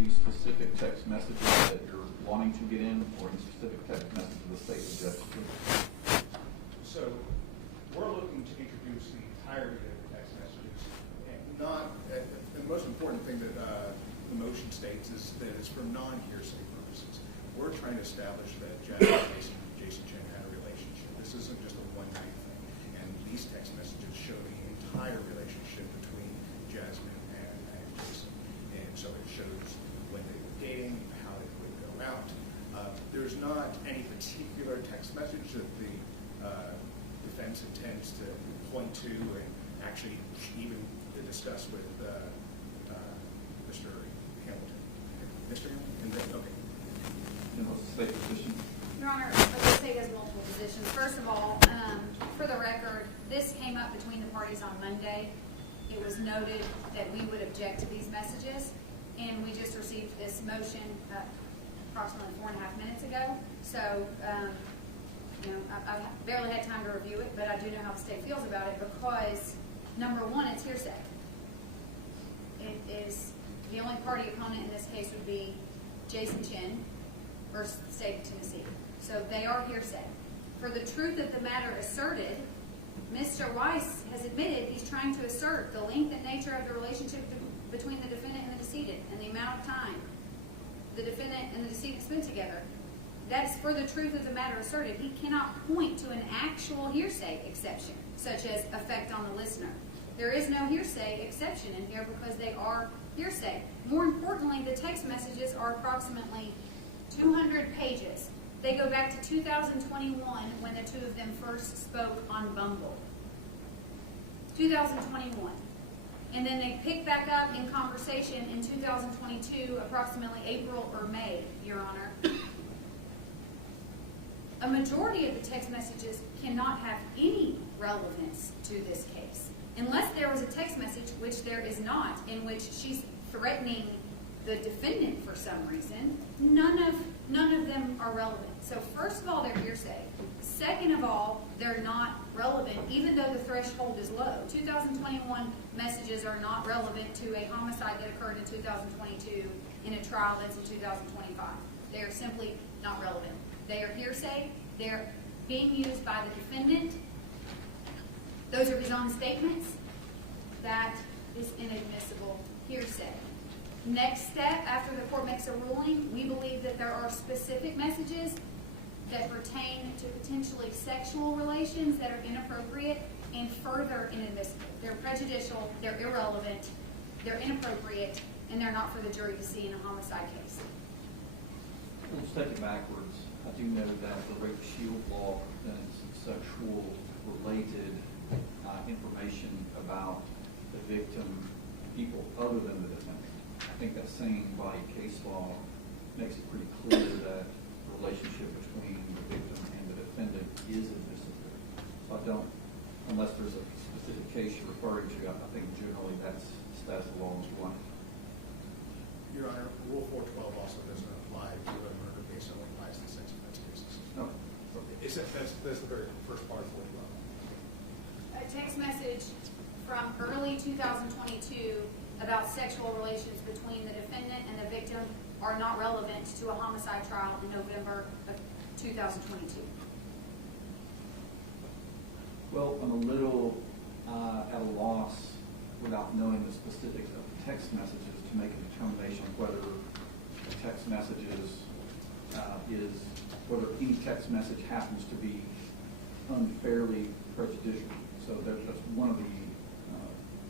any specific text messages that you're wanting to get in, or any specific text messages the state suggests to? So we're looking to introduce the entirety of the text messages, and not, the most important thing that the motion states is that it's for non-hearsay purposes. We're trying to establish that Jason Chen had a relationship. This isn't just a one-night thing. And these text messages show the entire relationship between Jasmine and Jason. And so it shows when they were dating, how they would go out. There's not any particular text message that the defense intends to point to and actually even discuss with Mr. Hamilton. Mr. Hamilton? Okay. You know, state position. Your Honor, the state has multiple positions. First of all, for the record, this came up between the parties on Monday. It was noted that we would object to these messages, and we just received this motion approximately 4.5 minutes ago. So, I've barely had time to review it, but I do know how the state feels about it because, number one, it's hearsay. It is, the only party opponent in this case would be Jason Chen versus the state of Tennessee. So they are hearsay. For the truth of the matter asserted, Mr. Weiss has admitted he's trying to assert the length and nature of the relationship between the defendant and the decedent and the amount of time the defendant and the decedent spent together. That's for the truth of the matter asserted. He cannot point to an actual hearsay exception, such as effect on the listener. There is no hearsay exception in here because they are hearsay. More importantly, the text messages are approximately 200 pages. They go back to 2021 when the two of them first spoke on Bumble. 2021. And then they pick back up in conversation in 2022, approximately April or May, Your Honor. A majority of the text messages cannot have any relevance to this case. Unless there was a text message, which there is not, in which she's threatening the defendant for some reason, none of them are relevant. So first of all, they're hearsay. Second of all, they're not relevant, even though the threshold is low. 2021 messages are not relevant to a homicide that occurred in 2022 in a trial that's in 2025. They are simply not relevant. They are hearsay. They're being used by the defendant. Those are his own statements. That is inadmissible hearsay. Next step, after the court makes a ruling, we believe that there are specific messages that pertain to potentially sexual relations that are inappropriate and further inadmissible. They're prejudicial, they're irrelevant, they're inappropriate, and they're not for the jury to see in a homicide case. Let's take it backwards. I do know that the rape shield law prevents sexual related information about the victim, people other than the defendant. I think that same body case law makes it pretty clear that the relationship between the victim and the defendant is admissible. So I don't, unless there's a specific case you're referring to, I think generally that's status of law is one. Your Honor, Rule 412 also doesn't apply to a murder case, it only applies to sex offense cases. No. That's the very first part of 412. A text message from early 2022 about sexual relations between the defendant and the victim are not relevant to a homicide trial in November of 2022. Well, I'm a little at a loss without knowing the specifics of the text messages to make a determination of whether the text messages whether any text message happens to be unfairly prejudicial. So that's one of the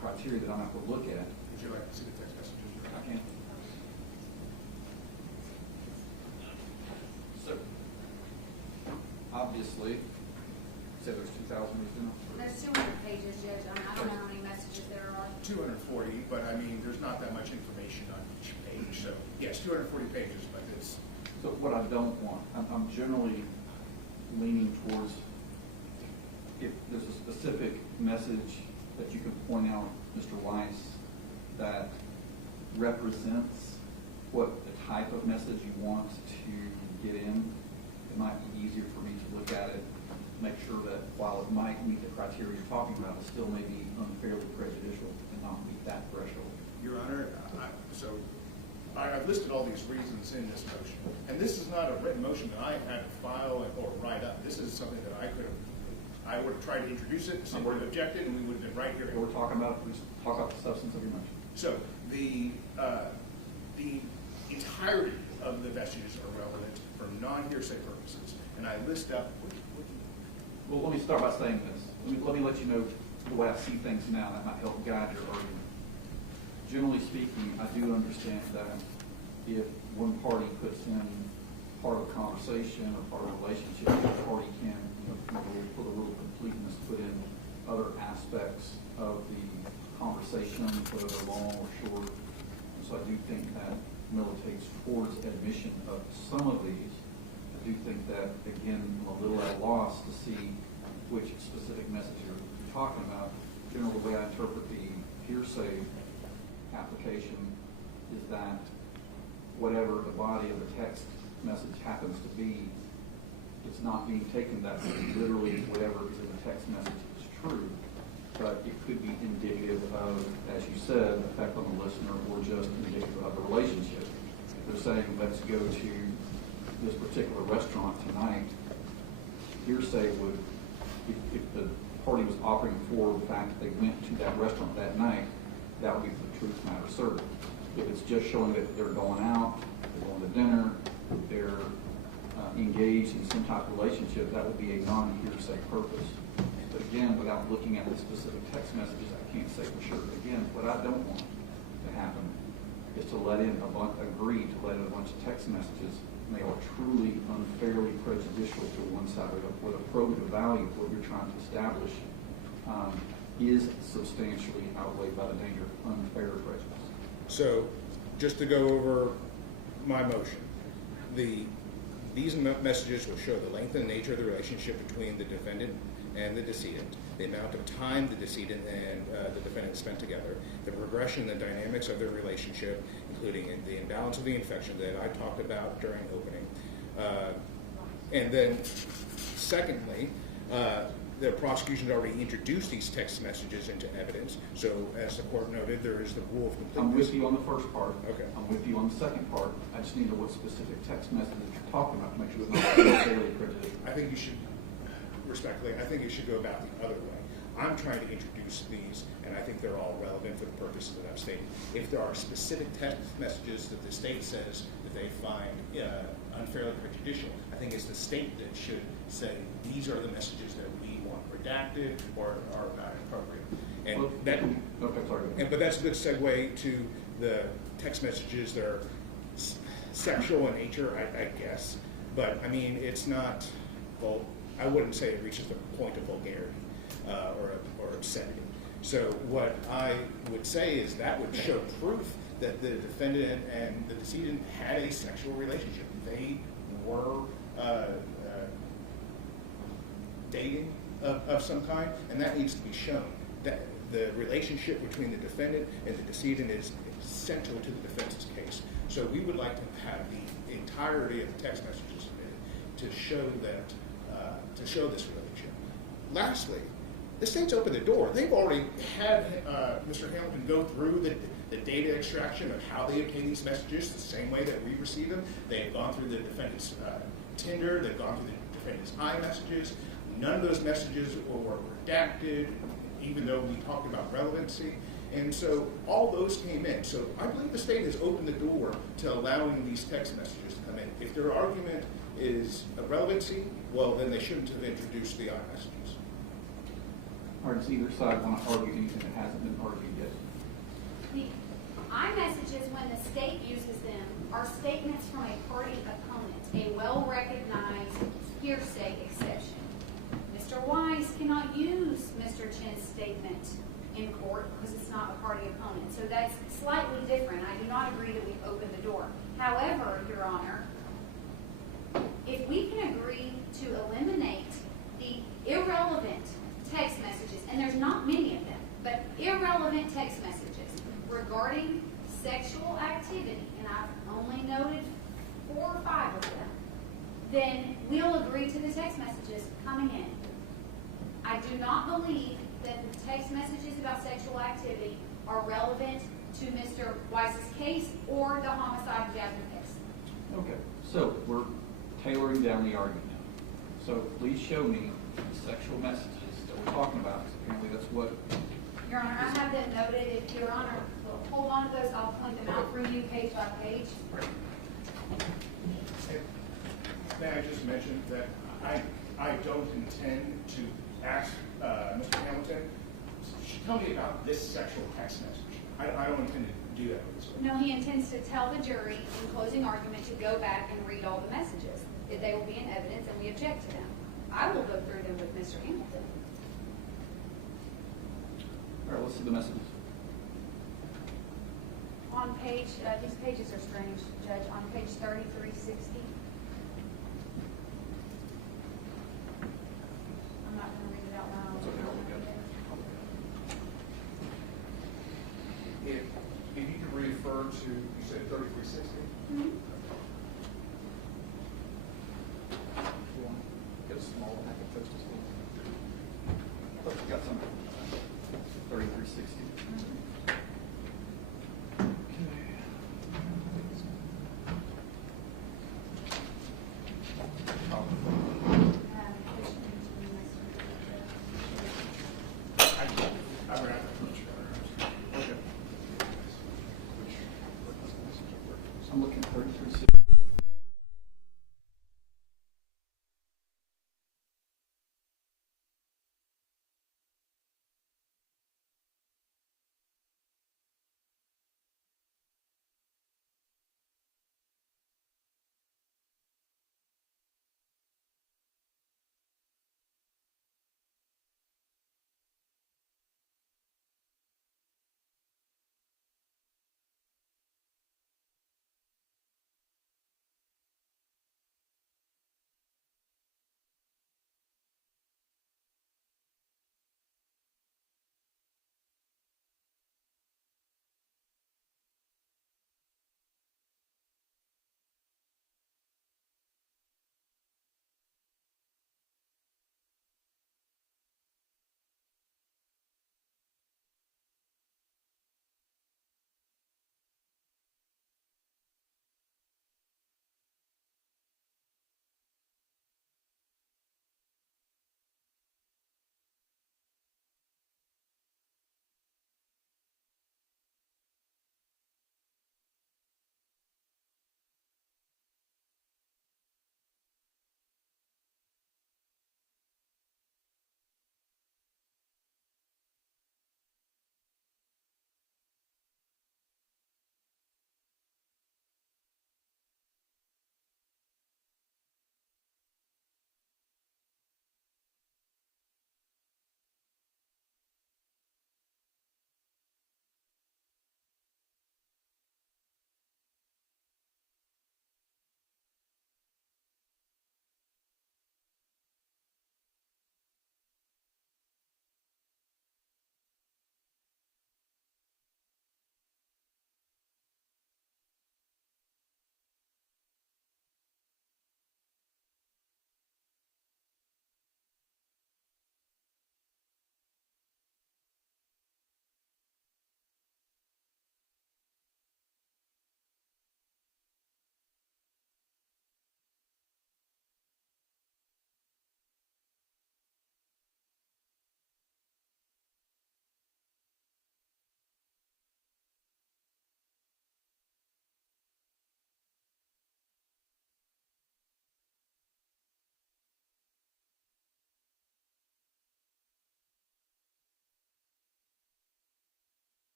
criteria that I'm going to have to look at. Would you like to see the text messages? I can. So, obviously, say there's 2,000 written. There's 200 pages, Judge. I don't know how many messages there are. 240, but I mean, there's not that much information on each page. So, yes, 240 pages, but it's... So what I don't want, I'm generally leaning towards if there's a specific message that you can point out, Mr. Weiss, that represents what the type of message you want to get in, it might be easier for me to look at it, make sure that while it might meet the criteria you're talking about, it still may be unfairly prejudicial and not meet that threshold. Your Honor, so I I've listed all these reasons in this motion. And this is not a written motion that I had to file or write up. This is something that I would have tried to introduce it, somebody would have objected, and we would have been right here. We're talking about, we talk about the substance of your motion. So the entirety of the vestiges are relevant for non-hearsay purposes. And I list up, Well, let me start by saying this. Let me let you know the way I see things now. That might help guide your argument. Generally speaking, I do understand that if one party puts in part of a conversation or part of a relationship, the party can, for the rule of completeness, put in other aspects of the conversation, whether they're long or short. And so I do think that militates towards admission of some of these. I do think that, again, I'm a little at a loss to see which specific message you're talking about. Generally, the way I interpret the hearsay application is that whatever the body of the text message happens to be, it's not being taken that literally whatever is in the text message is true, but it could be indicative of, as you said, effect on the listener, or just indicative of the relationship. If they're saying, let's go to this particular restaurant tonight, hearsay would, if the party was offering for the fact that they went to that restaurant that night, that would be for the truth matter asserted. If it's just showing that they're going out, they're going to dinner, they're engaged in some type of relationship, that would be a non-hearsay purpose. But again, without looking at the specific text messages, I can't say for sure. But again, what I don't want to happen is to let in agree to let in a bunch of text messages, and they are truly unfairly prejudicial to one side, or the probative value of what you're trying to establish is substantially outweighed by the danger of unfair prejudice. so just to go over my motion, these messages will show the length and nature of the relationship between the defendant and the decedent, the amount of time the decedent and the defendant spent together, the progression and dynamics of their relationship, including the imbalance of the infection that I talked about during opening. And then, secondly, the prosecution already introduced these text messages into evidence. So, as the court noted, there is the rule of completeness. I'm with you on the first part. Okay. I'm with you on the second part. I just need to know what specific text message you're talking about to make sure it's not unfairly prejudicial. I think you should, respectfully, I think you should go about the other way. I'm trying to introduce these, and I think they're all relevant for the purposes that I've stated. If there are specific text messages that the state says that they find unfairly prejudicial, I think it's the state that should say, these are the messages that we want redacted or are not appropriate. And Well, that, okay, sorry. but that's a good segue to the text messages that are sexual in nature, I guess. But, I mean, it's not, well, I wouldn't say it reaches the point of vulgarity or obscenity. So what I would say is that would show proof that the defendant and the decedent had a sexual relationship. They were dating of some kind, and that needs to be shown. That the relationship between the defendant and the decedent is central to the defense's case. So we would like to have the entirety of the text messages submitted to show that, to show this relationship. Lastly, the state's opened the door. They've already had Mr. Hamilton go through the data extraction of how they obtain these messages the same way that we receive them. They've gone through the defendant's Tinder. They've gone through the defendant's iMessages. None of those messages were redacted, even though we talked about relevancy. And so all those came in. So I believe the state has opened the door to allowing these text messages to come in. If their argument is a relevancy, well, then they shouldn't have introduced the iMessages. Or does either side want to argue anything that hasn't been argued yet? The iMessages, when the state uses them, are statements from a party opponent, a well-recognized hearsay exception. Mr. Wise cannot use Mr. Chen's statement in court because it's not a party opponent. So that's slightly different. I do not agree that we've opened the door. However, Your Honor, if we can agree to eliminate the irrelevant text messages, and there's not many of them, but irrelevant text messages regarding sexual activity, and I've only noted 4 or 5 of them, then we'll agree to the text messages coming in. I do not believe that the text messages about sexual activity are relevant to Mr. Weiss's case or the homicide of Jasmine Pace. Okay, so we're tailoring down the argument now. So please show me the sexual messages that we're talking about, 'cause apparently that's what, Your Honor, I have them noted. If Your Honor will hold on to those, I'll point them out for you page by page. May I just mention that I don't intend to ask Mr. Hamilton, tell me about this sexual text message. I don't intend to do that with this one. No, he intends to tell the jury in closing argument to go back and read all the messages. That they will be in evidence and we object to them. I will go through them with Mr. Hamilton. all right, let's see the messages. On page, these pages are strange, Judge, on page 3360. I'm not going to read it out loud. That's okay, I'll look at it. If you could refer to, you said 3360? Mhm. Get a small one, I can touch this one. I thought you got some. 3360. I'm looking at 3360.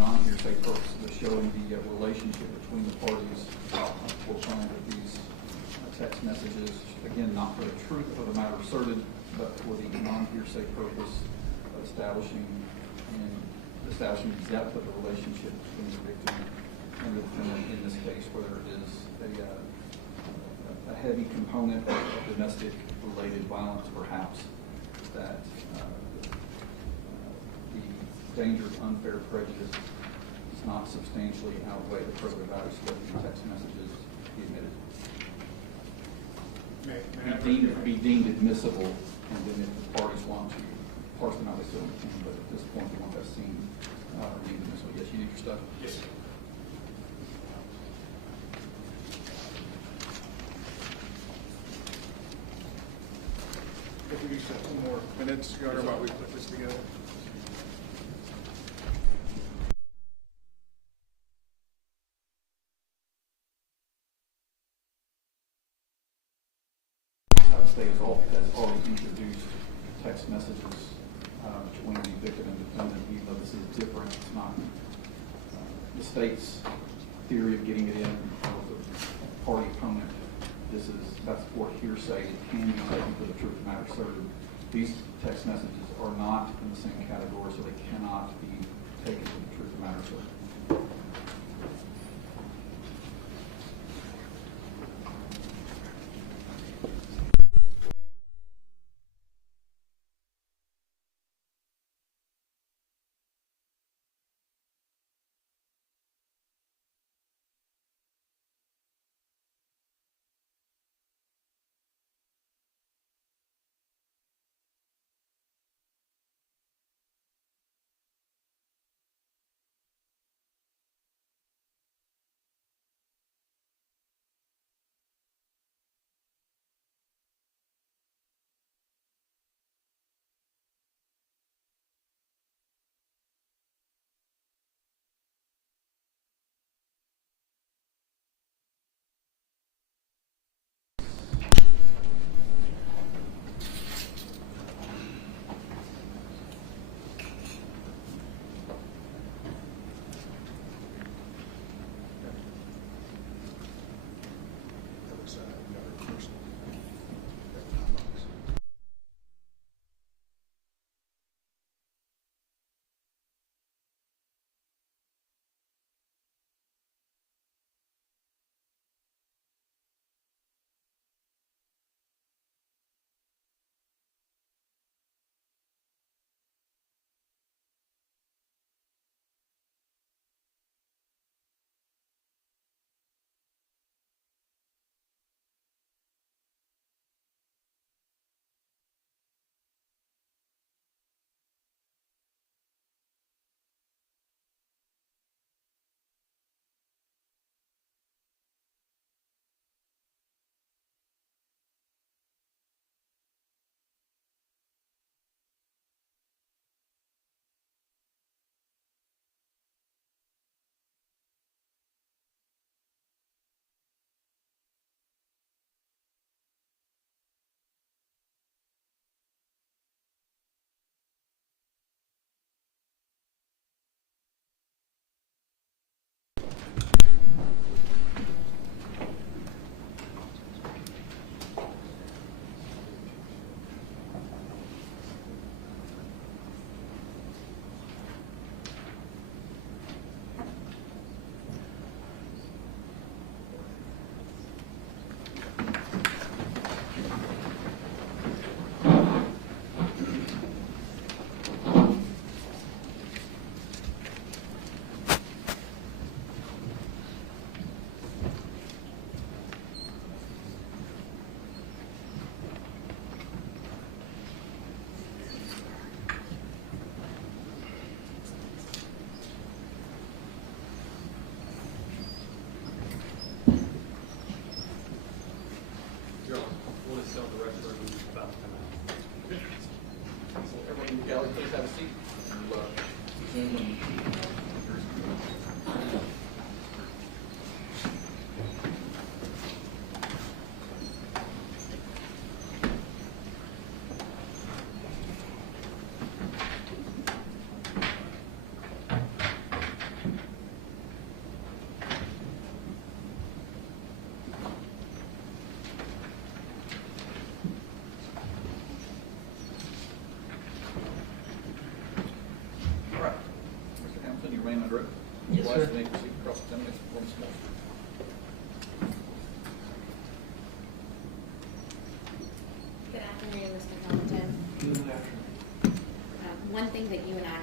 non-hearsay purposes of showing the relationship between the parties will find that these text messages, again, not for the truth of the matter asserted, but for the non-hearsay purpose of establishing the depth of the relationship between the victim and the defendant in this case, where there is a heavy component of domestic-related violence, perhaps, that the danger of unfair prejudice does not substantially outweigh the probative value of the text messages be admitted. Be deemed admissible, and then if the parties want to parse them out, they still can, but at this point, they want that seen deemed admissible. Yes, you need your stuff? Yes, sir. If we could just 2 more minutes, Your Honor, while we put this together. The state has already introduced text messages between the victim and defendant, even though this is different. It's not the state's theory of getting it in of the party opponent. That's for hearsay. It can be taken for the truth of the matter asserted. These text messages are not in the same category, so they cannot be taken for the truth of the matter asserted.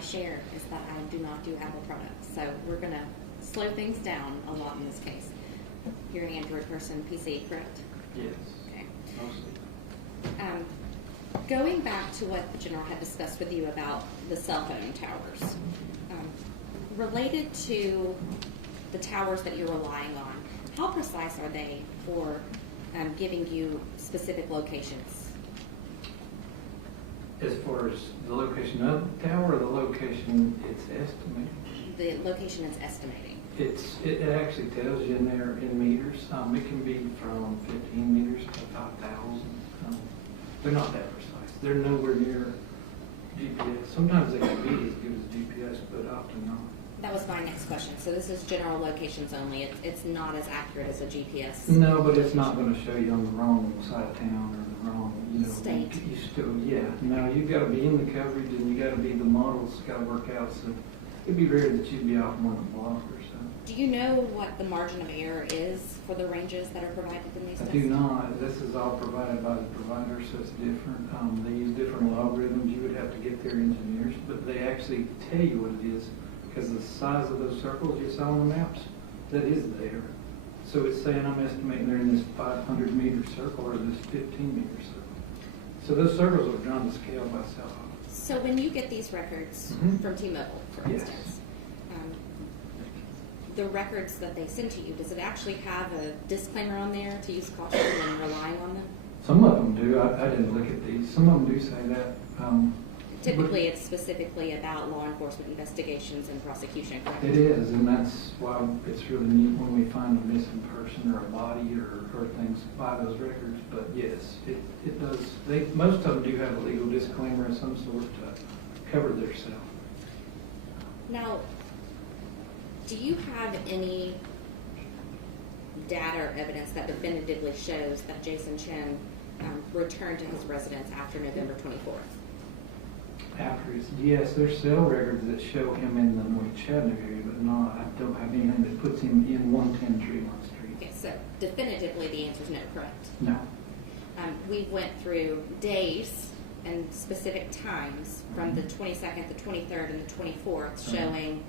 share is that I do not do Apple products, so we're gonna slow things down a lot in this case. You're an Android person, PC, correct? Yes, Okay. mostly. Going back to what the general had discussed with you about the cell phone towers, related to the towers that you're relying on, how precise are they for giving you specific locations? As far as the location of the tower or the location it's estimated? The location it's estimating. It actually tells you in there in meters. It can be from 15 meters to 5,000. They're not that precise. They're nowhere near GPS. Sometimes they can be as good as GPS, but often not. That was my next question. So this is general locations only. It's not as accurate as a GPS. No, but it's not going to show you on the wrong side of town or the wrong, State. You still, yeah. No, you've got to be in the coverage and you got to be, the model's got to work out. So it'd be rare that you'd be off more than a block or so. Do you know what the margin of error is for the ranges that are provided in these I tests? do not. This is all provided by the provider, so it's different. They use different algorithms. You would have to get their engineers, but they actually tell you what it is because the size of those circles you saw on the maps, that is there. So it's saying I'm estimating they're in this 500 meter circle or this 15 meter circle. So those circles are drawn to scale by cell phone. So when you get these records from T-Mobile, for Yes. instance, the records that they send to you, does it actually have a disclaimer on there to use caution when relying on them? Some of them do. I didn't look at these. Some of them do say that. Typically, it's specifically about law enforcement investigations and prosecution, correct? It is, and that's why it's really neat when we find a missing person or a body or things by those records. But yes, it does. Most of them do have a legal disclaimer of some sort to cover their self. Now, do you have any data or evidence that definitively shows that Jason Chen returned to his residence after November 24th? Yes, there's cell records that show him in the North Chattanooga area, but I don't have anything that puts him in 110 Tremont Street. Okay, so definitively the answer is no, correct? No. We went through days and specific times from the 22nd, the 23rd, and the 24th showing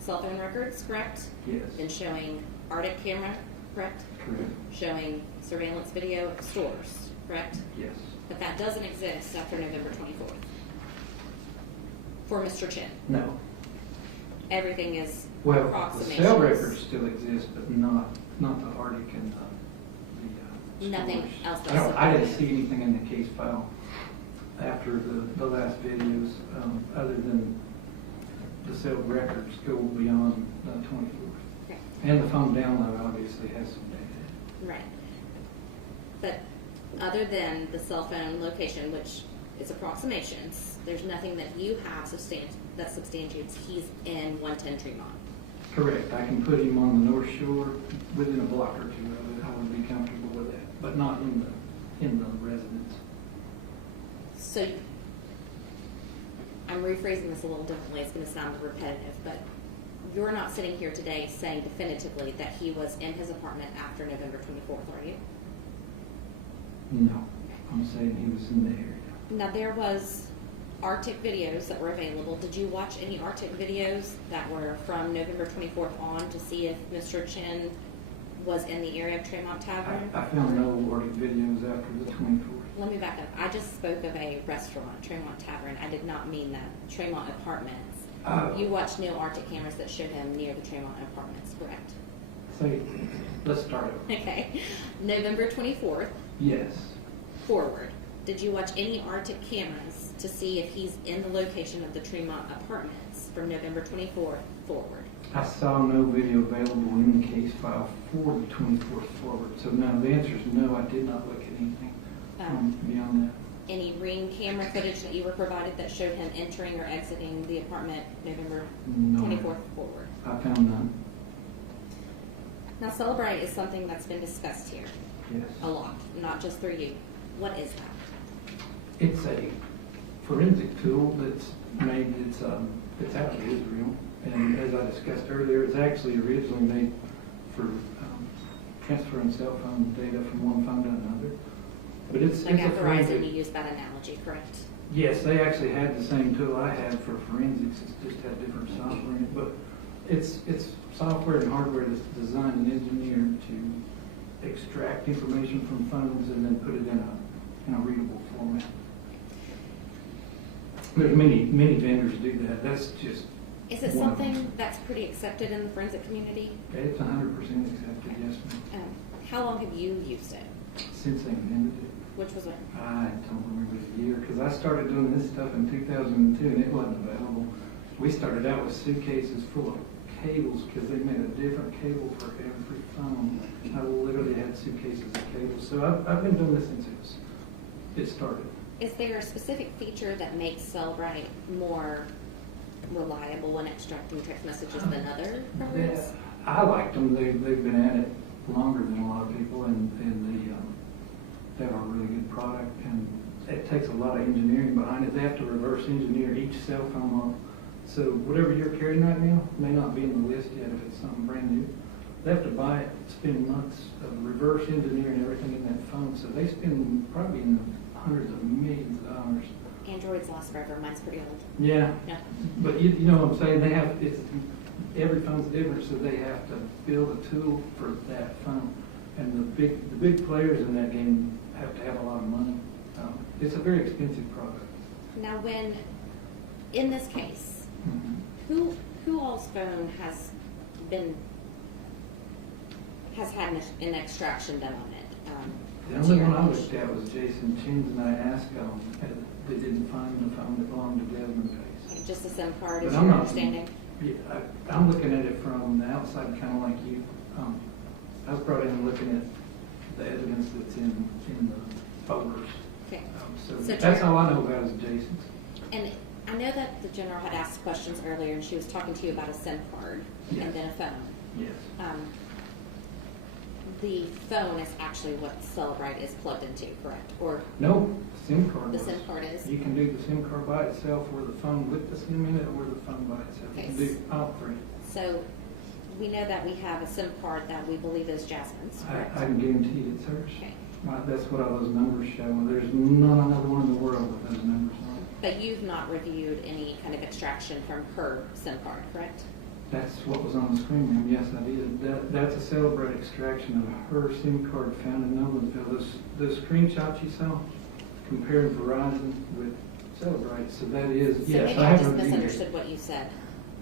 cell phone records, correct? Yes. And showing Arctic camera, correct? Correct. Showing surveillance video at stores, correct? Yes. But that doesn't exist after November 24th for Mr. Chen. No. Everything is Well, the approximations. cell records still exist, but not the Arctic and the Nothing stores. else I that's didn't see anything in the case file after the last videos, other than the cell records go beyond the 24th. Okay. And the phone download obviously has some data. Right. But other than the cell phone location, which is approximations, there's nothing that you have that substantiates he's in 110 Tremont. Correct. I can put him on the North Shore within a block or two of it. I would be comfortable with that, but not in the residence. So I'm rephrasing this a little differently. It's going to sound repetitive, but you're not sitting here today saying definitively that he was in his apartment after November 24th, are you? No. I'm saying he was in the area. Now, there was Arctic videos that were available. Did you watch any Arctic videos that were from November 24th on to see if Mr. Chen was in the area of Tremont Tavern? I found no Arctic videos after the 24th. Let me back up. I just spoke of a restaurant, Tremont Tavern. I did not mean that. Tremont Apartments. You watched no Arctic cameras that showed him near the Tremont Apartments, correct? Say, let's start over. Okay. November 24th Yes. forward. Did you watch any Arctic cameras to see if he's in the location of the Tremont Apartments from November 24th forward? I saw no video available in the case file for the 24th forward. So no, the answer is no, I did not look at anything beyond that. Any ring camera footage that you were provided that showed him entering or exiting the apartment November No. 24th forward? I found none. Now, Celebrate is something that's been discussed here Yes. a lot, not just through you. What is that? It's a forensic tool that's made, it's out of Israel. And as I discussed earlier, it's actually originally made for transferring cell phone data from one phone to another. But it's Like a at Verizon, forensic. you use that analogy, correct? Yes, they actually had the same tool I had for forensics, it's just had different software in it, but it's software and hardware that's designed and engineered to extract information from phones and then put it in a readable format. There's many vendors do that, that's just. Is it one of something them. that's pretty accepted in the forensic community? It's 100% accepted, yes, ma'am. How long have you used it? Since they invented it. Which was when? I don't remember the year, because I started doing this stuff in 2002 and it wasn't available. We started out with suitcases full of cables because they made a different cable for every phone. I literally had suitcases of cables. So I've been doing this since it started. Is there a specific feature that makes Cellbrite more reliable when extracting text messages than other programs? Yeah, I liked them. They've been at it longer than a lot of people, and they have a really good product. And it takes a lot of engineering behind it. They have to reverse engineer each cell phone model. So whatever you're carrying right now may not be in the list yet if it's something brand new. They have to buy it, spend months of reverse engineering everything in that phone. So they spend probably in the hundreds of millions of dollars. Androids last forever. Mine's pretty old. Yeah. Yeah. But you know what I'm saying? They have, every phone's different, so they have to build a tool for that phone. And the big players in that game have to have a lot of money. It's a very expensive product. Now, when in this case, who all's phone has had an extraction done on it? The only one I looked at was Jason Chen's, and I asked them, and they didn't find the phone that belonged to Jasmine Pace. Just a SIM card, is But your understanding? Yeah, I'm looking at it from the outside, kind of like you. I was brought in looking at the evidence that's in the folders. Okay. So So that's all I know about is Jason's. And I know that the general had asked questions earlier, and she was talking to you about a SIM card Yes. and then a phone. Yes. The phone is actually what Cellbrite is plugged into, correct? Or No, SIM card. the was. SIM card is? You can do the SIM card by itself, or the phone with the SIM in it, or the phone by itself. You can Okay. do all three. So we know that we have a SIM card that we believe is Jasmine's, correct? I can guarantee it's hers. Okay. That's what all those numbers show. There's not another one in the world with those numbers on it. But you've not reviewed any kind of extraction from her SIM card, correct? That's what was on the screen, ma'am. Yes, I did. That's a Cellbrite extraction of her SIM card found in Nolensville. Those screenshots you saw compared Verizon with Cellbrite. So that is, So yes, maybe I I have just reviewed it. misunderstood what you said.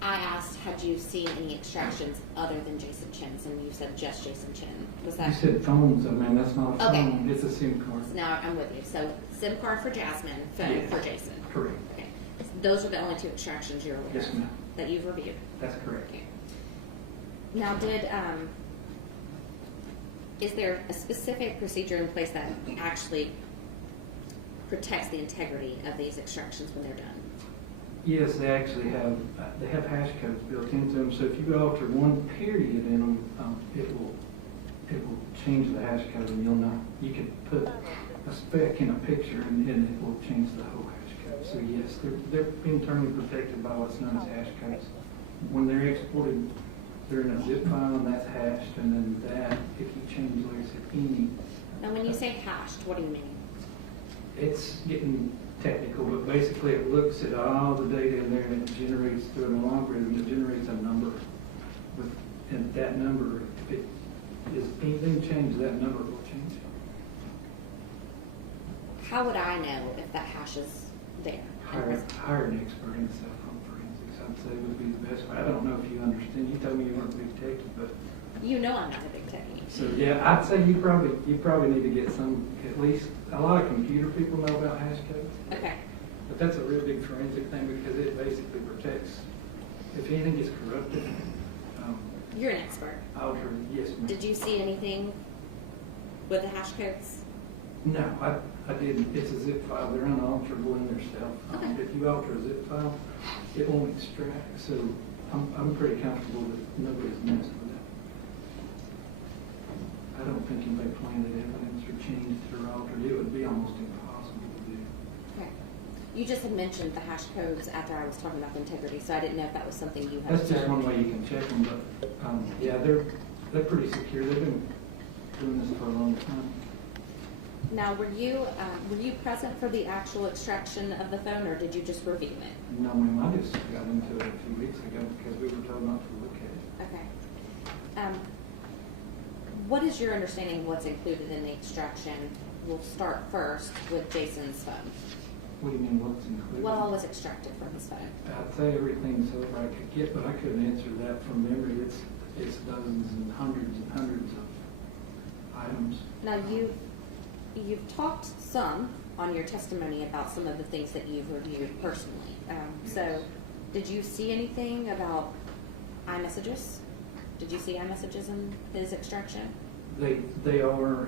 I asked, had you seen any extractions other than Jason Chen's, and you said just Jason Chen. Was You that? said phones, I mean, that's not a Okay. phone. It's a SIM card. So now I'm with you. So SIM card for Jasmine, phone Yes. for Jason. Correct. Okay. So those are the only two extractions you're aware Yes, of ma'am. that you've reviewed. That's correct. Okay. Now, is there a specific procedure in place that actually protects the integrity of these extractions when they're done? Yes, they actually have hash codes built into them. So if you alter one period in them, it will change the hash code, and you'll know. You can put a speck in a picture, and it will change the whole hash code. So yes, they're internally protected by what's known as hash codes. When they're exported, they're in a zip file, and that's hashed, and then that, if you change, like I said, any. Now, when you say hashed, what do you mean? It's getting technical, but basically it looks at all the data in there and it generates through an algorithm, it generates a number. And that number, if it is anything changed, that number will change. How would I know if that hash is there? Hire an expert in cell phone forensics, I'd say would be the best way. I don't know if you understand. You told me you weren't a big techie, but. You know I'm not a big techie. So yeah, I'd say you probably need to get some, at least, a lot of computer people know about hash codes. Okay. But that's a real big forensic thing because it basically protects, if anything gets corrupted, You're an expert. altered, yes, ma'am. Did you see anything with the hash codes? No, I didn't. It's a zip file. They're unalterable in their stuff. Okay. If you alter a zip file, it won't extract. So I'm pretty comfortable that nobody's messed with that. I don't think anybody planted evidence or changed it or altered it. It would be almost impossible to do. Okay. You just had mentioned the hash codes after I was talking about the integrity, so I didn't know if that was something you had That's just observed. one way you can check them, but yeah, they're pretty secure. They've been doing this for a long time. Now, were you present for the actual extraction of the phone, or did you just review it? No, ma'am, I just got into it a few weeks ago because we were told not to look at it. Okay. What is your understanding of what's included in the extraction? We'll start first with Jason's phone. What do you mean, what's included? What all was extracted from his phone? I'd say everything so I could get, but I couldn't answer that from memory. It's dozens and hundreds of items. Now, you've talked some on your testimony about some of the things that you've reviewed personally. So, did you see anything about iMessages? Did you see iMessages in his extraction? They are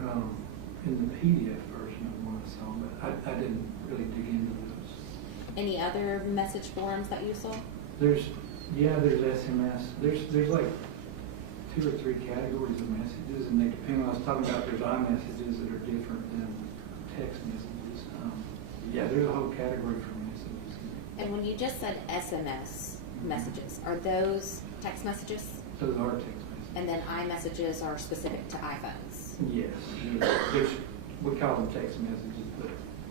in the PDF version of one I saw, but I didn't really dig into those. Any other message forms that you saw? There's SMS. There's like 2 or 3 categories of messages, and they depend on, I was talking about there's iMessages that are different than text messages. There's a whole category for messages. And when you just said SMS messages, are those text messages? Those are text messages. And then iMessages are specific to iPhones? Yes. We call them text messages, but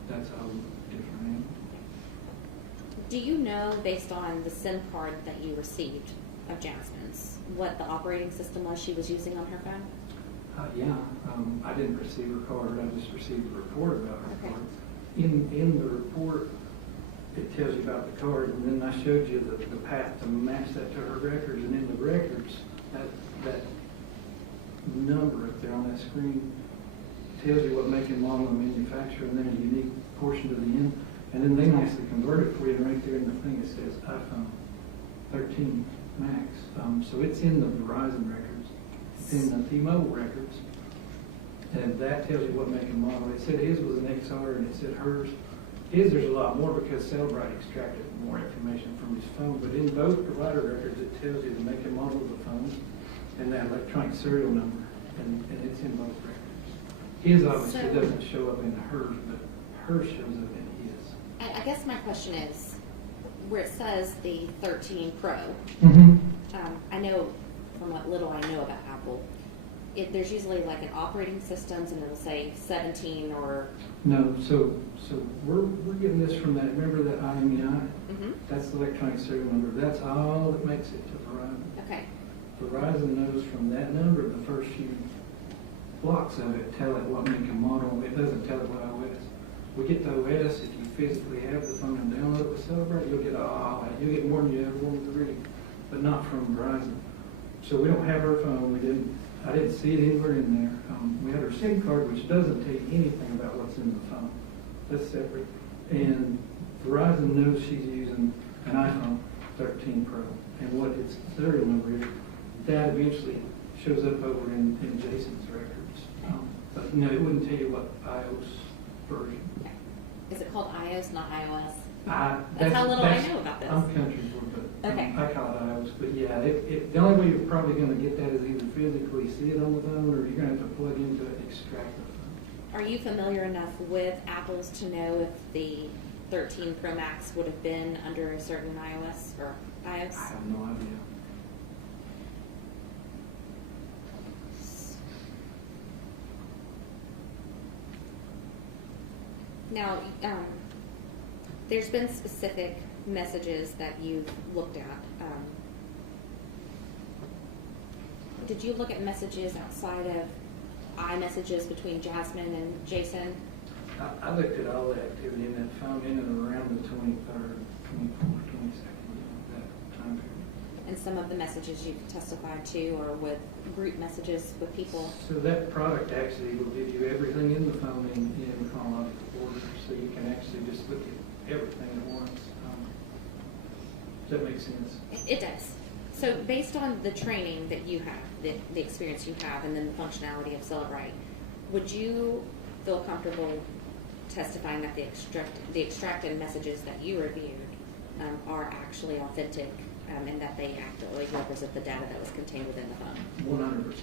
that's a whole different name. Do you know, based on the SIM card that you received of Jasmine's, what the operating system was she was using on her phone? I didn't receive her card. I just received a report about her Okay. card. In the report, it tells you about the card, and then I showed you the path to match that to her records. And in the records, that number up there on that screen tells you what make and model and manufacturer, and then a unique portion to the end. And then they nicely convert it for you, and right there in the thing it says iPhone 13 Max. So it's in the Verizon records, it's in the T-Mobile records, and that tells you what make and model. It said his was an XR, and it said hers. His, there's a lot more because Cellbrite extracted more information from his phone, but in both provider records, it tells you the make and model of the phone and that electronic serial number, and it's in both records. His obviously doesn't show up in hers, but hers shows up in his. I guess my question is, where it says the 13 Pro, I know from what little I know about Apple, there's usually like an operating systems, and it'll say 17 or... No, so we're getting this from that, remember that IMEI? That's the electronic serial number. That's all that makes it to Verizon. Okay. Verizon knows from that number, the first few blocks of it tell it what make and model. It doesn't tell it what OS. We get the OS, if you physically have the phone and download it with Celebrate, you'll get more than you ever wanted to read, but not from Verizon. So we don't have her phone. I didn't see it anywhere in there. We had her SIM card, which doesn't tell you anything about what's in the phone. That's separate. And Verizon knows she's using an iPhone 13 Pro, and what its serial number is. That eventually shows up over in Jason's records. But no, it wouldn't tell you what iOS version. Is it called iOS, not iOS? That's how little I know about this. I'm country for it, but Okay. I call it iOS. But yeah, the only way you're probably going to get that is either physically see it on the phone, or you're going to have to plug into it and extract the phone. Are you familiar enough with Apple's to know if the 13 Pro Max would have been under a certain iOS or iOS? I have no idea. Now, there's been specific messages that you've looked at. Did you look at messages outside of iMessages between Jasmine and Jason? I looked at all the activity in that phone in and around the 23rd, 24th, 22nd, that time period. And some of the messages you've testified to are with group messages with people? So that product actually will give you everything in the phone in chronological order, so you can actually just look at everything at once. Does that make sense? It does. So based on the training that you have, the experience you have, and then the functionality of Celebrite, would you feel comfortable testifying that the extracted messages that you reviewed are actually authentic and that they accurately represent the data that was contained within the phone? 100%.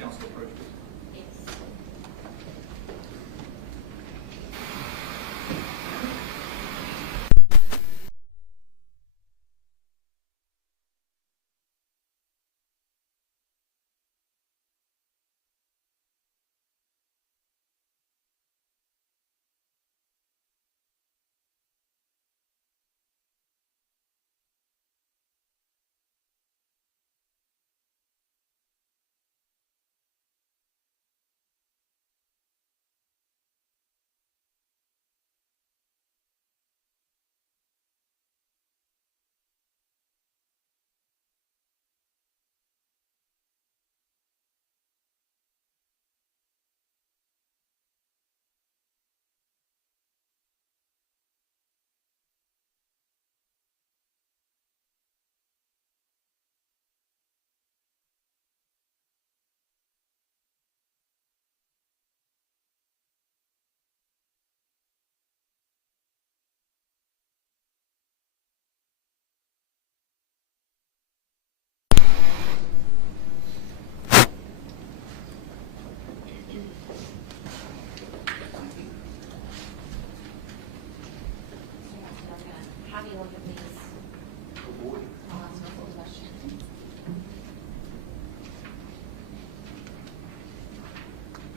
Council approach, please. you look at these? Oh, boy. I'll ask you a question.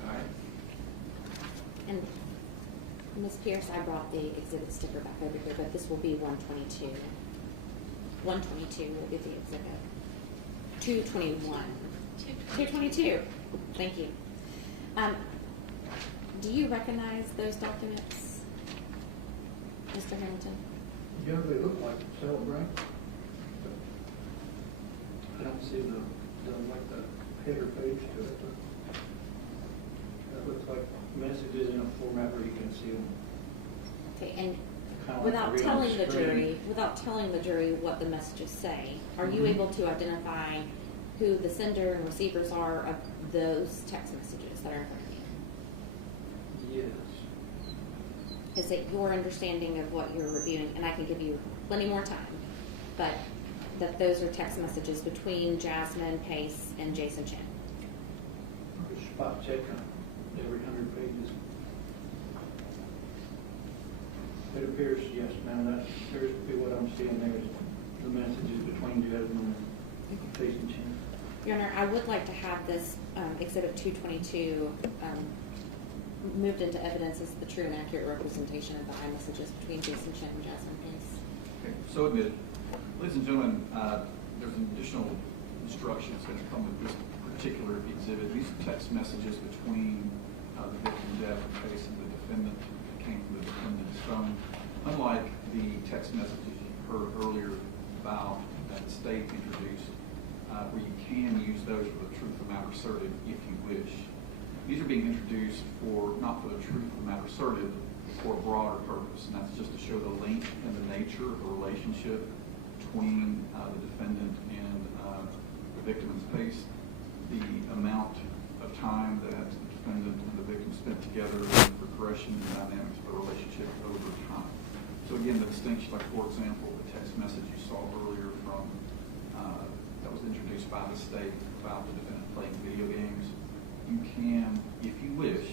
All right. And Ms. Pierce, I brought the exhibit sticker back over here, but this will be 122. 122 will be the exhibit. 221. 222. Thank you. Do you recognize those documents, Mr. Hamilton? Yeah, they look like Celebrate. I don't see like the header page to it. That looks like messages in a format where you can see them. Okay, and Kinda like without read on telling the screen. jury what the messages say, are you able to identify who the sender and receivers are of those text messages that are in front of you? Yes. Is it your understanding of what you're reviewing, and I can give you plenty more time, but that those are text messages between Jasmine Pace and Jason Chen? Spot check on every 100 pages. It appears, yes, ma'am, that appears to be what I'm seeing there is the messages between Jasmine and Pace and Chen. Your Honor, I would like to have this Exhibit 222 moved into evidence as the true and accurate representation of the iMessages between Jason Chen and Jasmine Pace. Okay, so admitted. Ladies and gentlemen, there's an additional instruction that's going to come with this particular exhibit. These are text messages between the victim, Jasmine Pace, and the defendant that came from the defendant's phone. Unlike the text messages you heard earlier about that the state introduced, where you can use those for the truth of the matter asserted if you wish. These are being introduced not for the truth of the matter asserted, for a broader purpose, and that's just to show the link and the nature of the relationship between the defendant and the victim in this case, the amount of time that the defendant and the victim spent together, and the progression and dynamics of the relationship over time. So again, the distinction, like for example, the text message you saw earlier from that was introduced by the state about the defendant playing video games, you can, if you wish,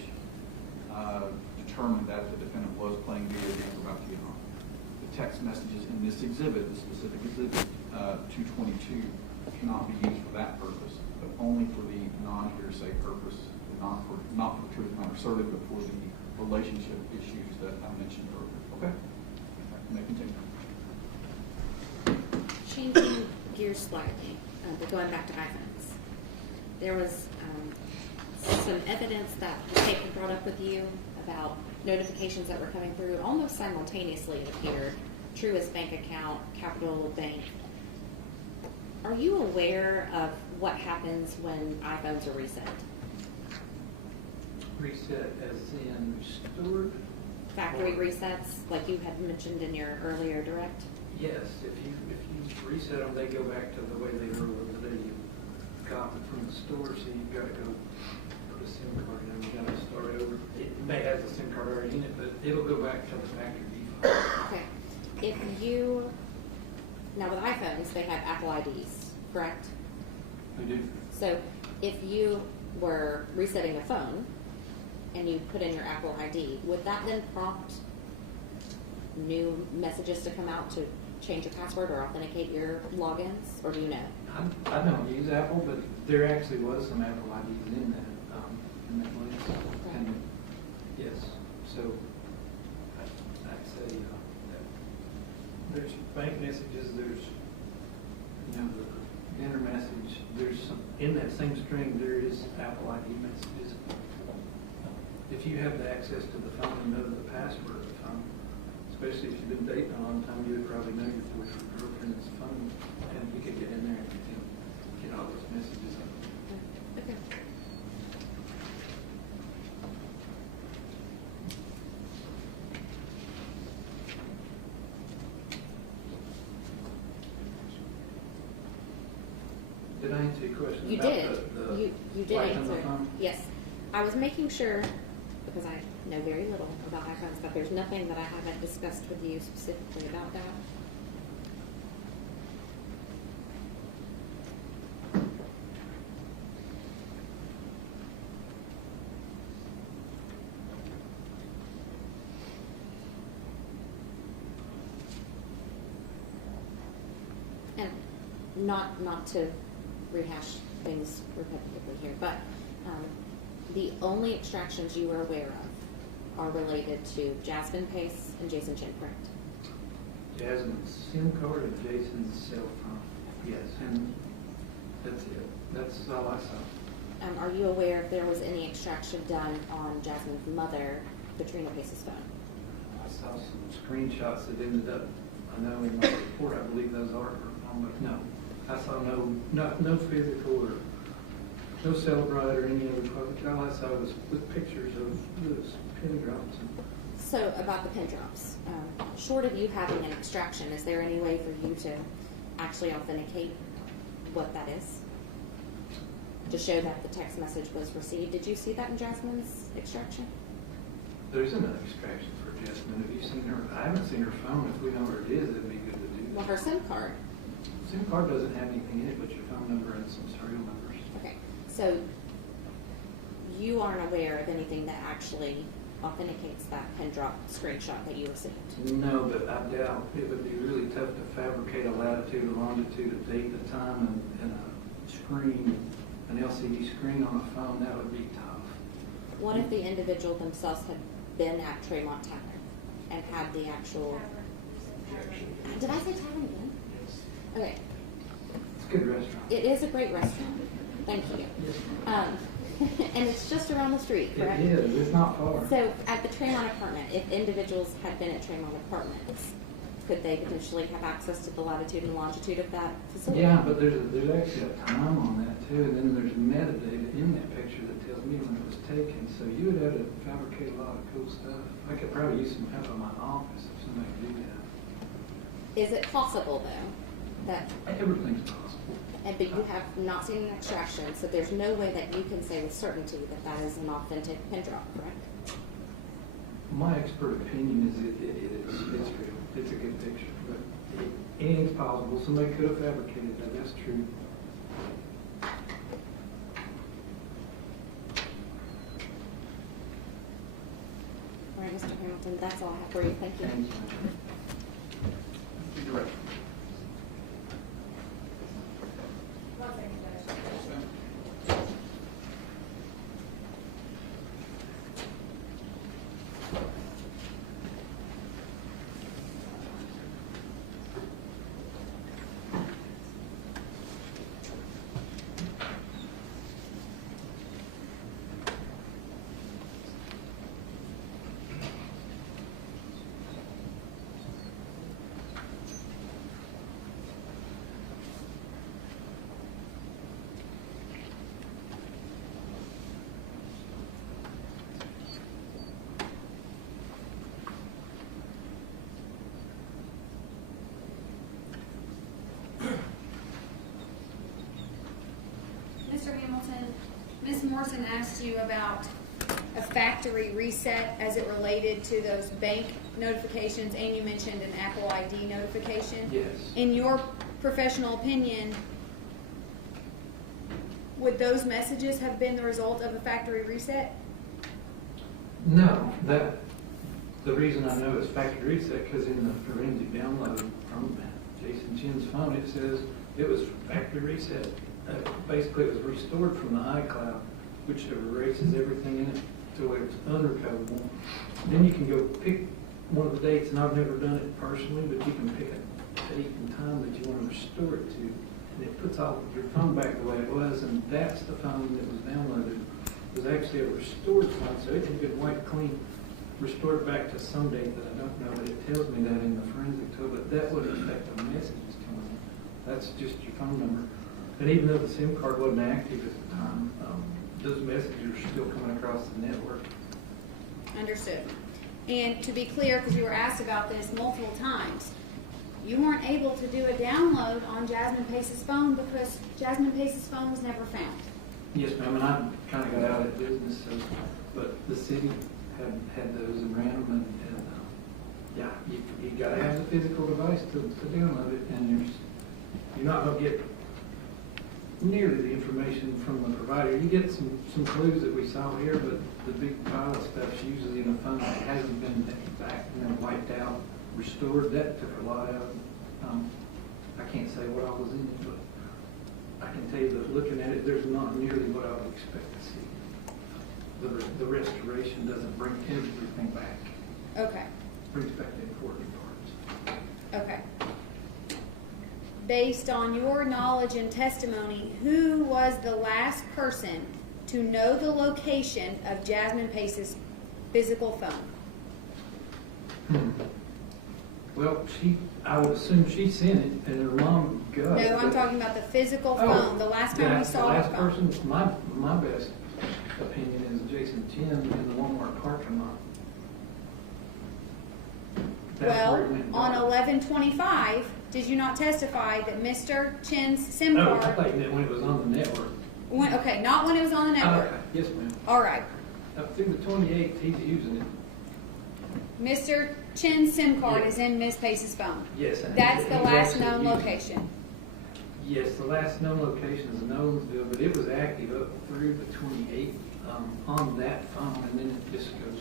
determine that the defendant was playing video games about to get home. The text messages in this exhibit, the specific exhibit 222, cannot be used for that purpose, but only for the non-hearsay purpose, not for the truth of the matter asserted, but for the relationship issues that I mentioned earlier. Okay? You may continue. Changing gears slightly, but going back to iPhones, there was some evidence that the state had brought up with you about notifications that were coming through almost simultaneously, it appeared. Truist Bank account, Capital Bank. Are you aware of what happens when iPhones are reset? Reset as in restored? Factory resets, like you had mentioned in your earlier direct? Yes, if you reset them, they go back to the way they were with the day you got them from the store, so you've got to go put a SIM card in, you've got to start over. It may have the SIM card already in it, but it'll go back to the factory default. Okay. Now with iPhones, they have Apple IDs, correct? They do. So if you were resetting a phone and you put in your Apple ID, would that then prompt new messages to come out to change your password or authenticate your logins, or do you know? I don't use Apple, but there actually was some Apple IDs in that list. And yes, so I'd say there's bank messages, there's the dinner message, there's some, in that same string there is Apple ID messages. If you have the access to the phone and know the password of the phone, especially if you've been dating a long time, you would probably know your girlfriend's phone, and you could get in there and get all those messages. Okay. Did I answer your question? You about did. the You did light on the answer. phone? Yes. I was making sure, because I know very little about iPhones, but there's nothing that I haven't discussed with you specifically about that. And not to rehash things repetitively here, but the only extractions you are aware of are related to Jasmine Pace and Jason Chen, correct? Jasmine's SIM card and Jason's cell phone. Yes, and that's it. That's all I saw. Are you aware if there was any extraction done on Jasmine's mother, Katrina Pace's phone? I saw some screenshots that ended up, I know in my report, I believe those are her phone, but no. I saw no physical or no Celebrite or any other product. All I saw was pictures of those pin drops. So about the pin drops, short of you having an extraction, is there any way for you to actually authenticate what that is? To show that the text message was received. Did you see that in Jasmine's extraction? There isn't an extraction for Jasmine. Have you seen her? I haven't seen her phone. If we know where it is, it'd be good to do that. Well, her SIM card. SIM card doesn't have anything in it but your phone number and some serial numbers. Okay, so you aren't aware of anything that actually authenticates that pin drop screenshot that you received? No, but I doubt it would be really tough to fabricate a latitude, a longitude, a date, a time, and a screen, an LCD screen on a phone. That would be tough. What if the individual themselves had been at Tremont Tavern and had the actual... Did I say tavern again? Yes. Okay. It's a good restaurant. It is a great restaurant. Thank you. And it's just around the street, correct? It is. It's not far. So at the Tremont apartment, if individuals had been at Tremont Apartments, could they potentially have access to the latitude and longitude of that facility? Yeah, but there's actually a time on that too, and then there's metadata in that picture that tells me when it was taken. So you would have to fabricate a lot of cool stuff. I could probably use some help in my office if somebody could do that. Is it possible though that? Everything's possible. But you have not seen an extraction, so there's no way that you can say with certainty that that is an authentic pin drop, correct? My expert opinion is it's real. It's a good picture, but anything's possible. Somebody could have fabricated that. That's true. All right, Mr. Hamilton, that's all I have for you. Thank you. Thank you. Direct. Mr. Hamilton, Ms. Morrison asked you about a factory reset as it related to those bank notifications, and you mentioned an Apple ID notification. Yes. In your professional opinion, would those messages have been the result of a factory reset? No, the reason I know it's factory reset because in the forensic download from Jason Chen's phone, it says it was factory reset. Basically, it was restored from the iCloud, which erases everything in it to where it's unrecoverable. Then you can go pick one of the dates, and I've never done it personally, but you can pick a date and time that you want to restore it to, and it puts all your phone back the way it was, and that's the phone that was downloaded. It was actually a restored phone, so it had been wiped clean, restored back to some date that I don't know, but it tells me that in the forensic tool, but that wouldn't affect the messages coming in. That's just your phone number. And even though the SIM card wasn't active at the time, those messages are still coming across the network. Understood. And to be clear, because you were asked about this multiple times, you weren't able to do a download on Jasmine Pace's phone because Jasmine Pace's phone was never found. Yes, ma'am, and I kind of got out of business, so, but the city had those and ran them, and yeah, you got to have the physical device to download it, and you're not going to get nearly the information from the provider. You get some clues that we saw here, but the big pile of stuff's usually in a phone that hasn't been back and then wiped out, restored. That took a lot out. I can't say what I was in it, but I can tell you that looking at it, there's not nearly what I would expect to see. The restoration doesn't bring everything back. Okay, Brings back the important parts. okay. Based on your knowledge and testimony, who was the last person to know the location of Jasmine Pace's physical phone? Well, I would assume she sent it and her mom got it. No, I'm but- talking about the physical Oh, phone, the last time we the saw her last phone. person, my best opinion is Jason Chen in the Walmart parking lot. That's Well, where it went on dark. 11/25, did you not testify that Mr. Chen's SIM No, I card thought you meant when it was on the network. went, okay, not when it was on the network. Okay, yes, ma'am. All right. Up through the 28th, he's using it. Mr. Chen's SIM card Yes. is in Miss Pace's phone. Yes. and That's the he's last actually known using it. location. Yes, the last known location is Nolensville, but it was active up through the 28th on that phone, and then it just goes,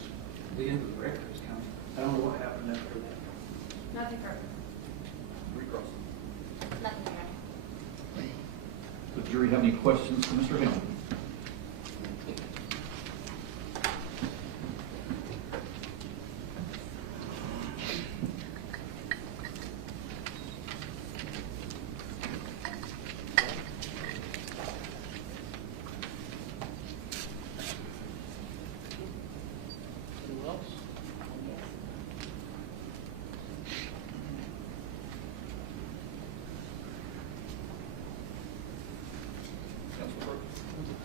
the end of the records kind of. I don't know what happened after that. Nothing further. Recross. Nothing to add. Does the jury have any questions for Mr. Hamilton? Anyone else? Council Brooks?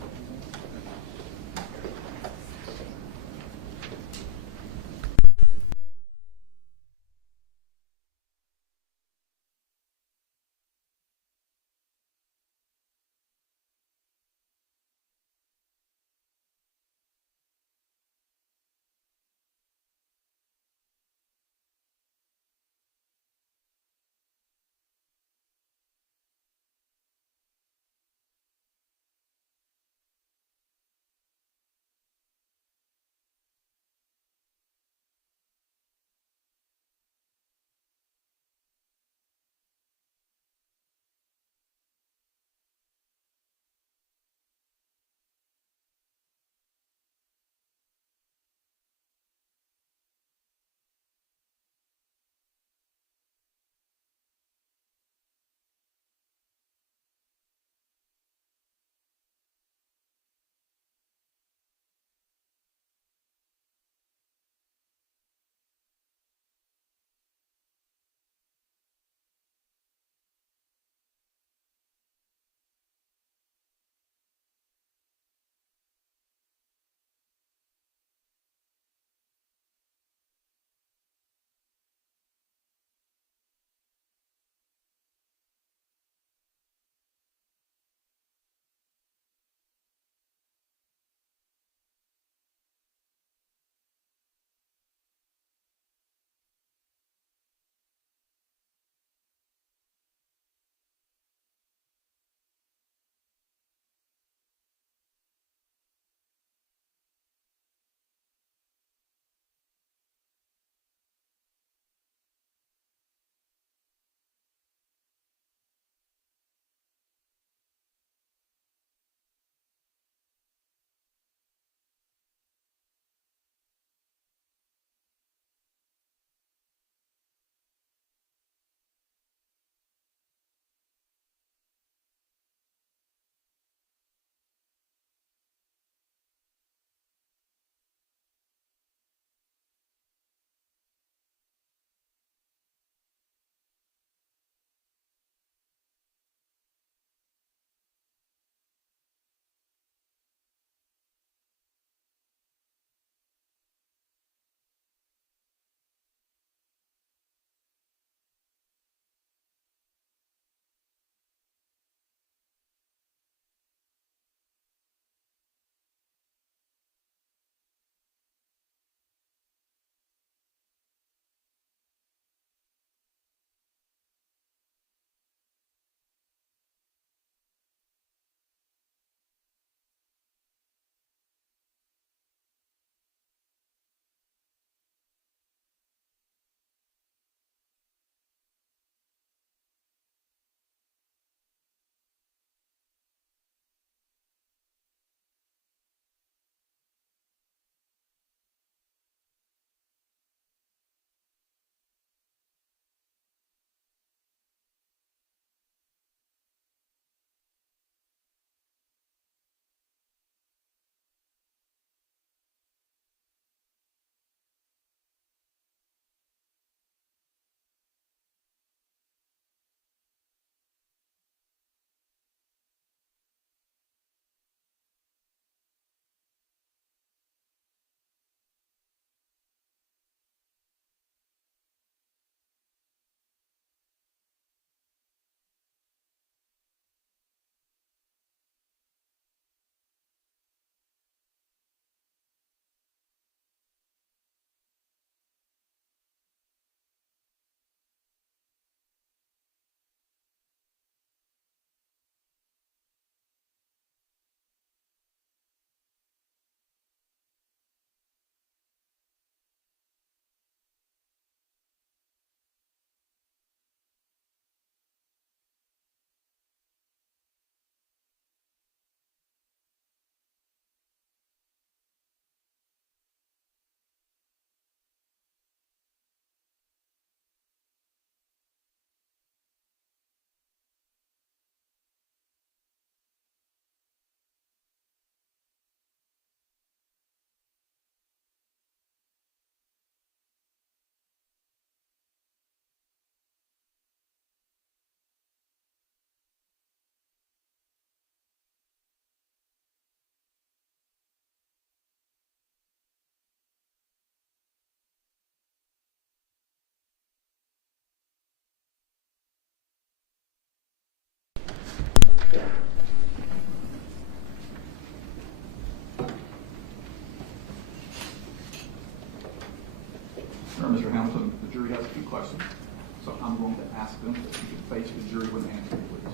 going to ask them that you can face the jury when they answer, please.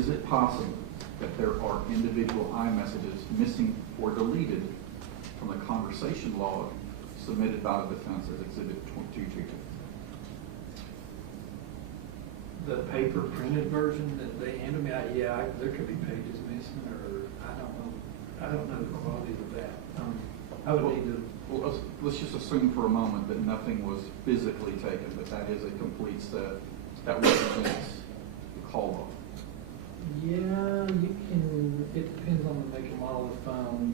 Is it possible that there are individual iMessages missing or deleted from the conversation log submitted by the defense as Exhibit 222? The paper printed version that they handed me, there could be pages missing, or I don't know the quality of that. I would need to. Well, let's just assume for a moment that nothing was physically taken, but that is a complete set that represents the call log. Yeah, you can, it depends on the make and model of the phone.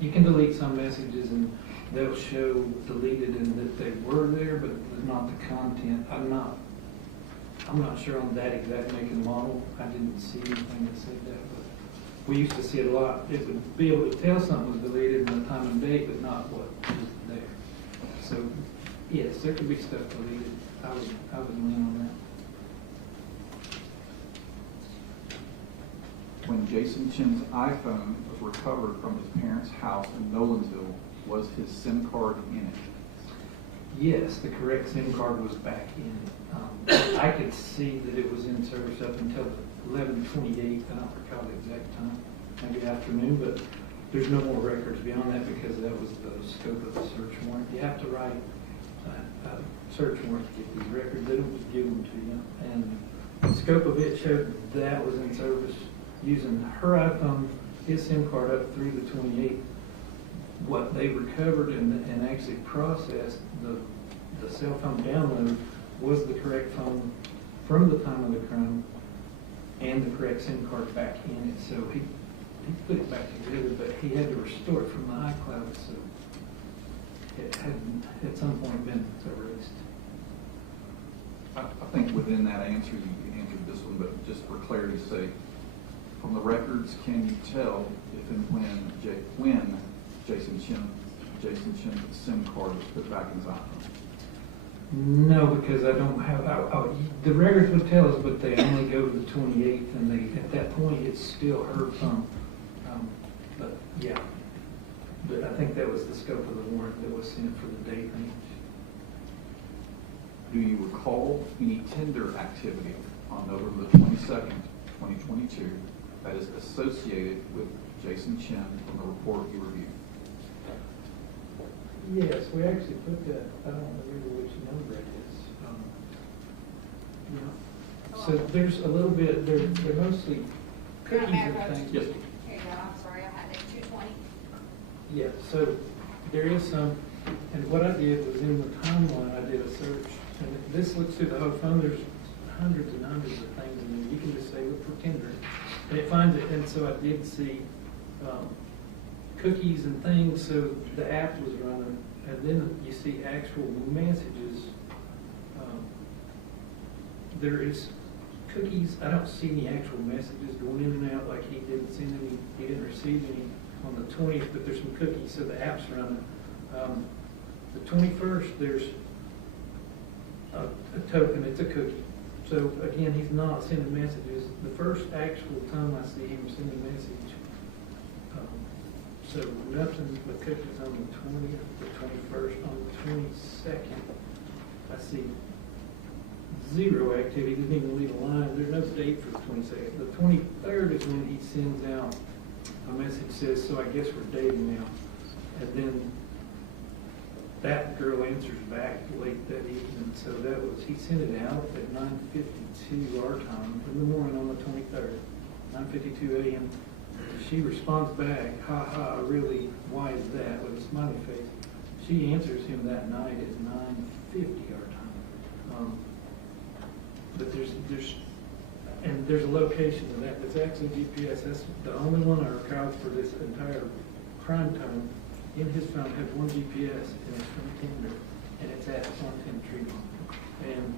You can delete some messages and they'll show deleted and that they were there, but not the content. I'm not sure on that exact make and model. I didn't see anything that said that, but we used to see it a lot. It would be able to tell something was deleted and the time and date, but not what was there. So, yes, there could be stuff deleted. I would lean on that. When Jason Chen's iPhone was recovered from his parents' house in Nolensville, was his SIM card in it? Yes, the correct SIM card was back in. I could see that it was in service up until 11/28. I don't recall the exact time, maybe afternoon, but there's no more records beyond that because that was the scope of the search warrant. You have to write a search warrant to get these records. They don't just give them to you. And the scope of it showed that was in service using her iPhone, his SIM card up through the 28th. What they recovered and actually processed, the cell phone download, was the correct phone from the time of the crime and the correct SIM card back in it. So he put it back together, but he had to restore it from the iCloud, so it had at some point been erased. I think within that answer, you answered this one, but just for clarity's sake, from the records, can you tell if and when Jason Chen's SIM card was put back in his iPhone? No, because I don't have, the records would tell us, but they only go to the 28th, and at that point, it's still her phone. But yeah, but I think that was the scope of the warrant that was sent for the date range. Do you recall any tender activity on November the 22nd, 2022, that is associated with Jason Chen from the report you reviewed? Yes, we actually put that, I don't remember which number it is. So there's a little bit, they're mostly cookies and things. Yes. Here you go, I'm sorry, I had it 220. Yeah, so there is some, and what I did was in the timeline, I did a search, and this looks through the whole phone, there's hundreds and hundreds of things in there. You can just say, look for Tinder, and it finds it, and so I did see cookies and things, so the app was running, and then you see actual messages. There is cookies, I don't see any actual messages going in and out, like he didn't send any, he didn't receive any on the 20th, but there's some cookies, so the app's running. The 21st, there's a token, it's a cookie. So again, he's not sending messages. The first actual time I see him send a message, so nothing but cookies on the 20th, the 21st, on the 22nd, I see zero activity, didn't even leave a line. There's no date for the 22nd. The 23rd is when he sends out a message that says, so I guess we're dating now. And then that girl answers back late that evening. So that was, he sent it out at 9:52 our time in the morning on the 23rd, 9:52 a.m. She responds back, ha ha, really, why is that, with a smiley face. She answers him that night at 9:50 our time. But there's a location of that. That's actually GPS. That's the only one I recall for this entire crime time. In his phone had one GPS, and it's from Tinder, and it's at Swanton Treatment. And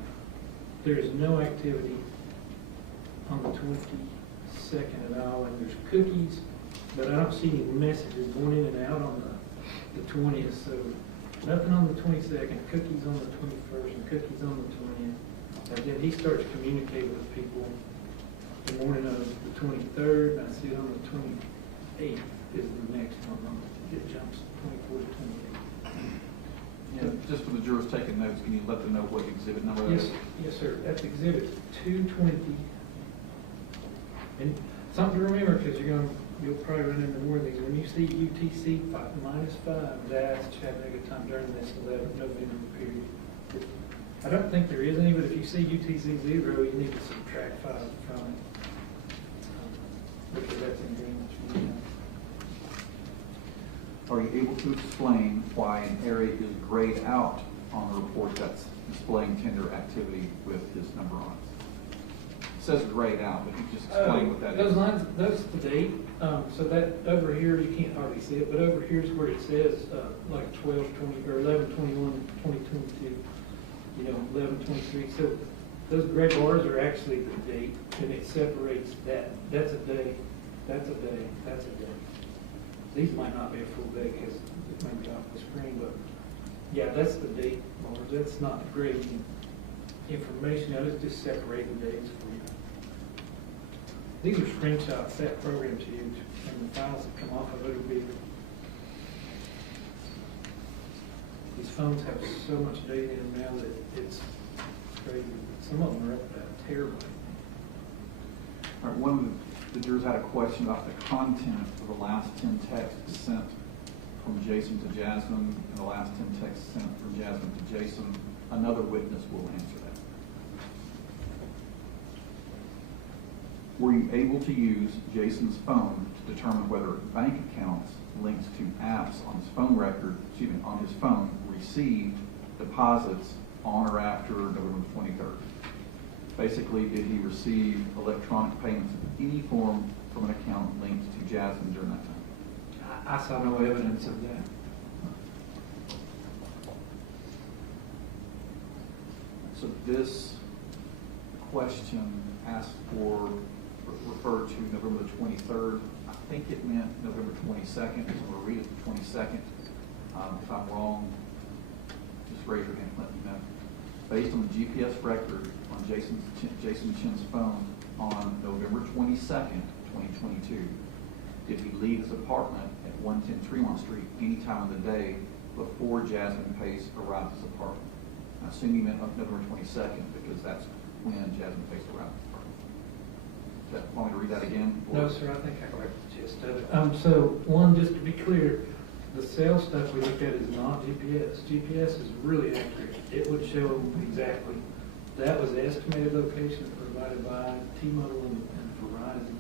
there is no activity on the 22nd at all, and there's cookies, but I don't see any messages going in and out on the 20th. So nothing on the 22nd, cookies on the 21st, and cookies on the 20th. And then he starts communicating with people the morning of the 23rd, and I see it on the 28th is the next one. It jumps 24 to 28. And just for the jurors taking notes, can you let them know what exhibit number that Yes, is? yes, sir. That's exhibit 220. And something to remember, because you'll probably run into more of these. When you see UTC -5, that's Chattanooga time during this 11 November period. I don't think there is any, but if you see UTC 0, you need to subtract 5 from it. Because that's in Greenwich. Are you able to explain why an area is grayed out on the report that's displaying tender activity with his number on it? It says grayed out, but you just explain what that is. Those lines, that's the date. So that over here, you can't hardly see it, but over here's where it says like 12/20 or 11/21/2022. 11/23. So those gray bars are actually the date, and it separates that. That's a day. That's a day. That's a day. These might not be a full day because it may be off the screen, but yeah, that's the date bars. That's not the grading information. I just separating the dates for you. These are screenshots that program to use, and the files that come off of it will be. These phones have so much data in them now that it's crazy. Some of them are up that terribly. All right, one of the jurors had a question about the content of the last 10 texts sent from Jason to Jasmine, and the last 10 texts sent from Jasmine to Jason. Another witness will answer that. Were you able to use Jason's phone to determine whether bank accounts linked to apps on his phone record, on his phone, received deposits on or after November 23rd? Basically, did he receive electronic payments in any form from an account linked to Jasmine during that time? I saw no evidence of that. So this question asked for, referred to November the 23rd. I think it meant November 22nd, so I'm going to read it the 22nd. If I'm wrong, just raise your hand and let me know. Based on the GPS record on Jason Chen's phone on November 22nd, 2022, did he leave his apartment at 110 Tremont Street any time of the day before Jasmine Pace arrived at his apartment? I assume you meant November 22nd because that's when Jasmine Pace arrived at his apartment. Want me to read that again? No, sir, I think I got the gist of it. So, one, just to be clear, the sales stuff we looked at is not GPS. GPS is really accurate. It would show exactly. That was the estimated location provided by T-Mobile and Verizon.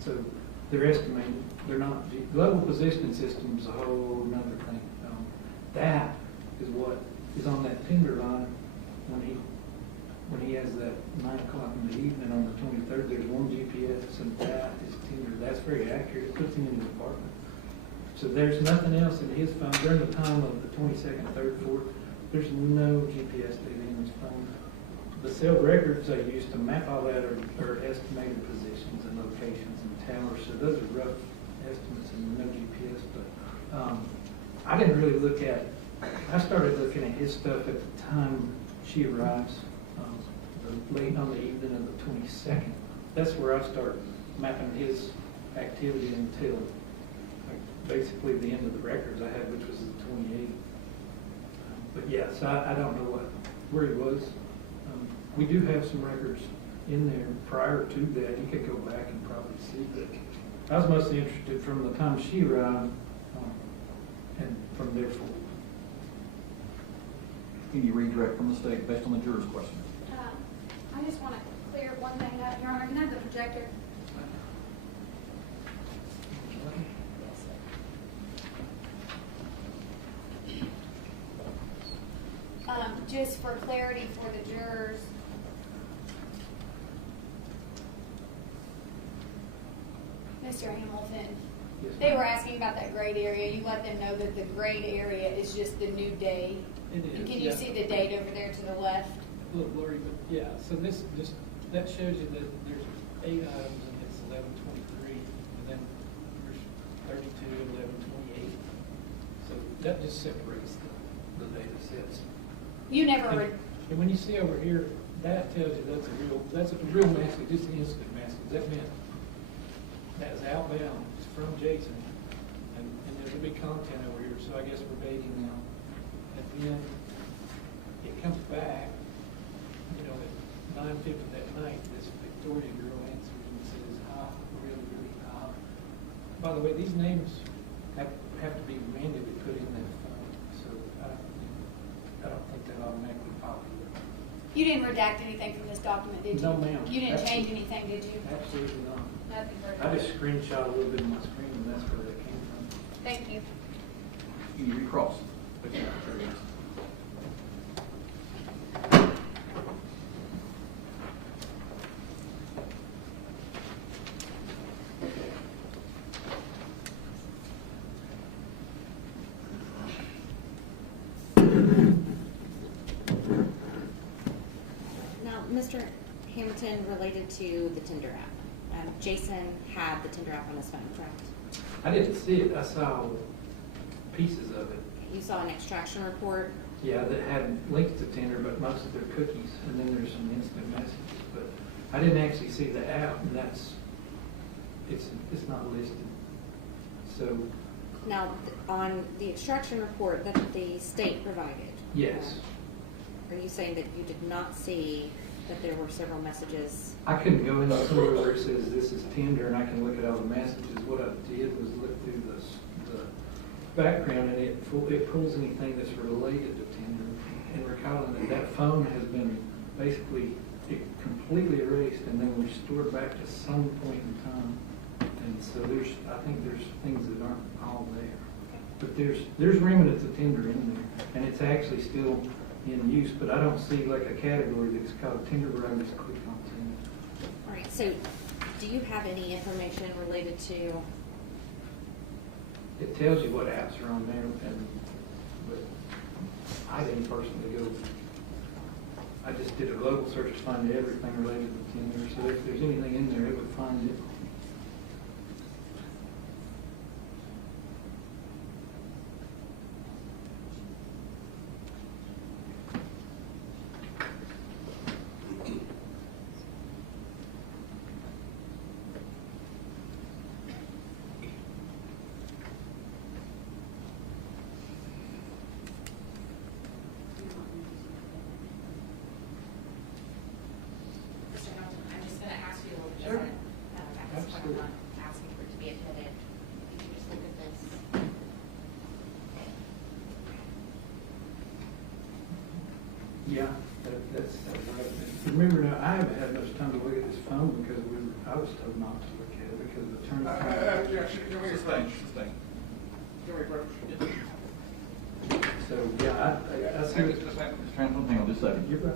So, they're estimating. They're not. Global positioning system is a whole other thing. That is what is on that tender line when he has that 9 o'clock in the evening on the 23rd. There's one GPS, and that is tender. That's very accurate. It puts him in his apartment. So there's nothing else in his phone during the time of the 22nd, 3rd, 4th. There's no GPS data in his phone. The sale records they use to map all that are estimated positions and locations and towers. So those are rough estimates and no GPS. But I didn't really look at. I started looking at his stuff at the time she arrives, late on the evening of the 22nd. That's where I start mapping his activity until basically the end of the records I had, which was the 28th. But yeah, so I don't know where he was. We do have some records in there prior to that. You could go back and probably see that. I was mostly interested from the time she arrived and from there forward. Can you redirect from the state based on the juror's question? I just want to clear one thing up, Your Honor. Can I have the projector? Just for clarity for the jurors, Mr. Hamilton, Yes, they ma'am. were asking about that grayed area. You let them know that the grayed area is just the new day. It is, And can you yeah. see the date over there to the left? A little blurry, but yeah. So this just that shows you that there's 8 items and it's 1123, and then there's 32, 1128. So that just separates the data sets. You never And, re- and when you see over here, that tells you that's a real message. It's an instant message. That meant that is outbound. It's from Jason, and there's a big content over here. So I guess we're dating now. And then it comes back, you know, at 9:50 that night, this Victoria girl answers and says, "Ah, really, really, ah." By the way, these names have to be manually put in that phone, so I don't think that automatically populates. You didn't redact anything from this document, did you? No, ma'am. You didn't change anything, did you? Absolutely not. Nothing I further. just screenshot a little bit of my screen, and that's where that came from. Thank you. You recross. Okay, there it is. Now, Mr. Hamilton, related to the Tinder app, Jason had the Tinder app on his phone, correct? I didn't see it, I saw pieces of it. You saw an extraction report. Yeah, that had links to Tinder, but most of their cookies, and then there's some instant messages, but I didn't actually see the app, and it's not listed. So, Now, on the extraction report that the state provided. yes, Are you saying that you did not see that there were several messages? I couldn't go into somewhere where it says this is Tinder, and I can look at all the messages. What I did was look through the background, and it pulls anything that's related to Tinder. And recalling that phone has been basically completely erased and then restored back to some point in time. And so I think there's things that aren't all there. But there's remnants of Tinder in there, and it's actually still in use, but I don't see like a category that's called Tinder where I just click on Tinder. All right, so do you have any information related to, It tells you what apps are on there, but I didn't personally go. I just did a global search to find everything related to Tinder, so if there's anything in there, it would find it. Mr. Hamilton, I'm just going to ask you a little bit Sure. different. I'm Absolutely. not asking for it to be admitted. Could you just look at this? Yeah, that's right. Remember now, I haven't had much time to look at this phone because I was told not to look at it because of the turn. Can we Sustain. Can we approach? So, yeah, I see. Mr. Hamilton, hang on just a second. You're right.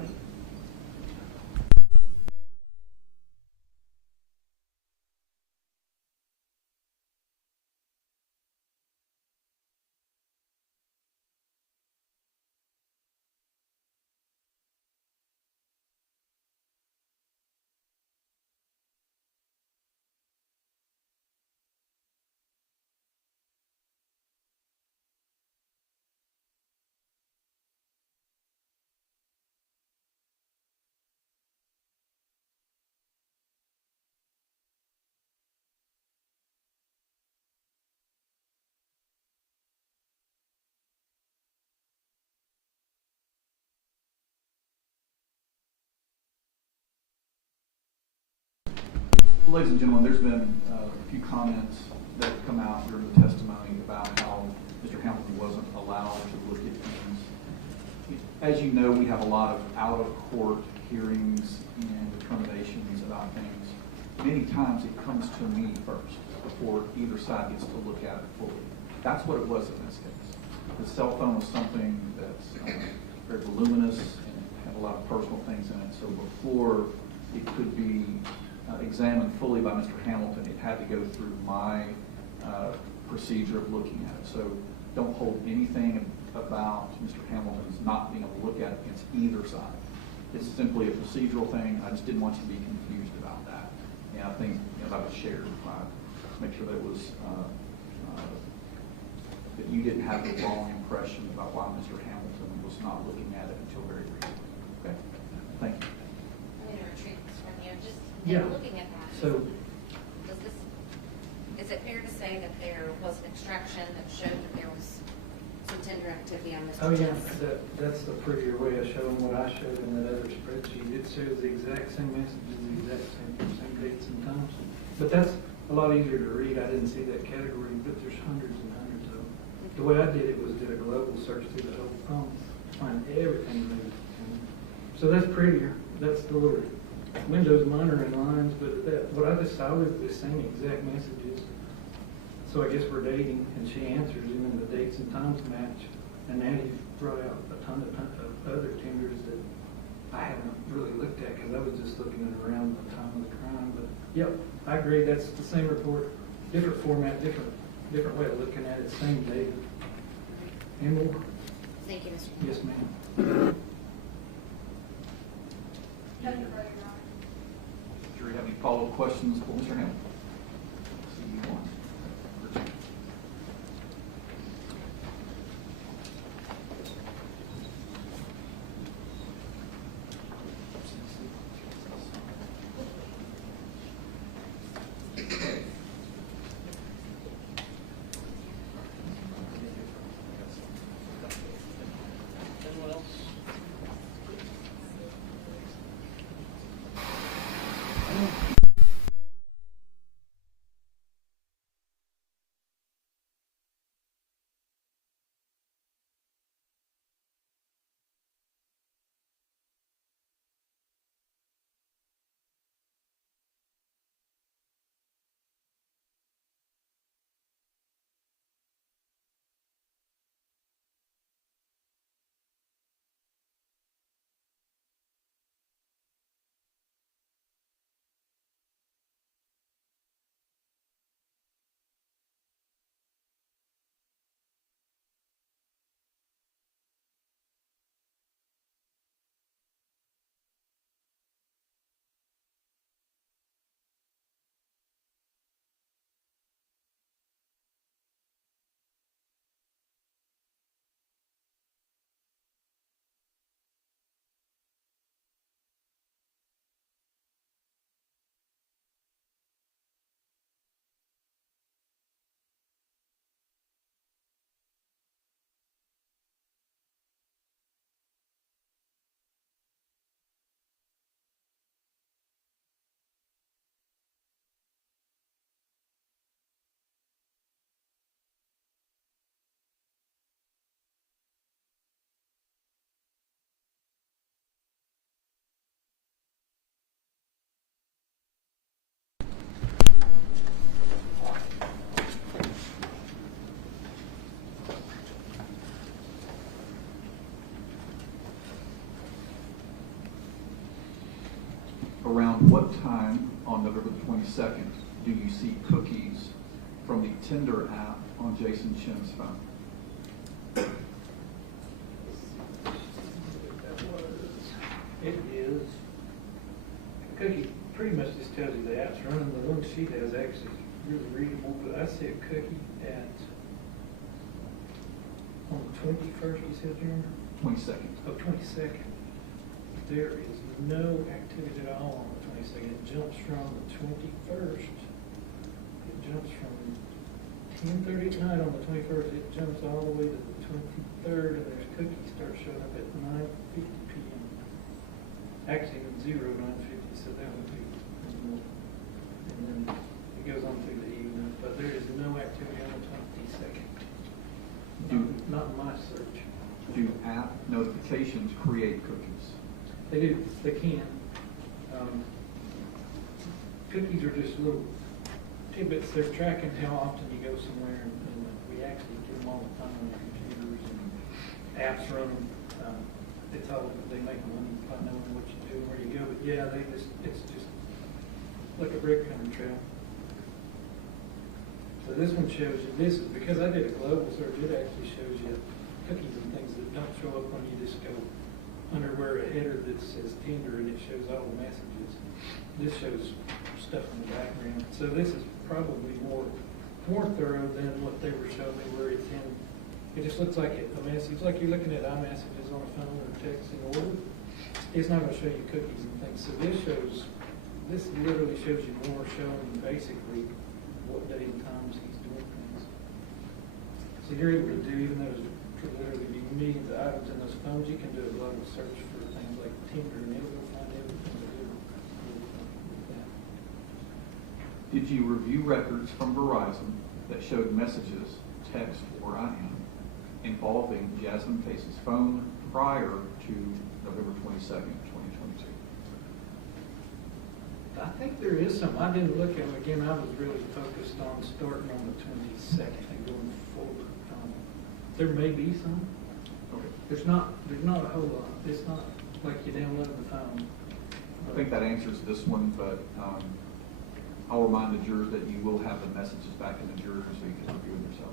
Ladies and gentlemen, there's been a few comments that have come out during the testimony about how Mr. Hamilton wasn't allowed to look at things. As you know, we have a lot of out-of-court hearings and determinations about things. Many times it comes to me first before either side gets to look at it fully. That's what it was in this case. The cell phone was something that's very voluminous and had a lot of personal things in it. So before it could be examined fully by Mr. Hamilton, it had to go through my procedure of looking at it. So don't hold anything about Mr. Hamilton's not being able to look at it against either side. It's simply a procedural thing. I just didn't want you to be confused about that. And I think, as I was shared, make sure that it was that you didn't have the wrong impression about why Mr. Hamilton was not looking at it until very recently. Okay, thank you. I'm going to retrieve this from you. Just Yeah. looking at that. So, Is it fair to say that there was an extraction that showed that there was some Tinder activity activity on Mr. Oh, yeah, Chen's. that's the prettier way of showing what I showed in that other spreadsheet. It shows the exact same messages, the exact same dates and times. But that's a lot easier to read. I didn't see that category, but there's hundreds and hundreds of them. The way I did it was did a global search through the whole phone, find everything related to him. So that's prettier. That's the little windows minor in lines, but what I just saw was the same exact messages. So I guess we're dating, and she answers him, and the dates and times match. And now you've brought out a ton of other tenders that I haven't really looked at because I was just looking at around the time of the crime. But yep, I agree. That's the same report, different format, different way of looking at it, same data. And more. Thank you, Mr. Yes, ma'am. Nothing further, Your Honor. Do you have any follow-up questions for Mr. Hamilton? See you on. Anyone else? Around what time on November the 22nd do you see cookies from the Tinder app on Jason Chen's phone? It is. Cookie pretty much just tells you the app's running. The one she has actually is really readable, but I see a cookie at on the 21st, you said, Junior? 22nd. Oh, 22nd. There is no activity at all on the 22nd. It jumps from the 21st. It jumps from 10:30 at night on the 21st. It jumps all the way to the 23rd, and there's cookies start showing up at 9:50 p.m. Actually, 9:50, so that would be more. And then it goes on through the evening, but there is no activity on the 22nd. Not in my search. Do app notifications create cookies? They do. They can. Cookies are just little tidbits. They're tracking how often you go somewhere, and we actually do them all the time on our computers and apps run them. It's all they make money by knowing what you do and where you go. But yeah, it's just like a breadcrumb trail. So this one shows you. This is because I did a global search. It actually shows you cookies and things that don't show up when you just go under where a header that says Tinder, and it shows all the messages. This shows stuff in the background. So this is probably more thorough than what they were showing me, where it's in. It just looks like a message, like you're looking at iMessages on a phone or text in order. It's not going to show you cookies and things. So this literally shows you more, showing basically what day and times he's doing things. So you're able to do, even though it's could literally be millions of items in those phones. You can do a global search for things like Tinder, and it will find everything to do with that. Did you review records from Verizon that showed messages, text, or IM involving Jasmine Pace's phone prior to November 22nd, 2022? I think there is some. I didn't look at them again. I was really focused on starting on the 22nd and going forward. There may be some. Okay. There's not a whole lot. It's not like you download the phone. I think that answers this one, but I'll remind the jurors that you will have the messages back in the jurors so you can review them yourself.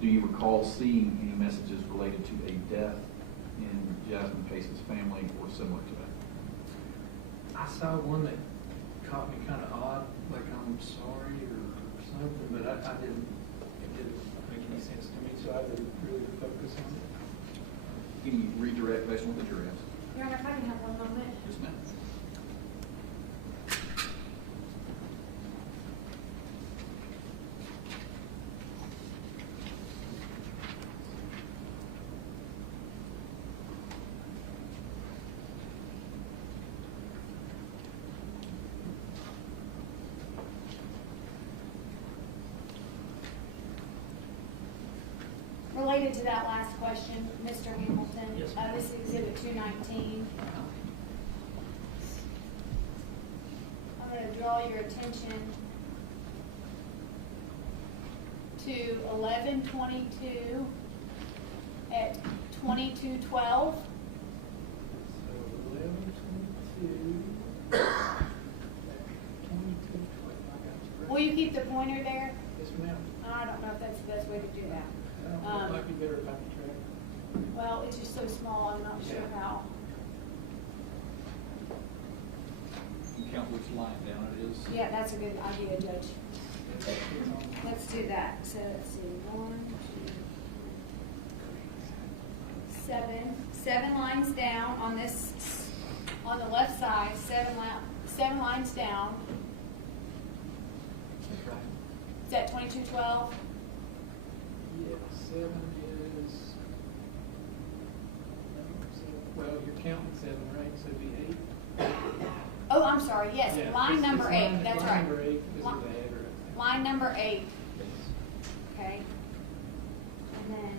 Do you recall seeing any messages related to a death in Jasmine Pace's family or similar to that? I saw one that caught me kind of odd, like I'm sorry or something, but I didn't. It didn't make any sense to me, so I didn't really focus on it. Can you redirect based on what the jury asked? Your Honor, if I can have one moment. Yes, ma'am. Related to that last question, Mr. Hamilton, Yes, ma'am. this is Exhibit 219. I'm going to draw your attention to 11/22 at 22:12. So 11/22. 22:12. Will you keep the pointer there? Yes, ma'am. I don't know if that's the best way to do that. It might be better if I can track. Well, it's just so small, I'm not sure Yeah. how. You can count which line down it is. Yeah, that's a good idea, Judge. Let's do that. So let's see, 1, 2, 7. 7 lines down on this, on the left side, 7 lines down. That's right. Is that 22:12? Yeah, 7 is, well, you're counting 7, right? So it'd be 8. Oh, I'm sorry, yes, Yeah, line it's number 8, line- that's line right. number 8 is Li- the header, I think. Line number 8, Yes. okay? And then,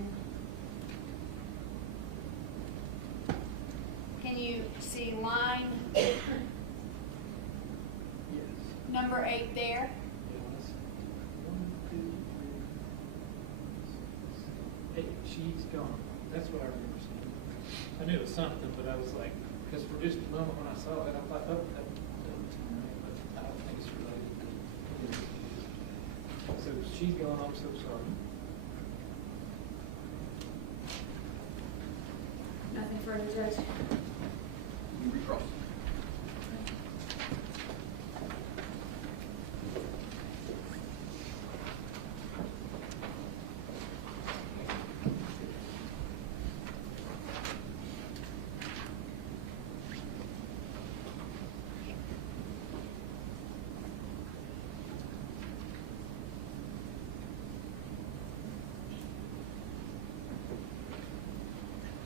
can you see line Yes. number 8 there? Yeah, let's see. 1, 2, 3, 4, 5, 6, 7, 8. She's gone. That's what I remember seeing. I knew it was something, but I was like, because for just a moment when I saw it, I thought, oh, that doesn't seem right, but I don't think it's related to it. So she's gone. I'm so sorry. Nothing further, Judge. You recross.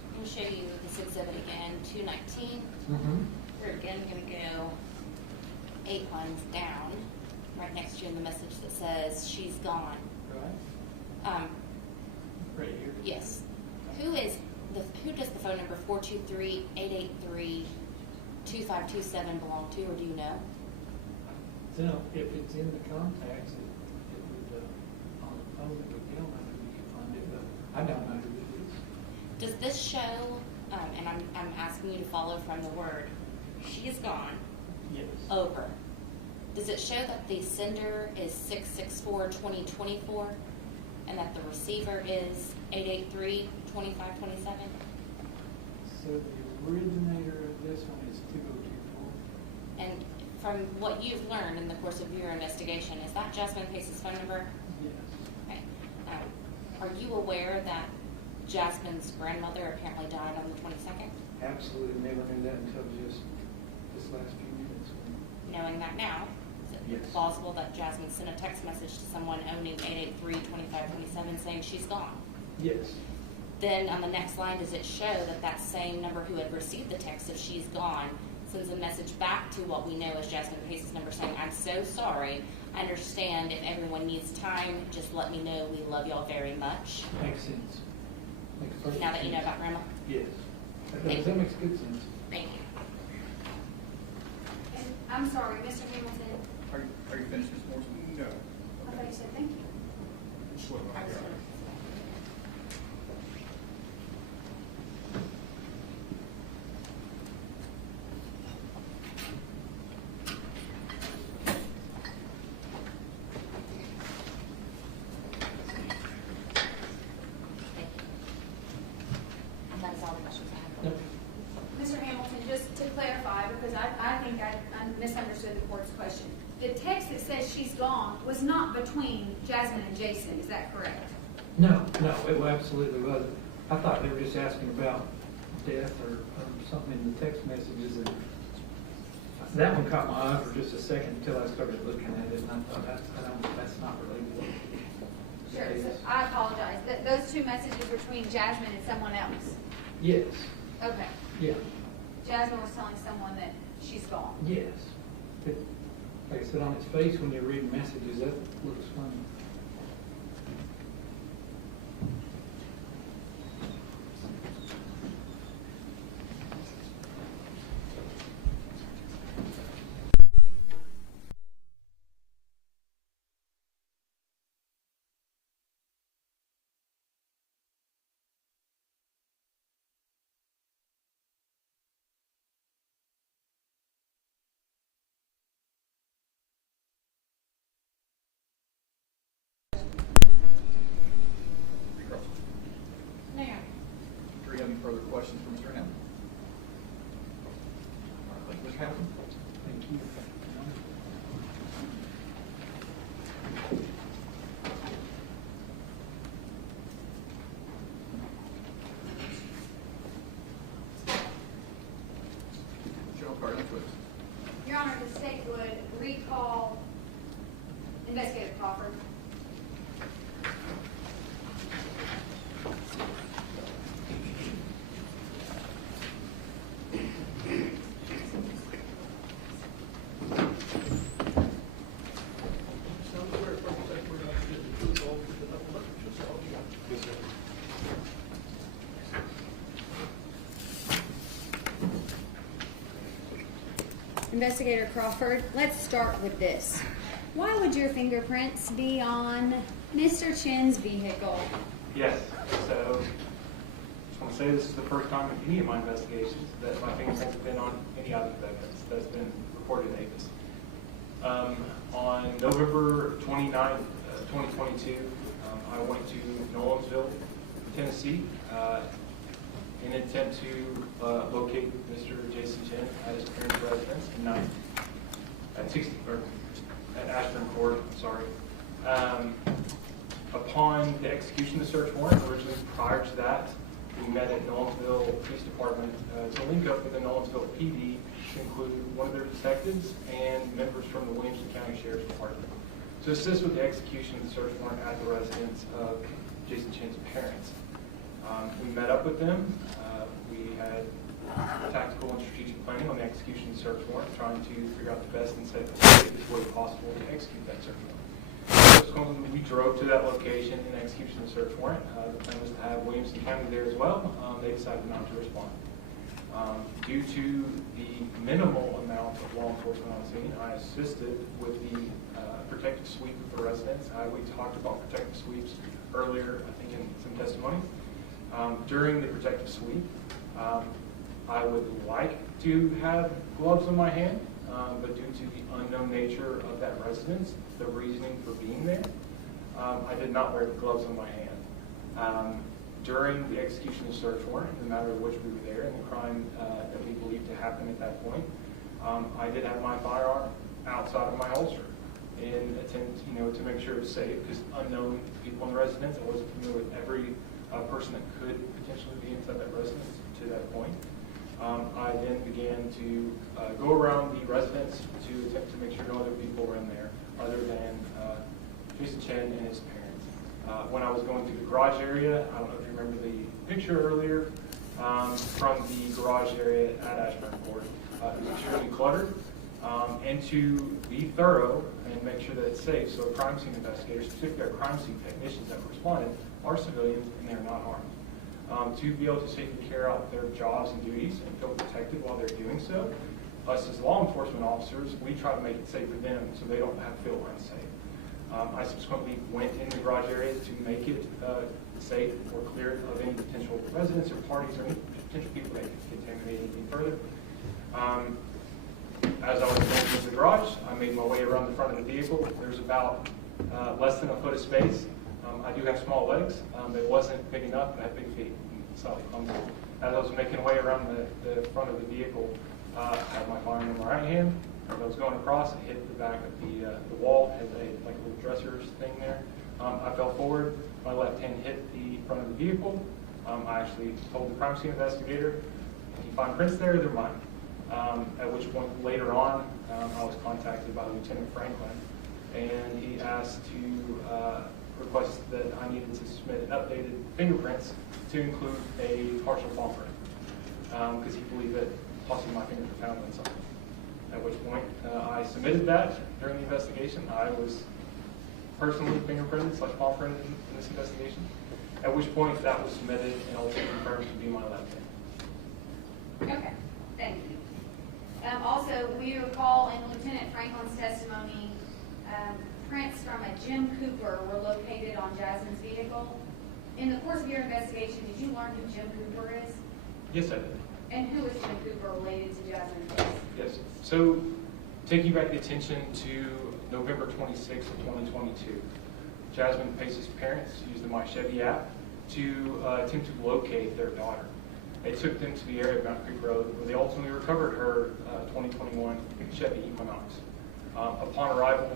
I'm going to show you this exhibit again, 219. Mm-hmm. We're again going to go 8 lines down, right next to you in the message that says, she's gone. Right? Right here. Yes. Who does the phone number 423-883-2527 belong to, or do you know? So if it's in the contacts, it would, on the phone, it would be on it, we can find it, but I don't know who it is. Does this show, and I'm asking you to follow from the word, she's gone, Yes. over. Does it show that the sender is 664-2024 and that the receiver is 883-2527? So the originator of this one is 2024. And from what you've learned in the course of your investigation, is that Jasmine Pace's phone number? Yes. Okay. Are you aware that Jasmine's grandmother apparently died on the 22nd? Absolutely never knew that until just this last few minutes. Knowing that now, is it Yes. plausible that Jasmine sent a text message to someone owning 883-2527 saying she's gone? Yes. then on the next line, does it show that that same number who had received the text, if she's gone, sends a message back to what we know as Jasmine Pace's number saying, I'm so sorry. I understand if everyone needs time, just let me know. We love y'all very much. Makes sense. Makes perfect Now that you know sense. about Grandma. Yes. Thank That you. makes good sense. Thank you. And I'm sorry, Mr. Hamilton, Are you finished, Ms. Morrison? No. I thought you said thank you. Just let me know. That is all the questions I have. Yep. Mr. Hamilton, just to clarify, because I think I misunderstood the court's question. The text that says she's gone was not between Jasmine and Jason, is that correct? No, it absolutely wasn't. I thought they were just asking about death or something in the text messages, and that one caught my eye for just a second until I started looking at it, and I thought that's not relatable. Sure, so I apologize. Those two messages between Jasmine and someone else? Yes, Okay. yeah, Jasmine was telling someone that she's gone. yes. Like I said, on its face, when you're reading messages, that looks funny. No, you're Do you have any further questions for Mr. Hamilton? All right, thank you, Mr. Hamilton. Thank you. General Cardinal Twist. Your Honor, the state would recall Investigator Crawford. Investigator Crawford, let's start with this. Why would your fingerprints be on Mr. Chen's vehicle? Yes, so just want to say this is the first time in any of my investigations that my fingerprints have been on any item of evidence that's been reported in Avis. On November 29th, 2022, I went to Nolensville, Tennessee, in an attempt to locate Mr. Jason Chen at his parents' residence at Ashburn Court. Upon the execution of the search warrant, originally prior to that, we met at Nolensville Police Department to link up with the Nolensville PD to include one of their detectives and members from the Williamson County Sheriff's Department to assist with the execution of the search warrant at the residence of Jason Chen's parents. We met up with them. We had tactical and strategic planning on the execution of the search warrant, trying to figure out the best and safest way possible to execute that search warrant. Subsequently, we drove to that location in execution of the search warrant. The plan was to have Williamson County there as well. They decided not to respond. Due to the minimal amount of law enforcement on scene, I assisted with the protective sweep of the residence. We talked about protective sweeps earlier, I think, in some testimony. During the protective sweep, I would like to have gloves on my hand, but due to the unknown nature of that residence, the reasoning for being there, I did not wear the gloves on my hand. During the execution of the search warrant, no matter which we were there, and the crime that we believed to happen at that point, I did have my firearm outside of my holster in attempt, to make sure it was safe, because unknown people in the residence, I wasn't familiar with every person that could potentially be inside that residence to that point. I then began to go around the residence to attempt to make sure no other people were in there other than Jason Chen and his parents. When I was going through the garage area, I don't know if you remember the picture earlier from the garage area at Ashburn Court. It was extremely cluttered. And to be thorough and make sure that it's safe, so crime scene investigators, particularly our crime scene technicians that responded, are civilians and they're not armed. To be able to safely carry out their jobs and duties and feel protected while they're doing so, us as law enforcement officers, we try to make it safe for them so they don't have to feel unsafe. I subsequently went in the garage area to make it safe or clear of any potential residents or parties or any potential people that could contaminate anything further. As I was going into the garage, I made my way around the front of the vehicle. There's about less than a foot of space. I do have small legs. It wasn't big enough, and I have big feet. So as I was making my way around the front of the vehicle, I had my firearm in my right hand. As I was going across, it hit the back of the wall, had a little dressers thing there. I fell forward. My left hand hit the front of the vehicle. I actually told the crime scene investigator, if you find prints there, they're mine. At which point later on, I was contacted by Lieutenant Franklin, and he asked to request that I needed to submit an updated fingerprints to include a partial palm print, because he believed that possibly my fingers were found on something. At which point I submitted that during the investigation. I was personally fingerprinted / palm printed in this investigation. At which point that was submitted and ultimately confirmed to be my left hand. Okay, thank you. Also, we recall in Lieutenant Franklin's testimony, prints from a Jim Cooper were located on Jasmine's vehicle. In the course of your investigation, did you learn who Jim Cooper is? Yes, I did. And who is Jim Cooper related to Jasmine Pace? Yes. So, taking back the attention to November 26th of 2022, Jasmine Pace's parents used the My Chevy app to attempt to locate their daughter. They took them to the area of Mount Creek Road, where they ultimately recovered her 2021 Chevy Equinox. Upon arrival,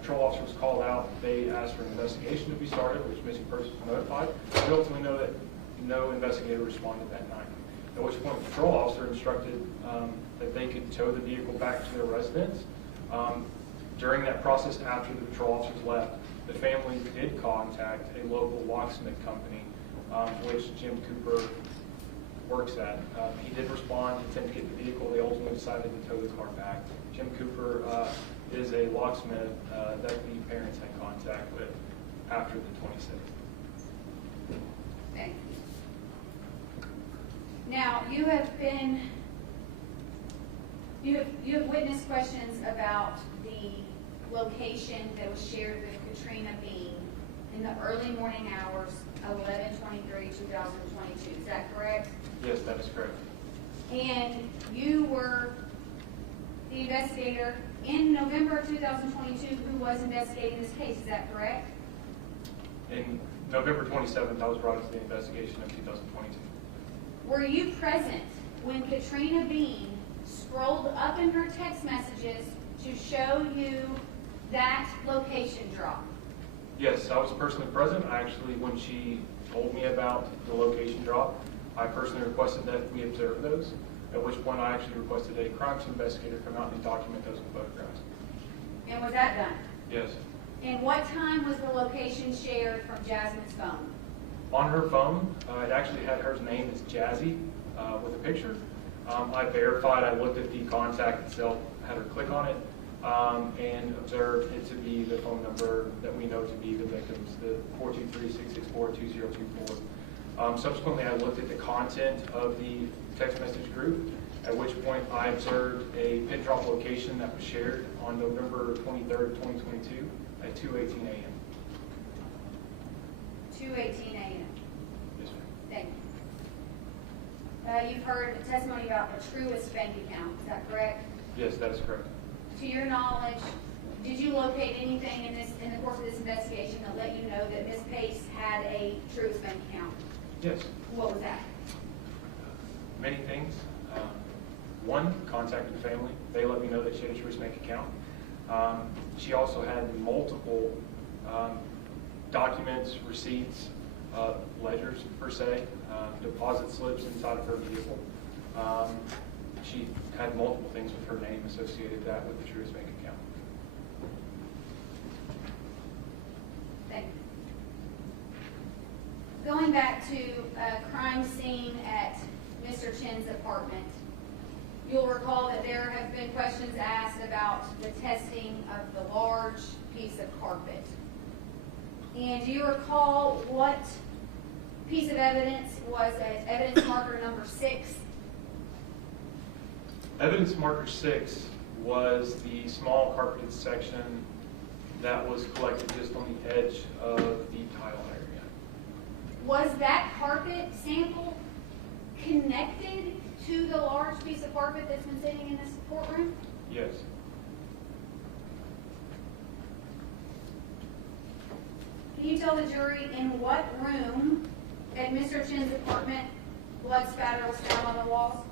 patrol officer was called out. They asked for an investigation to be started, which missing persons were notified. We ultimately know that no investigator responded that night. At which point, the patrol officer instructed that they could tow the vehicle back to their residence. During that process, after the patrol officers left, the family did contact a local locksmith company, which Jim Cooper works at. He did respond, attempt to get the vehicle. They ultimately decided to tow the car back. Jim Cooper is a locksmith that the parents had contact with after the 26th. Thank you. Now, you have witnessed questions about the location that was shared with Katrina Bean in the early morning hours, 11/23/2022. Is that correct? Yes, that is correct. And you were the investigator in November of 2022 who was investigating this case. Is that correct? In November 27th, I was brought into the investigation of 2022. Were you present when Katrina Bean scrolled up in her text messages to show you that location drop? Yes, I was personally present. Actually, when she told me about the location drop, I personally requested that we observe those, at which point I actually requested a crime scene investigator come out and document those in photographs. And was that done? Yes. And what time was the location shared from Jasmine's phone? On her phone, it actually had her name as Jazzy with a picture. I verified, I looked at the contact itself, had her click on it, and observed it to be the phone number that we know to be the victim's, the 423-664-2024. Subsequently, I looked at the content of the text message group, at which point I observed a pin drop location that was shared on November 23rd, 2022 at 2:18 a.m. 2:18 a.m. Yes, ma'am. Thank you. You've heard a testimony about the Truist bank account. Is that correct? Yes, that is correct. To your knowledge, did you locate anything in the course of this investigation that let you know that Ms. Pace had a Truist bank account? Yes. What was that? Many things. One, contacted the family. They let me know that she had a Truist bank account. She also had multiple documents, receipts, ledgers per se, deposit slips inside of her vehicle. She had multiple things with her name associated that with the Truist bank account. Thank you. Going back to crime scene at Mr. Chen's apartment, you'll recall that there have been questions asked about the testing of the large piece of carpet. And do you recall what piece of evidence was evidence marker number 6? Evidence marker 6 was the small carpeted section that was collected just on the edge of the tile area. Was that carpet sample connected to the large piece of carpet that's been sitting in this courtroom? Yes. Can you tell the jury in what room at Mr. Chen's apartment blood spatter was found on the walls?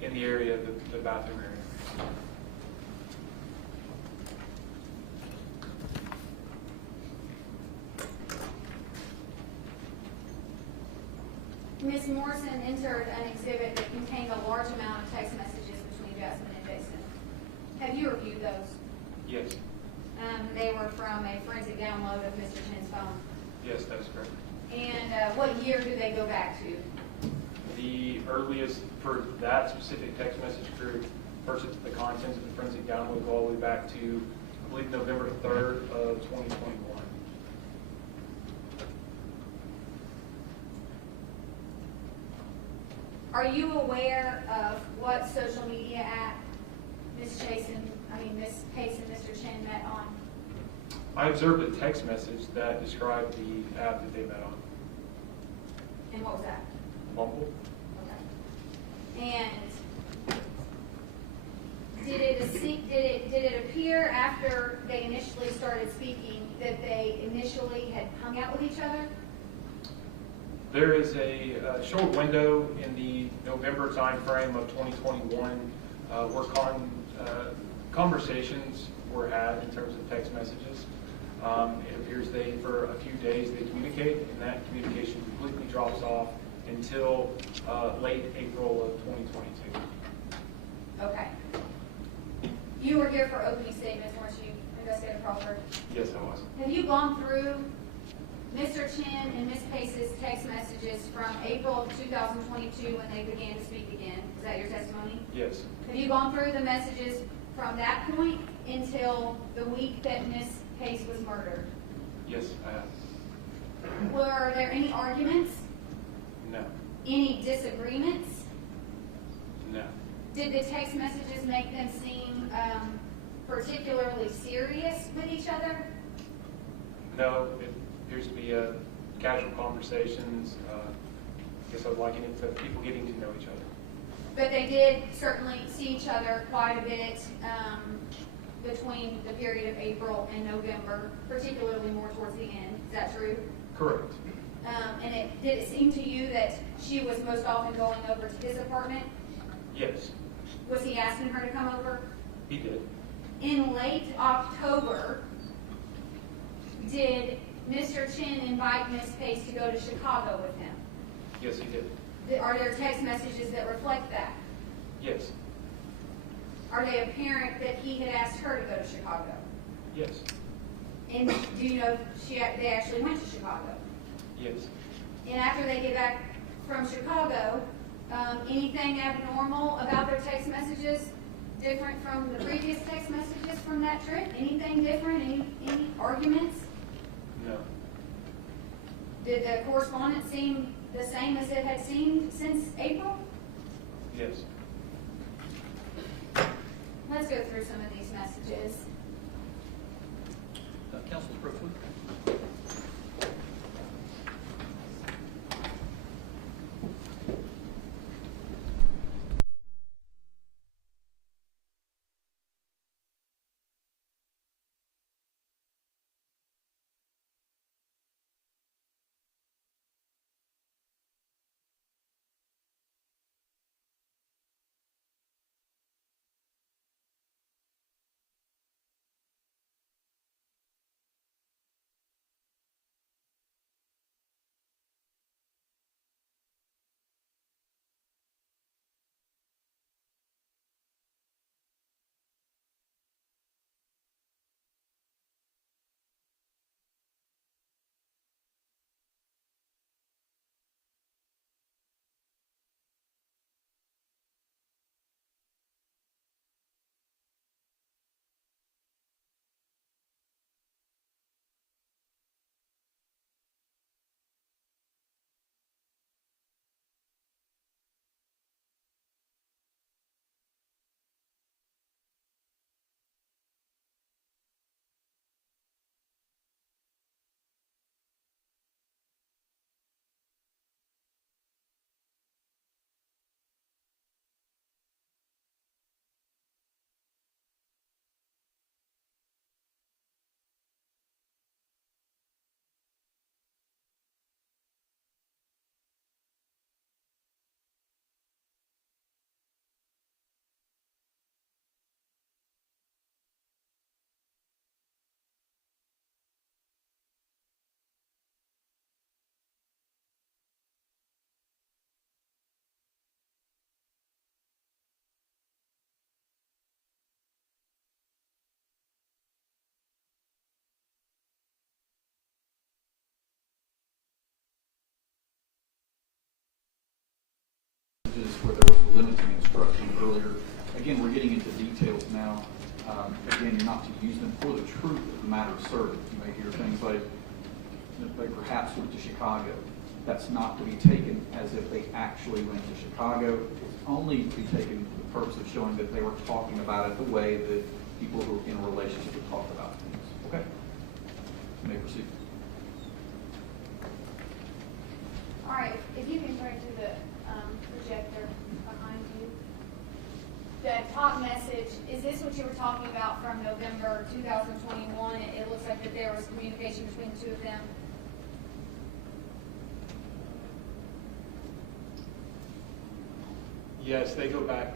In the area of the bathroom area. Ms. Morrison entered an exhibit that contained a large amount of text messages between Jasmine and Jason. Have you reviewed those? Yes. They were from a forensic download of Mr. Chen's phone. Yes, that is correct. And what year do they go back to? The earliest for that specific text message group, first it's the contents of the forensic download go all the way back to, I believe, November 3rd of 2021. Are you aware of what social media app Ms. Pace and Mr. Chen met on? I observed a text message that described the app that they met on. And what was that? Bumble? Okay. And did it appear after they initially started speaking that they initially had hung out with each other? There is a short window in the November timeframe of 2021 where conversations were had in terms of text messages. It appears for a few days, they communicate, and that communication completely drops off until late April of 2022. Okay. You were here for opening statements, weren't you, Investigator Crawford? Yes, I was. Have you gone through Mr. Chen and Ms. Pace's text messages from April of 2022 when they began to speak again? Is that your testimony? Yes. Have you gone through the messages from that point until the week that Ms. Pace was murdered? Yes, I have. Were there any arguments? No. Any disagreements? No. Did the text messages make them seem particularly serious with each other? No, it appears to be casual conversations. I guess I would liken it to people getting to know each other. But they did certainly see each other quite a bit between the period of April and November, particularly more towards the end. Is that true? Correct. And did it seem to you that she was most often going over to his apartment? Yes, Was he asking her to come over? he did. In late October, did Mr. Chen invite Ms. Pace to go to Chicago with him? Yes, he did. Are there text messages that reflect that? Yes. Are they apparent that he had asked her to go to Chicago? Yes. And do you know if they actually went to Chicago? Yes. And after they get back from Chicago, anything abnormal about their text messages different from the previous text messages from that trip? Anything different? Any arguments? No. Did the correspondence seem the same as it had seemed since April? Yes. Let's go through some of these messages. Council's Brookswood. where there was limiting instruction earlier. Again, we're getting into details now. Again, you're not to use them for the truth of the matter asserted. You may hear things like, they perhaps went to Chicago. That's not to be taken as if they actually went to Chicago. It's only to be taken for the purpose of showing that they were talking about it the way that people who are in a relationship would talk about things. Okay? You may proceed. All right, if you can turn to the projector behind you. The top message, is this what you were talking about from November 2021? It looks like that there was communication between the two of them. Yes, they go back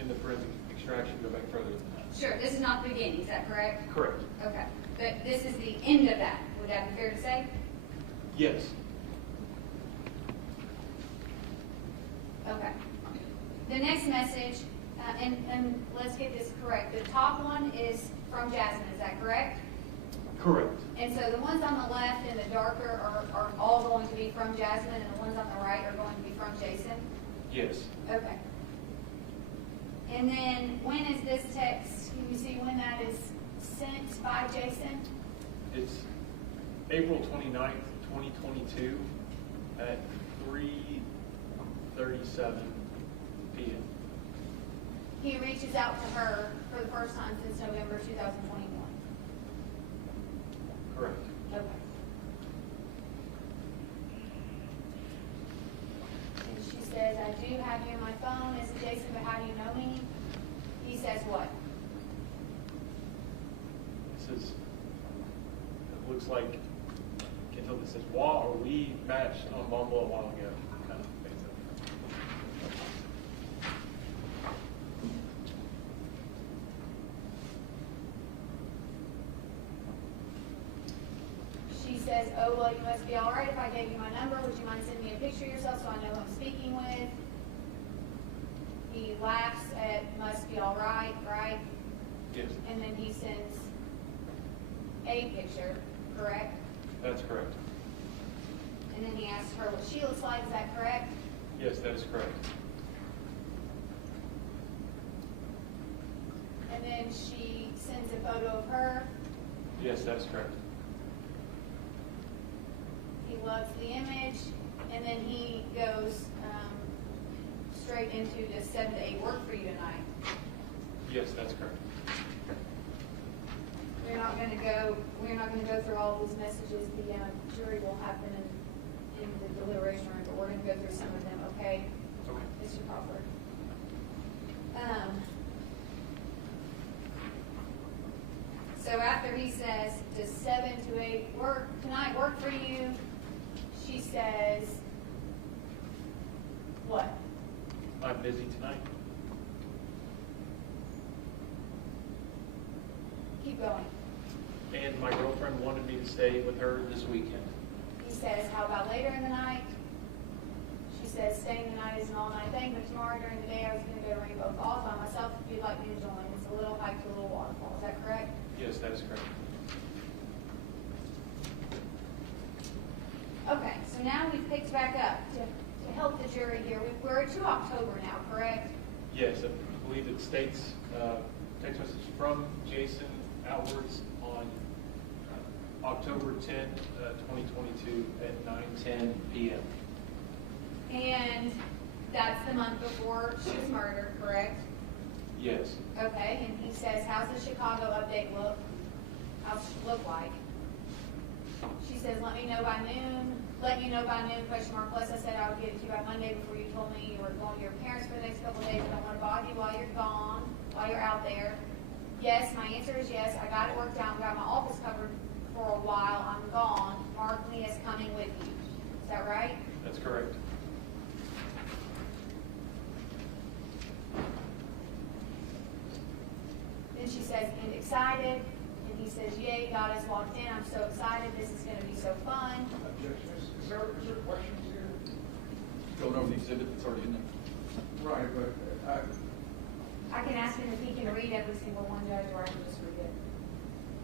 in the forensic extraction, go back further than that. Sure, this is not the beginning, is that correct? Correct. Okay, but this is the end of that. Would that be fair to say? Yes. Okay. The next message, and let's get this correct. The top one is from Jasmine, is that correct? Correct. And so the ones on the left and the darker are all going to be from Jasmine, and the ones on the right are going to be from Jason? Yes. Okay. And then when is this text, can you see when that is sent by Jason? It's April 29th, 2022 at 3:37 p.m. He reaches out to her for the first time since November 2021. Correct. Okay. And she says, I do have you on my phone. Is it Jason, but how do you know me? He says what? It says, it looks like, can't tell if it says WA or we matched on Bumble a while ago. Kind of things like She says, oh, well, you must be all right if I gave you my number. Would you mind sending me a picture of yourself so I know who I'm speaking with? He laughs at must be all right, right? Yes, And then he sends a picture, correct? that's correct. And then he asks her what she looks like. Is that correct? Yes, that is correct. And then she sends a photo of her. Yes, that is correct. He loves the image. And then he goes straight into does 7 to 8 work for you tonight? Yes, that's correct. We're not going to go through all these messages. The jury will happen in the deliberation room, but we're going to go through some of them, okay? Okay. Mr. Crawford. So after he says, does 7 to 8 work tonight work for you? She says, what? I'm busy tonight. Keep going. And my girlfriend wanted me to stay with her this weekend. He says, how about later in the night? She says, staying the night is an all-night thing, but tomorrow during the day I was going to go to Rainbow Falls by myself if you'd like me to join. It's a little hike to a little waterfall. Is that correct? Yes, that is correct. Okay, so now we've picked back up to help the jury here. We're to October now, correct? Yes, I believe it states text message from Jason outwards on October 10, 2022 at 9:10 p.m. And that's the month before she was murdered, correct? Yes. Okay, and he says, how's the Chicago update look? How's it look like? She says, let you know by noon, question mark. Plus I said I would get it to you by Monday before you told me you were going to your parents for the next couple of days. I don't want to bother you while you're gone, while you're out there. Yes, my answer is yes. I got it worked out. Got my office covered for a while. I'm gone. Mark me as coming with you. Is that right? That's correct. Then she says, and excited. And he says, yay, God has walked in. I'm so excited. This is going to be so fun. Is there questions here? Going over the exhibit that's already in there. Right, but I can ask him if he can read every single one, Judge, or I can just read it.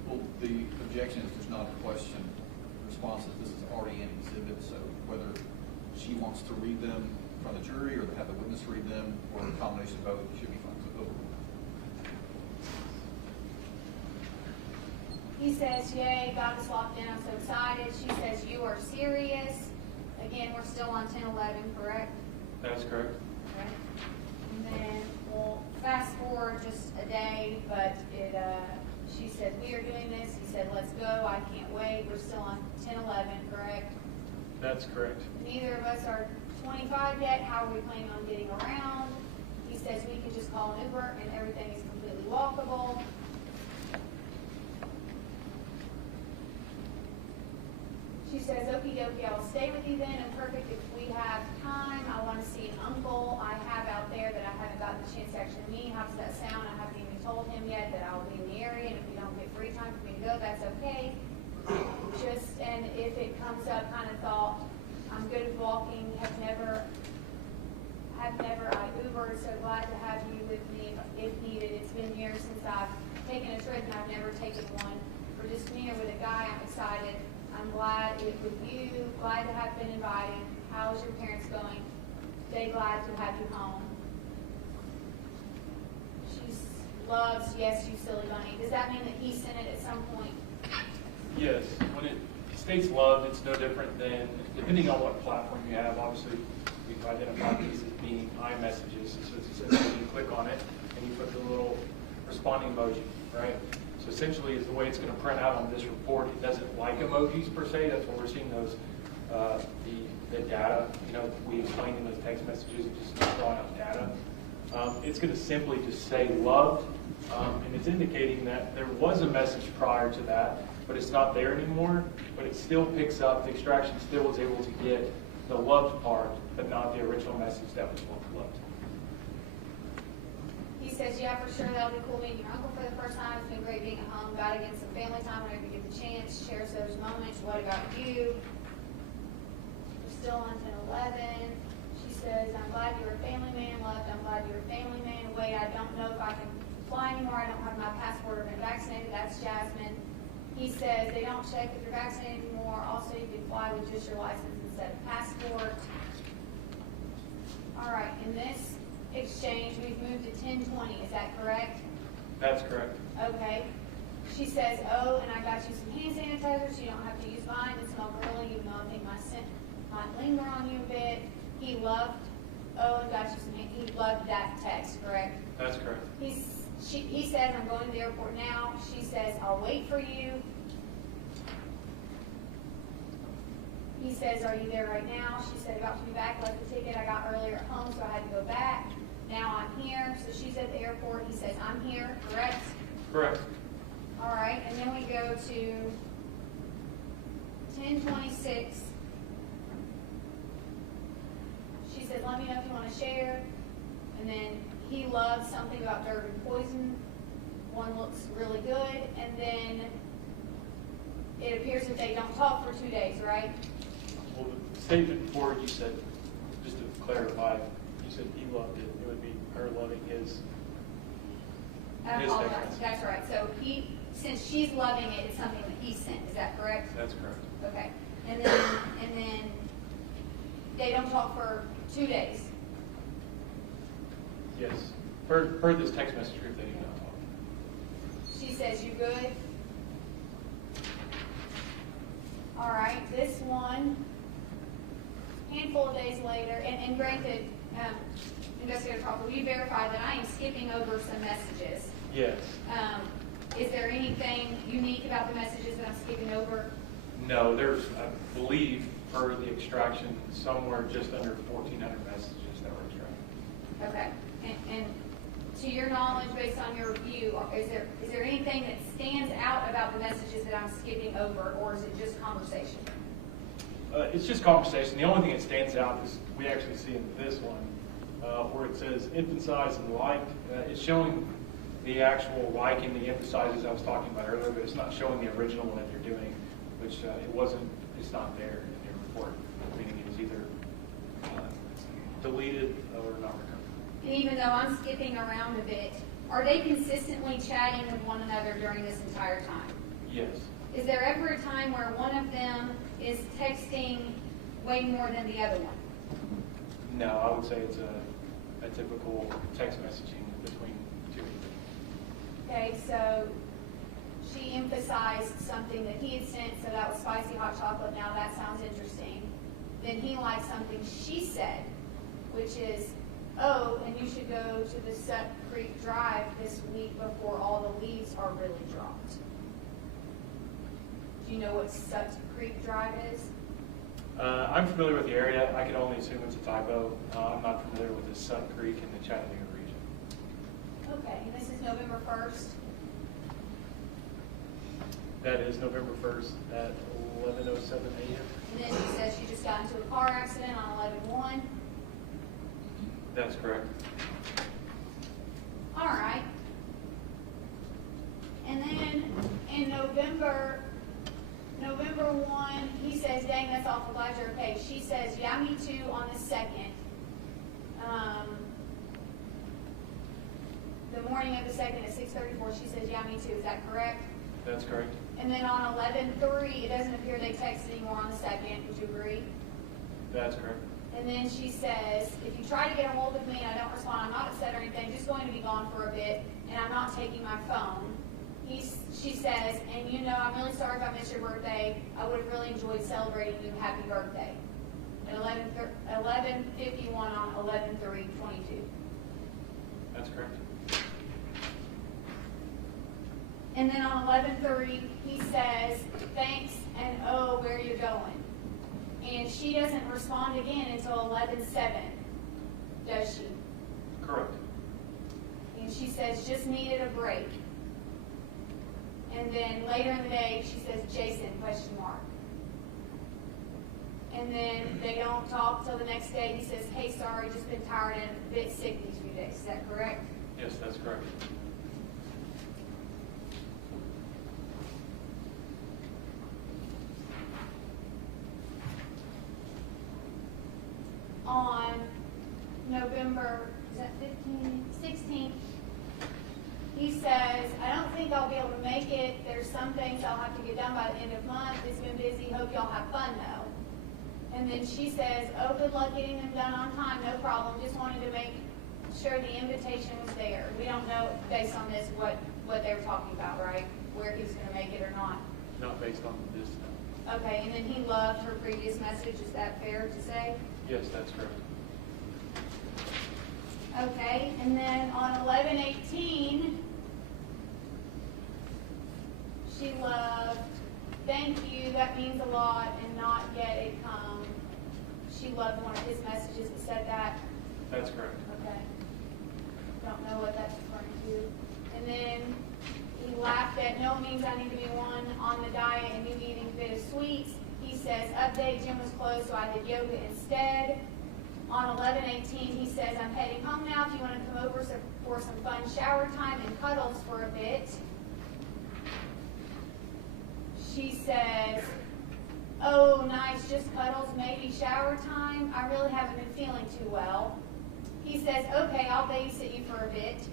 Well, the objection is there's not a question. The response is this is already an exhibit, so whether she wants to read them in front of the jury, or have the witness read them, or a combination of both, should be fine. So He says, yay, got us locked in, I'm so excited. She says, you are serious. Again, we're still on 10-11, correct? That is correct. Okay. And then we'll fast forward just a day, but she said, we are doing this. He said, let's go, I can't wait. We're still on 10-11, correct? That's correct. Neither of us are 25 yet. How are we planning on getting around? He says we can just call an Uber and everything is completely walkable. She says, okie dokie, I will stay with you then, and perfect if we have time. I want to see an uncle I have out there that I haven't gotten the chance to actually meet. How does that sound? I haven't even told him yet that I'll be in the area, and if we don't get free time for me to go, that's okay. And if it comes up, kind of thought, I'm good at walking, have never I Ubered, so glad to have you with me if needed. It's been years since I've taken a trip, and I've never taken one. For just me or with a guy, I'm excited. I'm glad it with you, glad to have been invited. How's your parents going? They glad to have you home. She loves, yes, you silly bunny. Does that mean that he sent it at some point? Yes, when it states loved, it's no different than, depending on what platform you have, obviously we've identified these as being iMessages. So it's essentially you click on it and you put the little responding emoji, right? So essentially is the way it's going to print out on this report. It doesn't like emojis per se. That's what we're seeing those, the data, we explained in those text messages, it just drawing out data. It's going to simply just say loved, and it's indicating that there was a message prior to that, but it's not there anymore, but it still picks up, the extraction still is able to get the loved part, but not the original message that was loved. He says, yeah, for sure, that'll be cool meeting your uncle for the first time. It's been great being at home. Got to get some family time whenever you get the chance. Shares those moments. What about you? We're still on 10-11. She says, I'm glad you're a family man. Loved, I'm glad you're a family man. Wait, I don't know if I can fly anymore. I don't have my passport or been vaccinated. That's Jasmine. He says, they don't check if you're vaccinated anymore. Also, you can fly with just your license instead of passport. All right, in this exchange, we've moved to 10:20. Is that correct? That's correct. Okay. She says, oh, and I got you some hand sanitizer so you don't have to use mine. It smells really, even though I think my scent might linger on you a bit. He loved, oh, and got you some hand, he loved that text, correct? That's correct. He says, I'm going to the airport now. She says, I'll wait for you. He says, are you there right now? She said, about to be back, left the ticket I got earlier at home, so I had to go back. Now I'm here. So she's at the airport. He says, I'm here, correct? Correct. All right, and then we go to 10:26. She says, let me know if you want to share. And then he loves something about Durban poison. One looks really good. And then it appears that they don't talk for 2 days, right? Well, the statement before you said, just to clarify, you said he loved it. It would be her loving his apologize. text. That's right. So since she's loving it, it's something that he sent. Is that correct? That's correct. Okay. And then they don't talk for 2 days. Yes. Per this text message group, they do not talk. She says, you good? All right. This one, handful of days later, and granted, Investigator Crawford, will you verify that I am skipping over some messages? Yes. Is there anything unique about the messages that I'm skipping over? No, there's, I believe, per the extraction, somewhere just under 1,400 messages that were extracted. Okay. And to your knowledge, based on your review, is there anything that stands out about the messages that I'm skipping over, or is it just conversation? It's just conversation. The only thing that stands out is we actually see in this one where it says emphasize and like. It's showing the actual like and the emphasizes I was talking about earlier, but it's not showing the original one that you're doing, which it's not there in your report, meaning it was either deleted or not recovered. And even though I'm skipping around a bit, are they consistently chatting with one another during this entire time? Yes. Is there ever a time where one of them is texting way more than the other one? No, I would say it's a typical text messaging between two people. Okay, so she emphasized something that he had sent, so that was spicy hot chocolate. Now that sounds interesting. Then he liked something she said, which is, oh, and you should go to the Sut Creek Drive this week before all the leaves are really dropped. Do you know what Sut Creek Drive is? I'm familiar with the area. I can only assume it's a typo. I'm not familiar with the Sut Creek in the Chattanooga region. Okay, and this is November 1st. That is November 1st at 11:07 a.m. And then she says she just got into a car accident on 11/1. That's correct. All right. And then in November 1, he says, dang, that's awful, glad you're okay. She says, yeah, me too, on the 2nd. The morning of the 2nd at 6:34, she says, yeah, me too. Is that correct? That's correct. And then on 11/3, it doesn't appear they texted anymore on the 2nd. Would you agree? That's correct. And then she says, if you try to get a hold of me and I don't respond, I'm not upset or anything, just going to be gone for a bit, and I'm not taking my phone. She says, and you know, I'm really sorry if I missed your birthday. I would have really enjoyed celebrating you. Happy birthday. At 11:51 on 11/3/22. That's correct. And then on 11/3, he says, thanks, and oh, where are you going? And she doesn't respond again until 11/7, does she? Correct. And she says, just needed a break. And then later in the day, she says, Jason, question mark. And then they don't talk till the next day. He says, hey, sorry, just been tired and a bit sick these few days. Is that correct? Yes, that's correct. On November, is that 16th, he says, I don't think I'll be able to make it. There's some things I'll have to get done by the end of the month. It's been busy. Hope y'all have fun, though. And then she says, oh, good luck getting them done on time. No problem. Just wanted to make sure the invitation was there. We don't know, based on this, what they were talking about, right? Where he's going to make it or not. Not based on this. No. Okay, and then he loved her previous message. Is that fair to say? Yes, that's correct. Okay, and then on 11/18, she loved, thank you, that means a lot, and not yet it come. She loved one of his messages that said that. That's correct. Okay. Don't know what that's referring to. And then he laughed at, no, it means I need to be one on the diet and you eating a bit of sweets. He says, update, gym was closed, so I did yoga instead. On 11/18, he says, I'm heading home now. If you want to come over for some fun shower time and cuddles for a bit. She says, oh, nice, just cuddles, maybe shower time. I really haven't been feeling too well. He says, okay, I'll babysit you for a bit.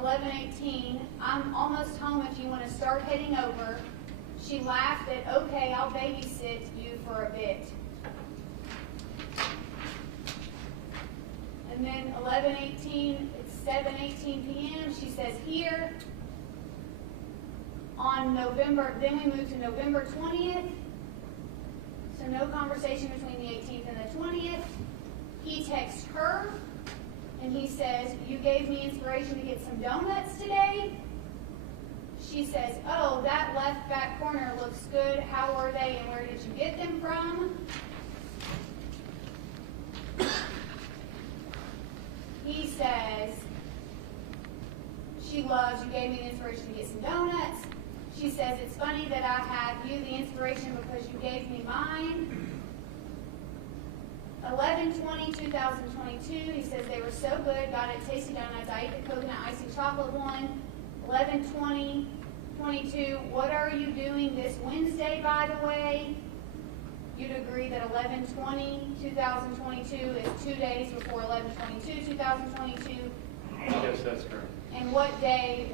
11/18, I'm almost home if you want to start heading over. She laughed at, okay, I'll babysit you for a bit. And then 11/18, it's 7:18 p.m. She says here. On November, then we move to November 20th. So no conversation between the 18th and the 20th. He texts her and he says, you gave me inspiration to get some donuts today. She says, oh, that left back corner looks good. How were they and where did you get them from? He says, she loves, you gave me the inspiration to get some donuts. She says, it's funny that I had you the inspiration because you gave me mine. 11/20/2022, he says they were so good, got it tasty donuts. I ate the coconut icy chocolate one. 11/20/22, what are you doing this Wednesday, by the way? You'd agree that 11/20/2022 is 2 days before 11/22/2022. Yes, that's correct. And what day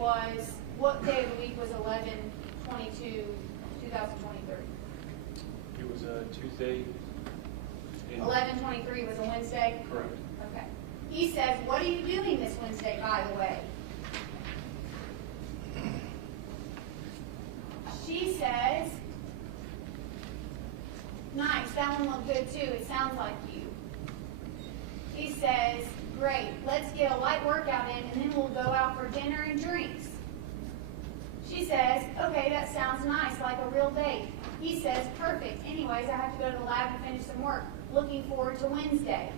of the week was 11/22/2023? It was a Tuesday 11/23 was a Wednesday? Correct. Okay. He says, what are you doing this Wednesday, by the way? She says, nice, that one looked good too. It sounds like you. He says, great, let's get a light workout in and then we'll go out for dinner and drinks. She says, okay, that sounds nice, like a real date. He says, perfect. Anyways, I have to go to the lab and finish some work. Looking forward to Wednesday.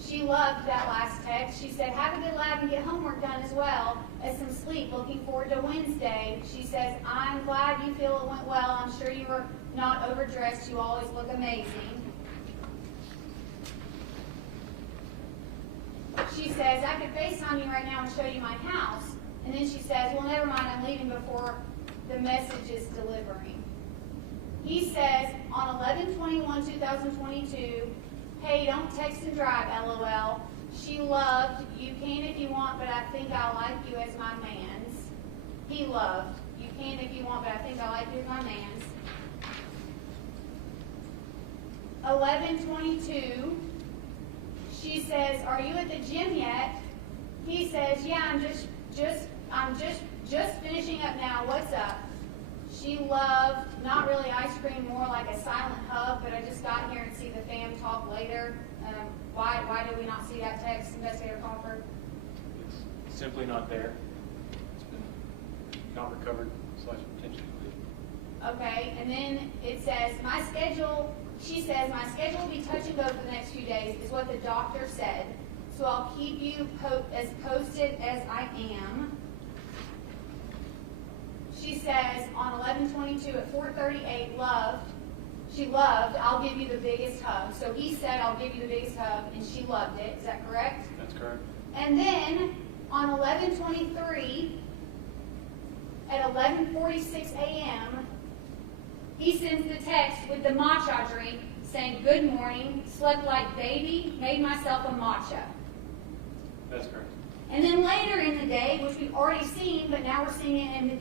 She loved that last text. She said, have a good lab and get homework done as well as some sleep. Looking forward to Wednesday. She says, I'm glad you feel it went well. I'm sure you were not overdressed. You always look amazing. She says, I could FaceTime you right now and show you my house. And then she says, well, never mind, I'm leaving before the message is delivering. He says, on 11/21/2022, hey, don't text and drive, LOL. She loved, you can if you want, but I think I like you as my mans. He loved, you can if you want, but I think I like you as my mans. 11/22, she says, are you at the gym yet? He says, yeah, I'm just finishing up now. What's up? She loved, not really ice cream, more like a silent hug, but I just got here and see the fam talk later. Why did we not see that text, Investigator Crawford? It's simply not there. It's been not recovered / potentially deleted. Okay, and then it says, she says, my schedule will be touch and go for the next few days, is what the doctor said. So I'll keep you as posted as I am. She says, on 11/22 at 4:38, she loved, I'll give you the biggest hug. So he said, I'll give you the biggest hug, and she loved it. Is that correct? That's correct. And then, on 11/23, at 11:46 a.m., he sends the text with the matcha drink saying, good morning, slept like baby, made myself a matcha. That's correct. And then later in the day, which we've already seen, but now we're seeing it in a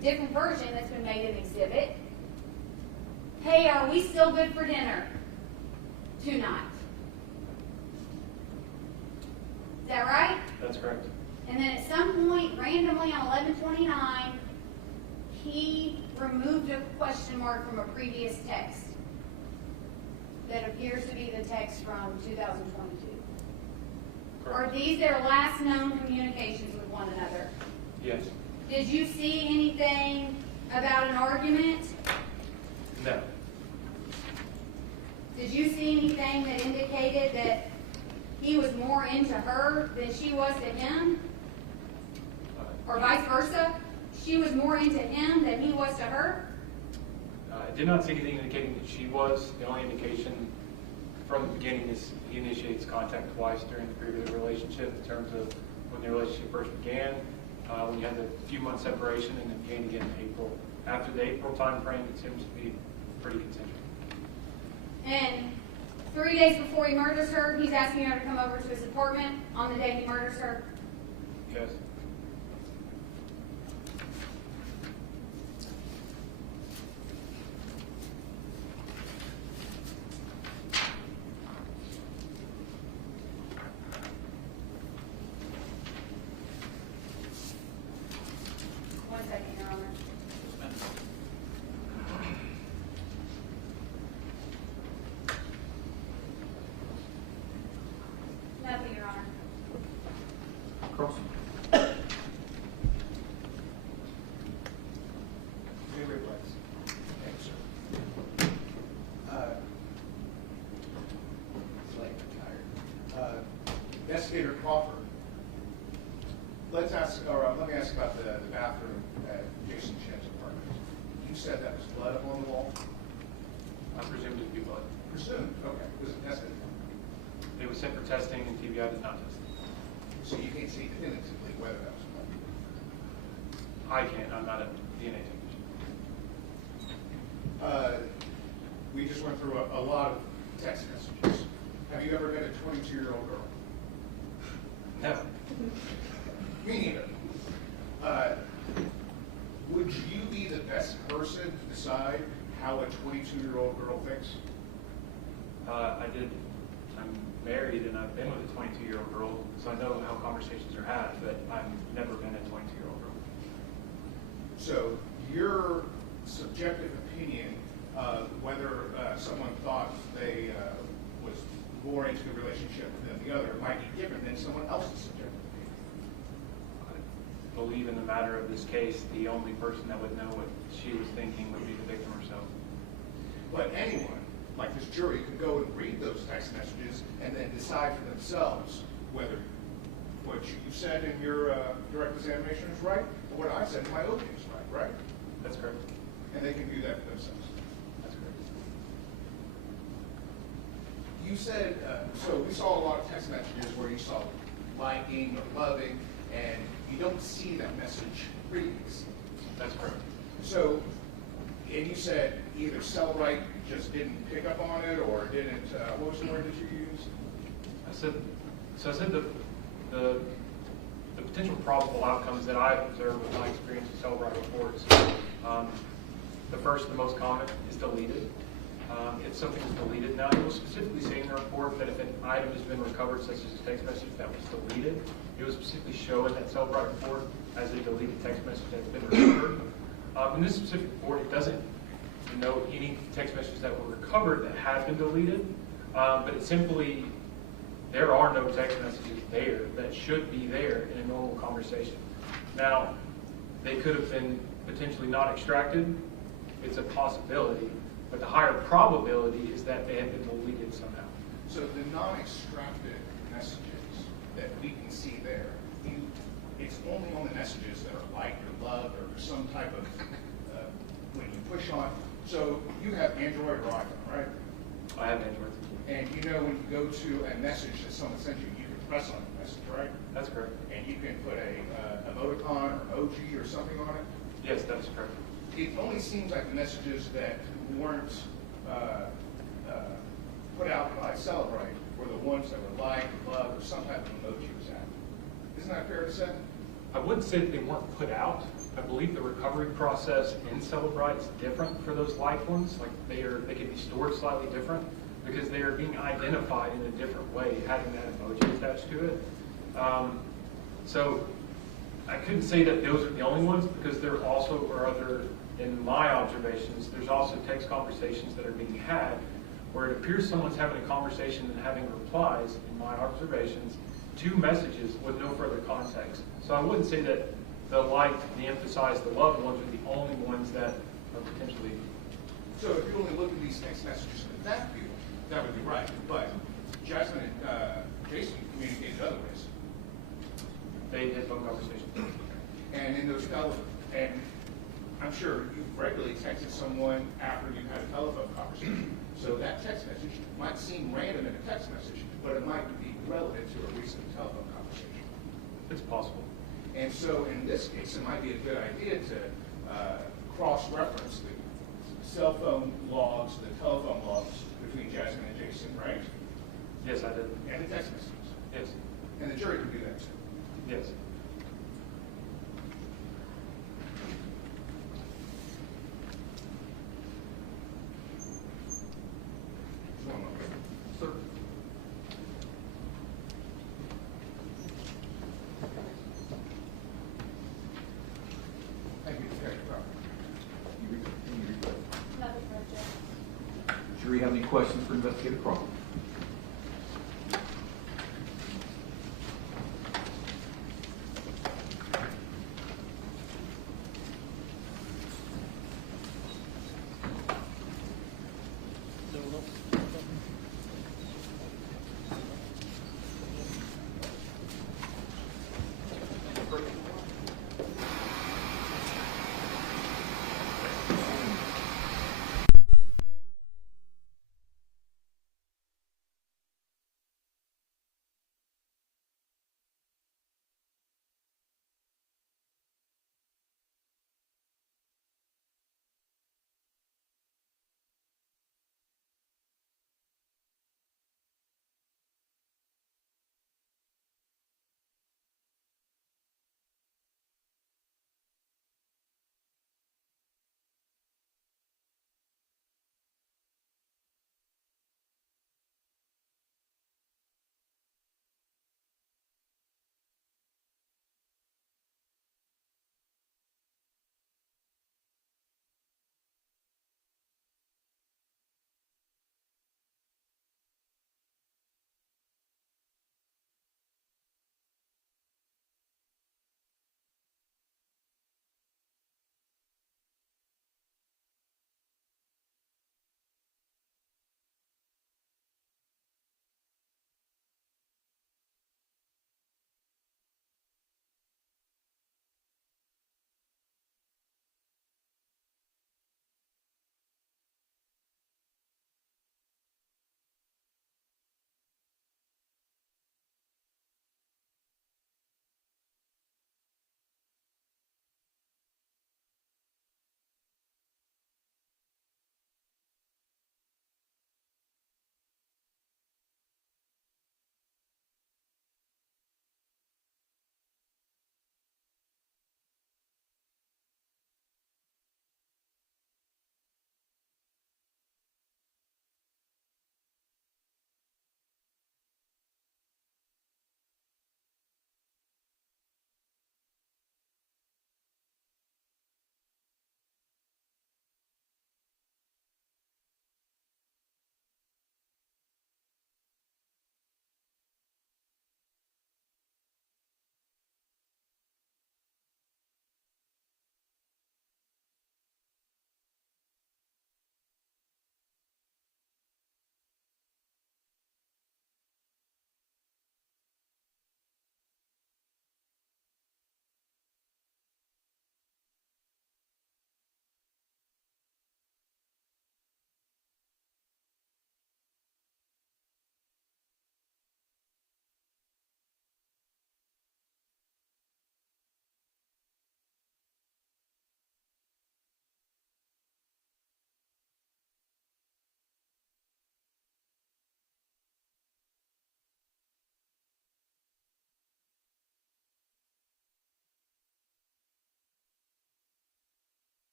different version that's been made an exhibit. Hey, are we still good for dinner tonight? Is that right? That's correct. And then at some point, randomly on 11/29, he removed a question mark from a previous text that appears to be the text from 2022. Are these their last known communications with one another? Yes. Did you see anything about an argument? No. Did you see anything that indicated that he was more into her than she was to him? Or vice versa? She was more into him than he was to her? I did not see anything indicating that she was. The only indication from the beginning is he initiates contact twice during the period of the relationship in terms of when the relationship first began, when you had the few month separation, and then began again in April. After the April time frame, it seems to be pretty consensual. And 3 days before he murders her, he's asking her to come over to his apartment on the day he murders her. Yes. One second, Your Honor. Nothing, Your Honor. Cross. January Blacks. Thank you, sir. It's late, I'm tired. Investigator Crawford, let me ask about the bathroom at Jason Chen's apartment. You said that was blood up on the wall? I presume it to be blood. Presumed, okay. Was it tested? It was sent for testing, and TBI did not test it. So you can't see definitively whether that was blood? I can't. I'm not a DNA technician. We just went through a lot of text messages. Have you ever met a 22-year-old girl? No. Me neither. Would you be the best person to decide how a 22-year-old 22-year-old girl thinks? I did. I'm married and I've been with a 22-year-old girl, so I know how conversations are had, but I've never been a 22-year-old girl. So your subjective opinion of whether someone thought they was more into the relationship than the other might be different than someone else's subjective opinion. I believe in the matter of this case, the only person that would know what she was thinking would be the victim herself. But anyone, like this jury, could go and read those text messages and then decide for themselves whether what you said in your direct examination is right or what I said in my opening is right? That's correct. And they can do that for themselves. That's correct. You said, so we saw a lot of text messages where you saw liking or loving, and you don't see that message previously. That's correct. So, and you said either Cellrite just didn't pick up on it or didn't, what was the word that you used? I said the potential probable outcomes that I've observed with my experience with Cellrite reports. The first, the most common, is deleted. If something is deleted, now it will specifically say in the report that if an item has been recovered, such as a text message that was deleted, it will specifically show in that Cellrite report as a deleted text message that's been recovered. In this specific report, it doesn't note any text messages that were recovered that have been deleted, but it simply, there are no text messages there that should be there in a normal conversation. Now, they could have been potentially not extracted. It's a possibility, but the higher probability is that they have been deleted somehow. So the non-extracted messages that we can see there, it's only on the messages that are liked or loved or some type of, when you push on. So you have Android or iPhone, right? I have Android. And you know when you go to a message that someone sent you, you can press on the message, right? That's correct. And you can put a emoticon or emoji or something on it. Yes, that's correct. It only seems like the messages that weren't put out by Cellrite were the ones that were liked, loved, or some type of emoji was added. Isn't that fair to say? I wouldn't say that they weren't put out. I believe the recovery process in Cellrite is different for those liked ones. Like they can be stored slightly different because they are being identified in a different way, having that emoji attached to it. So I couldn't say that those are the only ones because there also are other, in my observations, there's also text conversations that are being had where it appears someone's having a conversation and having replies, in my observations, to messages with no further context. So I wouldn't say that the liked, the emphasized, the loved ones are the only ones that are potentially. So if you only look at these text messages in that view, that would be right. But Jasmine and Jason communicated other ways. They had phone conversations. And in those and I'm sure you've regularly texted someone after you had a telephone conversation. So that text message might seem random in a text message, but it might be relevant to a recent telephone conversation. It's possible. And so in this case, it might be a good idea to cross-reference the cell phone logs, the telephone logs between Jasmine and Jason, right? Yes, I did. And the text messages. Yes. And the jury can do that too. Yes. Sir? Thank you, Detective Crawford. Nothing for Judge. Jury, have any questions for Investigator Crawford?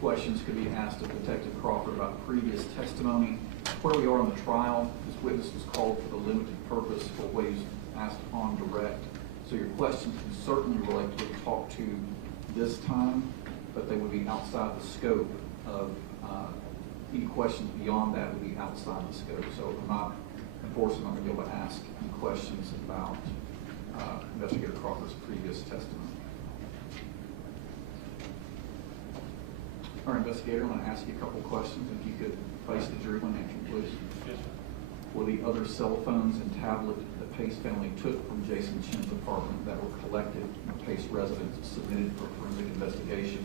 questions could be asked of Detective Crawford about previous testimony. Where we are in the trial, this witness was called for the limited purpose for what he was asked on direct. So your questions can certainly relate to what we talked to this time, but they would be outside the scope of any questions beyond that would be outside the scope. So I'm not unfortunately not going to be able to ask any questions about Investigator Crawford's previous testimony. All right, Investigator, I'm going to ask you a couple of questions. If you could face the jury when answering, please. Yes, sir. Were the other cell phones and tablet the Pace family took from Jason Chen's apartment that were collected from the Pace residence submitted for forensic investigation?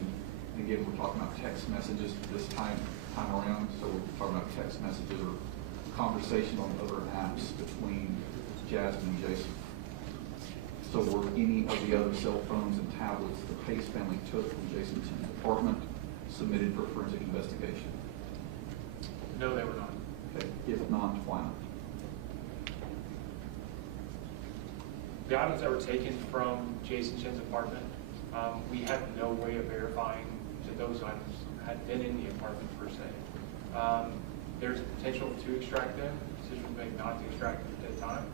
And again, we're talking about text messages this time around, so we're talking about text messages or conversation on other apps between Jasmine and Jason. So were any of the other cell phones and tablets the Pace family took from Jason Chen's apartment submitted for forensic investigation? No, they were not. Okay. If not, why not? The items that were taken from Jason Chen's apartment, we have no way of verifying that those items had been in the apartment per se. There's a potential to extract them. Decision was made not to extract them at that time.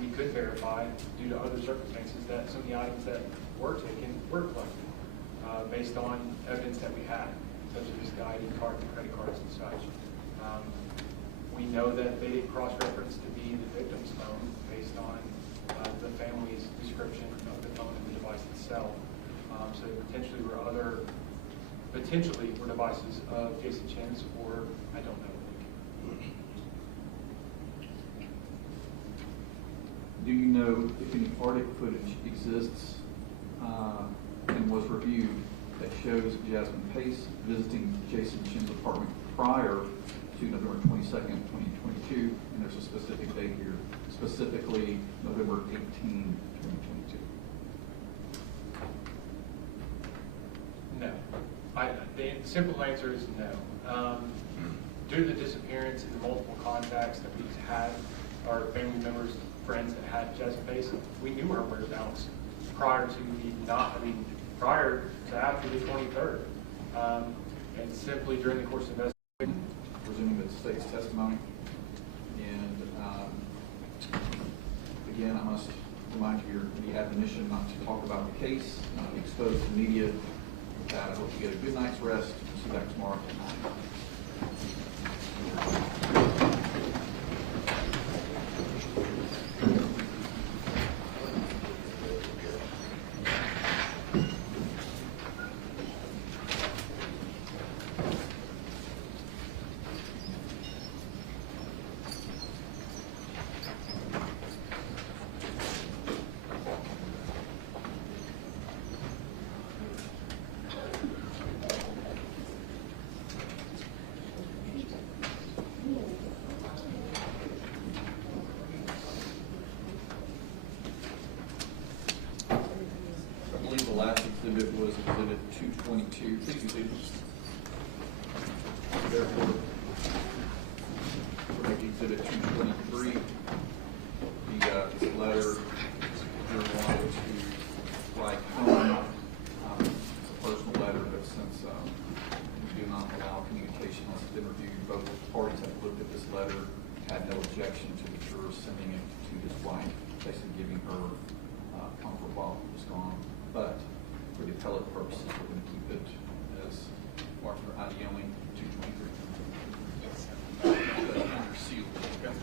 We could verify, due to other circumstances, that some of the items that were taken were collected based on evidence that we had, such as the ID card, the credit cards, and such. We know that they cross-referenced to be the victim's phone based on the family's description of the phone and the device itself. So there potentially were devices of Jason Chen's, or I don't know. Do you know if any audit footage exists and was reviewed that shows Jasmine Pace visiting Jason Chen's apartment prior to November 22nd, 2022, and there's a specific date here, specifically November 18, 2022? No. The simple answer is no. Due to the disappearance and the multiple contacts that we've had, our family members, friends that had Jasmine Pace, we knew her whereabouts prior to after the 23rd. And simply during the course of investigation. Presuming that the state's testimony. And again, I must remind you the admonition not to talk about the case, not to expose the media. With that, I hope you get a good night's rest. See you back tomorrow at 9. The last exhibit was exhibit 222. Please be seated. Therefore, we'll make exhibit 223. This letter you're wanting to write home. It's a personal letter, but since we do not allow communication unless it's been reviewed, both parties have looked at this letter, had no objection to the juror sending it to his wife, basically giving her comfort while he was gone. But for the appellate purposes, we're going to keep it as marked for ID only 223. Yes. Sealed. Okay.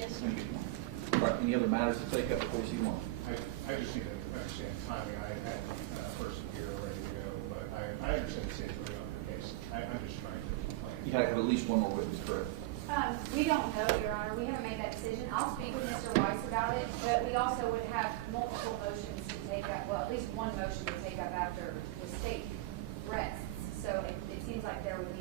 Yes. All right. Any other matters to take up before you see one? I just need to understand timing. I had a person here ready to go, but I understand the state of the case. I'm just trying to plan. You have at least one more witness, correct? We don't know, Your Honor. We haven't made that decision. I'll speak with Mr. Weiss about it, but we also would have multiple motions to take up, well, at least one motion to take up after the state rests. So it seems like there would